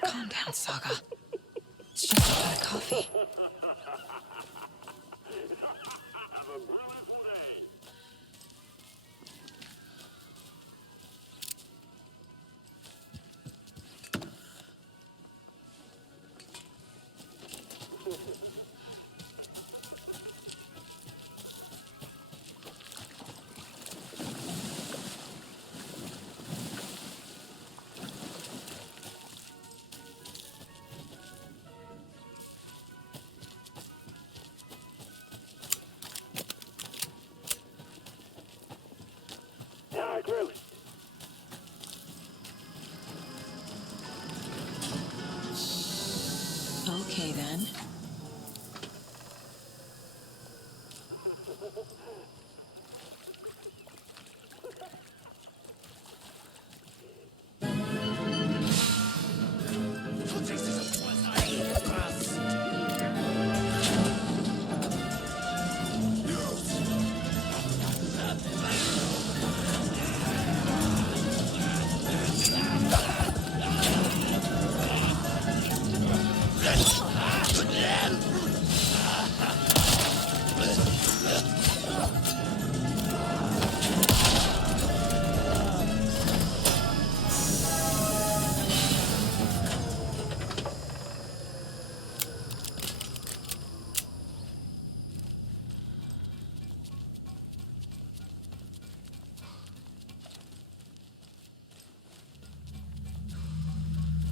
Calm down, Saga. It's just a pot of coffee. Yeah, clearly. Okay, then.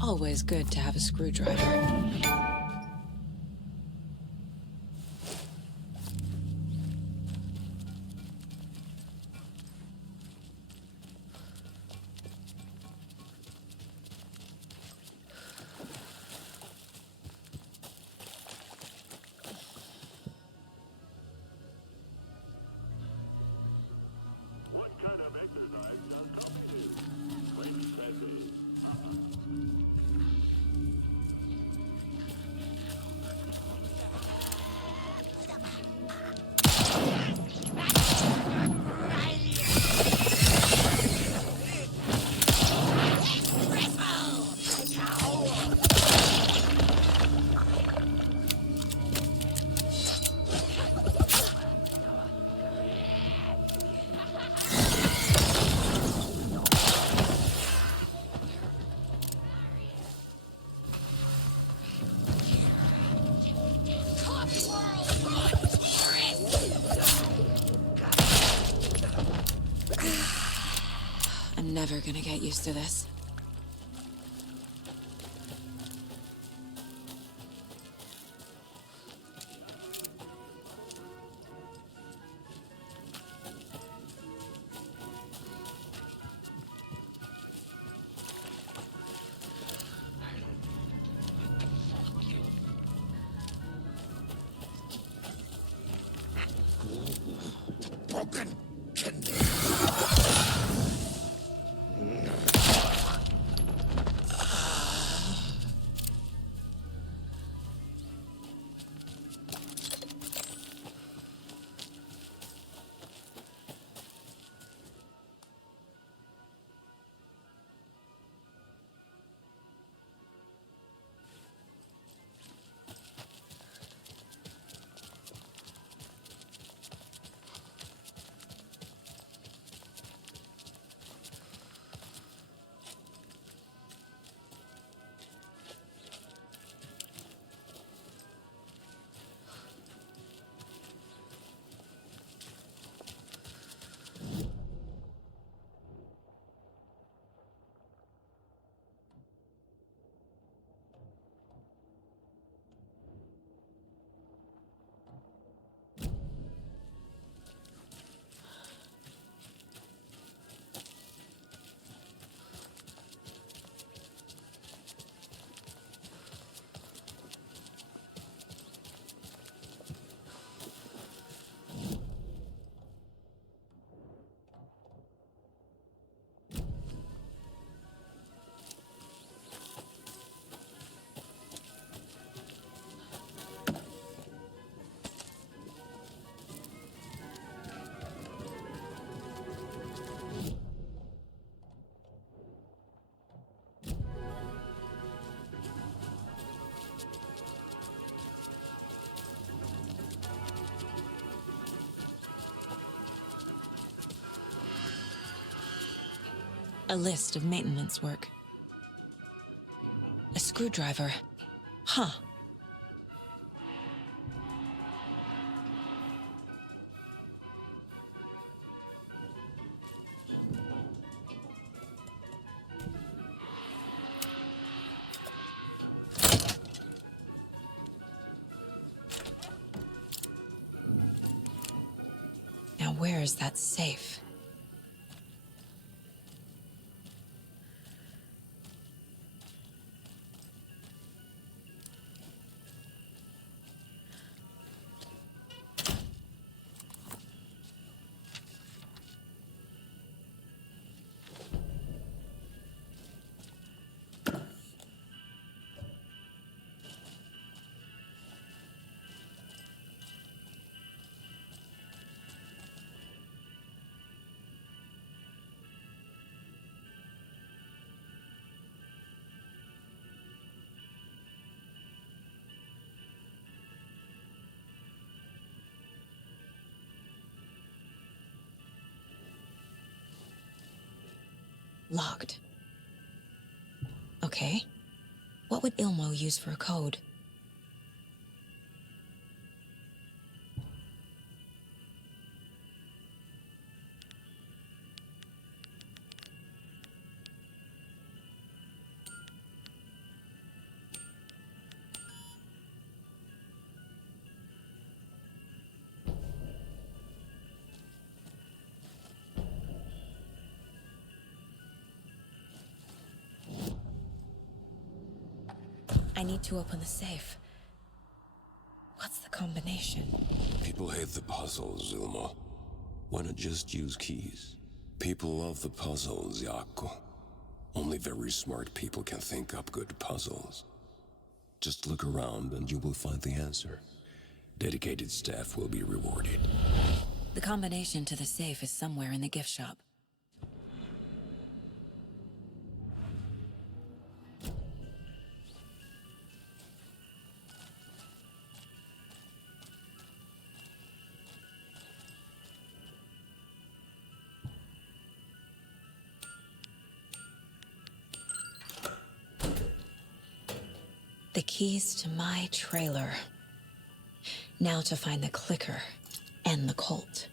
Always good to have a screwdriver. What kind of exercise does Kobe do? Clayton says it. I'm never gonna get used to this. Broken kidney. A list of maintenance work. A screwdriver. Huh. where is that safe? Locked. Okay. What would Ilmo use for a code? I need to open the safe. What's the combination? People hate the puzzles, Ilmo. Why not just use keys? People love the puzzles, Yaku. Only very smart people can think up good puzzles. Just look around and you will find the answer. Dedicated staff will be rewarded. The combination to the safe is somewhere in the gift shop. The keys to my trailer. Now to find the clicker and the Colt.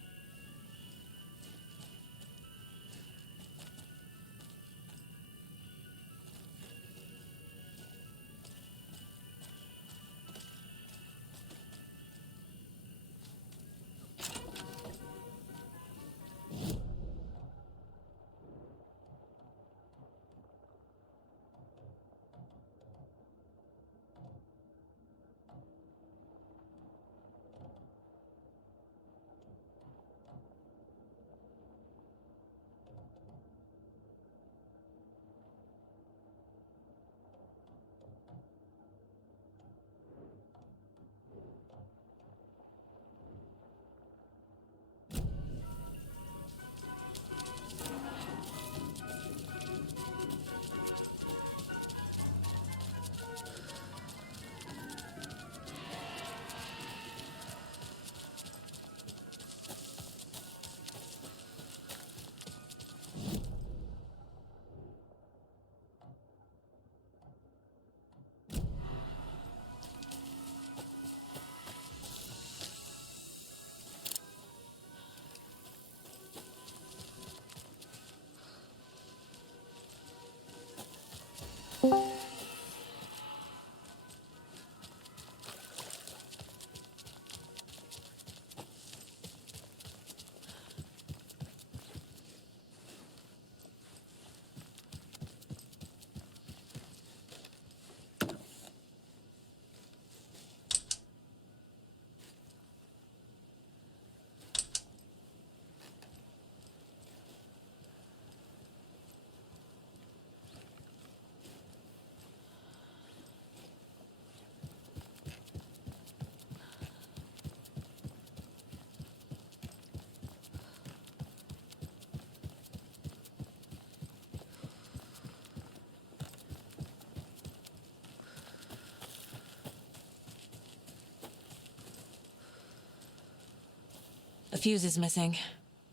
A fuse is missing.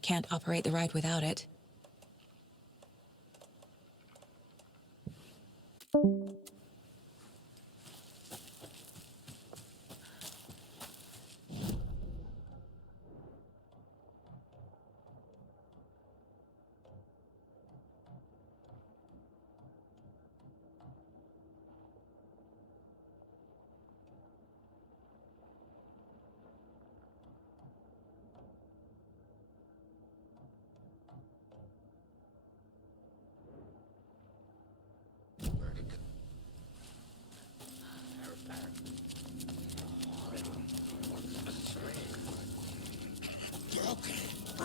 Can't operate the ride without it.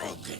broken.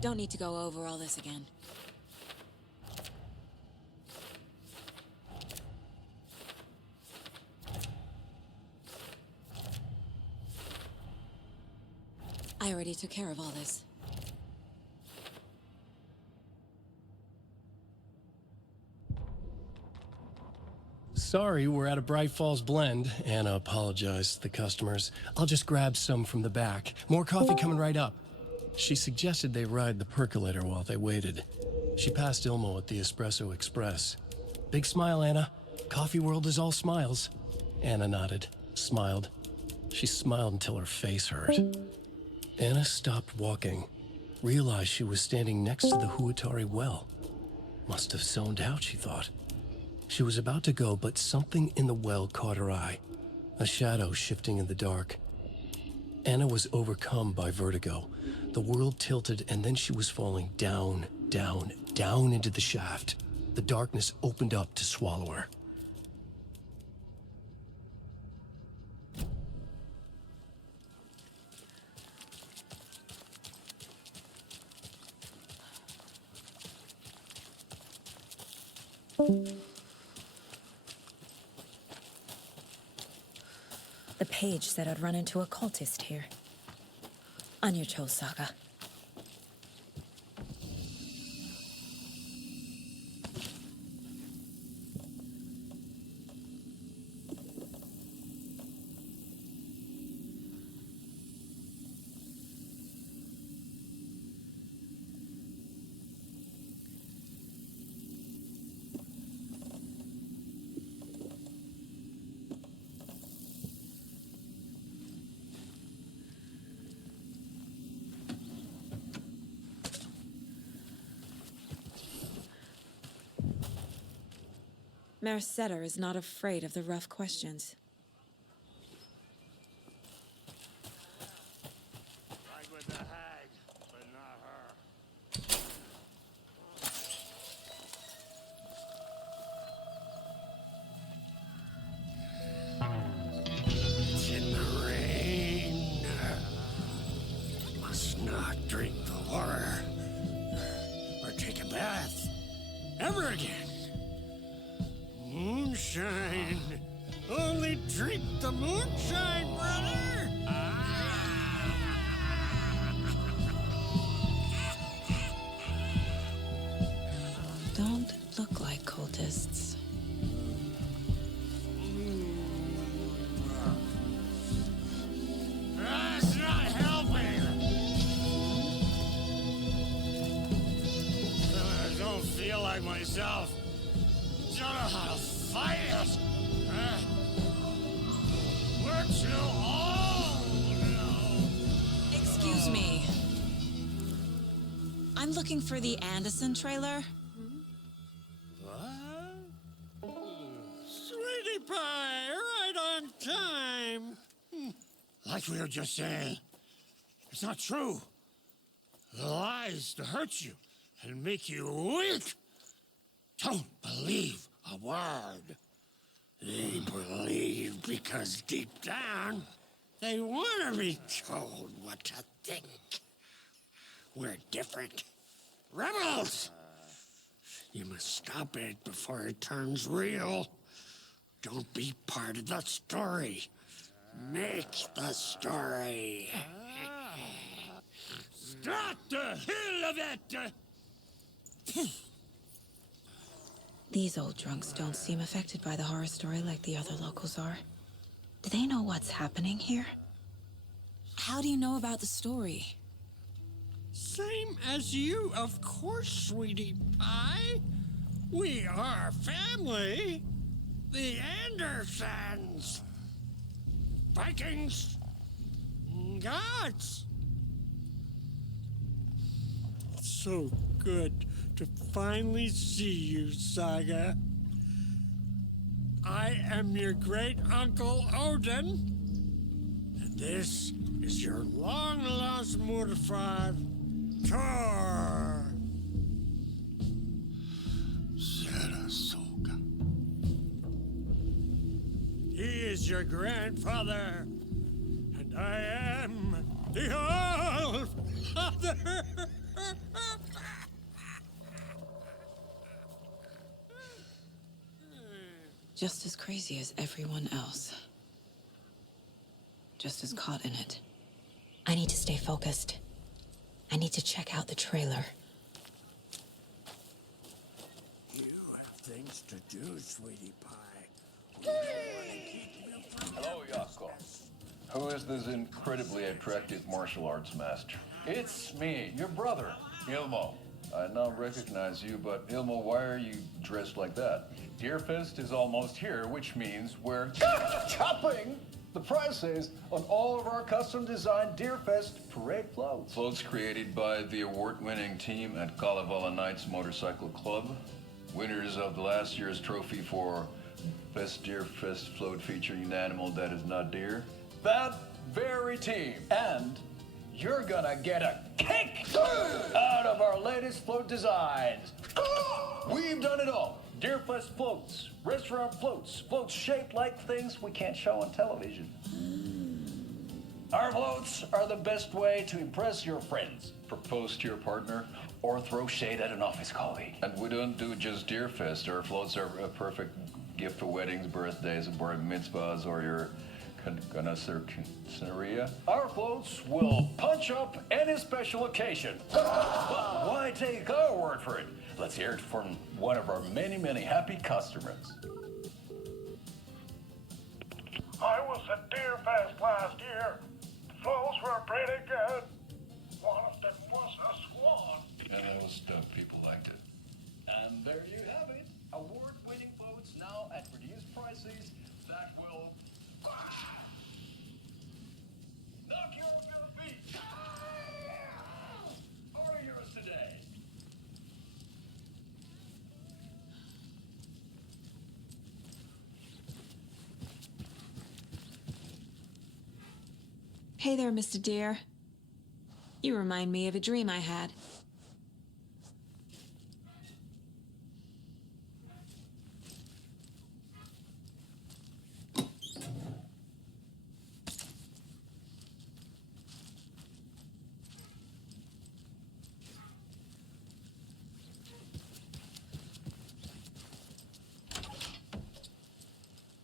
Don't need to go over all this again. I already took care of all this. Sorry, we're at a Bright Falls blend. Anna apologized to the customers. I'll just grab some from the back. More coffee coming right up. She suggested they ride the percolator while they waited. She passed Ilmo at the Espresso Express. Big smile, Anna. Coffee world is all smiles. Anna nodded, smiled. She smiled until her face hurt. Anna stopped walking, realized she was standing next to the Huatari well. Must have zoned out, she thought. She was about to go, but something in the well caught her eye. A shadow shifting in the dark. Anna was overcome by vertigo. The world tilted, and then she was falling down, down, down into the shaft. The darkness opened up to swallow her. The page said I'd run into a cultist here. On your Cho saga. Merceder is not afraid of the rough questions. Ride with the hag, but not her. It's in the rain. Must not drink the water or take a bath ever again. Moonshine. Only drink the moonshine, brother. Don't look like cultists. That's not helping. I don't feel like myself. Don't know how to fight it. We're too old now. Excuse me. I'm looking for the Anderson trailer. What? Sweetie pie, right on time. Like we were just saying, it's not true. The lies to hurt you and make you weak. Don't believe a word. They believe because deep down, they want to be told what to think. We're different. Rebels! You must stop it before it turns real. Don't be part of the story. Make the story. Start the hell of it! These old drunks don't seem affected by the horror story like the other locals are. Do they know what's happening here? How do you know about the story? Same as you, of course, sweetie pie. We are family. The Andersons. Vikings. Gods. So good to finally see you, Saga. I am your great-uncle Odin, and this is your long-lost mortified Thor. Sarasota. He is your grandfather, and I am the All-Father. Just as crazy as everyone else. Just as caught in it. I need to stay focused. I need to check out the trailer. You have things to do, sweetie pie. Hello, Yakov. Who is this incredibly attractive martial arts master? It's me, your brother, Ilmo. I now recognize you, but Ilmo, why are you dressed like that? Deerfest is almost here, which means we're chopping the prices on all of our custom-designed Deerfest parade floats. Floats created by the award-winning team at Kalevala Knights Motorcycle Club, winners of the last year's trophy for Best Deerfest float featuring an animal that is not deer. That very team. And you're gonna get a kick out of our latest float designs. We've done it all. Deerfest floats, restaurant floats, floats shaped like things we can't show on television. Our floats are the best way to impress your friends, propose to your partner, or throw shade at an office colleague. And we don't do just Deerfest. Our floats are a perfect gift for weddings, birthdays, bar mitzvahs, or your Scenaria. Our floats will punch up any special occasion. But why take our word for it? Let's hear it from one of our many, many happy customers. I was at Deerfest last year. The floats were pretty good. One of them was a swan. And those people liked it. And there you have it. Award-winning floats now at reduced prices that will knock you off your feet. Are yours today. Hey there, Mr. Deer. You remind me of a dream I had.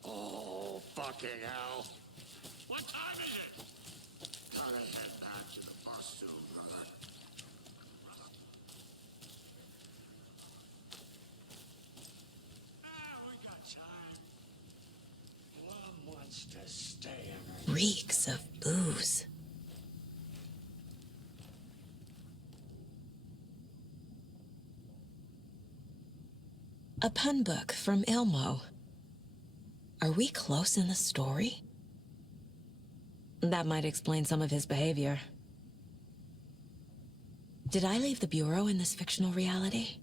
Oh, fucking hell. What time is it? Gotta head back to the bus soon, brother. We got time. Plum wants to stay in her. Reeks of booze. A pun book from Ilmo. Are we close in the story? That might explain some of his behavior. Did I leave the Bureau in this fictional reality?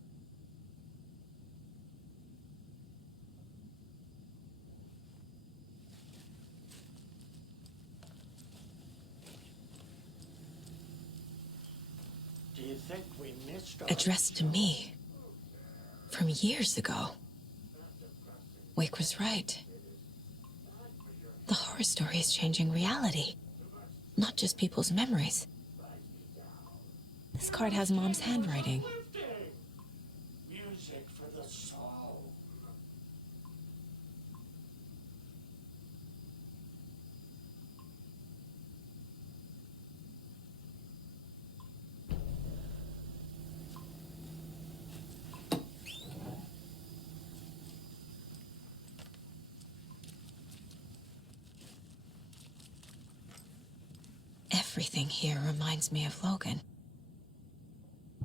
Addressed to me. From years ago. Wake was right. The horror story is changing reality. Not just people's memories. This card has Mom's handwriting. Music for the soul. Everything here reminds me of Logan.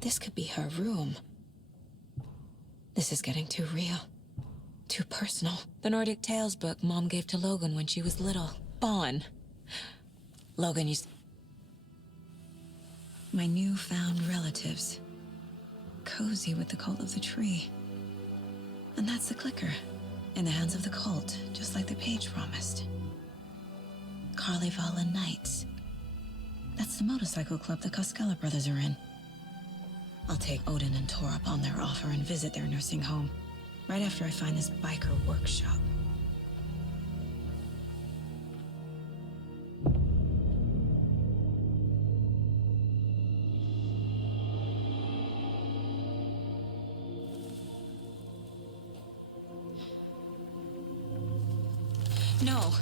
This could be her room. This is getting too real. Too personal. The Nordic Tales book Mom gave to Logan when she was little. Bon. Logan used... My newfound relatives. Cozy with the cult of the tree. And that's the clicker. In the hands of the cult, just like the page promised. Carnival and Knights. That's the motorcycle club the Koskela brothers are in. I'll take Odin and Tor up on their offer and visit their nursing home. Right after I find this biker workshop. No.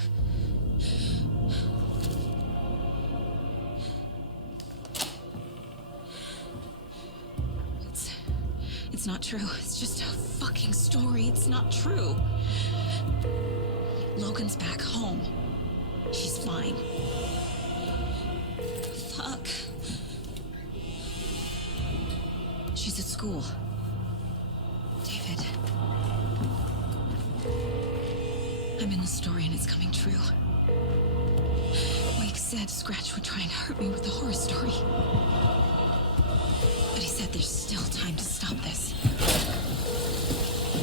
It's not true. It's just a fucking story. It's not true. Logan's back home. She's fine. Fuck. She's at school. David. I'm in the story and it's coming true. Wake said Scratch would try and hurt me with the horror story. But he said there's still time to stop this.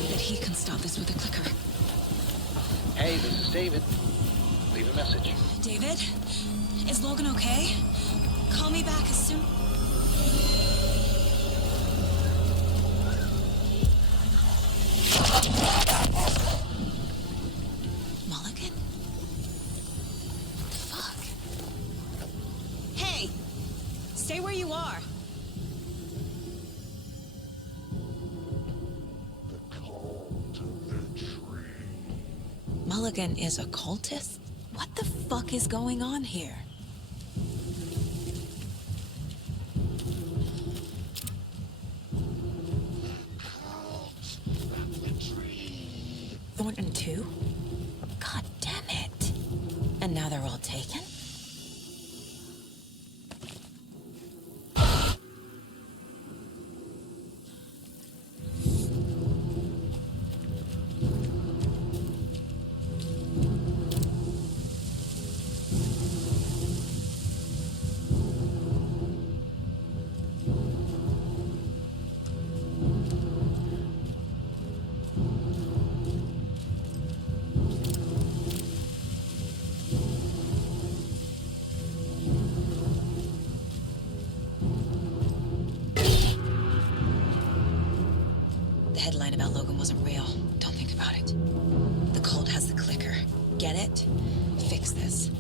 That he can stop this with a clicker. Hey, this is David. Leave a message. David? Is Logan okay? Call me back as soon... Mulligan? Fuck. Hey! Stay where you are. Mulligan is a cultist? What the fuck is going on here? Thornton too? God damn it. And now they're all taken? The headline about Logan wasn't real. Don't think about it. The cult has the clicker. Get it? Fix this.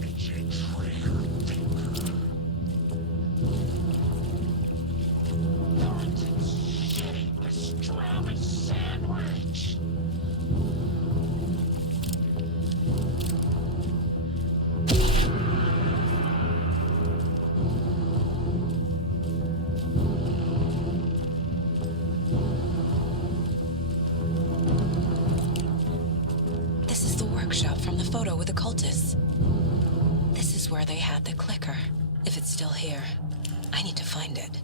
Sandwich. This is the workshop from the photo with the cultists. This is where they had the clicker. If it's still here, I need to find it.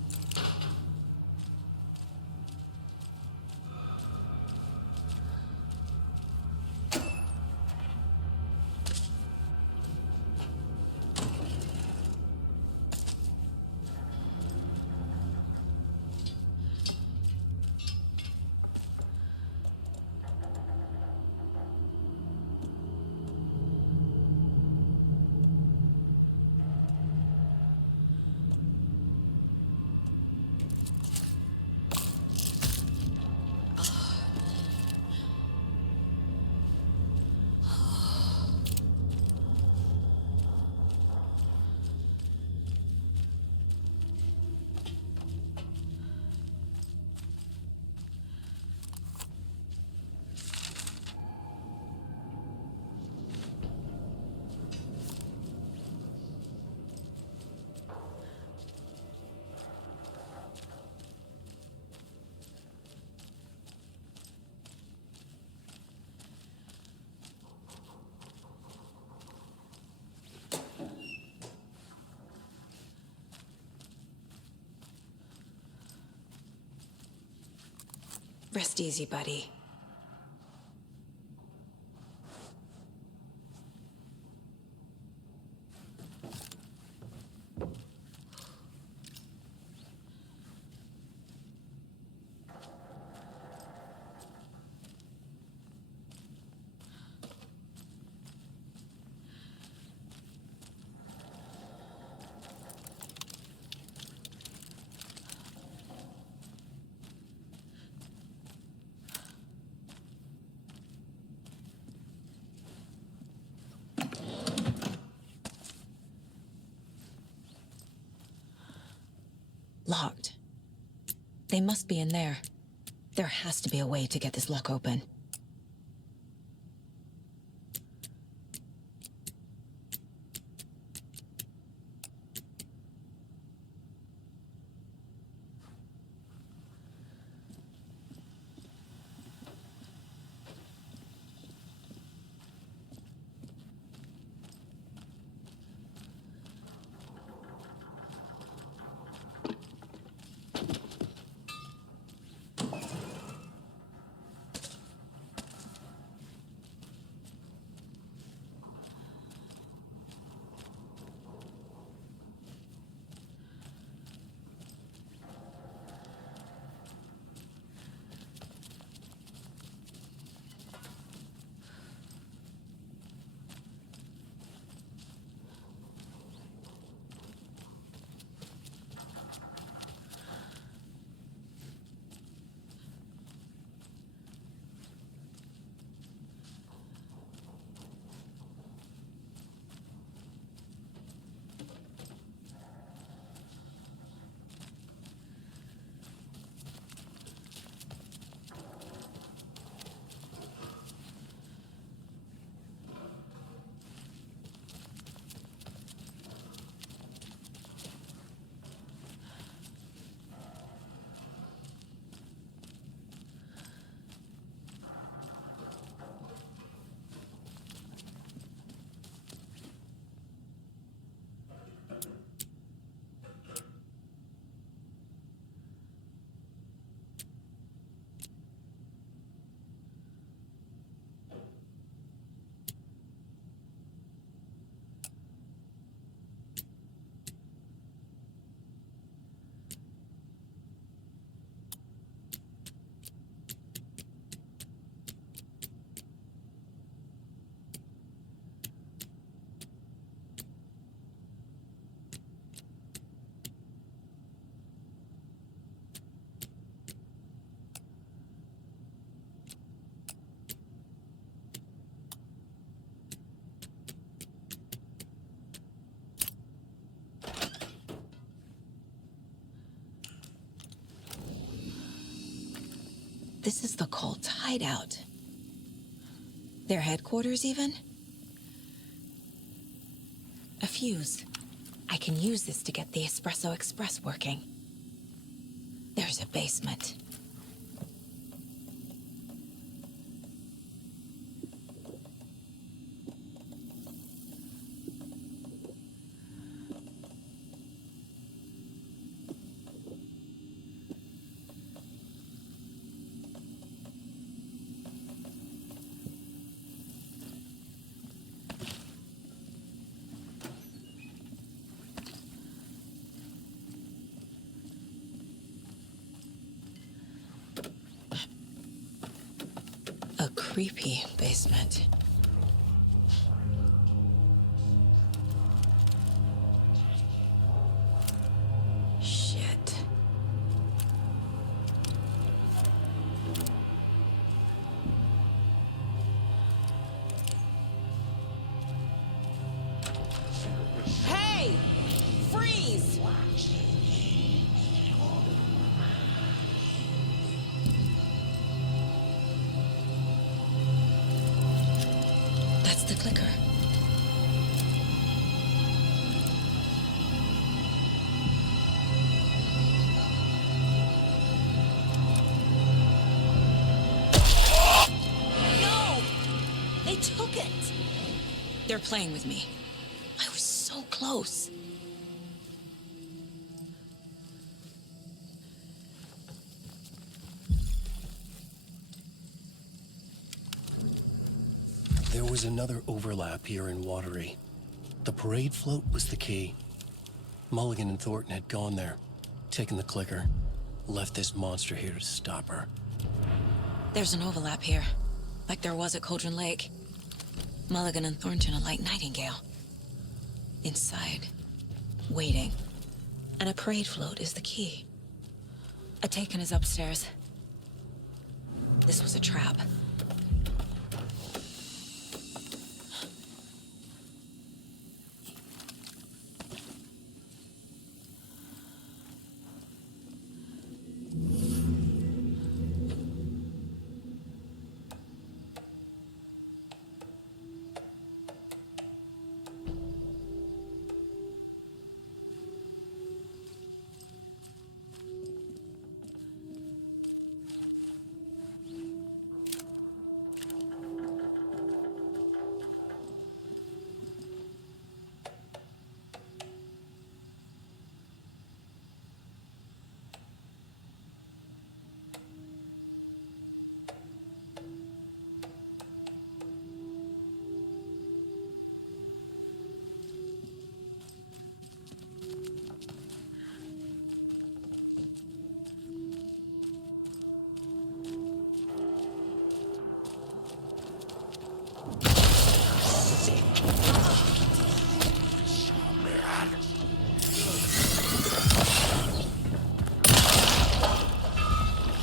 Rest easy, buddy. Locked. They must be in there. There has to be a way to get this lock open. This is the cult's hideout. Their headquarters, even? A fuse. I can use this to get the Espresso Express working. There's a basement. A creepy basement. Shit. Hey! Freeze! That's the clicker. No! They took it! They're playing with me. I was so close. was another overlap here in Watery. The parade float was the key. Mulligan and Thornton had gone there, taken the clicker, left this monster here to stop her. There's an overlap here, like there was at Cauldron Lake. Mulligan and Thornton are like Nightingale. Inside, waiting. And a parade float is the key. A taken is upstairs. This was a trap.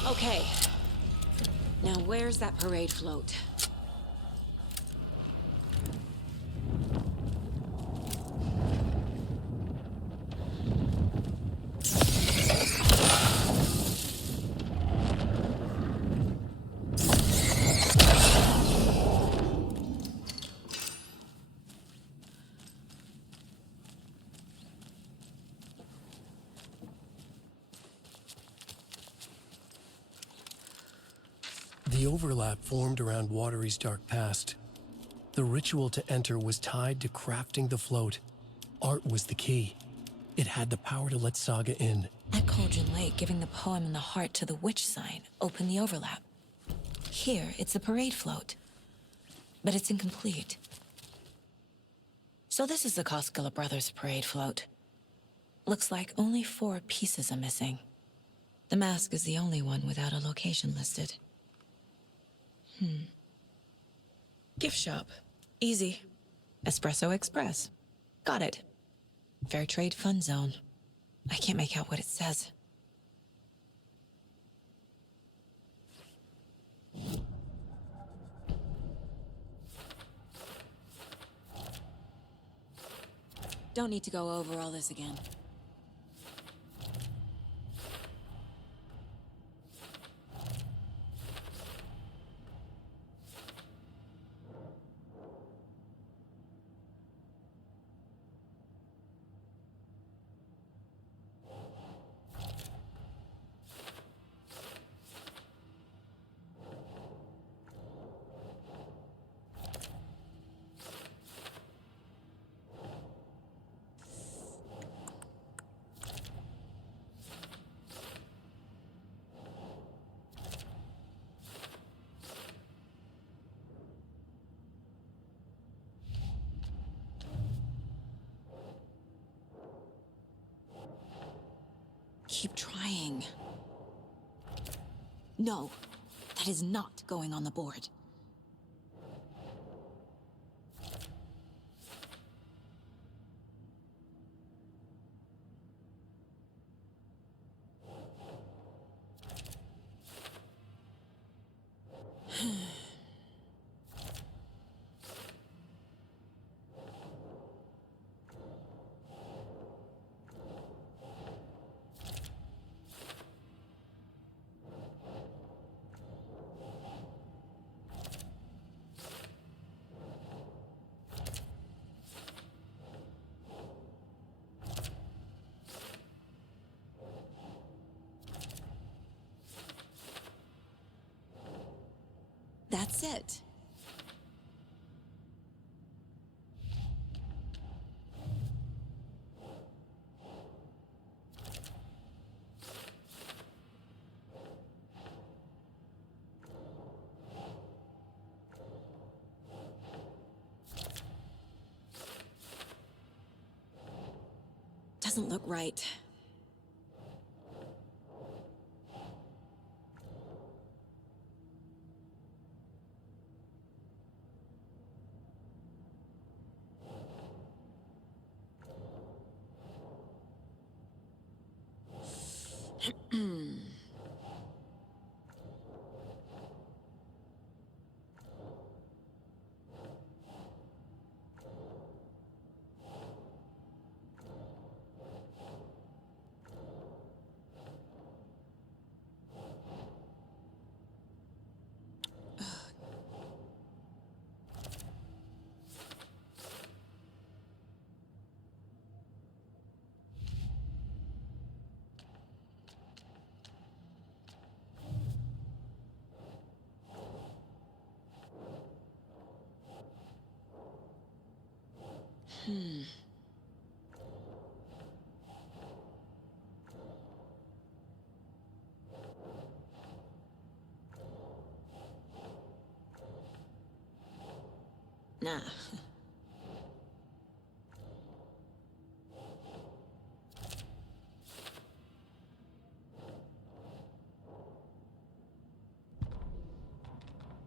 Okay. Now where's that parade float? The overlap formed around Watery's dark past. The ritual to enter was tied to crafting the float. Art was the key. It had the power to let Saga in. At Cauldron Lake, giving the poem and the heart to the witch sign opened the overlap. Here, it's a parade float. But it's incomplete. So this is the Koskela Brothers parade float. Looks like only 4 pieces are missing. The mask is the only one without a location listed. Gift shop. Easy. Espresso Express. Got it. Fair Trade Fun Zone. I can't make out what it says. Don't need to go over all this again. Keep trying. No, that is not going on the board. That's it. doesn't look right. Nah.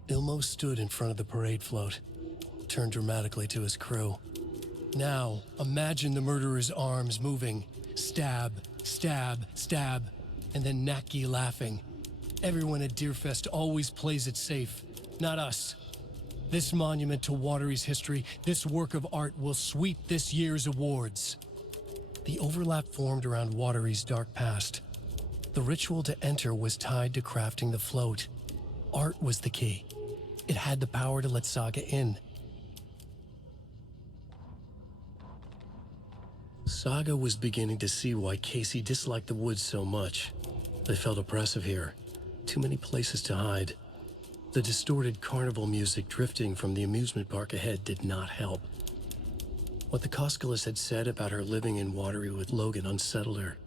Ilmo stood in front of the parade float, turned dramatically to his crew. Now, imagine the murderer's arms moving. Stab, stab, stab, and then Naki laughing. Everyone at Deerfest always plays it safe, not us. This monument to Watery's history, this work of art will sweep this year's awards. The overlap formed around Watery's dark past. The ritual to enter was tied to crafting the float. Art was the key. It had the power to let Saga in. Saga was beginning to see why Casey disliked the woods so much. They felt oppressive here. Too many places to hide. The distorted carnival music drifting from the amusement park ahead did not help. What the Koskalis had said about her living in Watery with Logan unsettled her.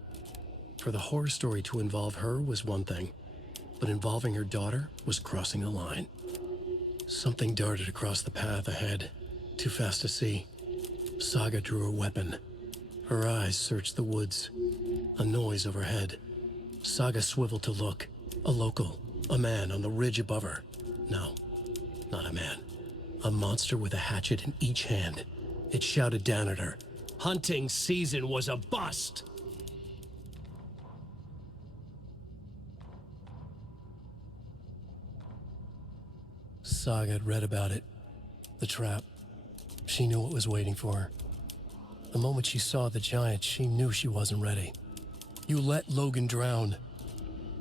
For the horror story to involve her was one thing, but involving her daughter was crossing a line. Something darted across the path ahead, too fast to see. Saga drew her weapon. Her eyes searched the woods. A noise overhead. Saga swiveled to look. A local, a man on the ridge above her. No, not a man. A monster with a hatchet in each hand. It shouted down at her. Hunting season was a bust! Saga had read about it. The trap. She knew what was waiting for her. The moment she saw the giant, she knew she wasn't ready. You let Logan drown.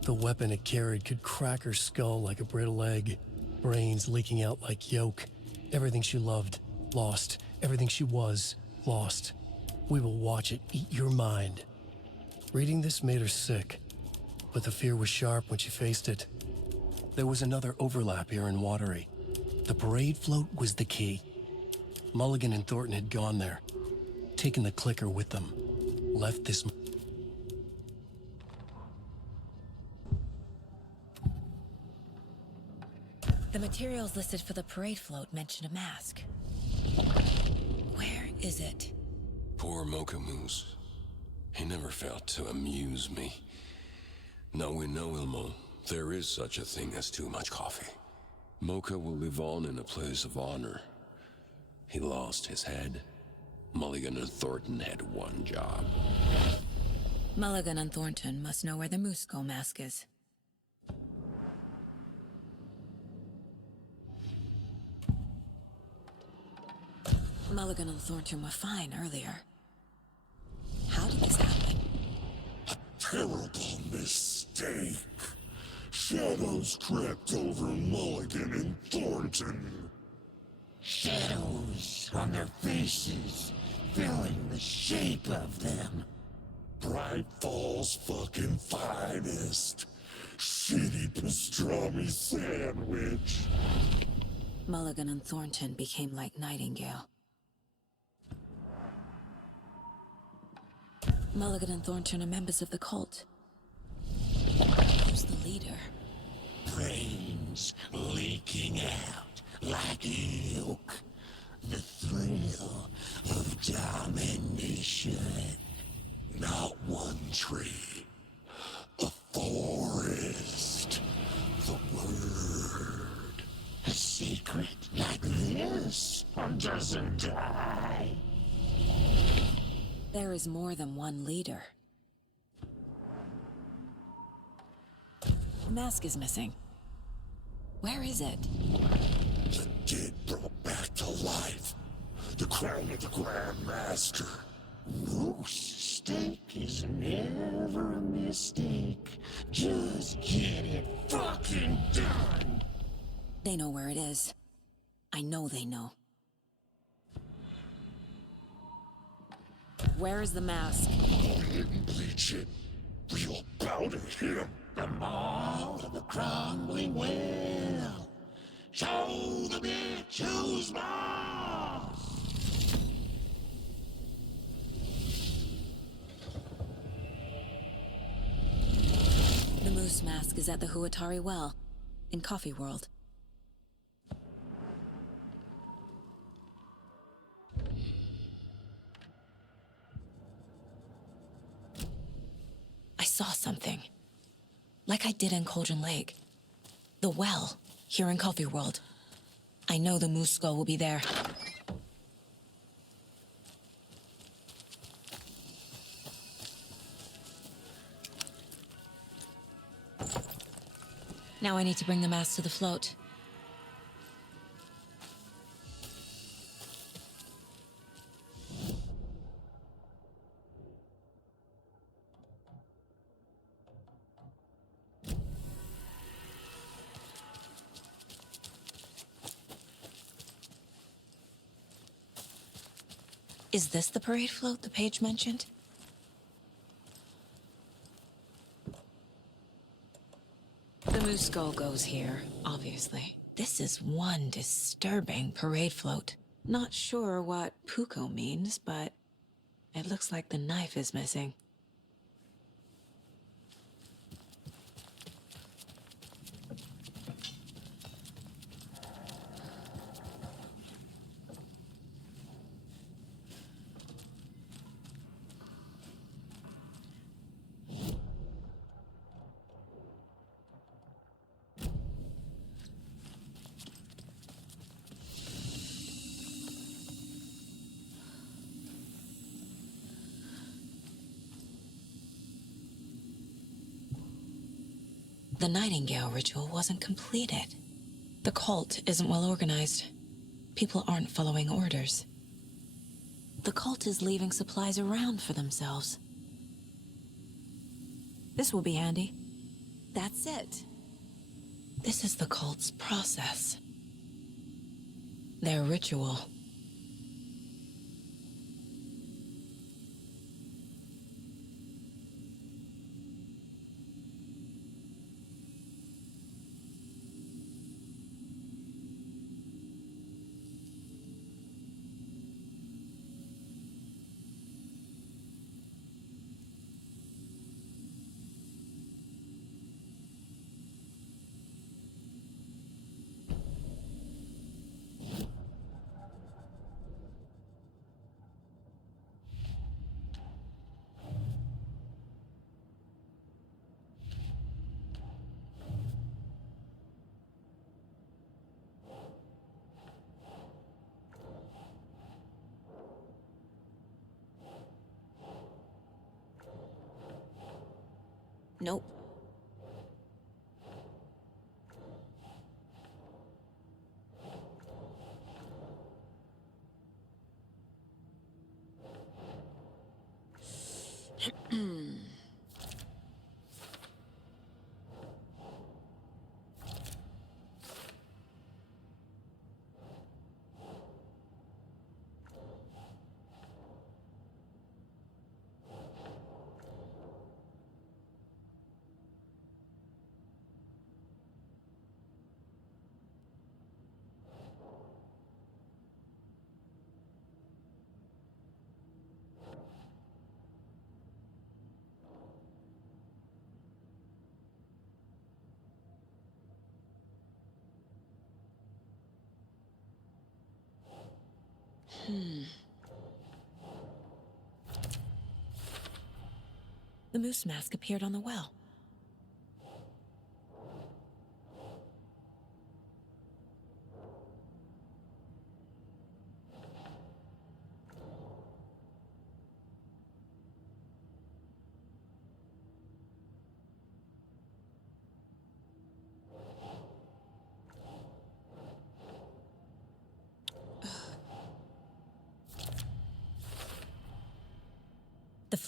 The weapon it carried could crack her skull like a brittle egg. Brains leaking out like yolk. Everything she loved, lost. Everything she was, lost. We will watch it eat your mind. Reading this made her sick, but the fear was sharp when she faced it. There was another overlap here in Watery. The parade float was the key. Mulligan and Thornton had gone there, taken the clicker with them, left this... The materials listed for the parade float mention a mask. Where is it? Poor Mocha Moose. He never failed to amuse me. Now we know, Ilmo, there is such a thing as too much coffee. Mocha will live on in a place of honor. He lost his head. Mulligan and Thornton had one job. Mulligan and Thornton must know where the Moose Skull mask is. Mulligan and Thornton were fine earlier. How did this happen? A terrible mistake. Shadows crept over Mulligan and Thornton. Shadows on their faces, filling the shape of them. Bright Falls fucking finest. Shitty pastrami sandwich. Mulligan and Thornton became like Nightingale. Mulligan and Thornton are members of the cult. Who's the leader? Brains leaking out like ilk. The thrill of domination. A secret like this doesn't die. There is more than one leader. The mask is missing. Where is it? The dead brought back to life. The crown of the Grand Master. Moose steak is never a mistake. Just get it fucking done. They know where it is. I know they know. Where is the mask? Didn't bleach it. Real powder him. The mall of the crumbling well. Show the bitch who's boss. The moose mask is at the Huatari Well, in Coffee World. I saw something. Like I did in Cauldron Lake. The well, here in Coffee World. I know the moose skull will be there. Now I need to bring the mask to the float. Is this the parade float the page mentioned? The moose skull goes here, obviously. This is one disturbing parade float. Not sure what Puko means, but it looks like the knife is missing. The Nightingale ritual wasn't completed. The cult isn't well organized. People aren't following orders. The cult is leaving supplies around for themselves. This will be handy. That's it. This is the cult's process. Their ritual. Nope. The moose mask appeared on the well.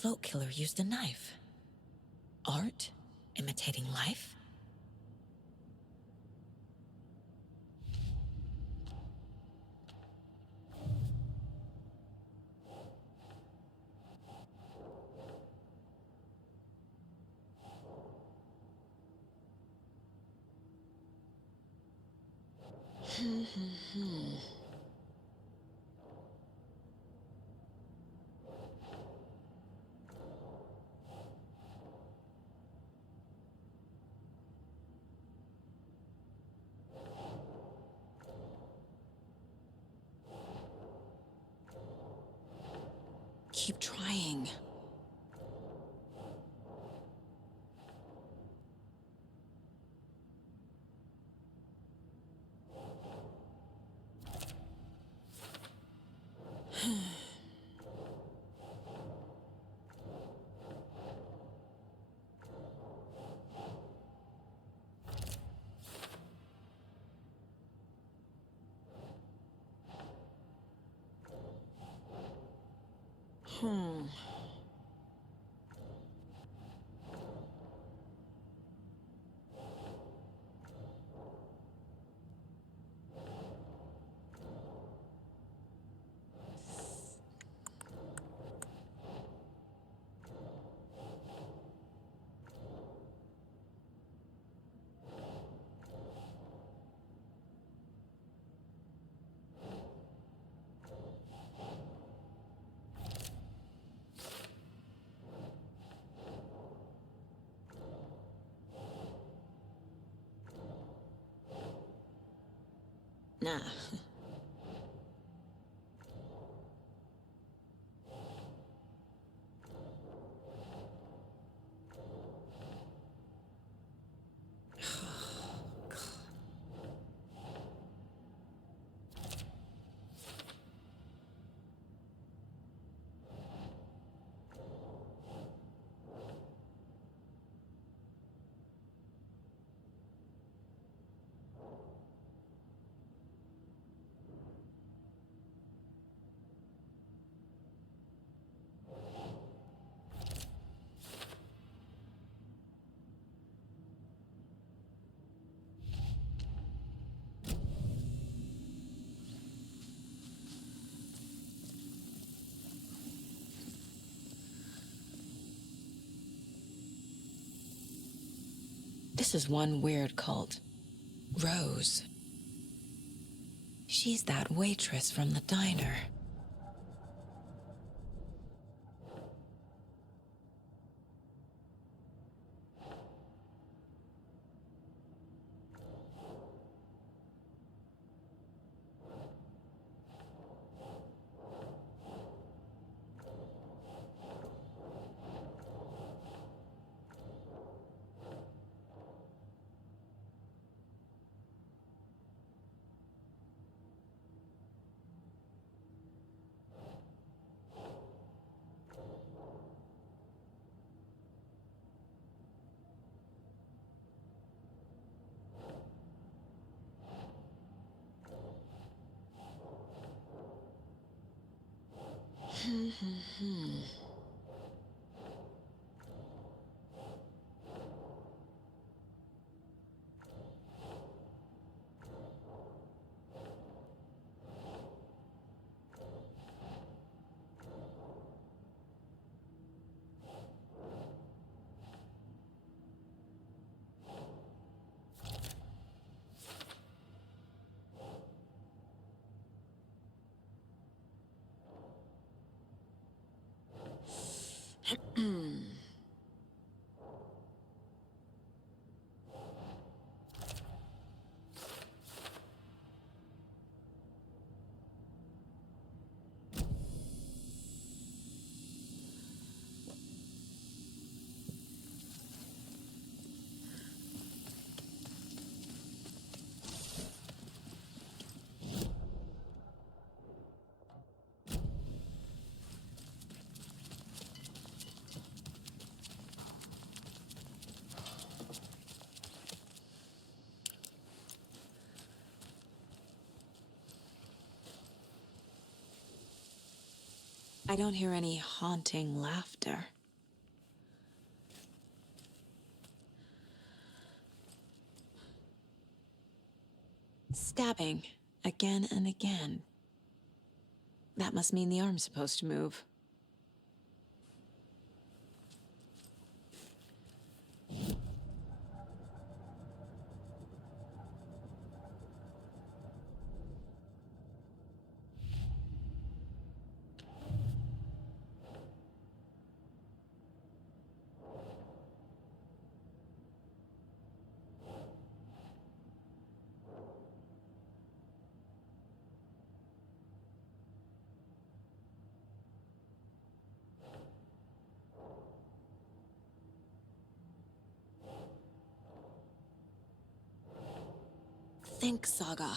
float killer used a knife. Art? Imitating life? Keep trying. Hmm. Nah. This is one weird cult. Rose. She's that waitress from the diner. I don't hear any haunting laughter. Stabbing again and again. That must mean the arm's supposed to move. Think, Saga.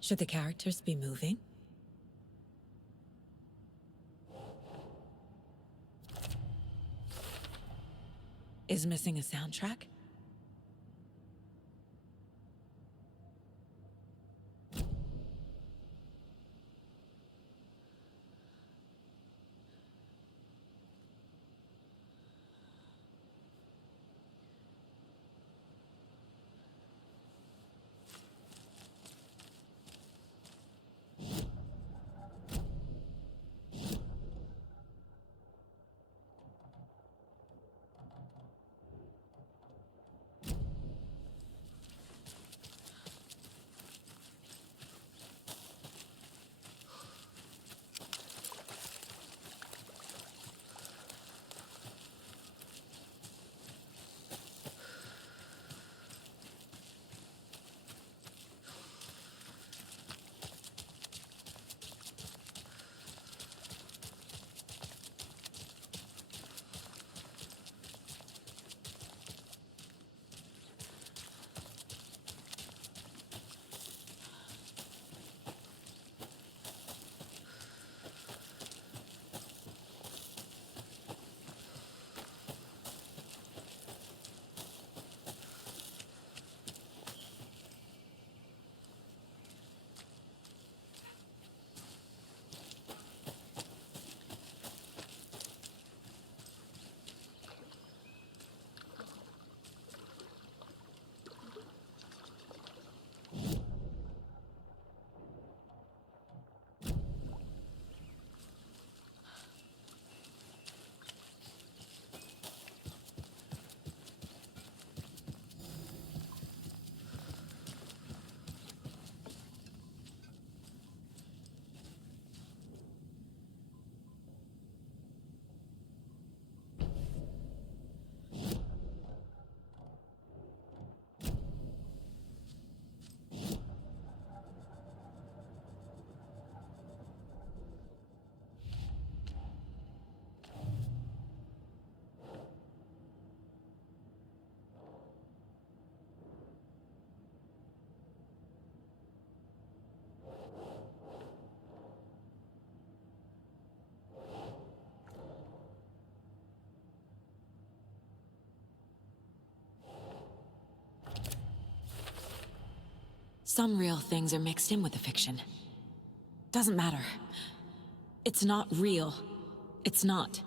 Should the characters be moving? Is missing a soundtrack? Some real things are mixed in with the fiction. Doesn't matter. It's not real. It's not.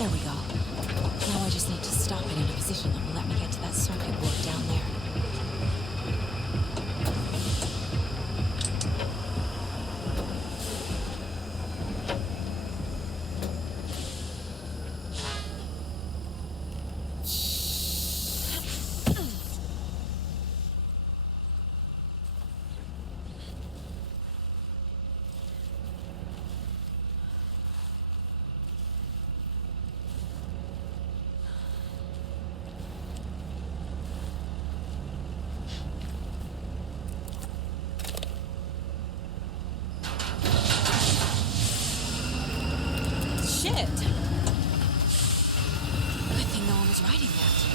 There we go. Now I just need to stop it in a position that will let me get to that circuit board down there. Shit! Good thing no one was riding that.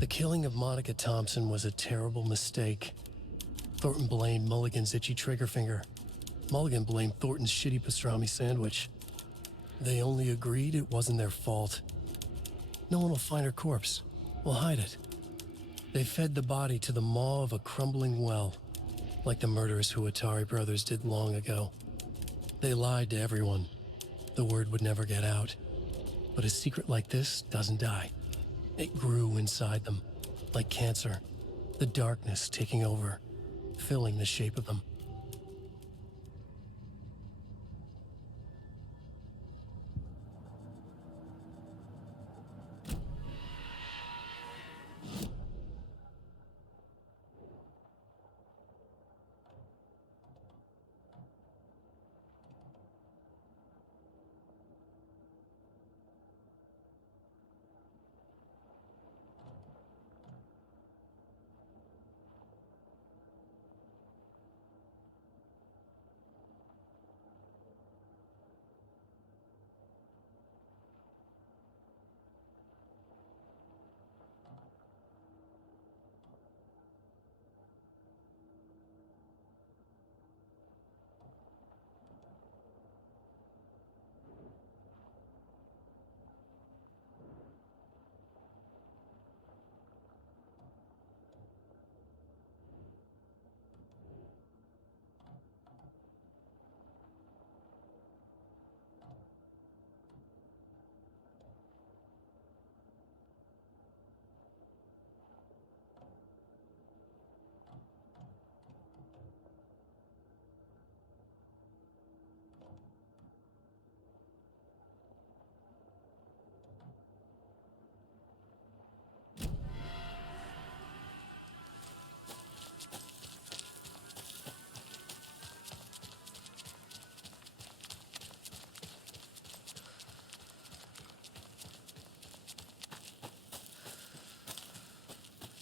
The killing of Monica Thompson was a terrible mistake. Thornton blamed Mulligan's itchy trigger finger. Mulligan blamed Thornton's shitty pastrami sandwich. They only agreed it wasn't their fault. No one will find her corpse. We'll hide it. They fed the body to the maw of a crumbling well, like the murderous Huatari brothers did long ago. They lied to everyone. The word would never get out. But a secret like this doesn't die. It grew inside them, like cancer, the darkness taking over, filling the shape of them.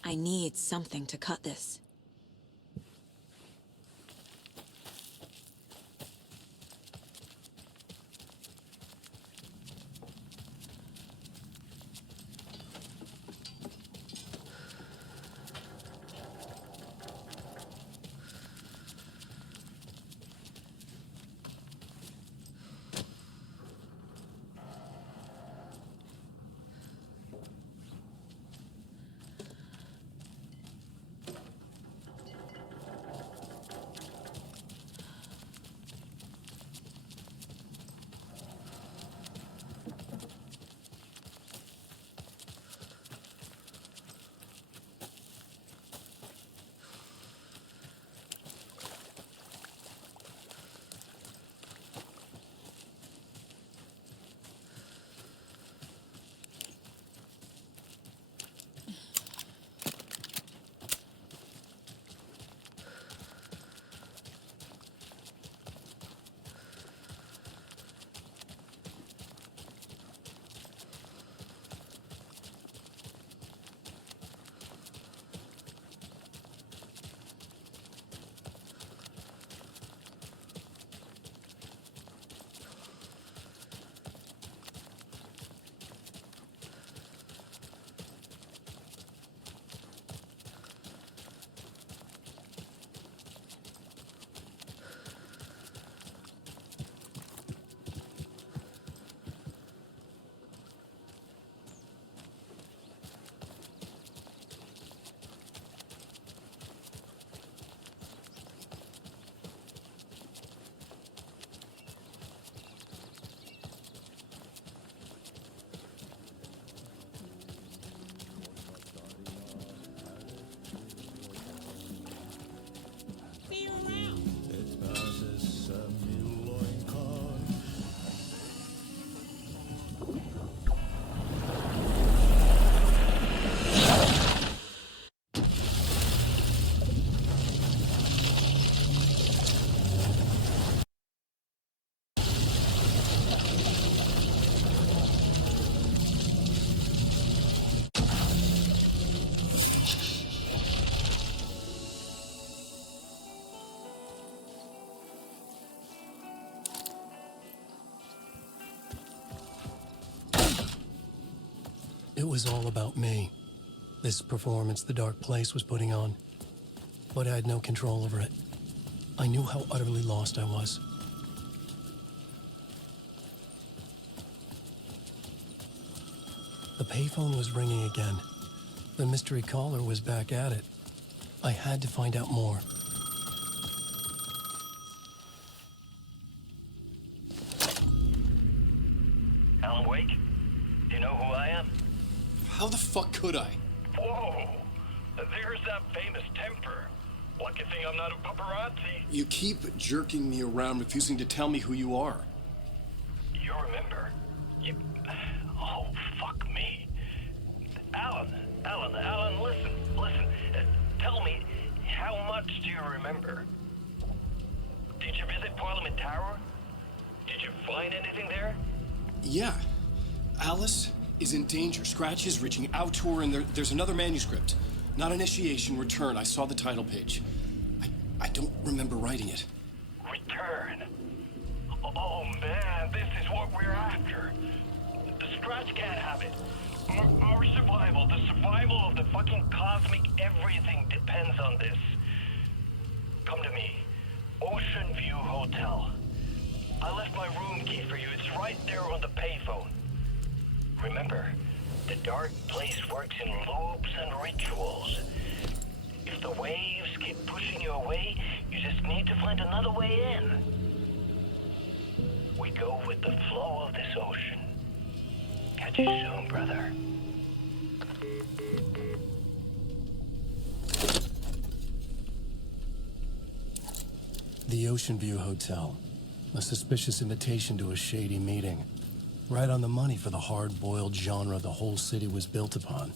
I need something to cut this. It was all about me. This performance the Dark Place was putting on. But I had no control over it. I knew how utterly lost I was. The payphone was ringing again. The mystery caller was back at it. I had to find out more. Alan Wake? Do you know who I am? How the fuck could I? Whoa! There's that famous temper. Lucky thing I'm not a paparazzi. You keep jerking me around, refusing to tell me who you are. You remember? You... Oh, fuck me. Alan, listen. Tell me, how much do you remember? Did you visit Parliament Tower? Did you find anything there? Yeah. Alice is in danger. Scratch is reaching out to her, and there's another manuscript. Not initiation, return. I saw the title page. I don't remember writing it. Return? Oh man, this is what we're after. The Scratch can't have it. Our survival, the survival of the fucking cosmic everything depends on this. Come to me. Ocean View Hotel. I left my room key for you. It's right there on the payphone. Remember, the Dark Place works in loops and rituals. If the waves keep pushing you away, you just need to find another way in. We go with the flow of this ocean. Catch you soon, brother. The Ocean View Hotel. A suspicious invitation to a shady meeting. Right on the money for the hard-boiled genre the whole city was built upon.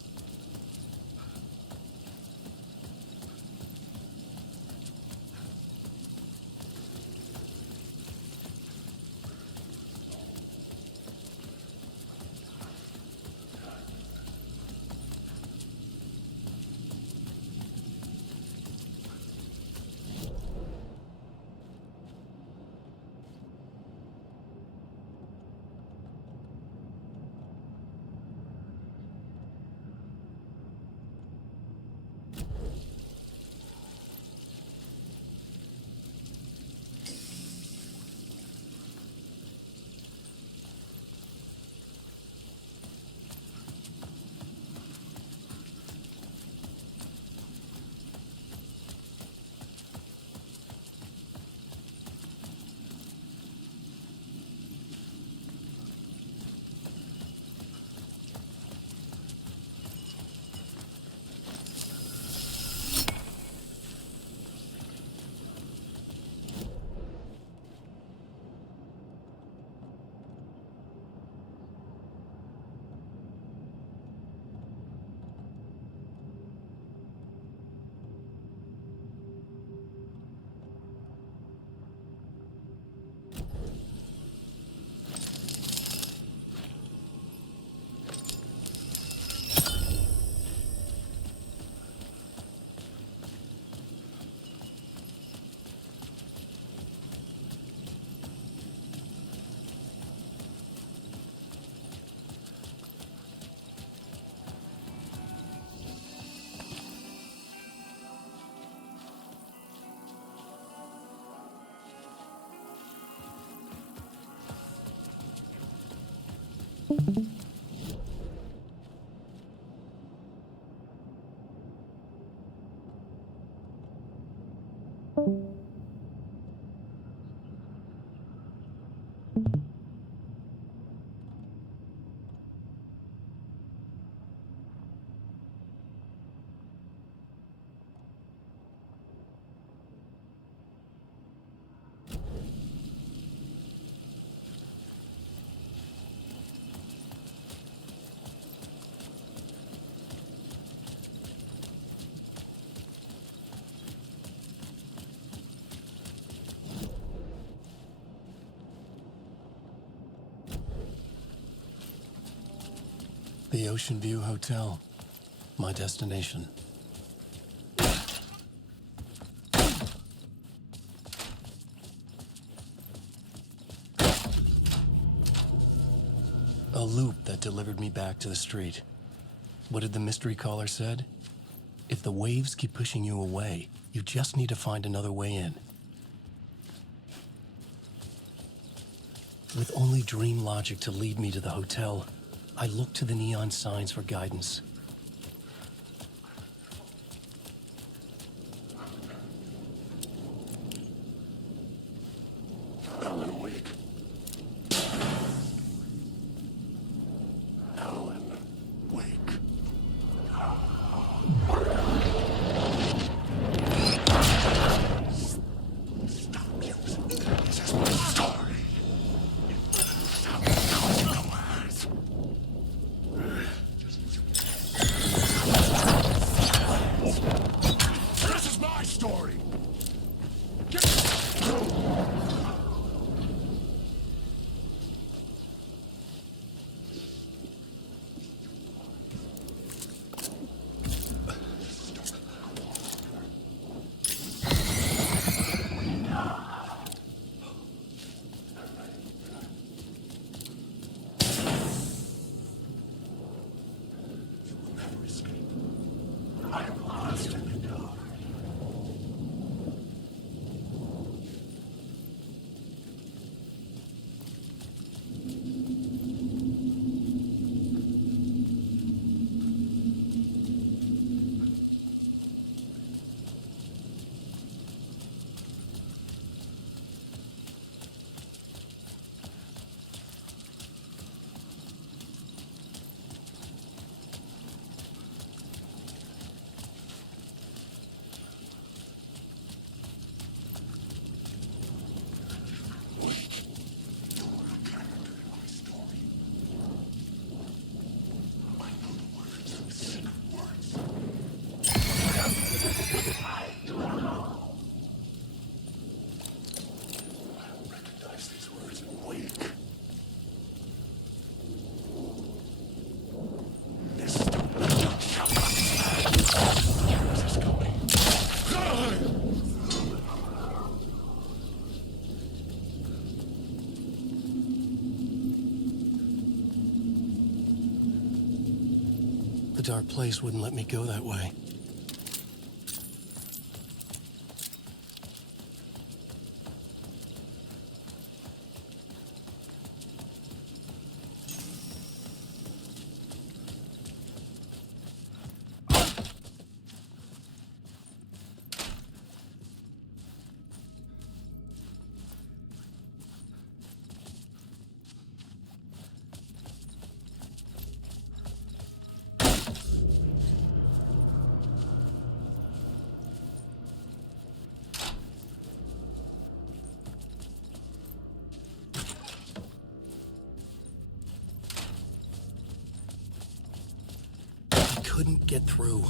The Ocean View Hotel. My destination. A loop that delivered me back to the street. What did the mystery caller said? If the waves keep pushing you away, you just need to find another way in. With only dream logic to lead me to the hotel, I looked to the neon signs for guidance. Alan, wake. Alan, wake. Stop using this as my story. Stop calling the words. This is my story. I am lost in the dark. Recognize these words and wake. Yours is coming. The dark place wouldn't let me go that way. Couldn't get through.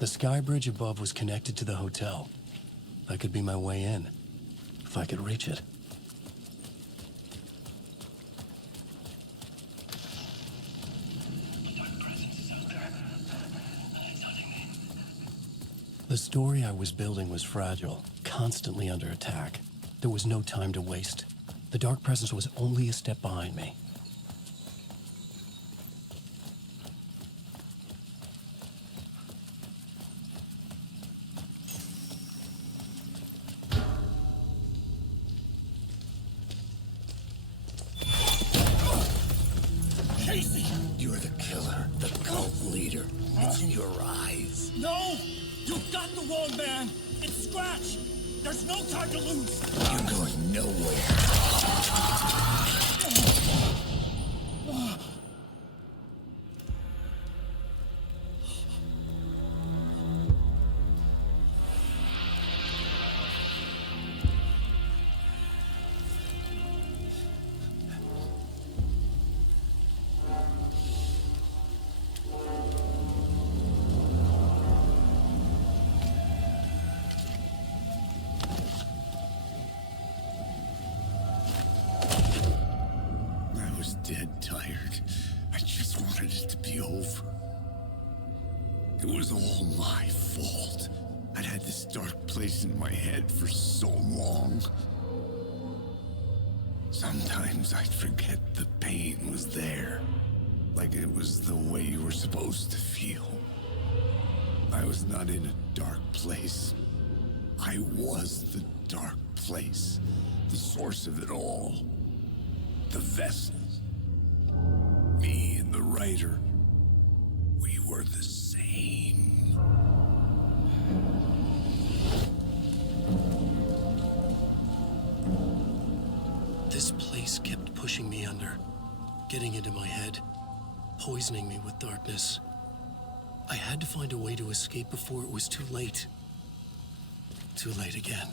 The sky bridge above was connected to the hotel. That could be my way in, if I could reach it. The story I was building was fragile, constantly under attack. There was no time to waste. The Dark Presence was only a step behind me. Casey! You're the killer, the cult leader. It's in your eyes. No! You've got the wrong man! It's Scratch! There's no time to lose! You're going nowhere. I was dead tired. I just wanted it to be over. It was all my fault. I'd had this dark place in my head for so long. Sometimes I'd forget the pain was there. Like it was the way you were supposed to feel. I was not in a dark place. I was the dark place. The source of it all. The vessel. Me and the writer. We were the same. This place kept pushing me under, getting into my head, poisoning me with darkness. I had to find a way to escape before it was too late. Too late again.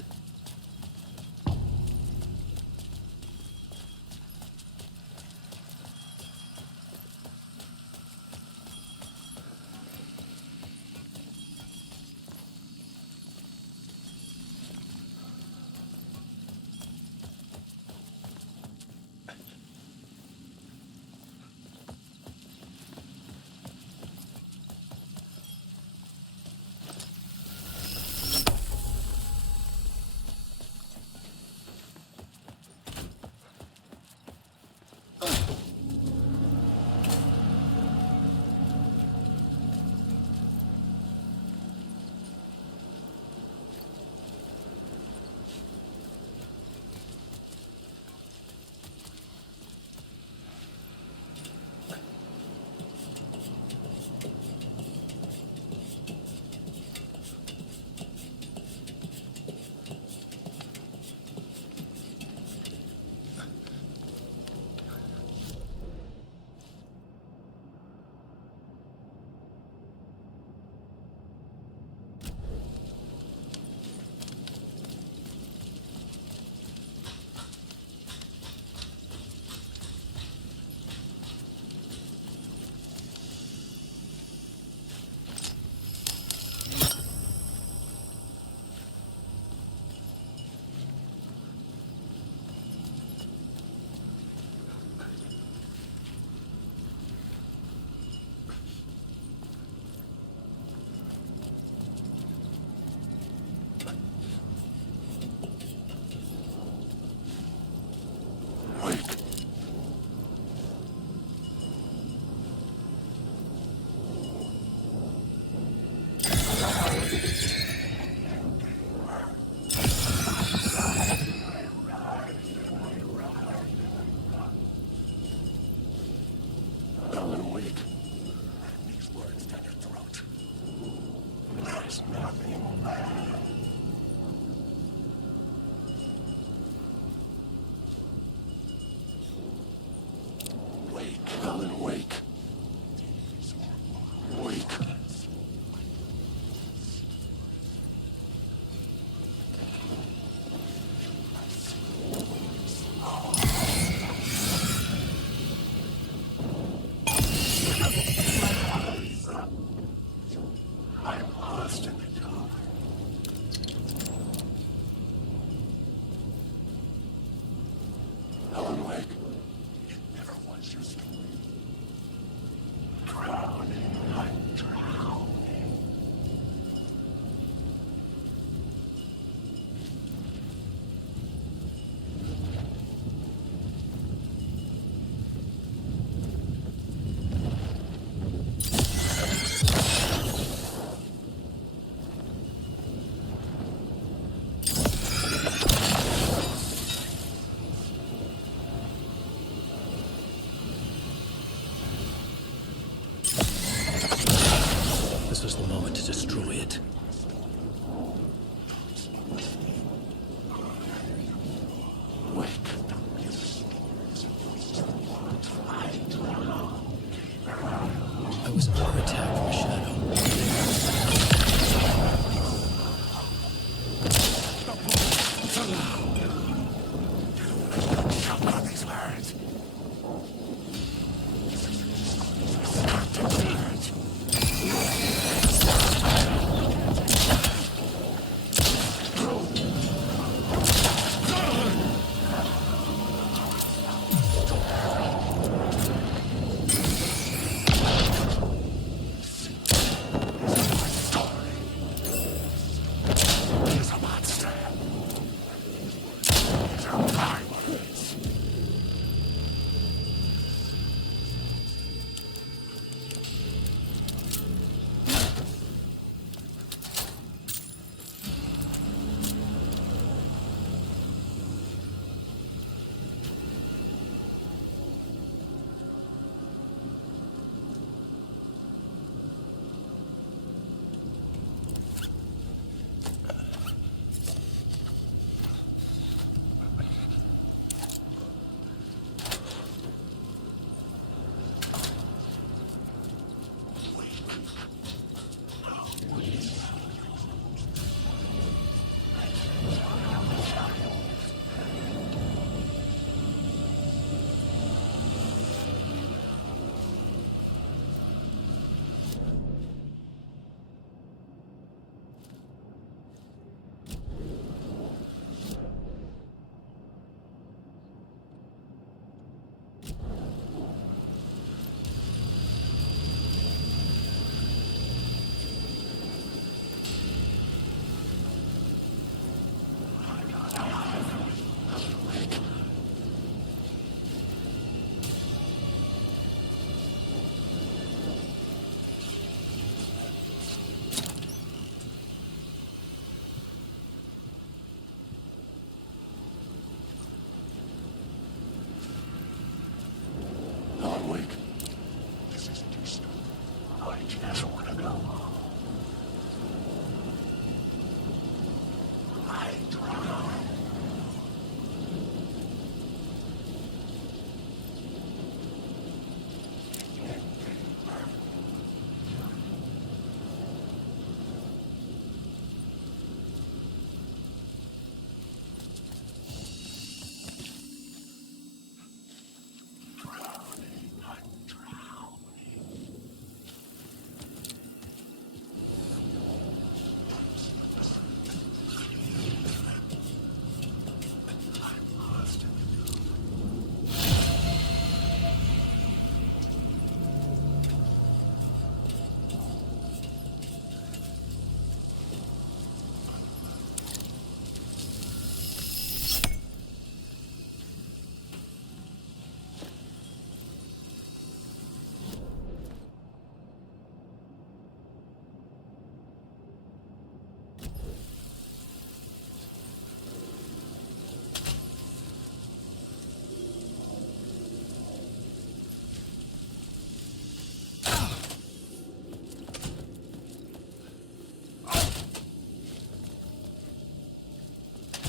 moment to destroy it. I was under attack from a shadow.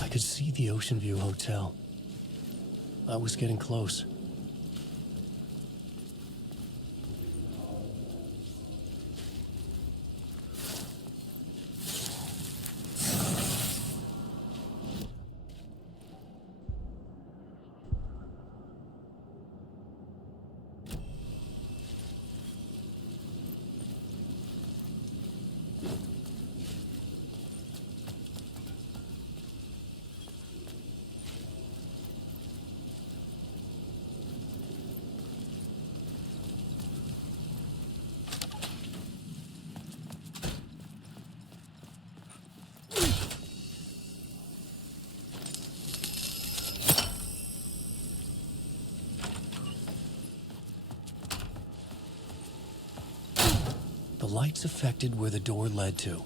I could see the Ocean View Hotel. I was getting close. The lights affected where the door led to.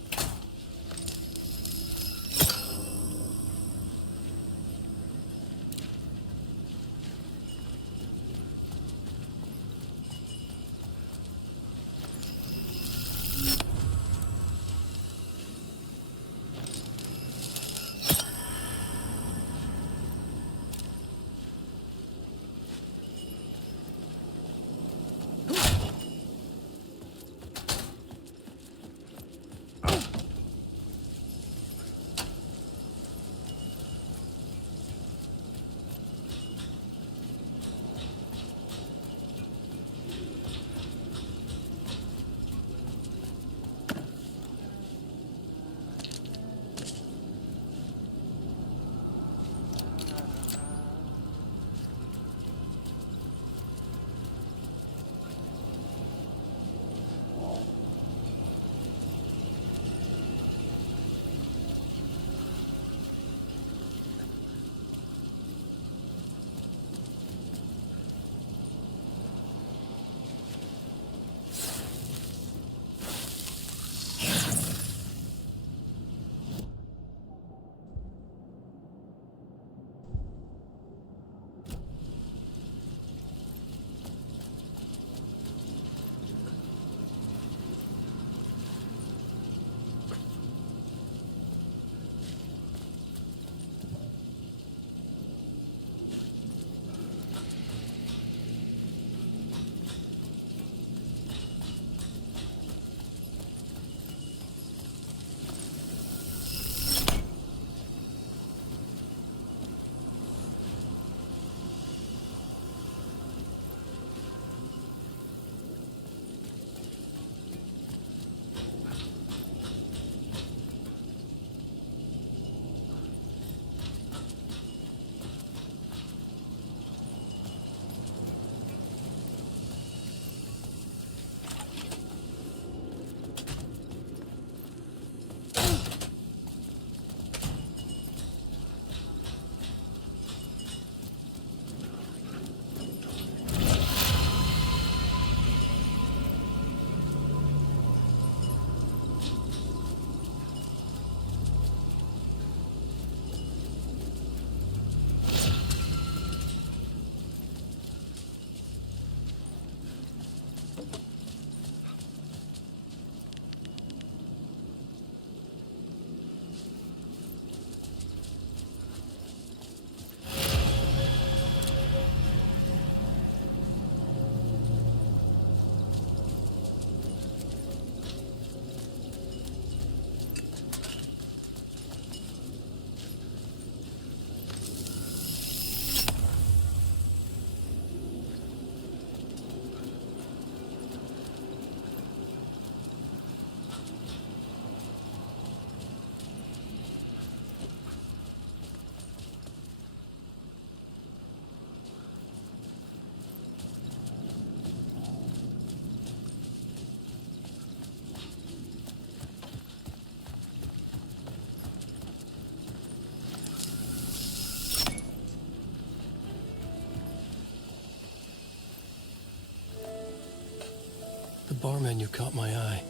The bar menu caught my eye.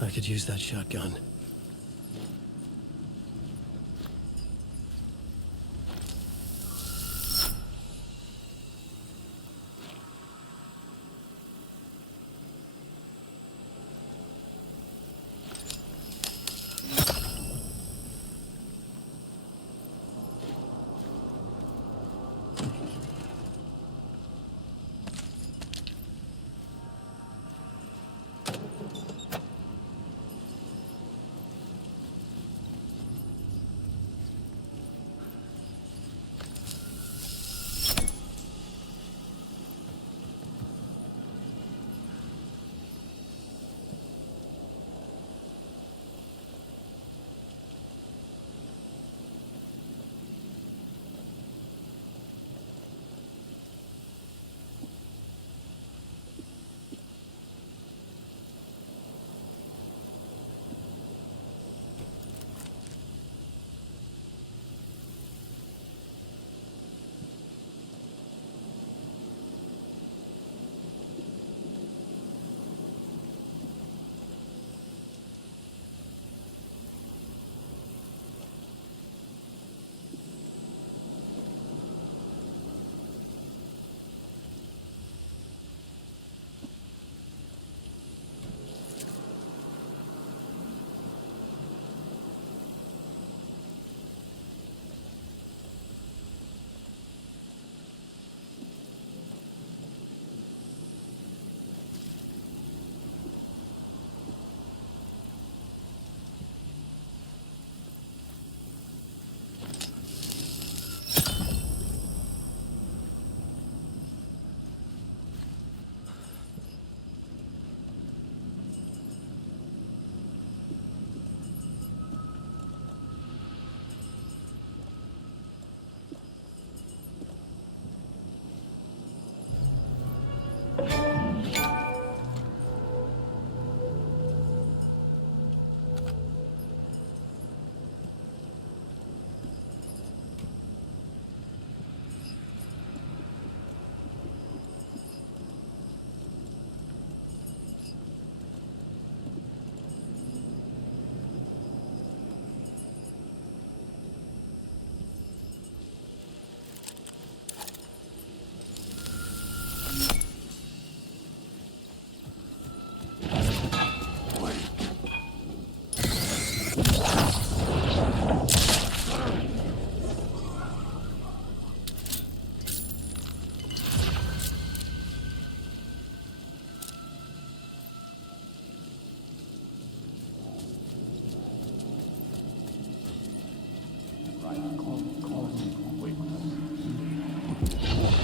I could use that shotgun.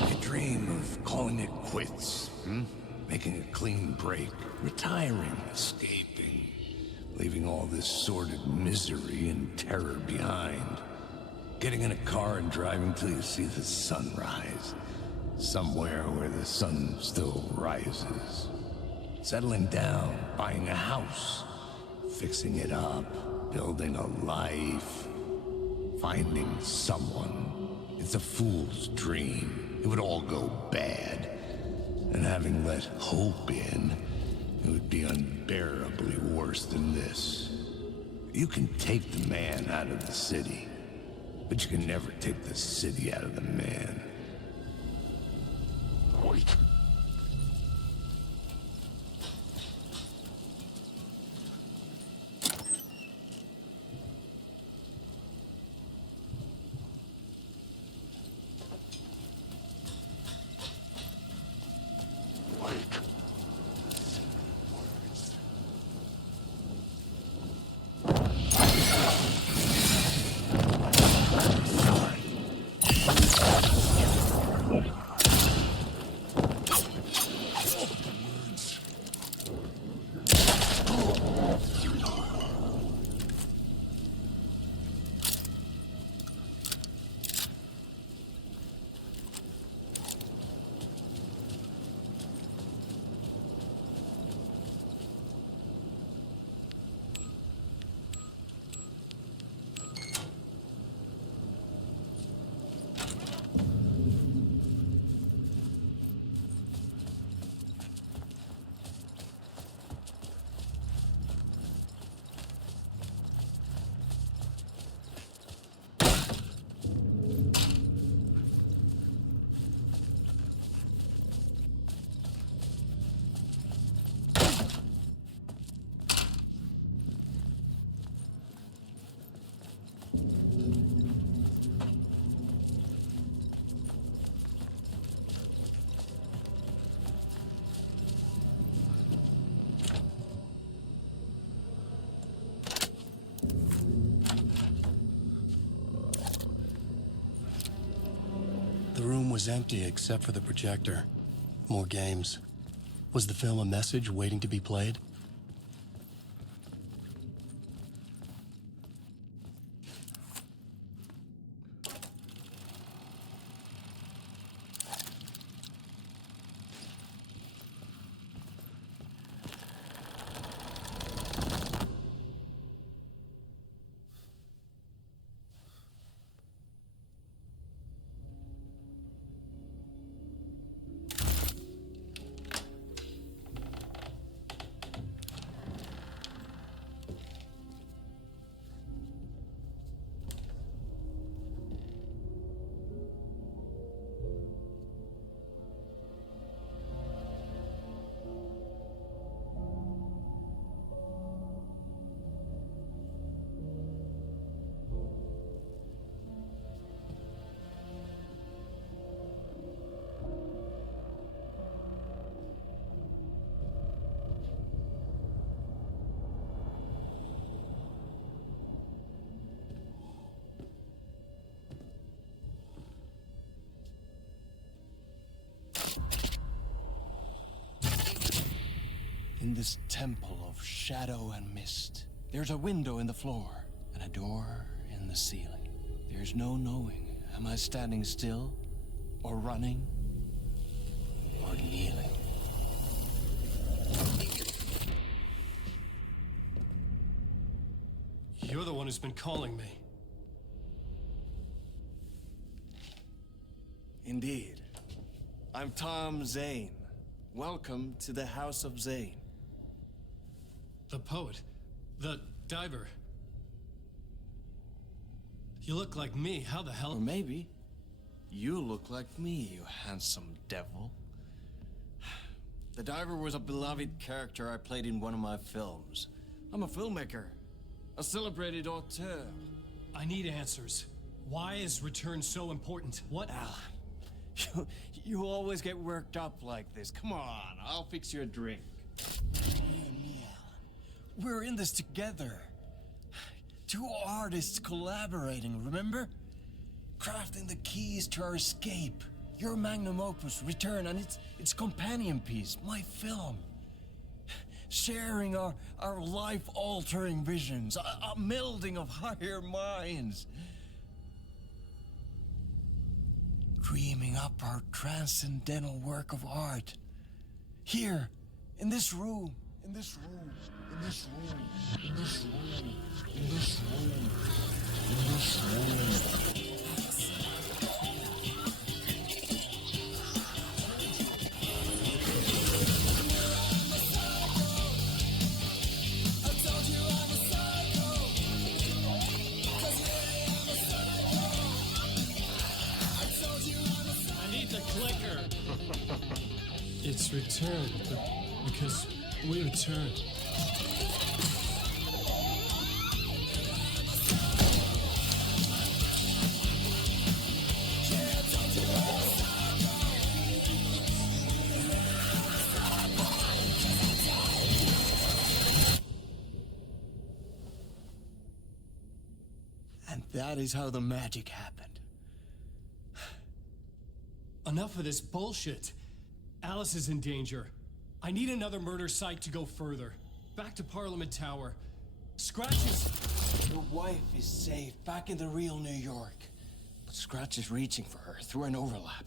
You dream of calling it quits, making a clean break, retiring, escaping, leaving all this sordid misery and terror behind. Getting in a car and driving till you see the sun rise, somewhere where the sun still rises. Settling down, buying a house, fixing it up, building a life, finding someone. It's a fool's dream. It would all go bad. And having let hope in, it would be unbearably worse than this. You can take the man out of the city, but you can never take the city out of the man. Wait. room was empty except for the projector. More games. Was the film a message waiting to be played? In this temple of shadow and mist, there's a window in the floor and a door in the ceiling. There's no knowing, am I standing still, or running, or kneeling? You're the one who's been calling me. Indeed. I'm Tom Zane. Welcome to the House of Zane. The poet. The diver. You look like me. How the hell? Or maybe you look like me, you handsome devil. The diver was a beloved character I played in one of my films. I'm a filmmaker, a celebrated auteur. I need answers. Why is Return so important? What? Alan, you always get worked up like this. Come on, I'll fix you a drink. We're in this together. Two artists collaborating, remember? Crafting the keys to our escape. Your magnum opus, Return, and its companion piece, my film. Sharing our life-altering visions, a melding of higher minds. Dreaming up our transcendental work of art. Here, in this room, in this room, in this room, in this room, in this room, in this room. It's Return, because we return. And that is how the magic happened. Enough of this bullshit. Alice is in danger. I need another murder site to go further. Back to Parliament Tower. Scratch is... Your wife is safe, back in the real New York. But Scratch is reaching for her through an overlap.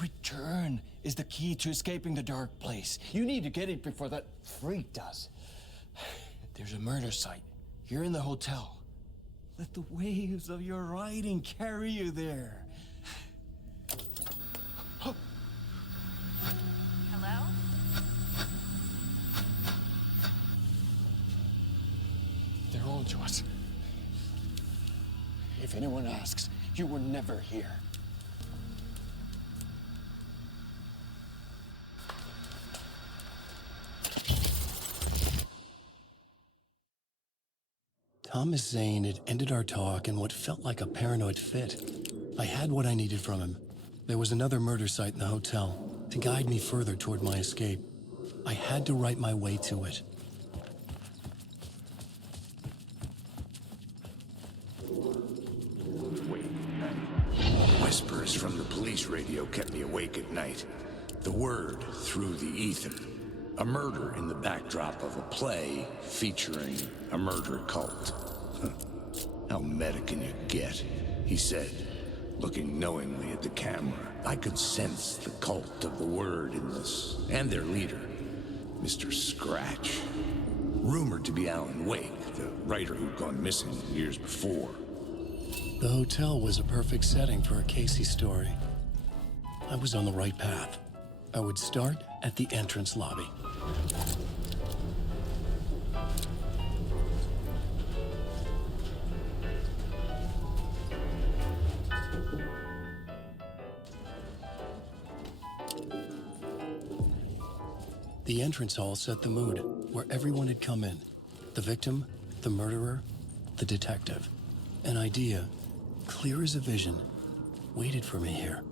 Return is the key to escaping the dark place. You need to get it before that freak does. There's a murder site here in the hotel. Let the waves of your writing carry you there. Hello? They're on to us. If anyone asks, you were never here. Thomas Zane had ended our talk in what felt like a paranoid fit. I had what I needed from him. There was another murder site in the hotel to guide me further toward my escape. I had to write my way to it. Wait. whispers from the police radio kept me awake at night. The word through the ether. A murder in the backdrop of a play featuring a murder cult. How meta can you get? He said, looking knowingly at the camera. I could sense the cult of the word in this, and their leader, Mr. Scratch. Rumored to be Alan Wake, the writer who'd gone missing years before. The hotel was a perfect setting for a Casey story. I was on the right path. I would start at the entrance lobby. The entrance hall set the mood, where everyone had come in. The victim, the murderer, the detective. An idea, clear as a vision, waited for me here.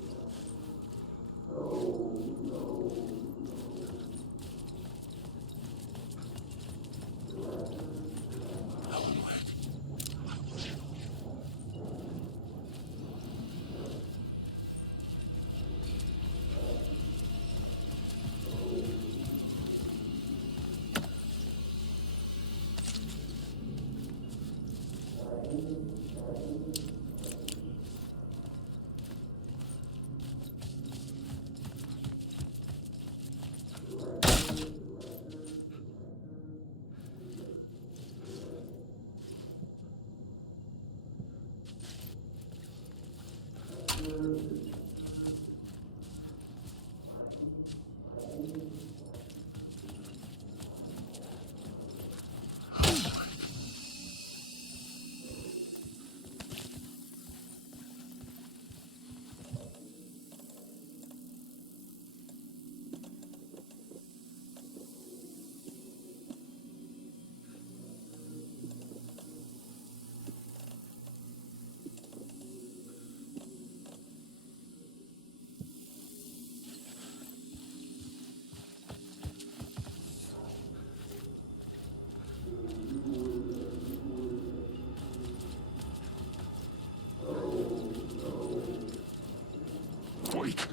Wait.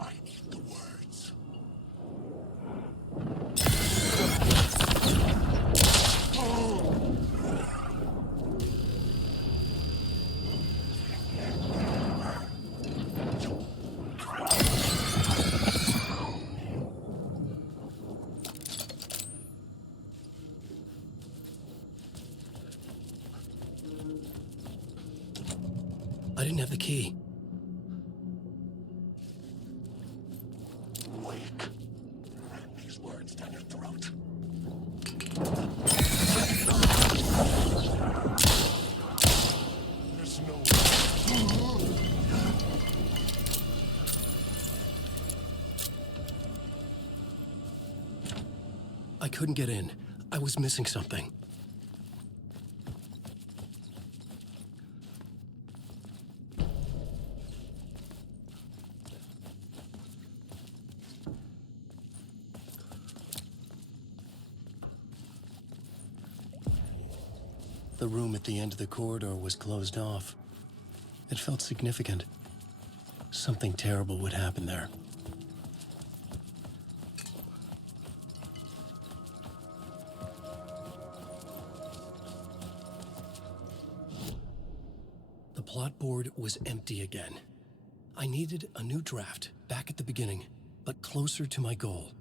I need the words. I didn't have the key. These words down your throat. There's no... I couldn't get in. I was missing something. The room at the end of the corridor was closed off. It felt significant. Something terrible would happen there. The plot board was empty again. I needed a new draft, back at the beginning, but closer to my goal.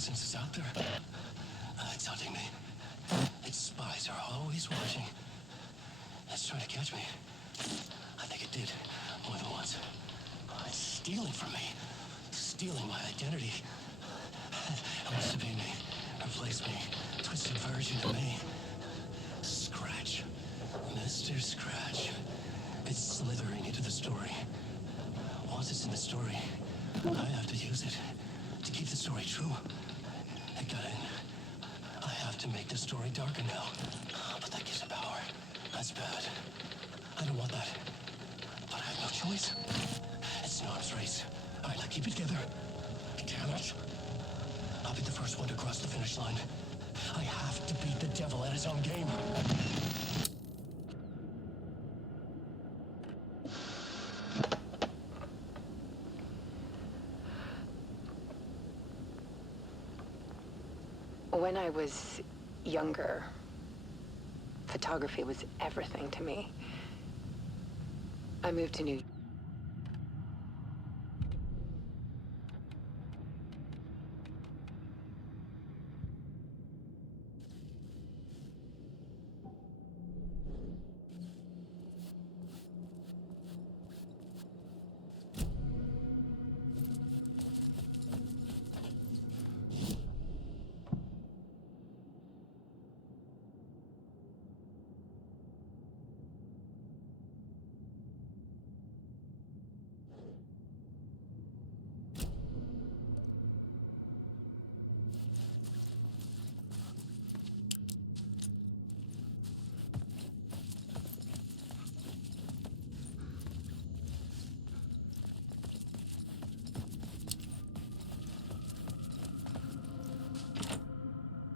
presence is out there. It's hunting me. Its spies are always watching. It's trying to catch me. I think it did more than once. It's stealing from me. Stealing my identity. It wants to be me. Replace me. Twisted version of me. Scratch. Mr. Scratch. It's slithering into the story. Once it's in the story, I have to use it to keep the story true. It got in. I have to make the story darker now. But that gives it power. That's bad. I don't want that. But I have no choice. It's an arms race. All right, now keep it together. Damn it. I'll be the first one to cross the finish line. I have to beat the devil at his own game. When I was younger, photography was everything to me. I moved to New York.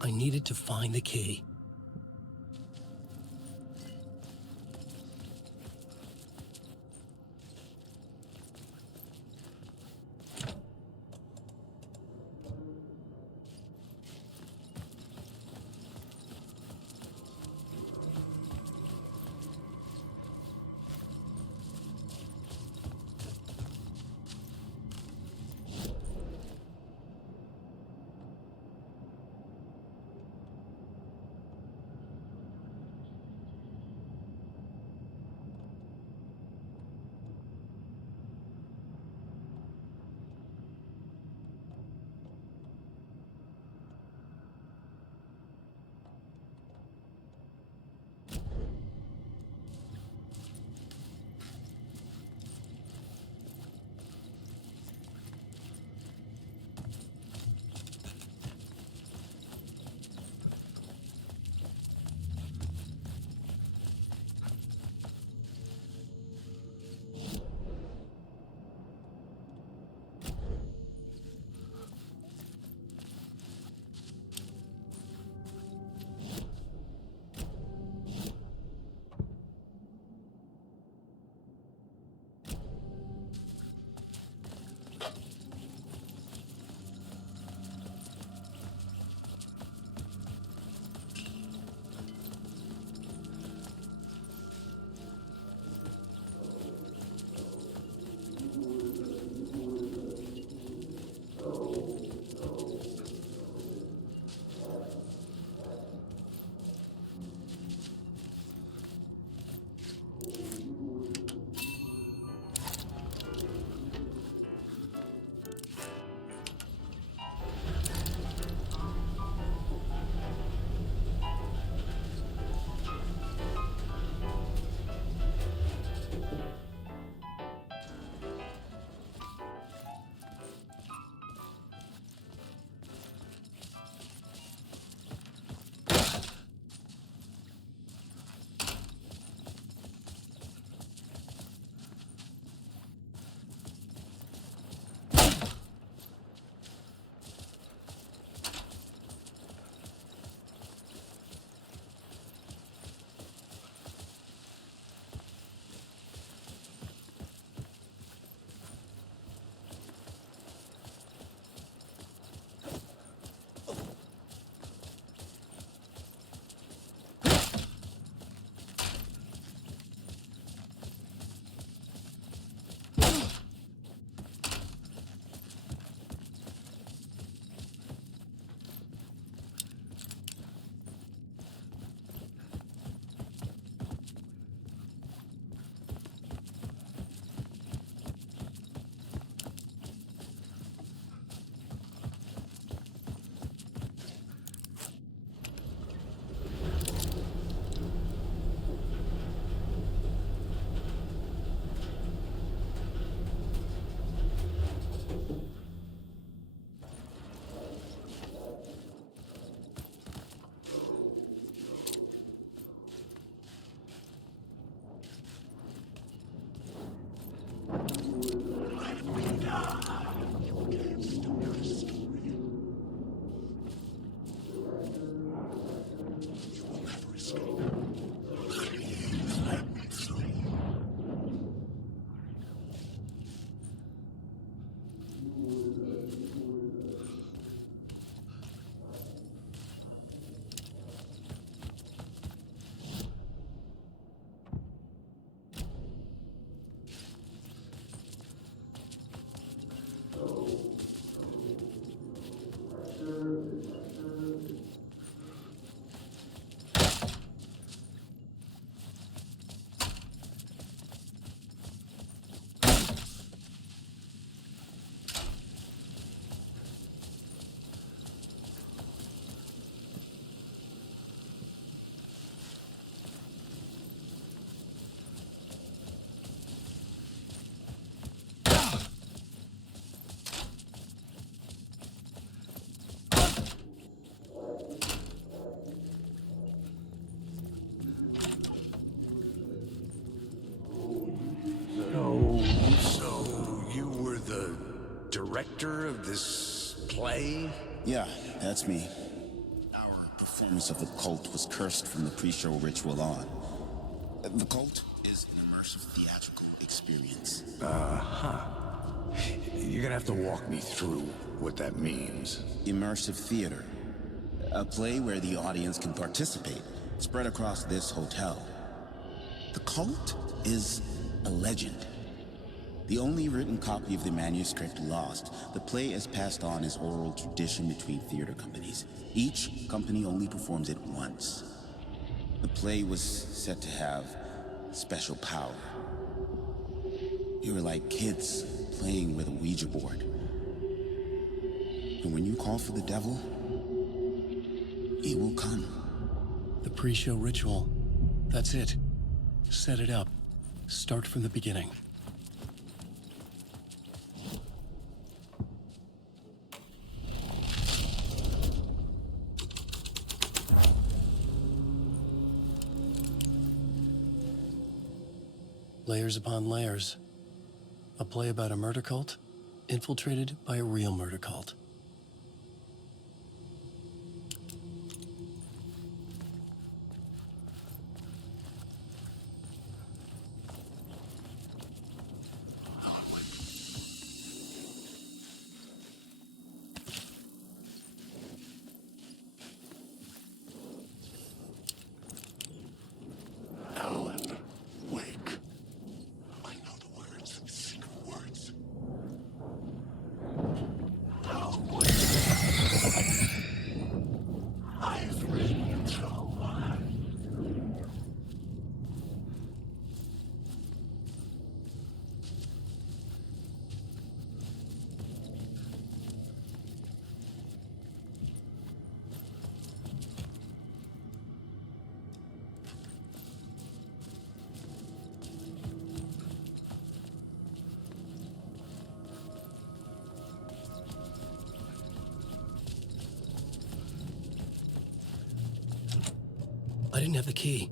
I needed to find the key. director of this play? Yeah, that's me. Our performance of The Cult was cursed from the pre-show ritual on. The Cult is an immersive theatrical experience. You're gonna have to walk me through what that means. Immersive theater. A play where the audience can participate, spread across this hotel. The Cult is a legend. The only written copy of the manuscript lost, the play is passed on as oral tradition between theater companies. Each company only performs it once. The play was said to have special power. You were like kids playing with a Ouija board. And when you call for the devil, he will come. The pre-show ritual. That's it. Set it up. Start from the beginning. Layers upon layers. A play about a murder cult, infiltrated by a real murder cult. I didn't have the key.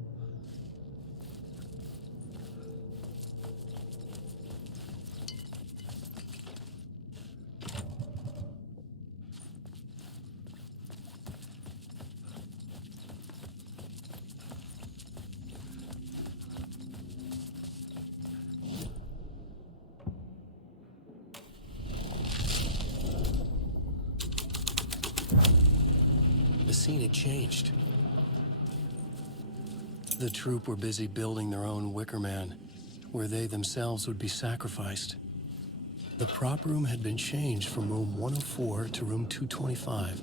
The scene had changed. The troupe were busy building their own Wicker Man, where they themselves would be sacrificed. The prop room had been changed from room 104 to room 225.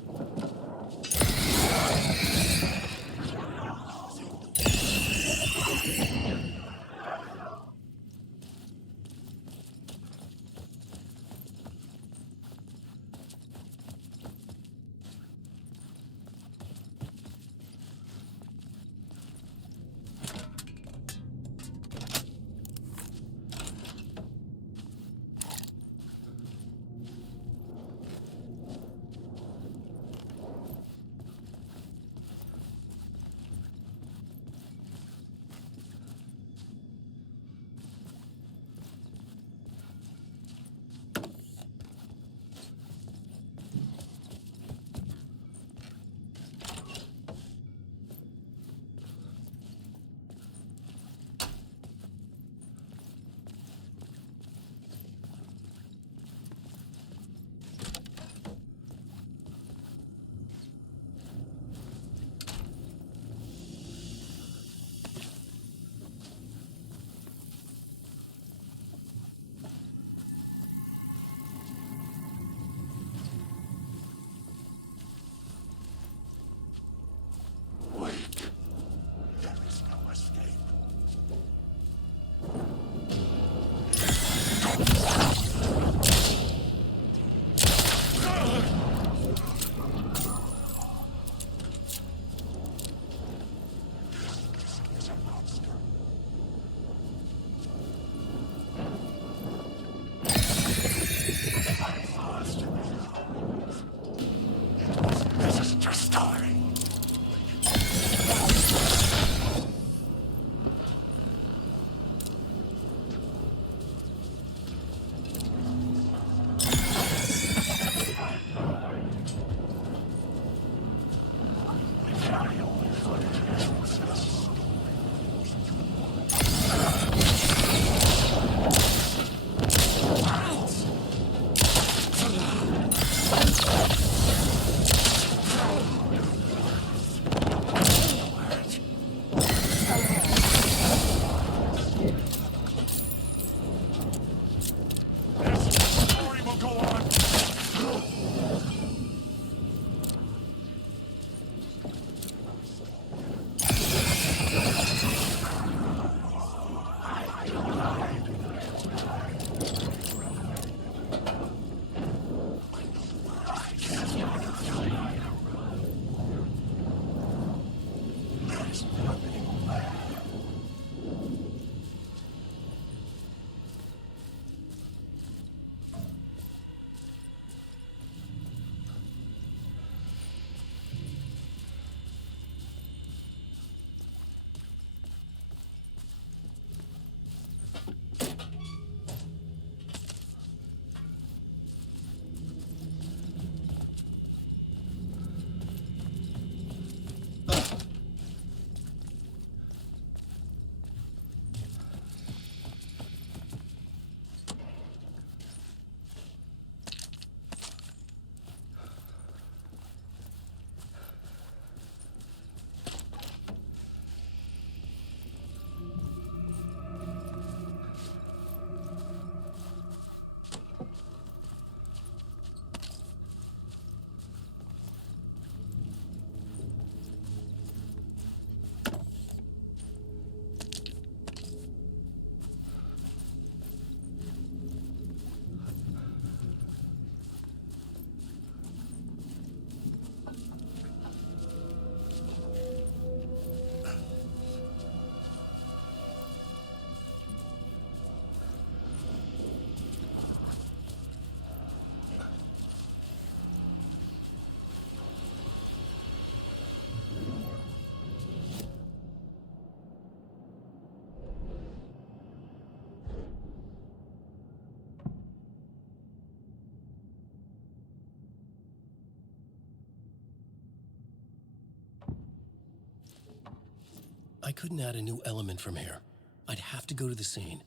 I couldn't add a new element from here. I'd have to go to the scene.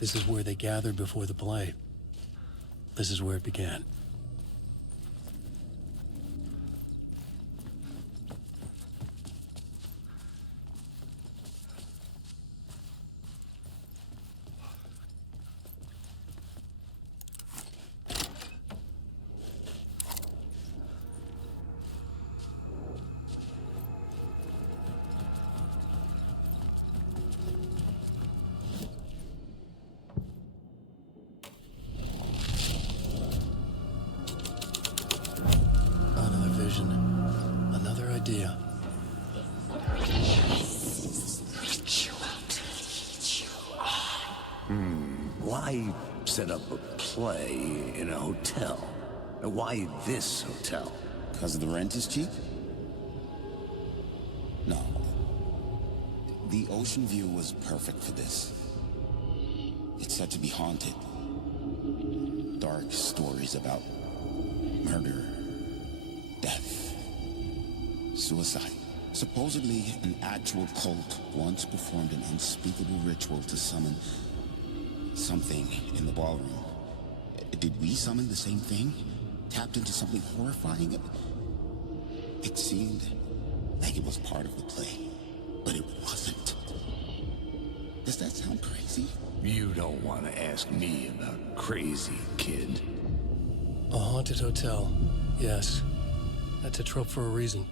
This is where they gathered before the play. This is where it began. Another idea. Why set up a play in a hotel? Why this hotel? Because the rent is cheap? No. The ocean view was perfect for this. It's said to be haunted. Dark stories about murder, death, suicide. Supposedly, an actual cult once performed an unspeakable ritual to summon something in the ballroom. Did we summon the same thing? Tapped into something horrifying? It seemed like it was part of the play, but it wasn't. Does that sound crazy? You don't want to ask me about crazy, kid. A haunted hotel. Yes. That's a trope for a reason.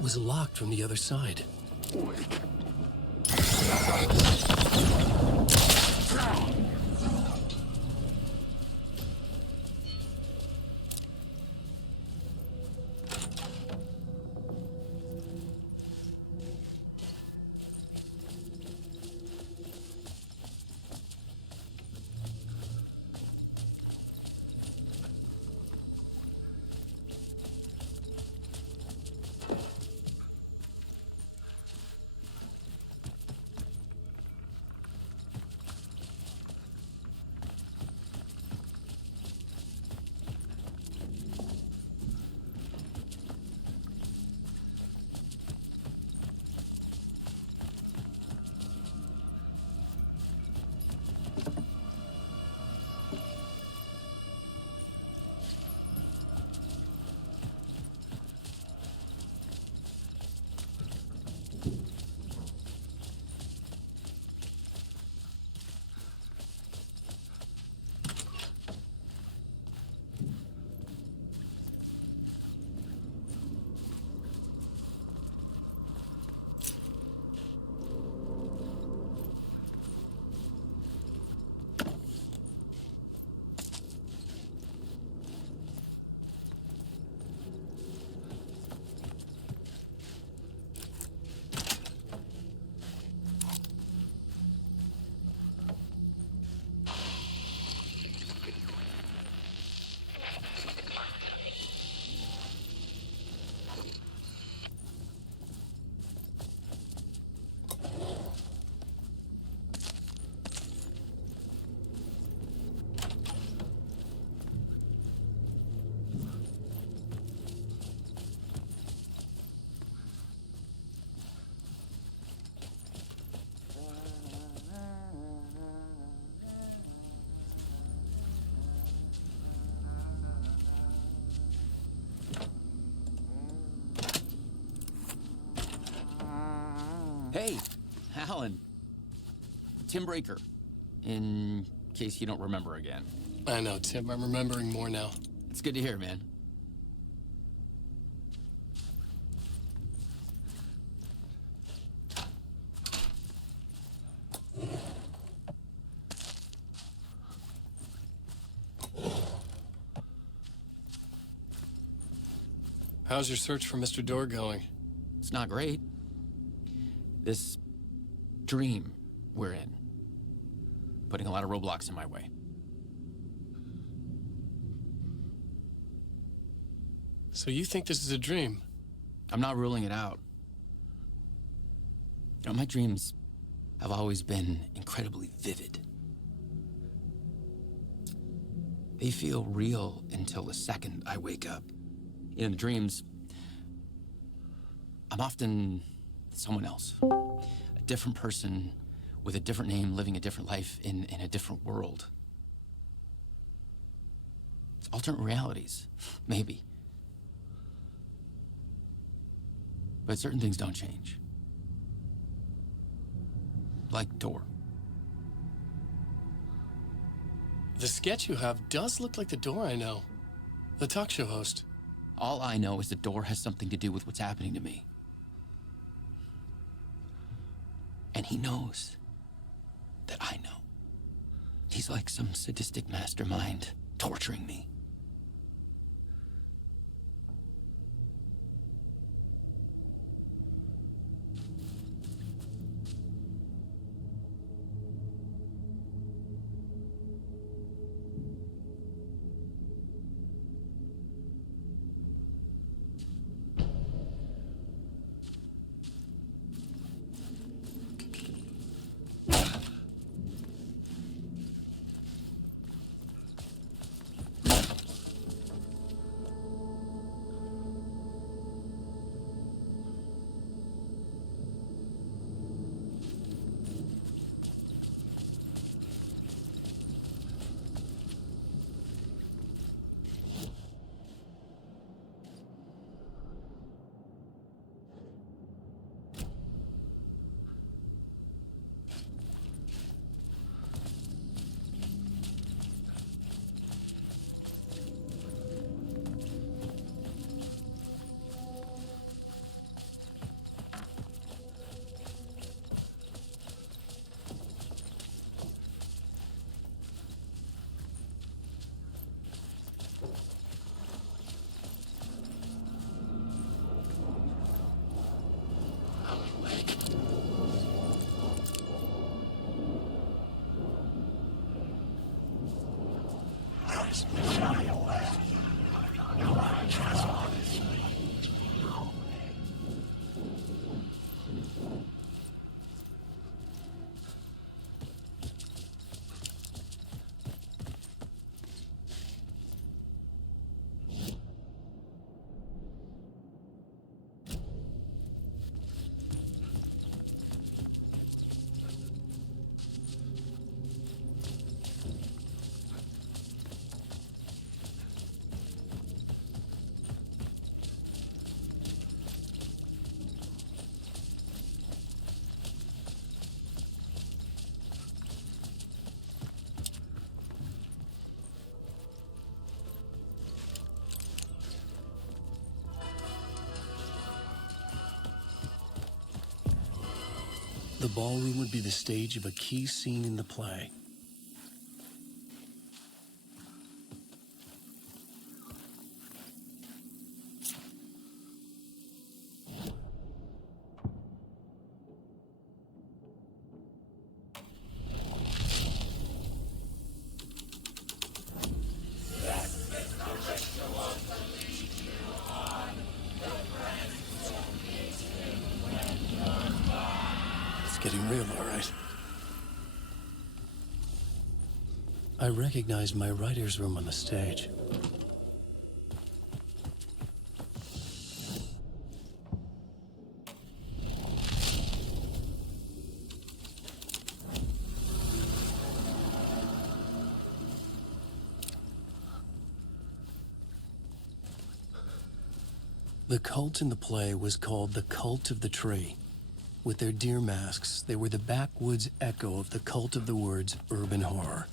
It was locked from the other side. Hey, Alan. Tim Breaker, in case you don't remember again. I know, Tim. I'm remembering more now. It's good to hear, man. How's your search for Mr. Door going? It's not great. This dream we're in, putting a lot of roadblocks in my way. So you think this is a dream? I'm not ruling it out. You know, my dreams have always been incredibly vivid. They feel real until the second I wake up. In dreams, I'm often someone else. A different person with a different name, living a different life in a different world. It's alternate realities, maybe. But certain things don't change. Like Door. The sketch you have does look like the Door I know. The talk show host. All I know is the Door has something to do with what's happening to me. And he knows that I know. He's like some sadistic mastermind torturing me. The ballroom would be the stage of a key scene in the play. Getting real, all right. I recognized my writer's room on the stage. The cult in the play was called the Cult of the Tree. With their deer masks, they were the backwoods echo of the cult of the woods urban horror.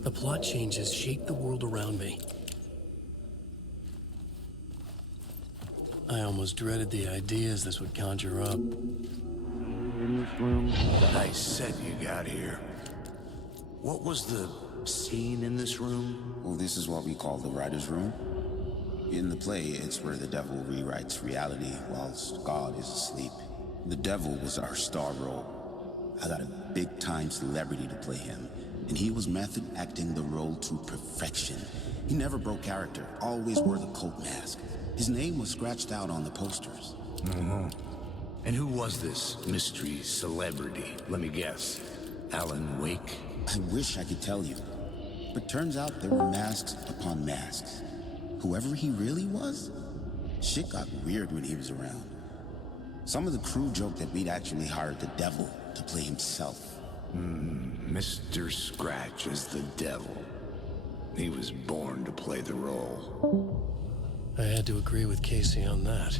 The plot changes shaped the world around me. I almost dreaded the ideas this would conjure up. In this room. Nice set you got here. What was the scene in this room? Well, this is what we call the writer's room. In the play, it's where the devil rewrites reality whilst God is asleep. The devil was our star role. I got a big-time celebrity to play him, and he was method acting the role to perfection. He never broke character, always wore the cult mask. His name was scratched out on the posters. Mm-hmm. And who was this mystery celebrity? Let me guess. Alan Wake? I wish I could tell you. But turns out there were masks upon masks. Whoever he really was, shit got weird when he was around. Some of the crew joked that we'd actually hired the devil to play himself. Mr. Scratch is the devil. He was born to play the role. I had to agree with Casey on that.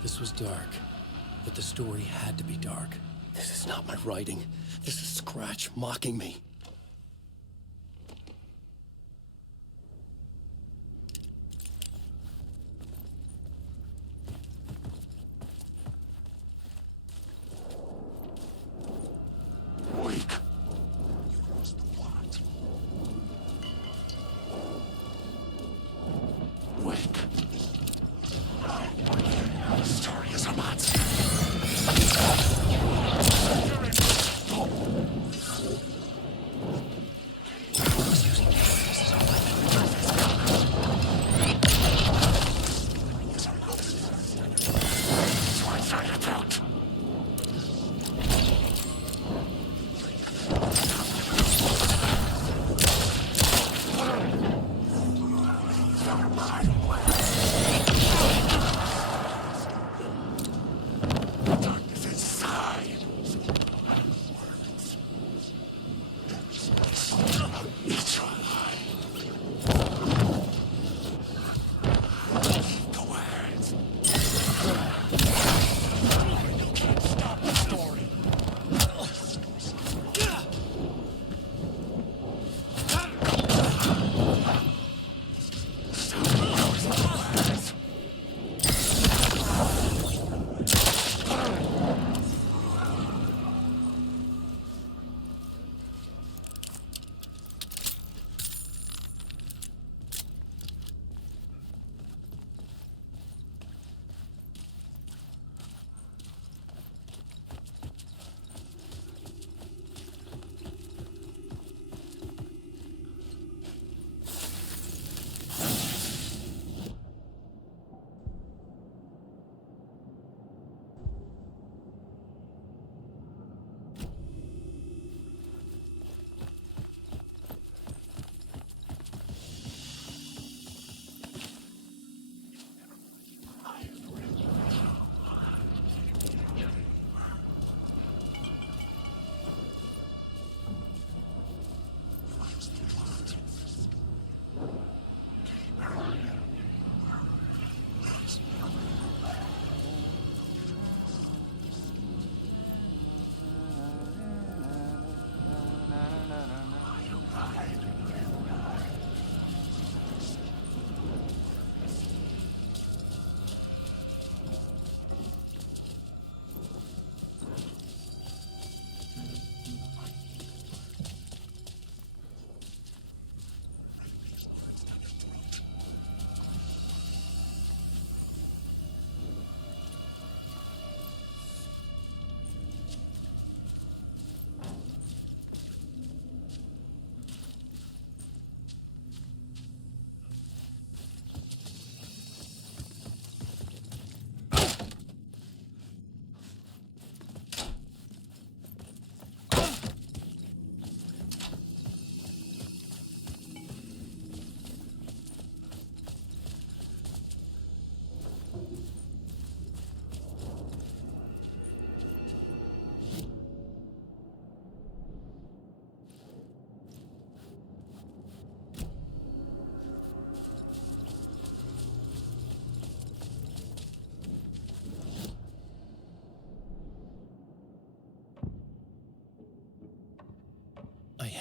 This was dark, but the story had to be dark. This is not my writing. This is Scratch mocking me.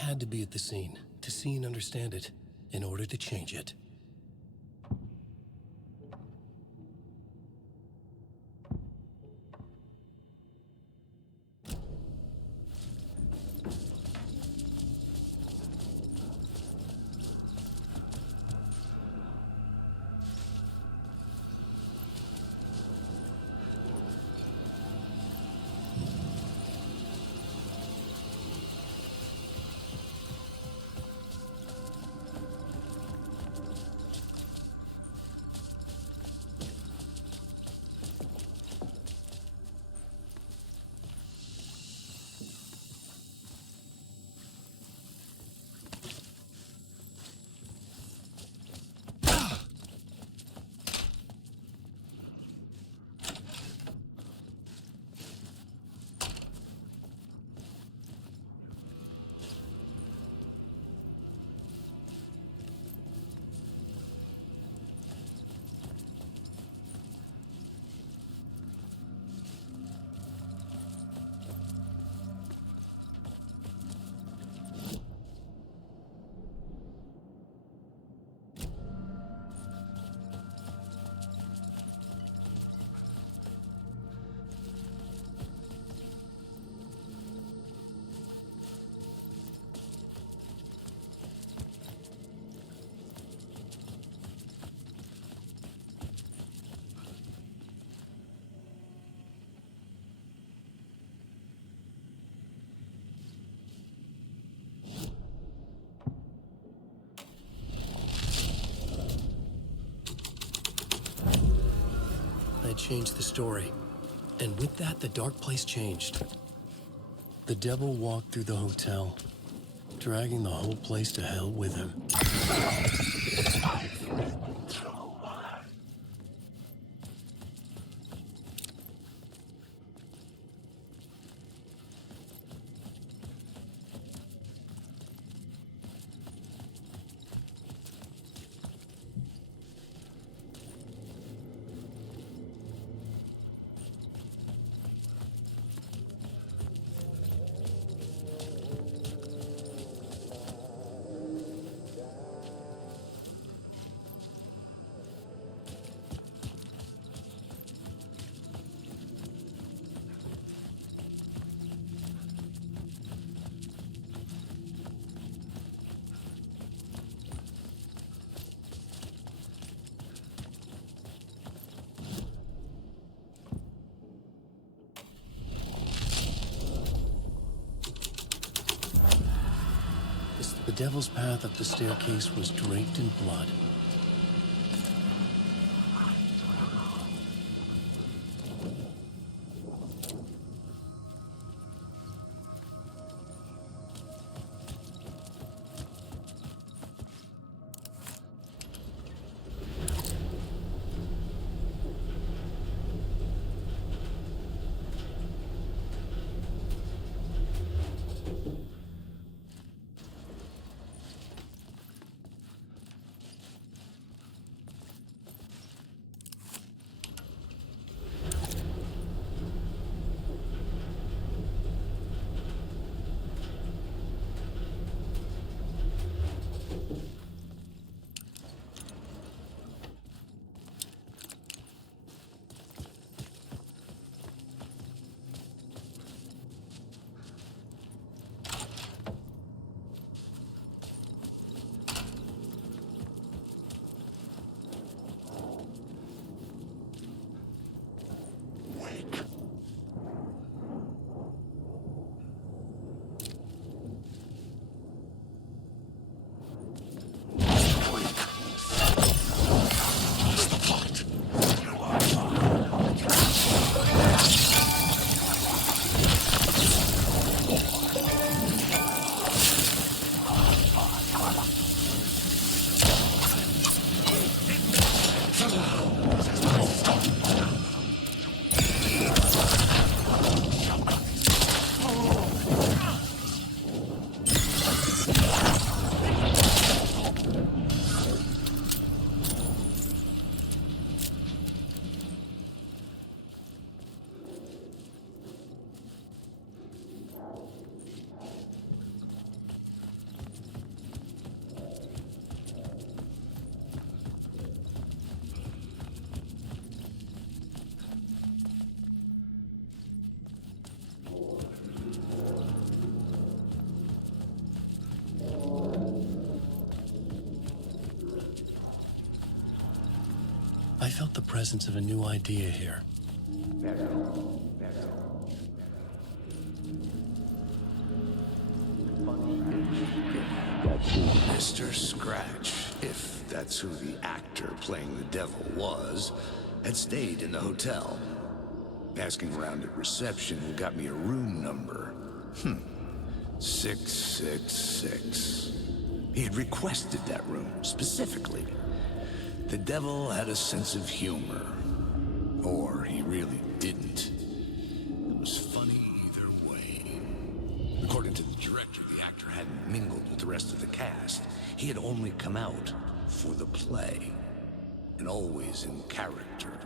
had to be at the scene, to see and understand it, in order to change it. I changed the story. And with that, the dark place changed. The devil walked through the hotel, dragging the whole place to hell with him. The devil's path up the staircase was draped in blood. I felt the presence of a new idea here. Mr. Scratch, if that's who the actor playing the devil was, had stayed in the hotel. Asking around at reception got me a room number. 666. He had requested that room, specifically. The devil had a sense of humor. Or he really didn't. It was funny either way. According to the director, the actor hadn't mingled with the rest of the cast. He had only come out for the play. And always in character.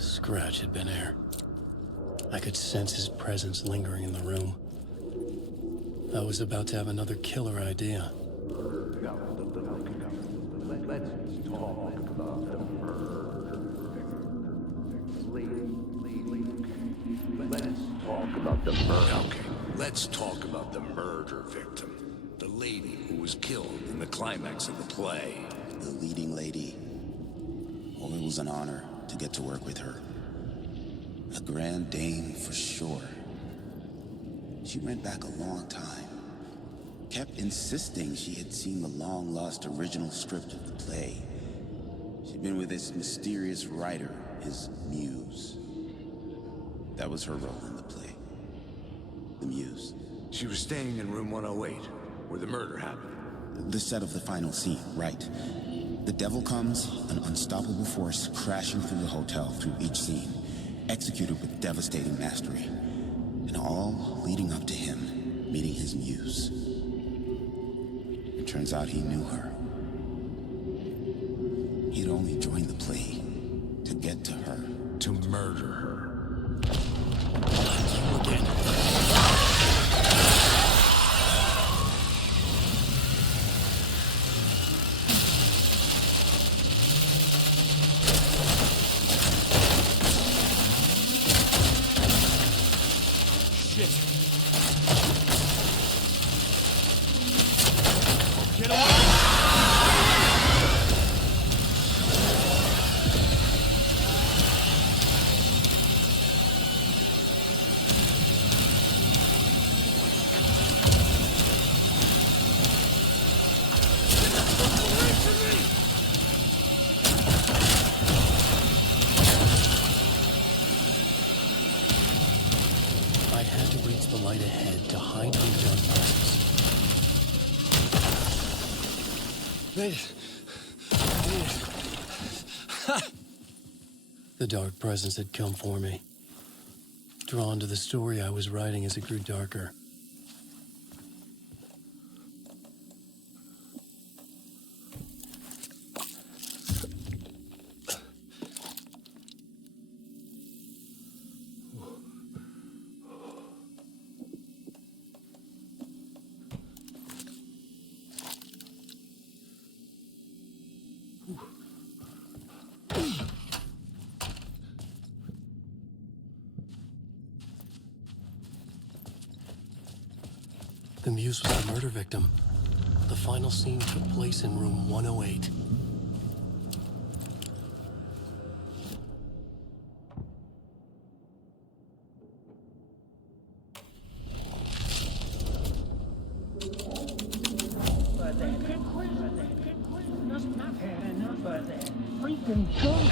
Scratch had been here. I could sense his presence lingering in the room. I was about to have another killer idea. Okay, let's talk about the murder victim. The lady who was killed in the climax of the play. The leading lady. Oh, it was an honor to get to work with her. A grand dame for sure. She went back a long time. Kept insisting she had seen the long-lost original script of the play. She'd been with this mysterious writer, his muse. That was her role in the play. The muse. She was staying in room 108, where the murder happened. The set of the final scene, right. The devil comes, an unstoppable force crashing through the hotel through each scene, executed with devastating mastery, and all leading up to him meeting his muse. It turns out he knew her. He'd only joined the play to get to her. To murder her. The light ahead to hide from the dark presence. Made it. I did it. The dark presence had come for me. Drawn to the story I was writing as it grew darker. The muse was the murder victim. The final scene took place in room 108.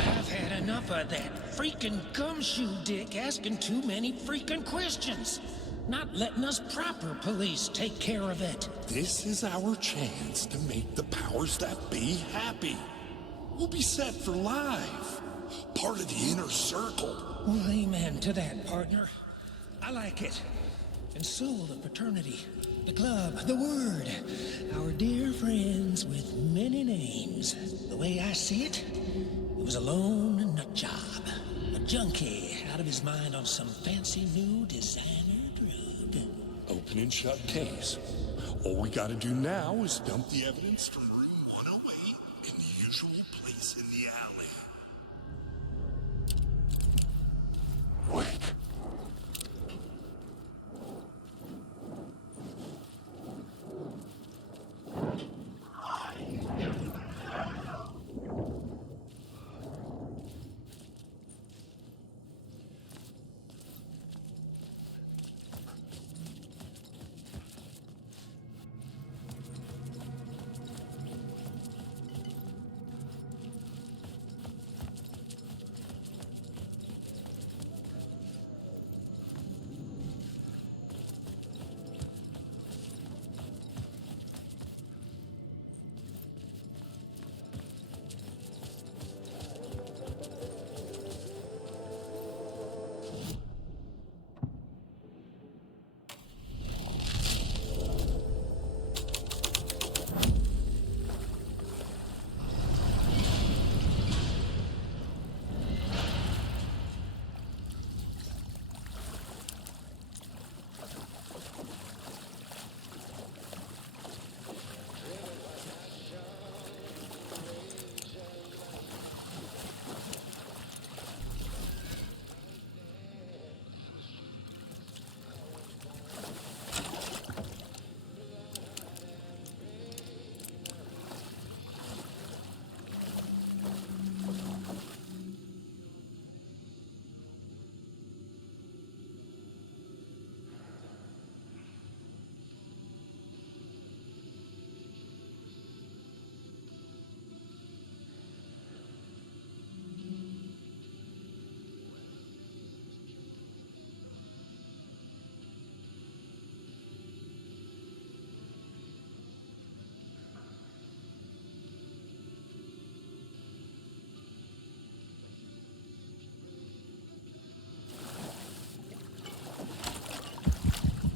I've had enough of that freaking gumshoe dick asking too many freaking questions. Not letting us proper police take care of it. This is our chance to make the powers that be happy. We'll be set for life. Part of the inner circle. Well, amen to that, partner. I like it. And soul of fraternity. The club, the word. Our dear friends with many names. The way I see it, it was a lone nut job. A junkie out of his mind on some fancy new designer drug. Open and shut case. All we gotta do now is dump the evidence from room 108 in the usual place in the alley. Wait.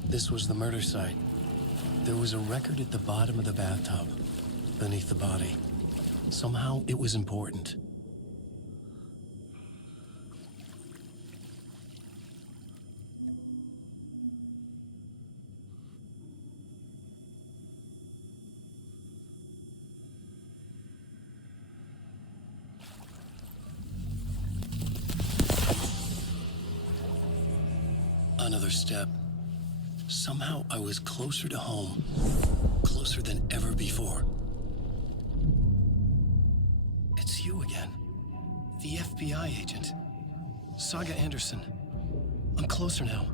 This was the murder site. There was a record at the bottom of the bathtub, beneath the body. Somehow it was important. Another step. Somehow I was closer to home. Closer than ever before. It's you again. The FBI agent. Saga Anderson. I'm closer now.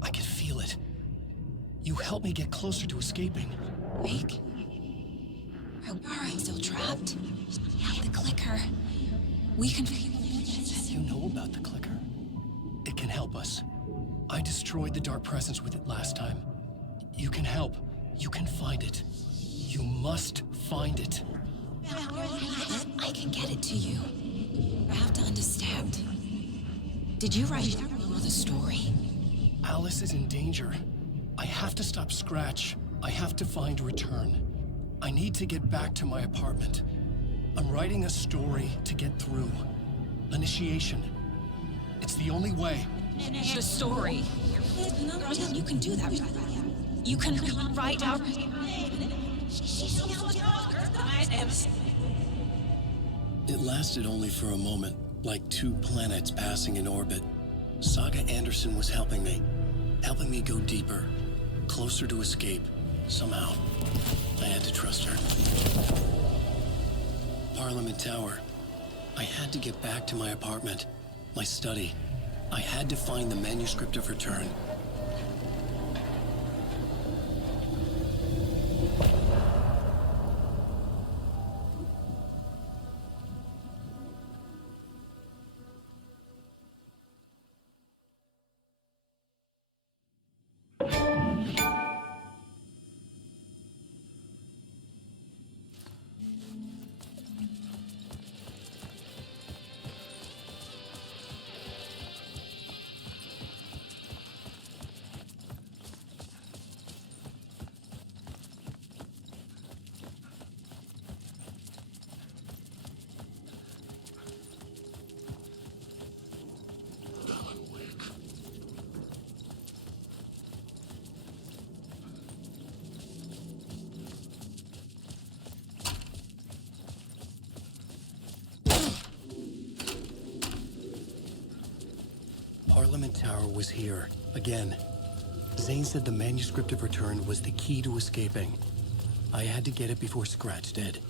I can feel it. You helped me get closer to escaping. Wake? Are we still trapped? Yeah, the clicker. We can... You know about the clicker? It can help us. I destroyed the dark presence with it last time. You can help. You can find it. You must find it. I can get it to you. I have to understand. Did you write the story? Alice is in danger. I have to stop Scratch. I have to find Return. I need to get back to my apartment. I'm writing a story to get through. Initiation. It's the only way. The story. You can do that. You can write out... It lasted only for a moment, like two planets passing in orbit. Saga Anderson was helping me go deeper, closer to escape, somehow. I had to trust her. Parliament Tower. I had to get back to my apartment, my study. I had to find the manuscript of Return. Parliament Tower was here, again. Zane said the manuscript of return was the key to escaping. I had to get it before Scratch did.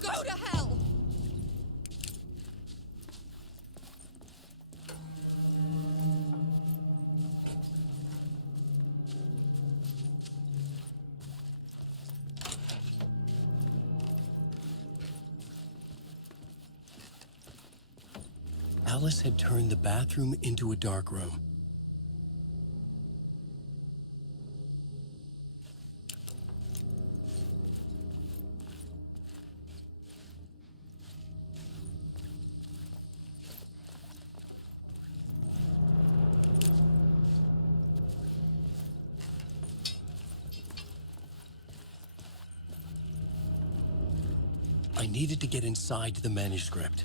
Go to hell! Alice had turned the bathroom into a dark room. I needed to get inside the manuscript.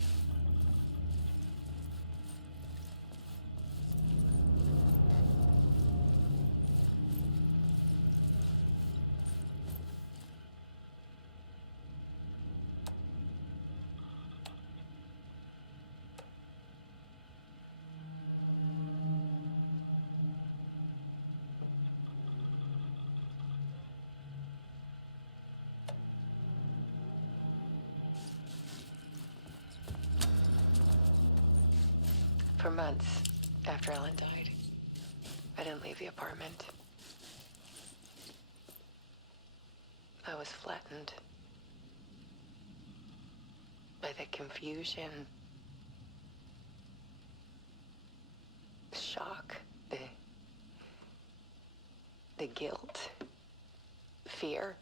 For months after Ellen died, I didn't leave the apartment. I was flattened by the confusion, the shock, the guilt, fear.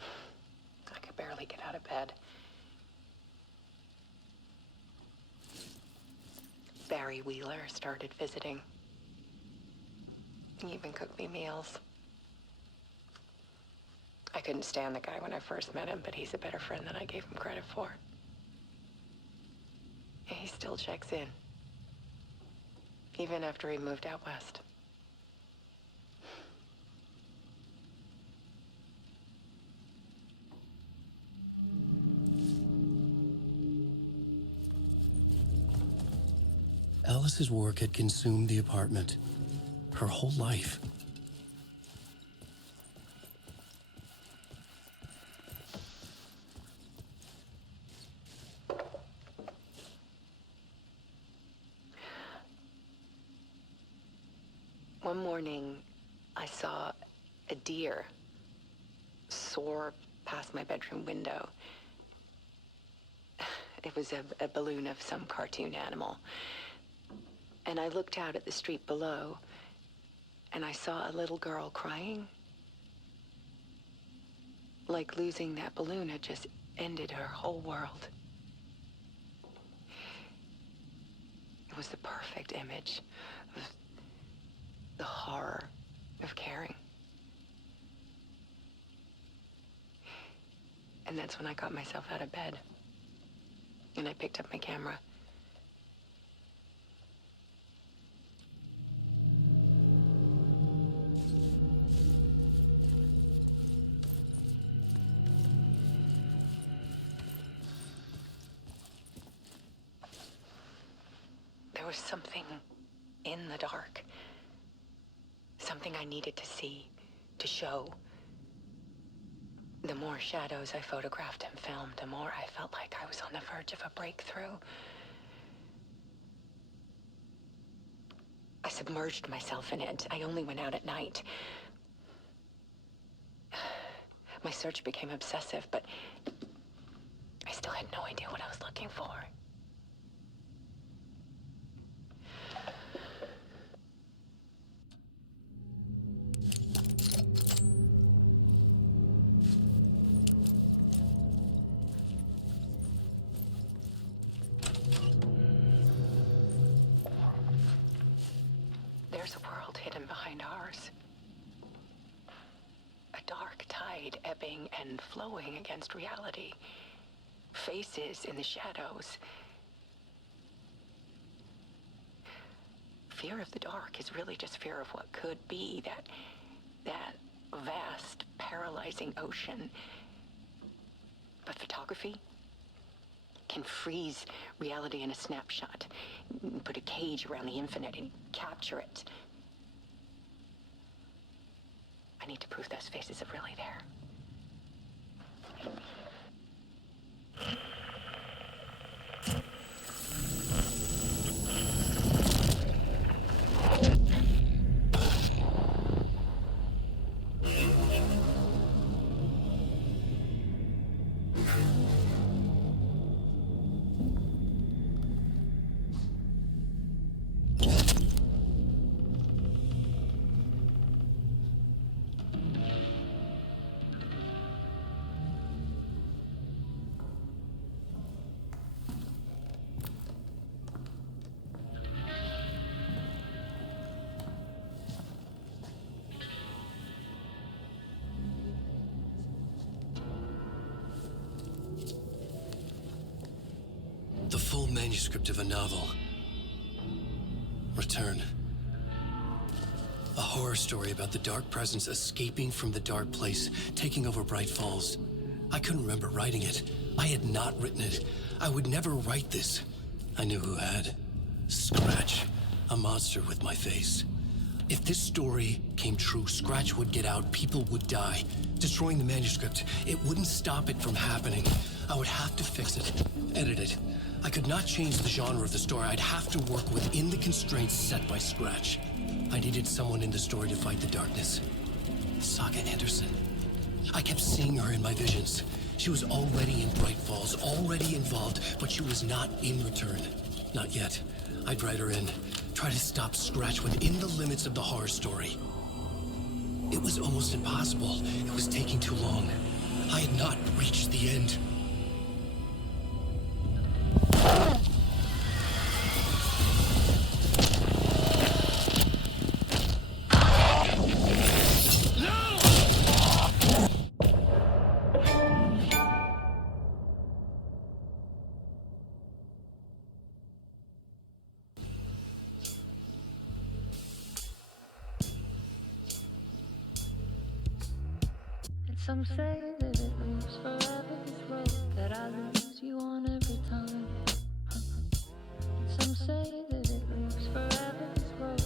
I could barely get out of bed. Barry Wheeler started visiting. He even cooked me meals. I couldn't stand the guy when I first met him, but he's a better friend than I gave him credit for. And he still checks in, even after he moved out west. Alice's work had consumed the apartment. Her whole life. One morning, I saw a deer soar past my bedroom window. It was a balloon of some cartoon animal. And I looked out at the street below, and I saw a little girl crying. Like losing that balloon had just ended her whole world. It was the perfect image of the horror of caring. And that's when I got myself out of bed. And I picked up my camera. There was something in the dark. Something I needed to see, to show. The more shadows I photographed and filmed, the more I felt like I was on the verge of a breakthrough. I submerged myself in it. I only went out at night. My search became obsessive, but I still had no idea what I was looking for. There's a world hidden behind ours. A dark tide ebbing and flowing against reality. Faces in the shadows. Fear of the dark is really just fear of what could be, that vast, paralyzing ocean. But photography can freeze reality in a snapshot, put a cage around the infinite and capture it. I need to prove those faces are really there. The full manuscript of a novel. Return. A horror story about the dark presence escaping from the dark place, taking over Bright Falls. I couldn't remember writing it. I had not written it. I would never write this. I knew who had. Scratch. A monster with my face. If this story came true, Scratch would get out, people would die. Destroying the manuscript, it wouldn't stop it from happening. I would have to fix it, edit it. I could not change the genre of the story. I'd have to work within the constraints set by Scratch. I needed someone in the story to fight the darkness. Saga Anderson. I kept seeing her in my visions. She was already in Bright Falls, already involved, but she was not in Return. Not yet. I'd write her in. Try to stop Scratch within the limits of the horror story. It was almost impossible. It was taking too long. I had not reached the end. Some say that it moves forever, this road that I lose you on every time. Some say that it moves forever, this road.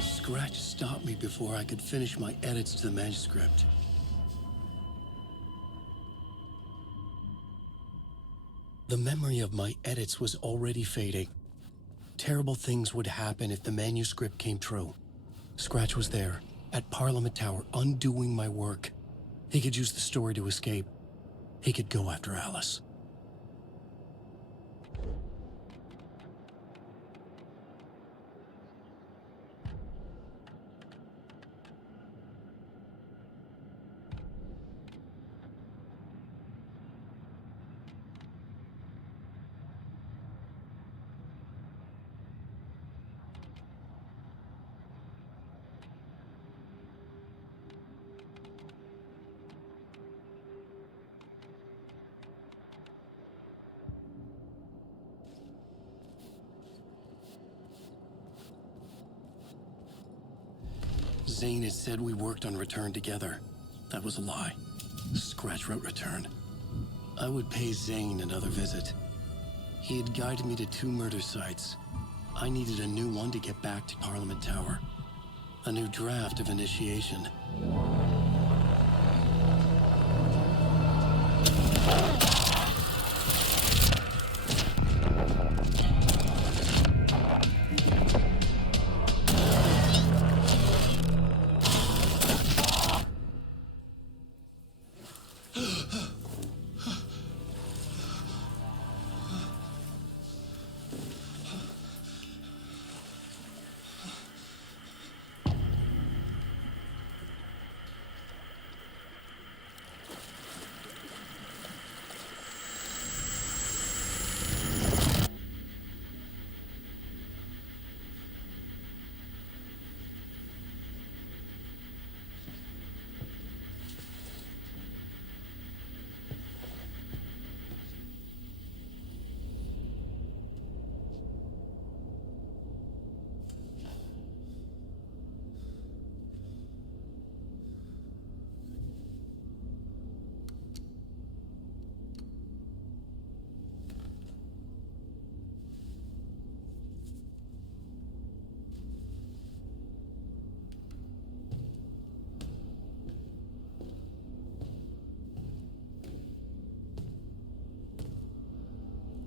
Scratch stopped me before I could finish my edits to the manuscript. The memory of my edits was already fading. Terrible things would happen if the manuscript came true. Scratch was there, at Parliament Tower, undoing my work. He could use the story to escape. He could go after Alice. Zane had said we worked on Return together. That was a lie. Scratch wrote Return. I would pay Zane another visit. He had guided me to 2 murder sites. I needed a new one to get back to Parliament Tower. A new draft of initiation.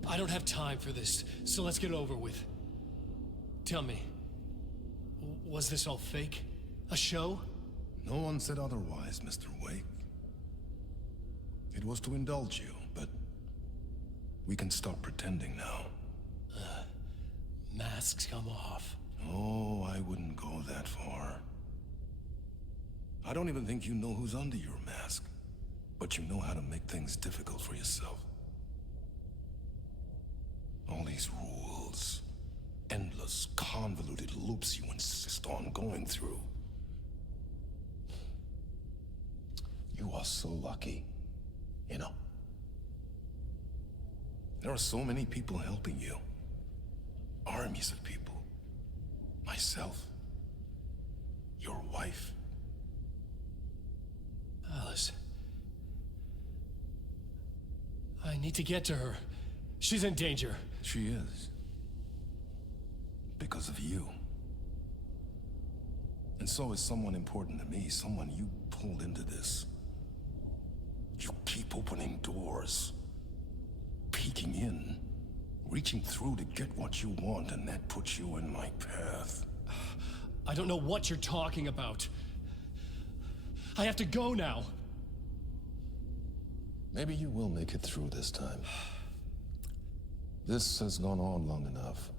I don't have time for this, so let's get it over with. Tell me, was this all fake? A show? No one said otherwise, Mr. Wake. It was to indulge you, but we can stop pretending now. Masks come off. Oh, I wouldn't go that far. I don't even think you know who's under your mask, but you know how to make things difficult for yourself. All these rules, endless, convoluted loops you insist on going through. You are so lucky, you know. There are so many people helping you. Armies of people. Myself. Your wife. Alice. I need to get to her. She's in danger. She is. Because of you. And so is someone important to me, someone you pulled into this. You keep opening doors. Peeking in. Reaching through to get what you want, and that puts you in my path. I don't know what you're talking about. I have to go now. Maybe you will make it through this time. This has gone on long enough.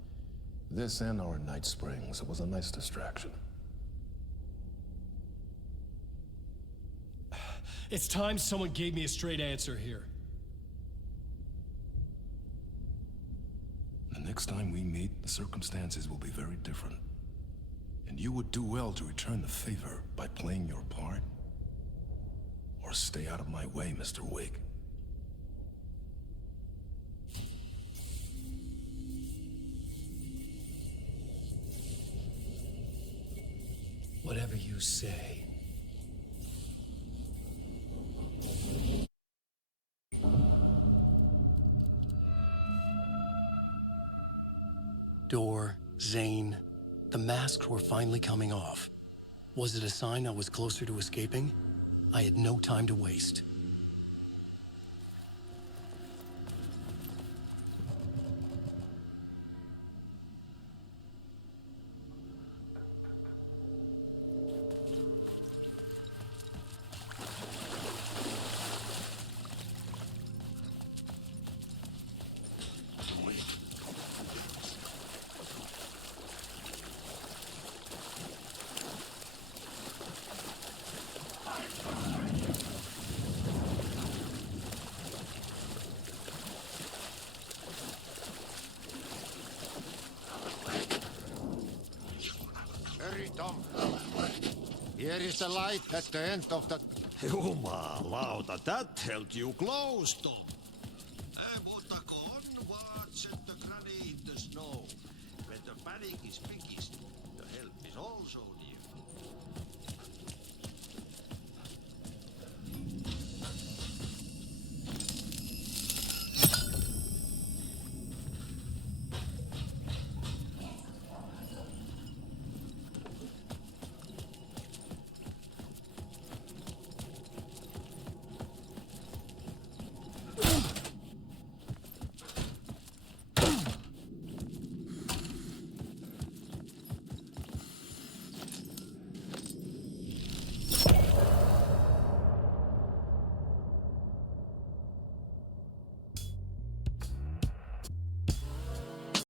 This and our Night Springs. It was a nice distraction. It's time someone gave me a straight answer here. The next time we meet, the circumstances will be very different. And you would do well to return the favor by playing your part. Or stay out of my way, Mr. Wake. Whatever you say. Door, Zane, the masks were finally coming off. Was it a sign I was closer to escaping? I had no time to waste. Tom. Here is the light at the end of the... Jumalauta, that held you close, Tom. Mutta on watch the granny in the snow. When the panic is biggest, the help is also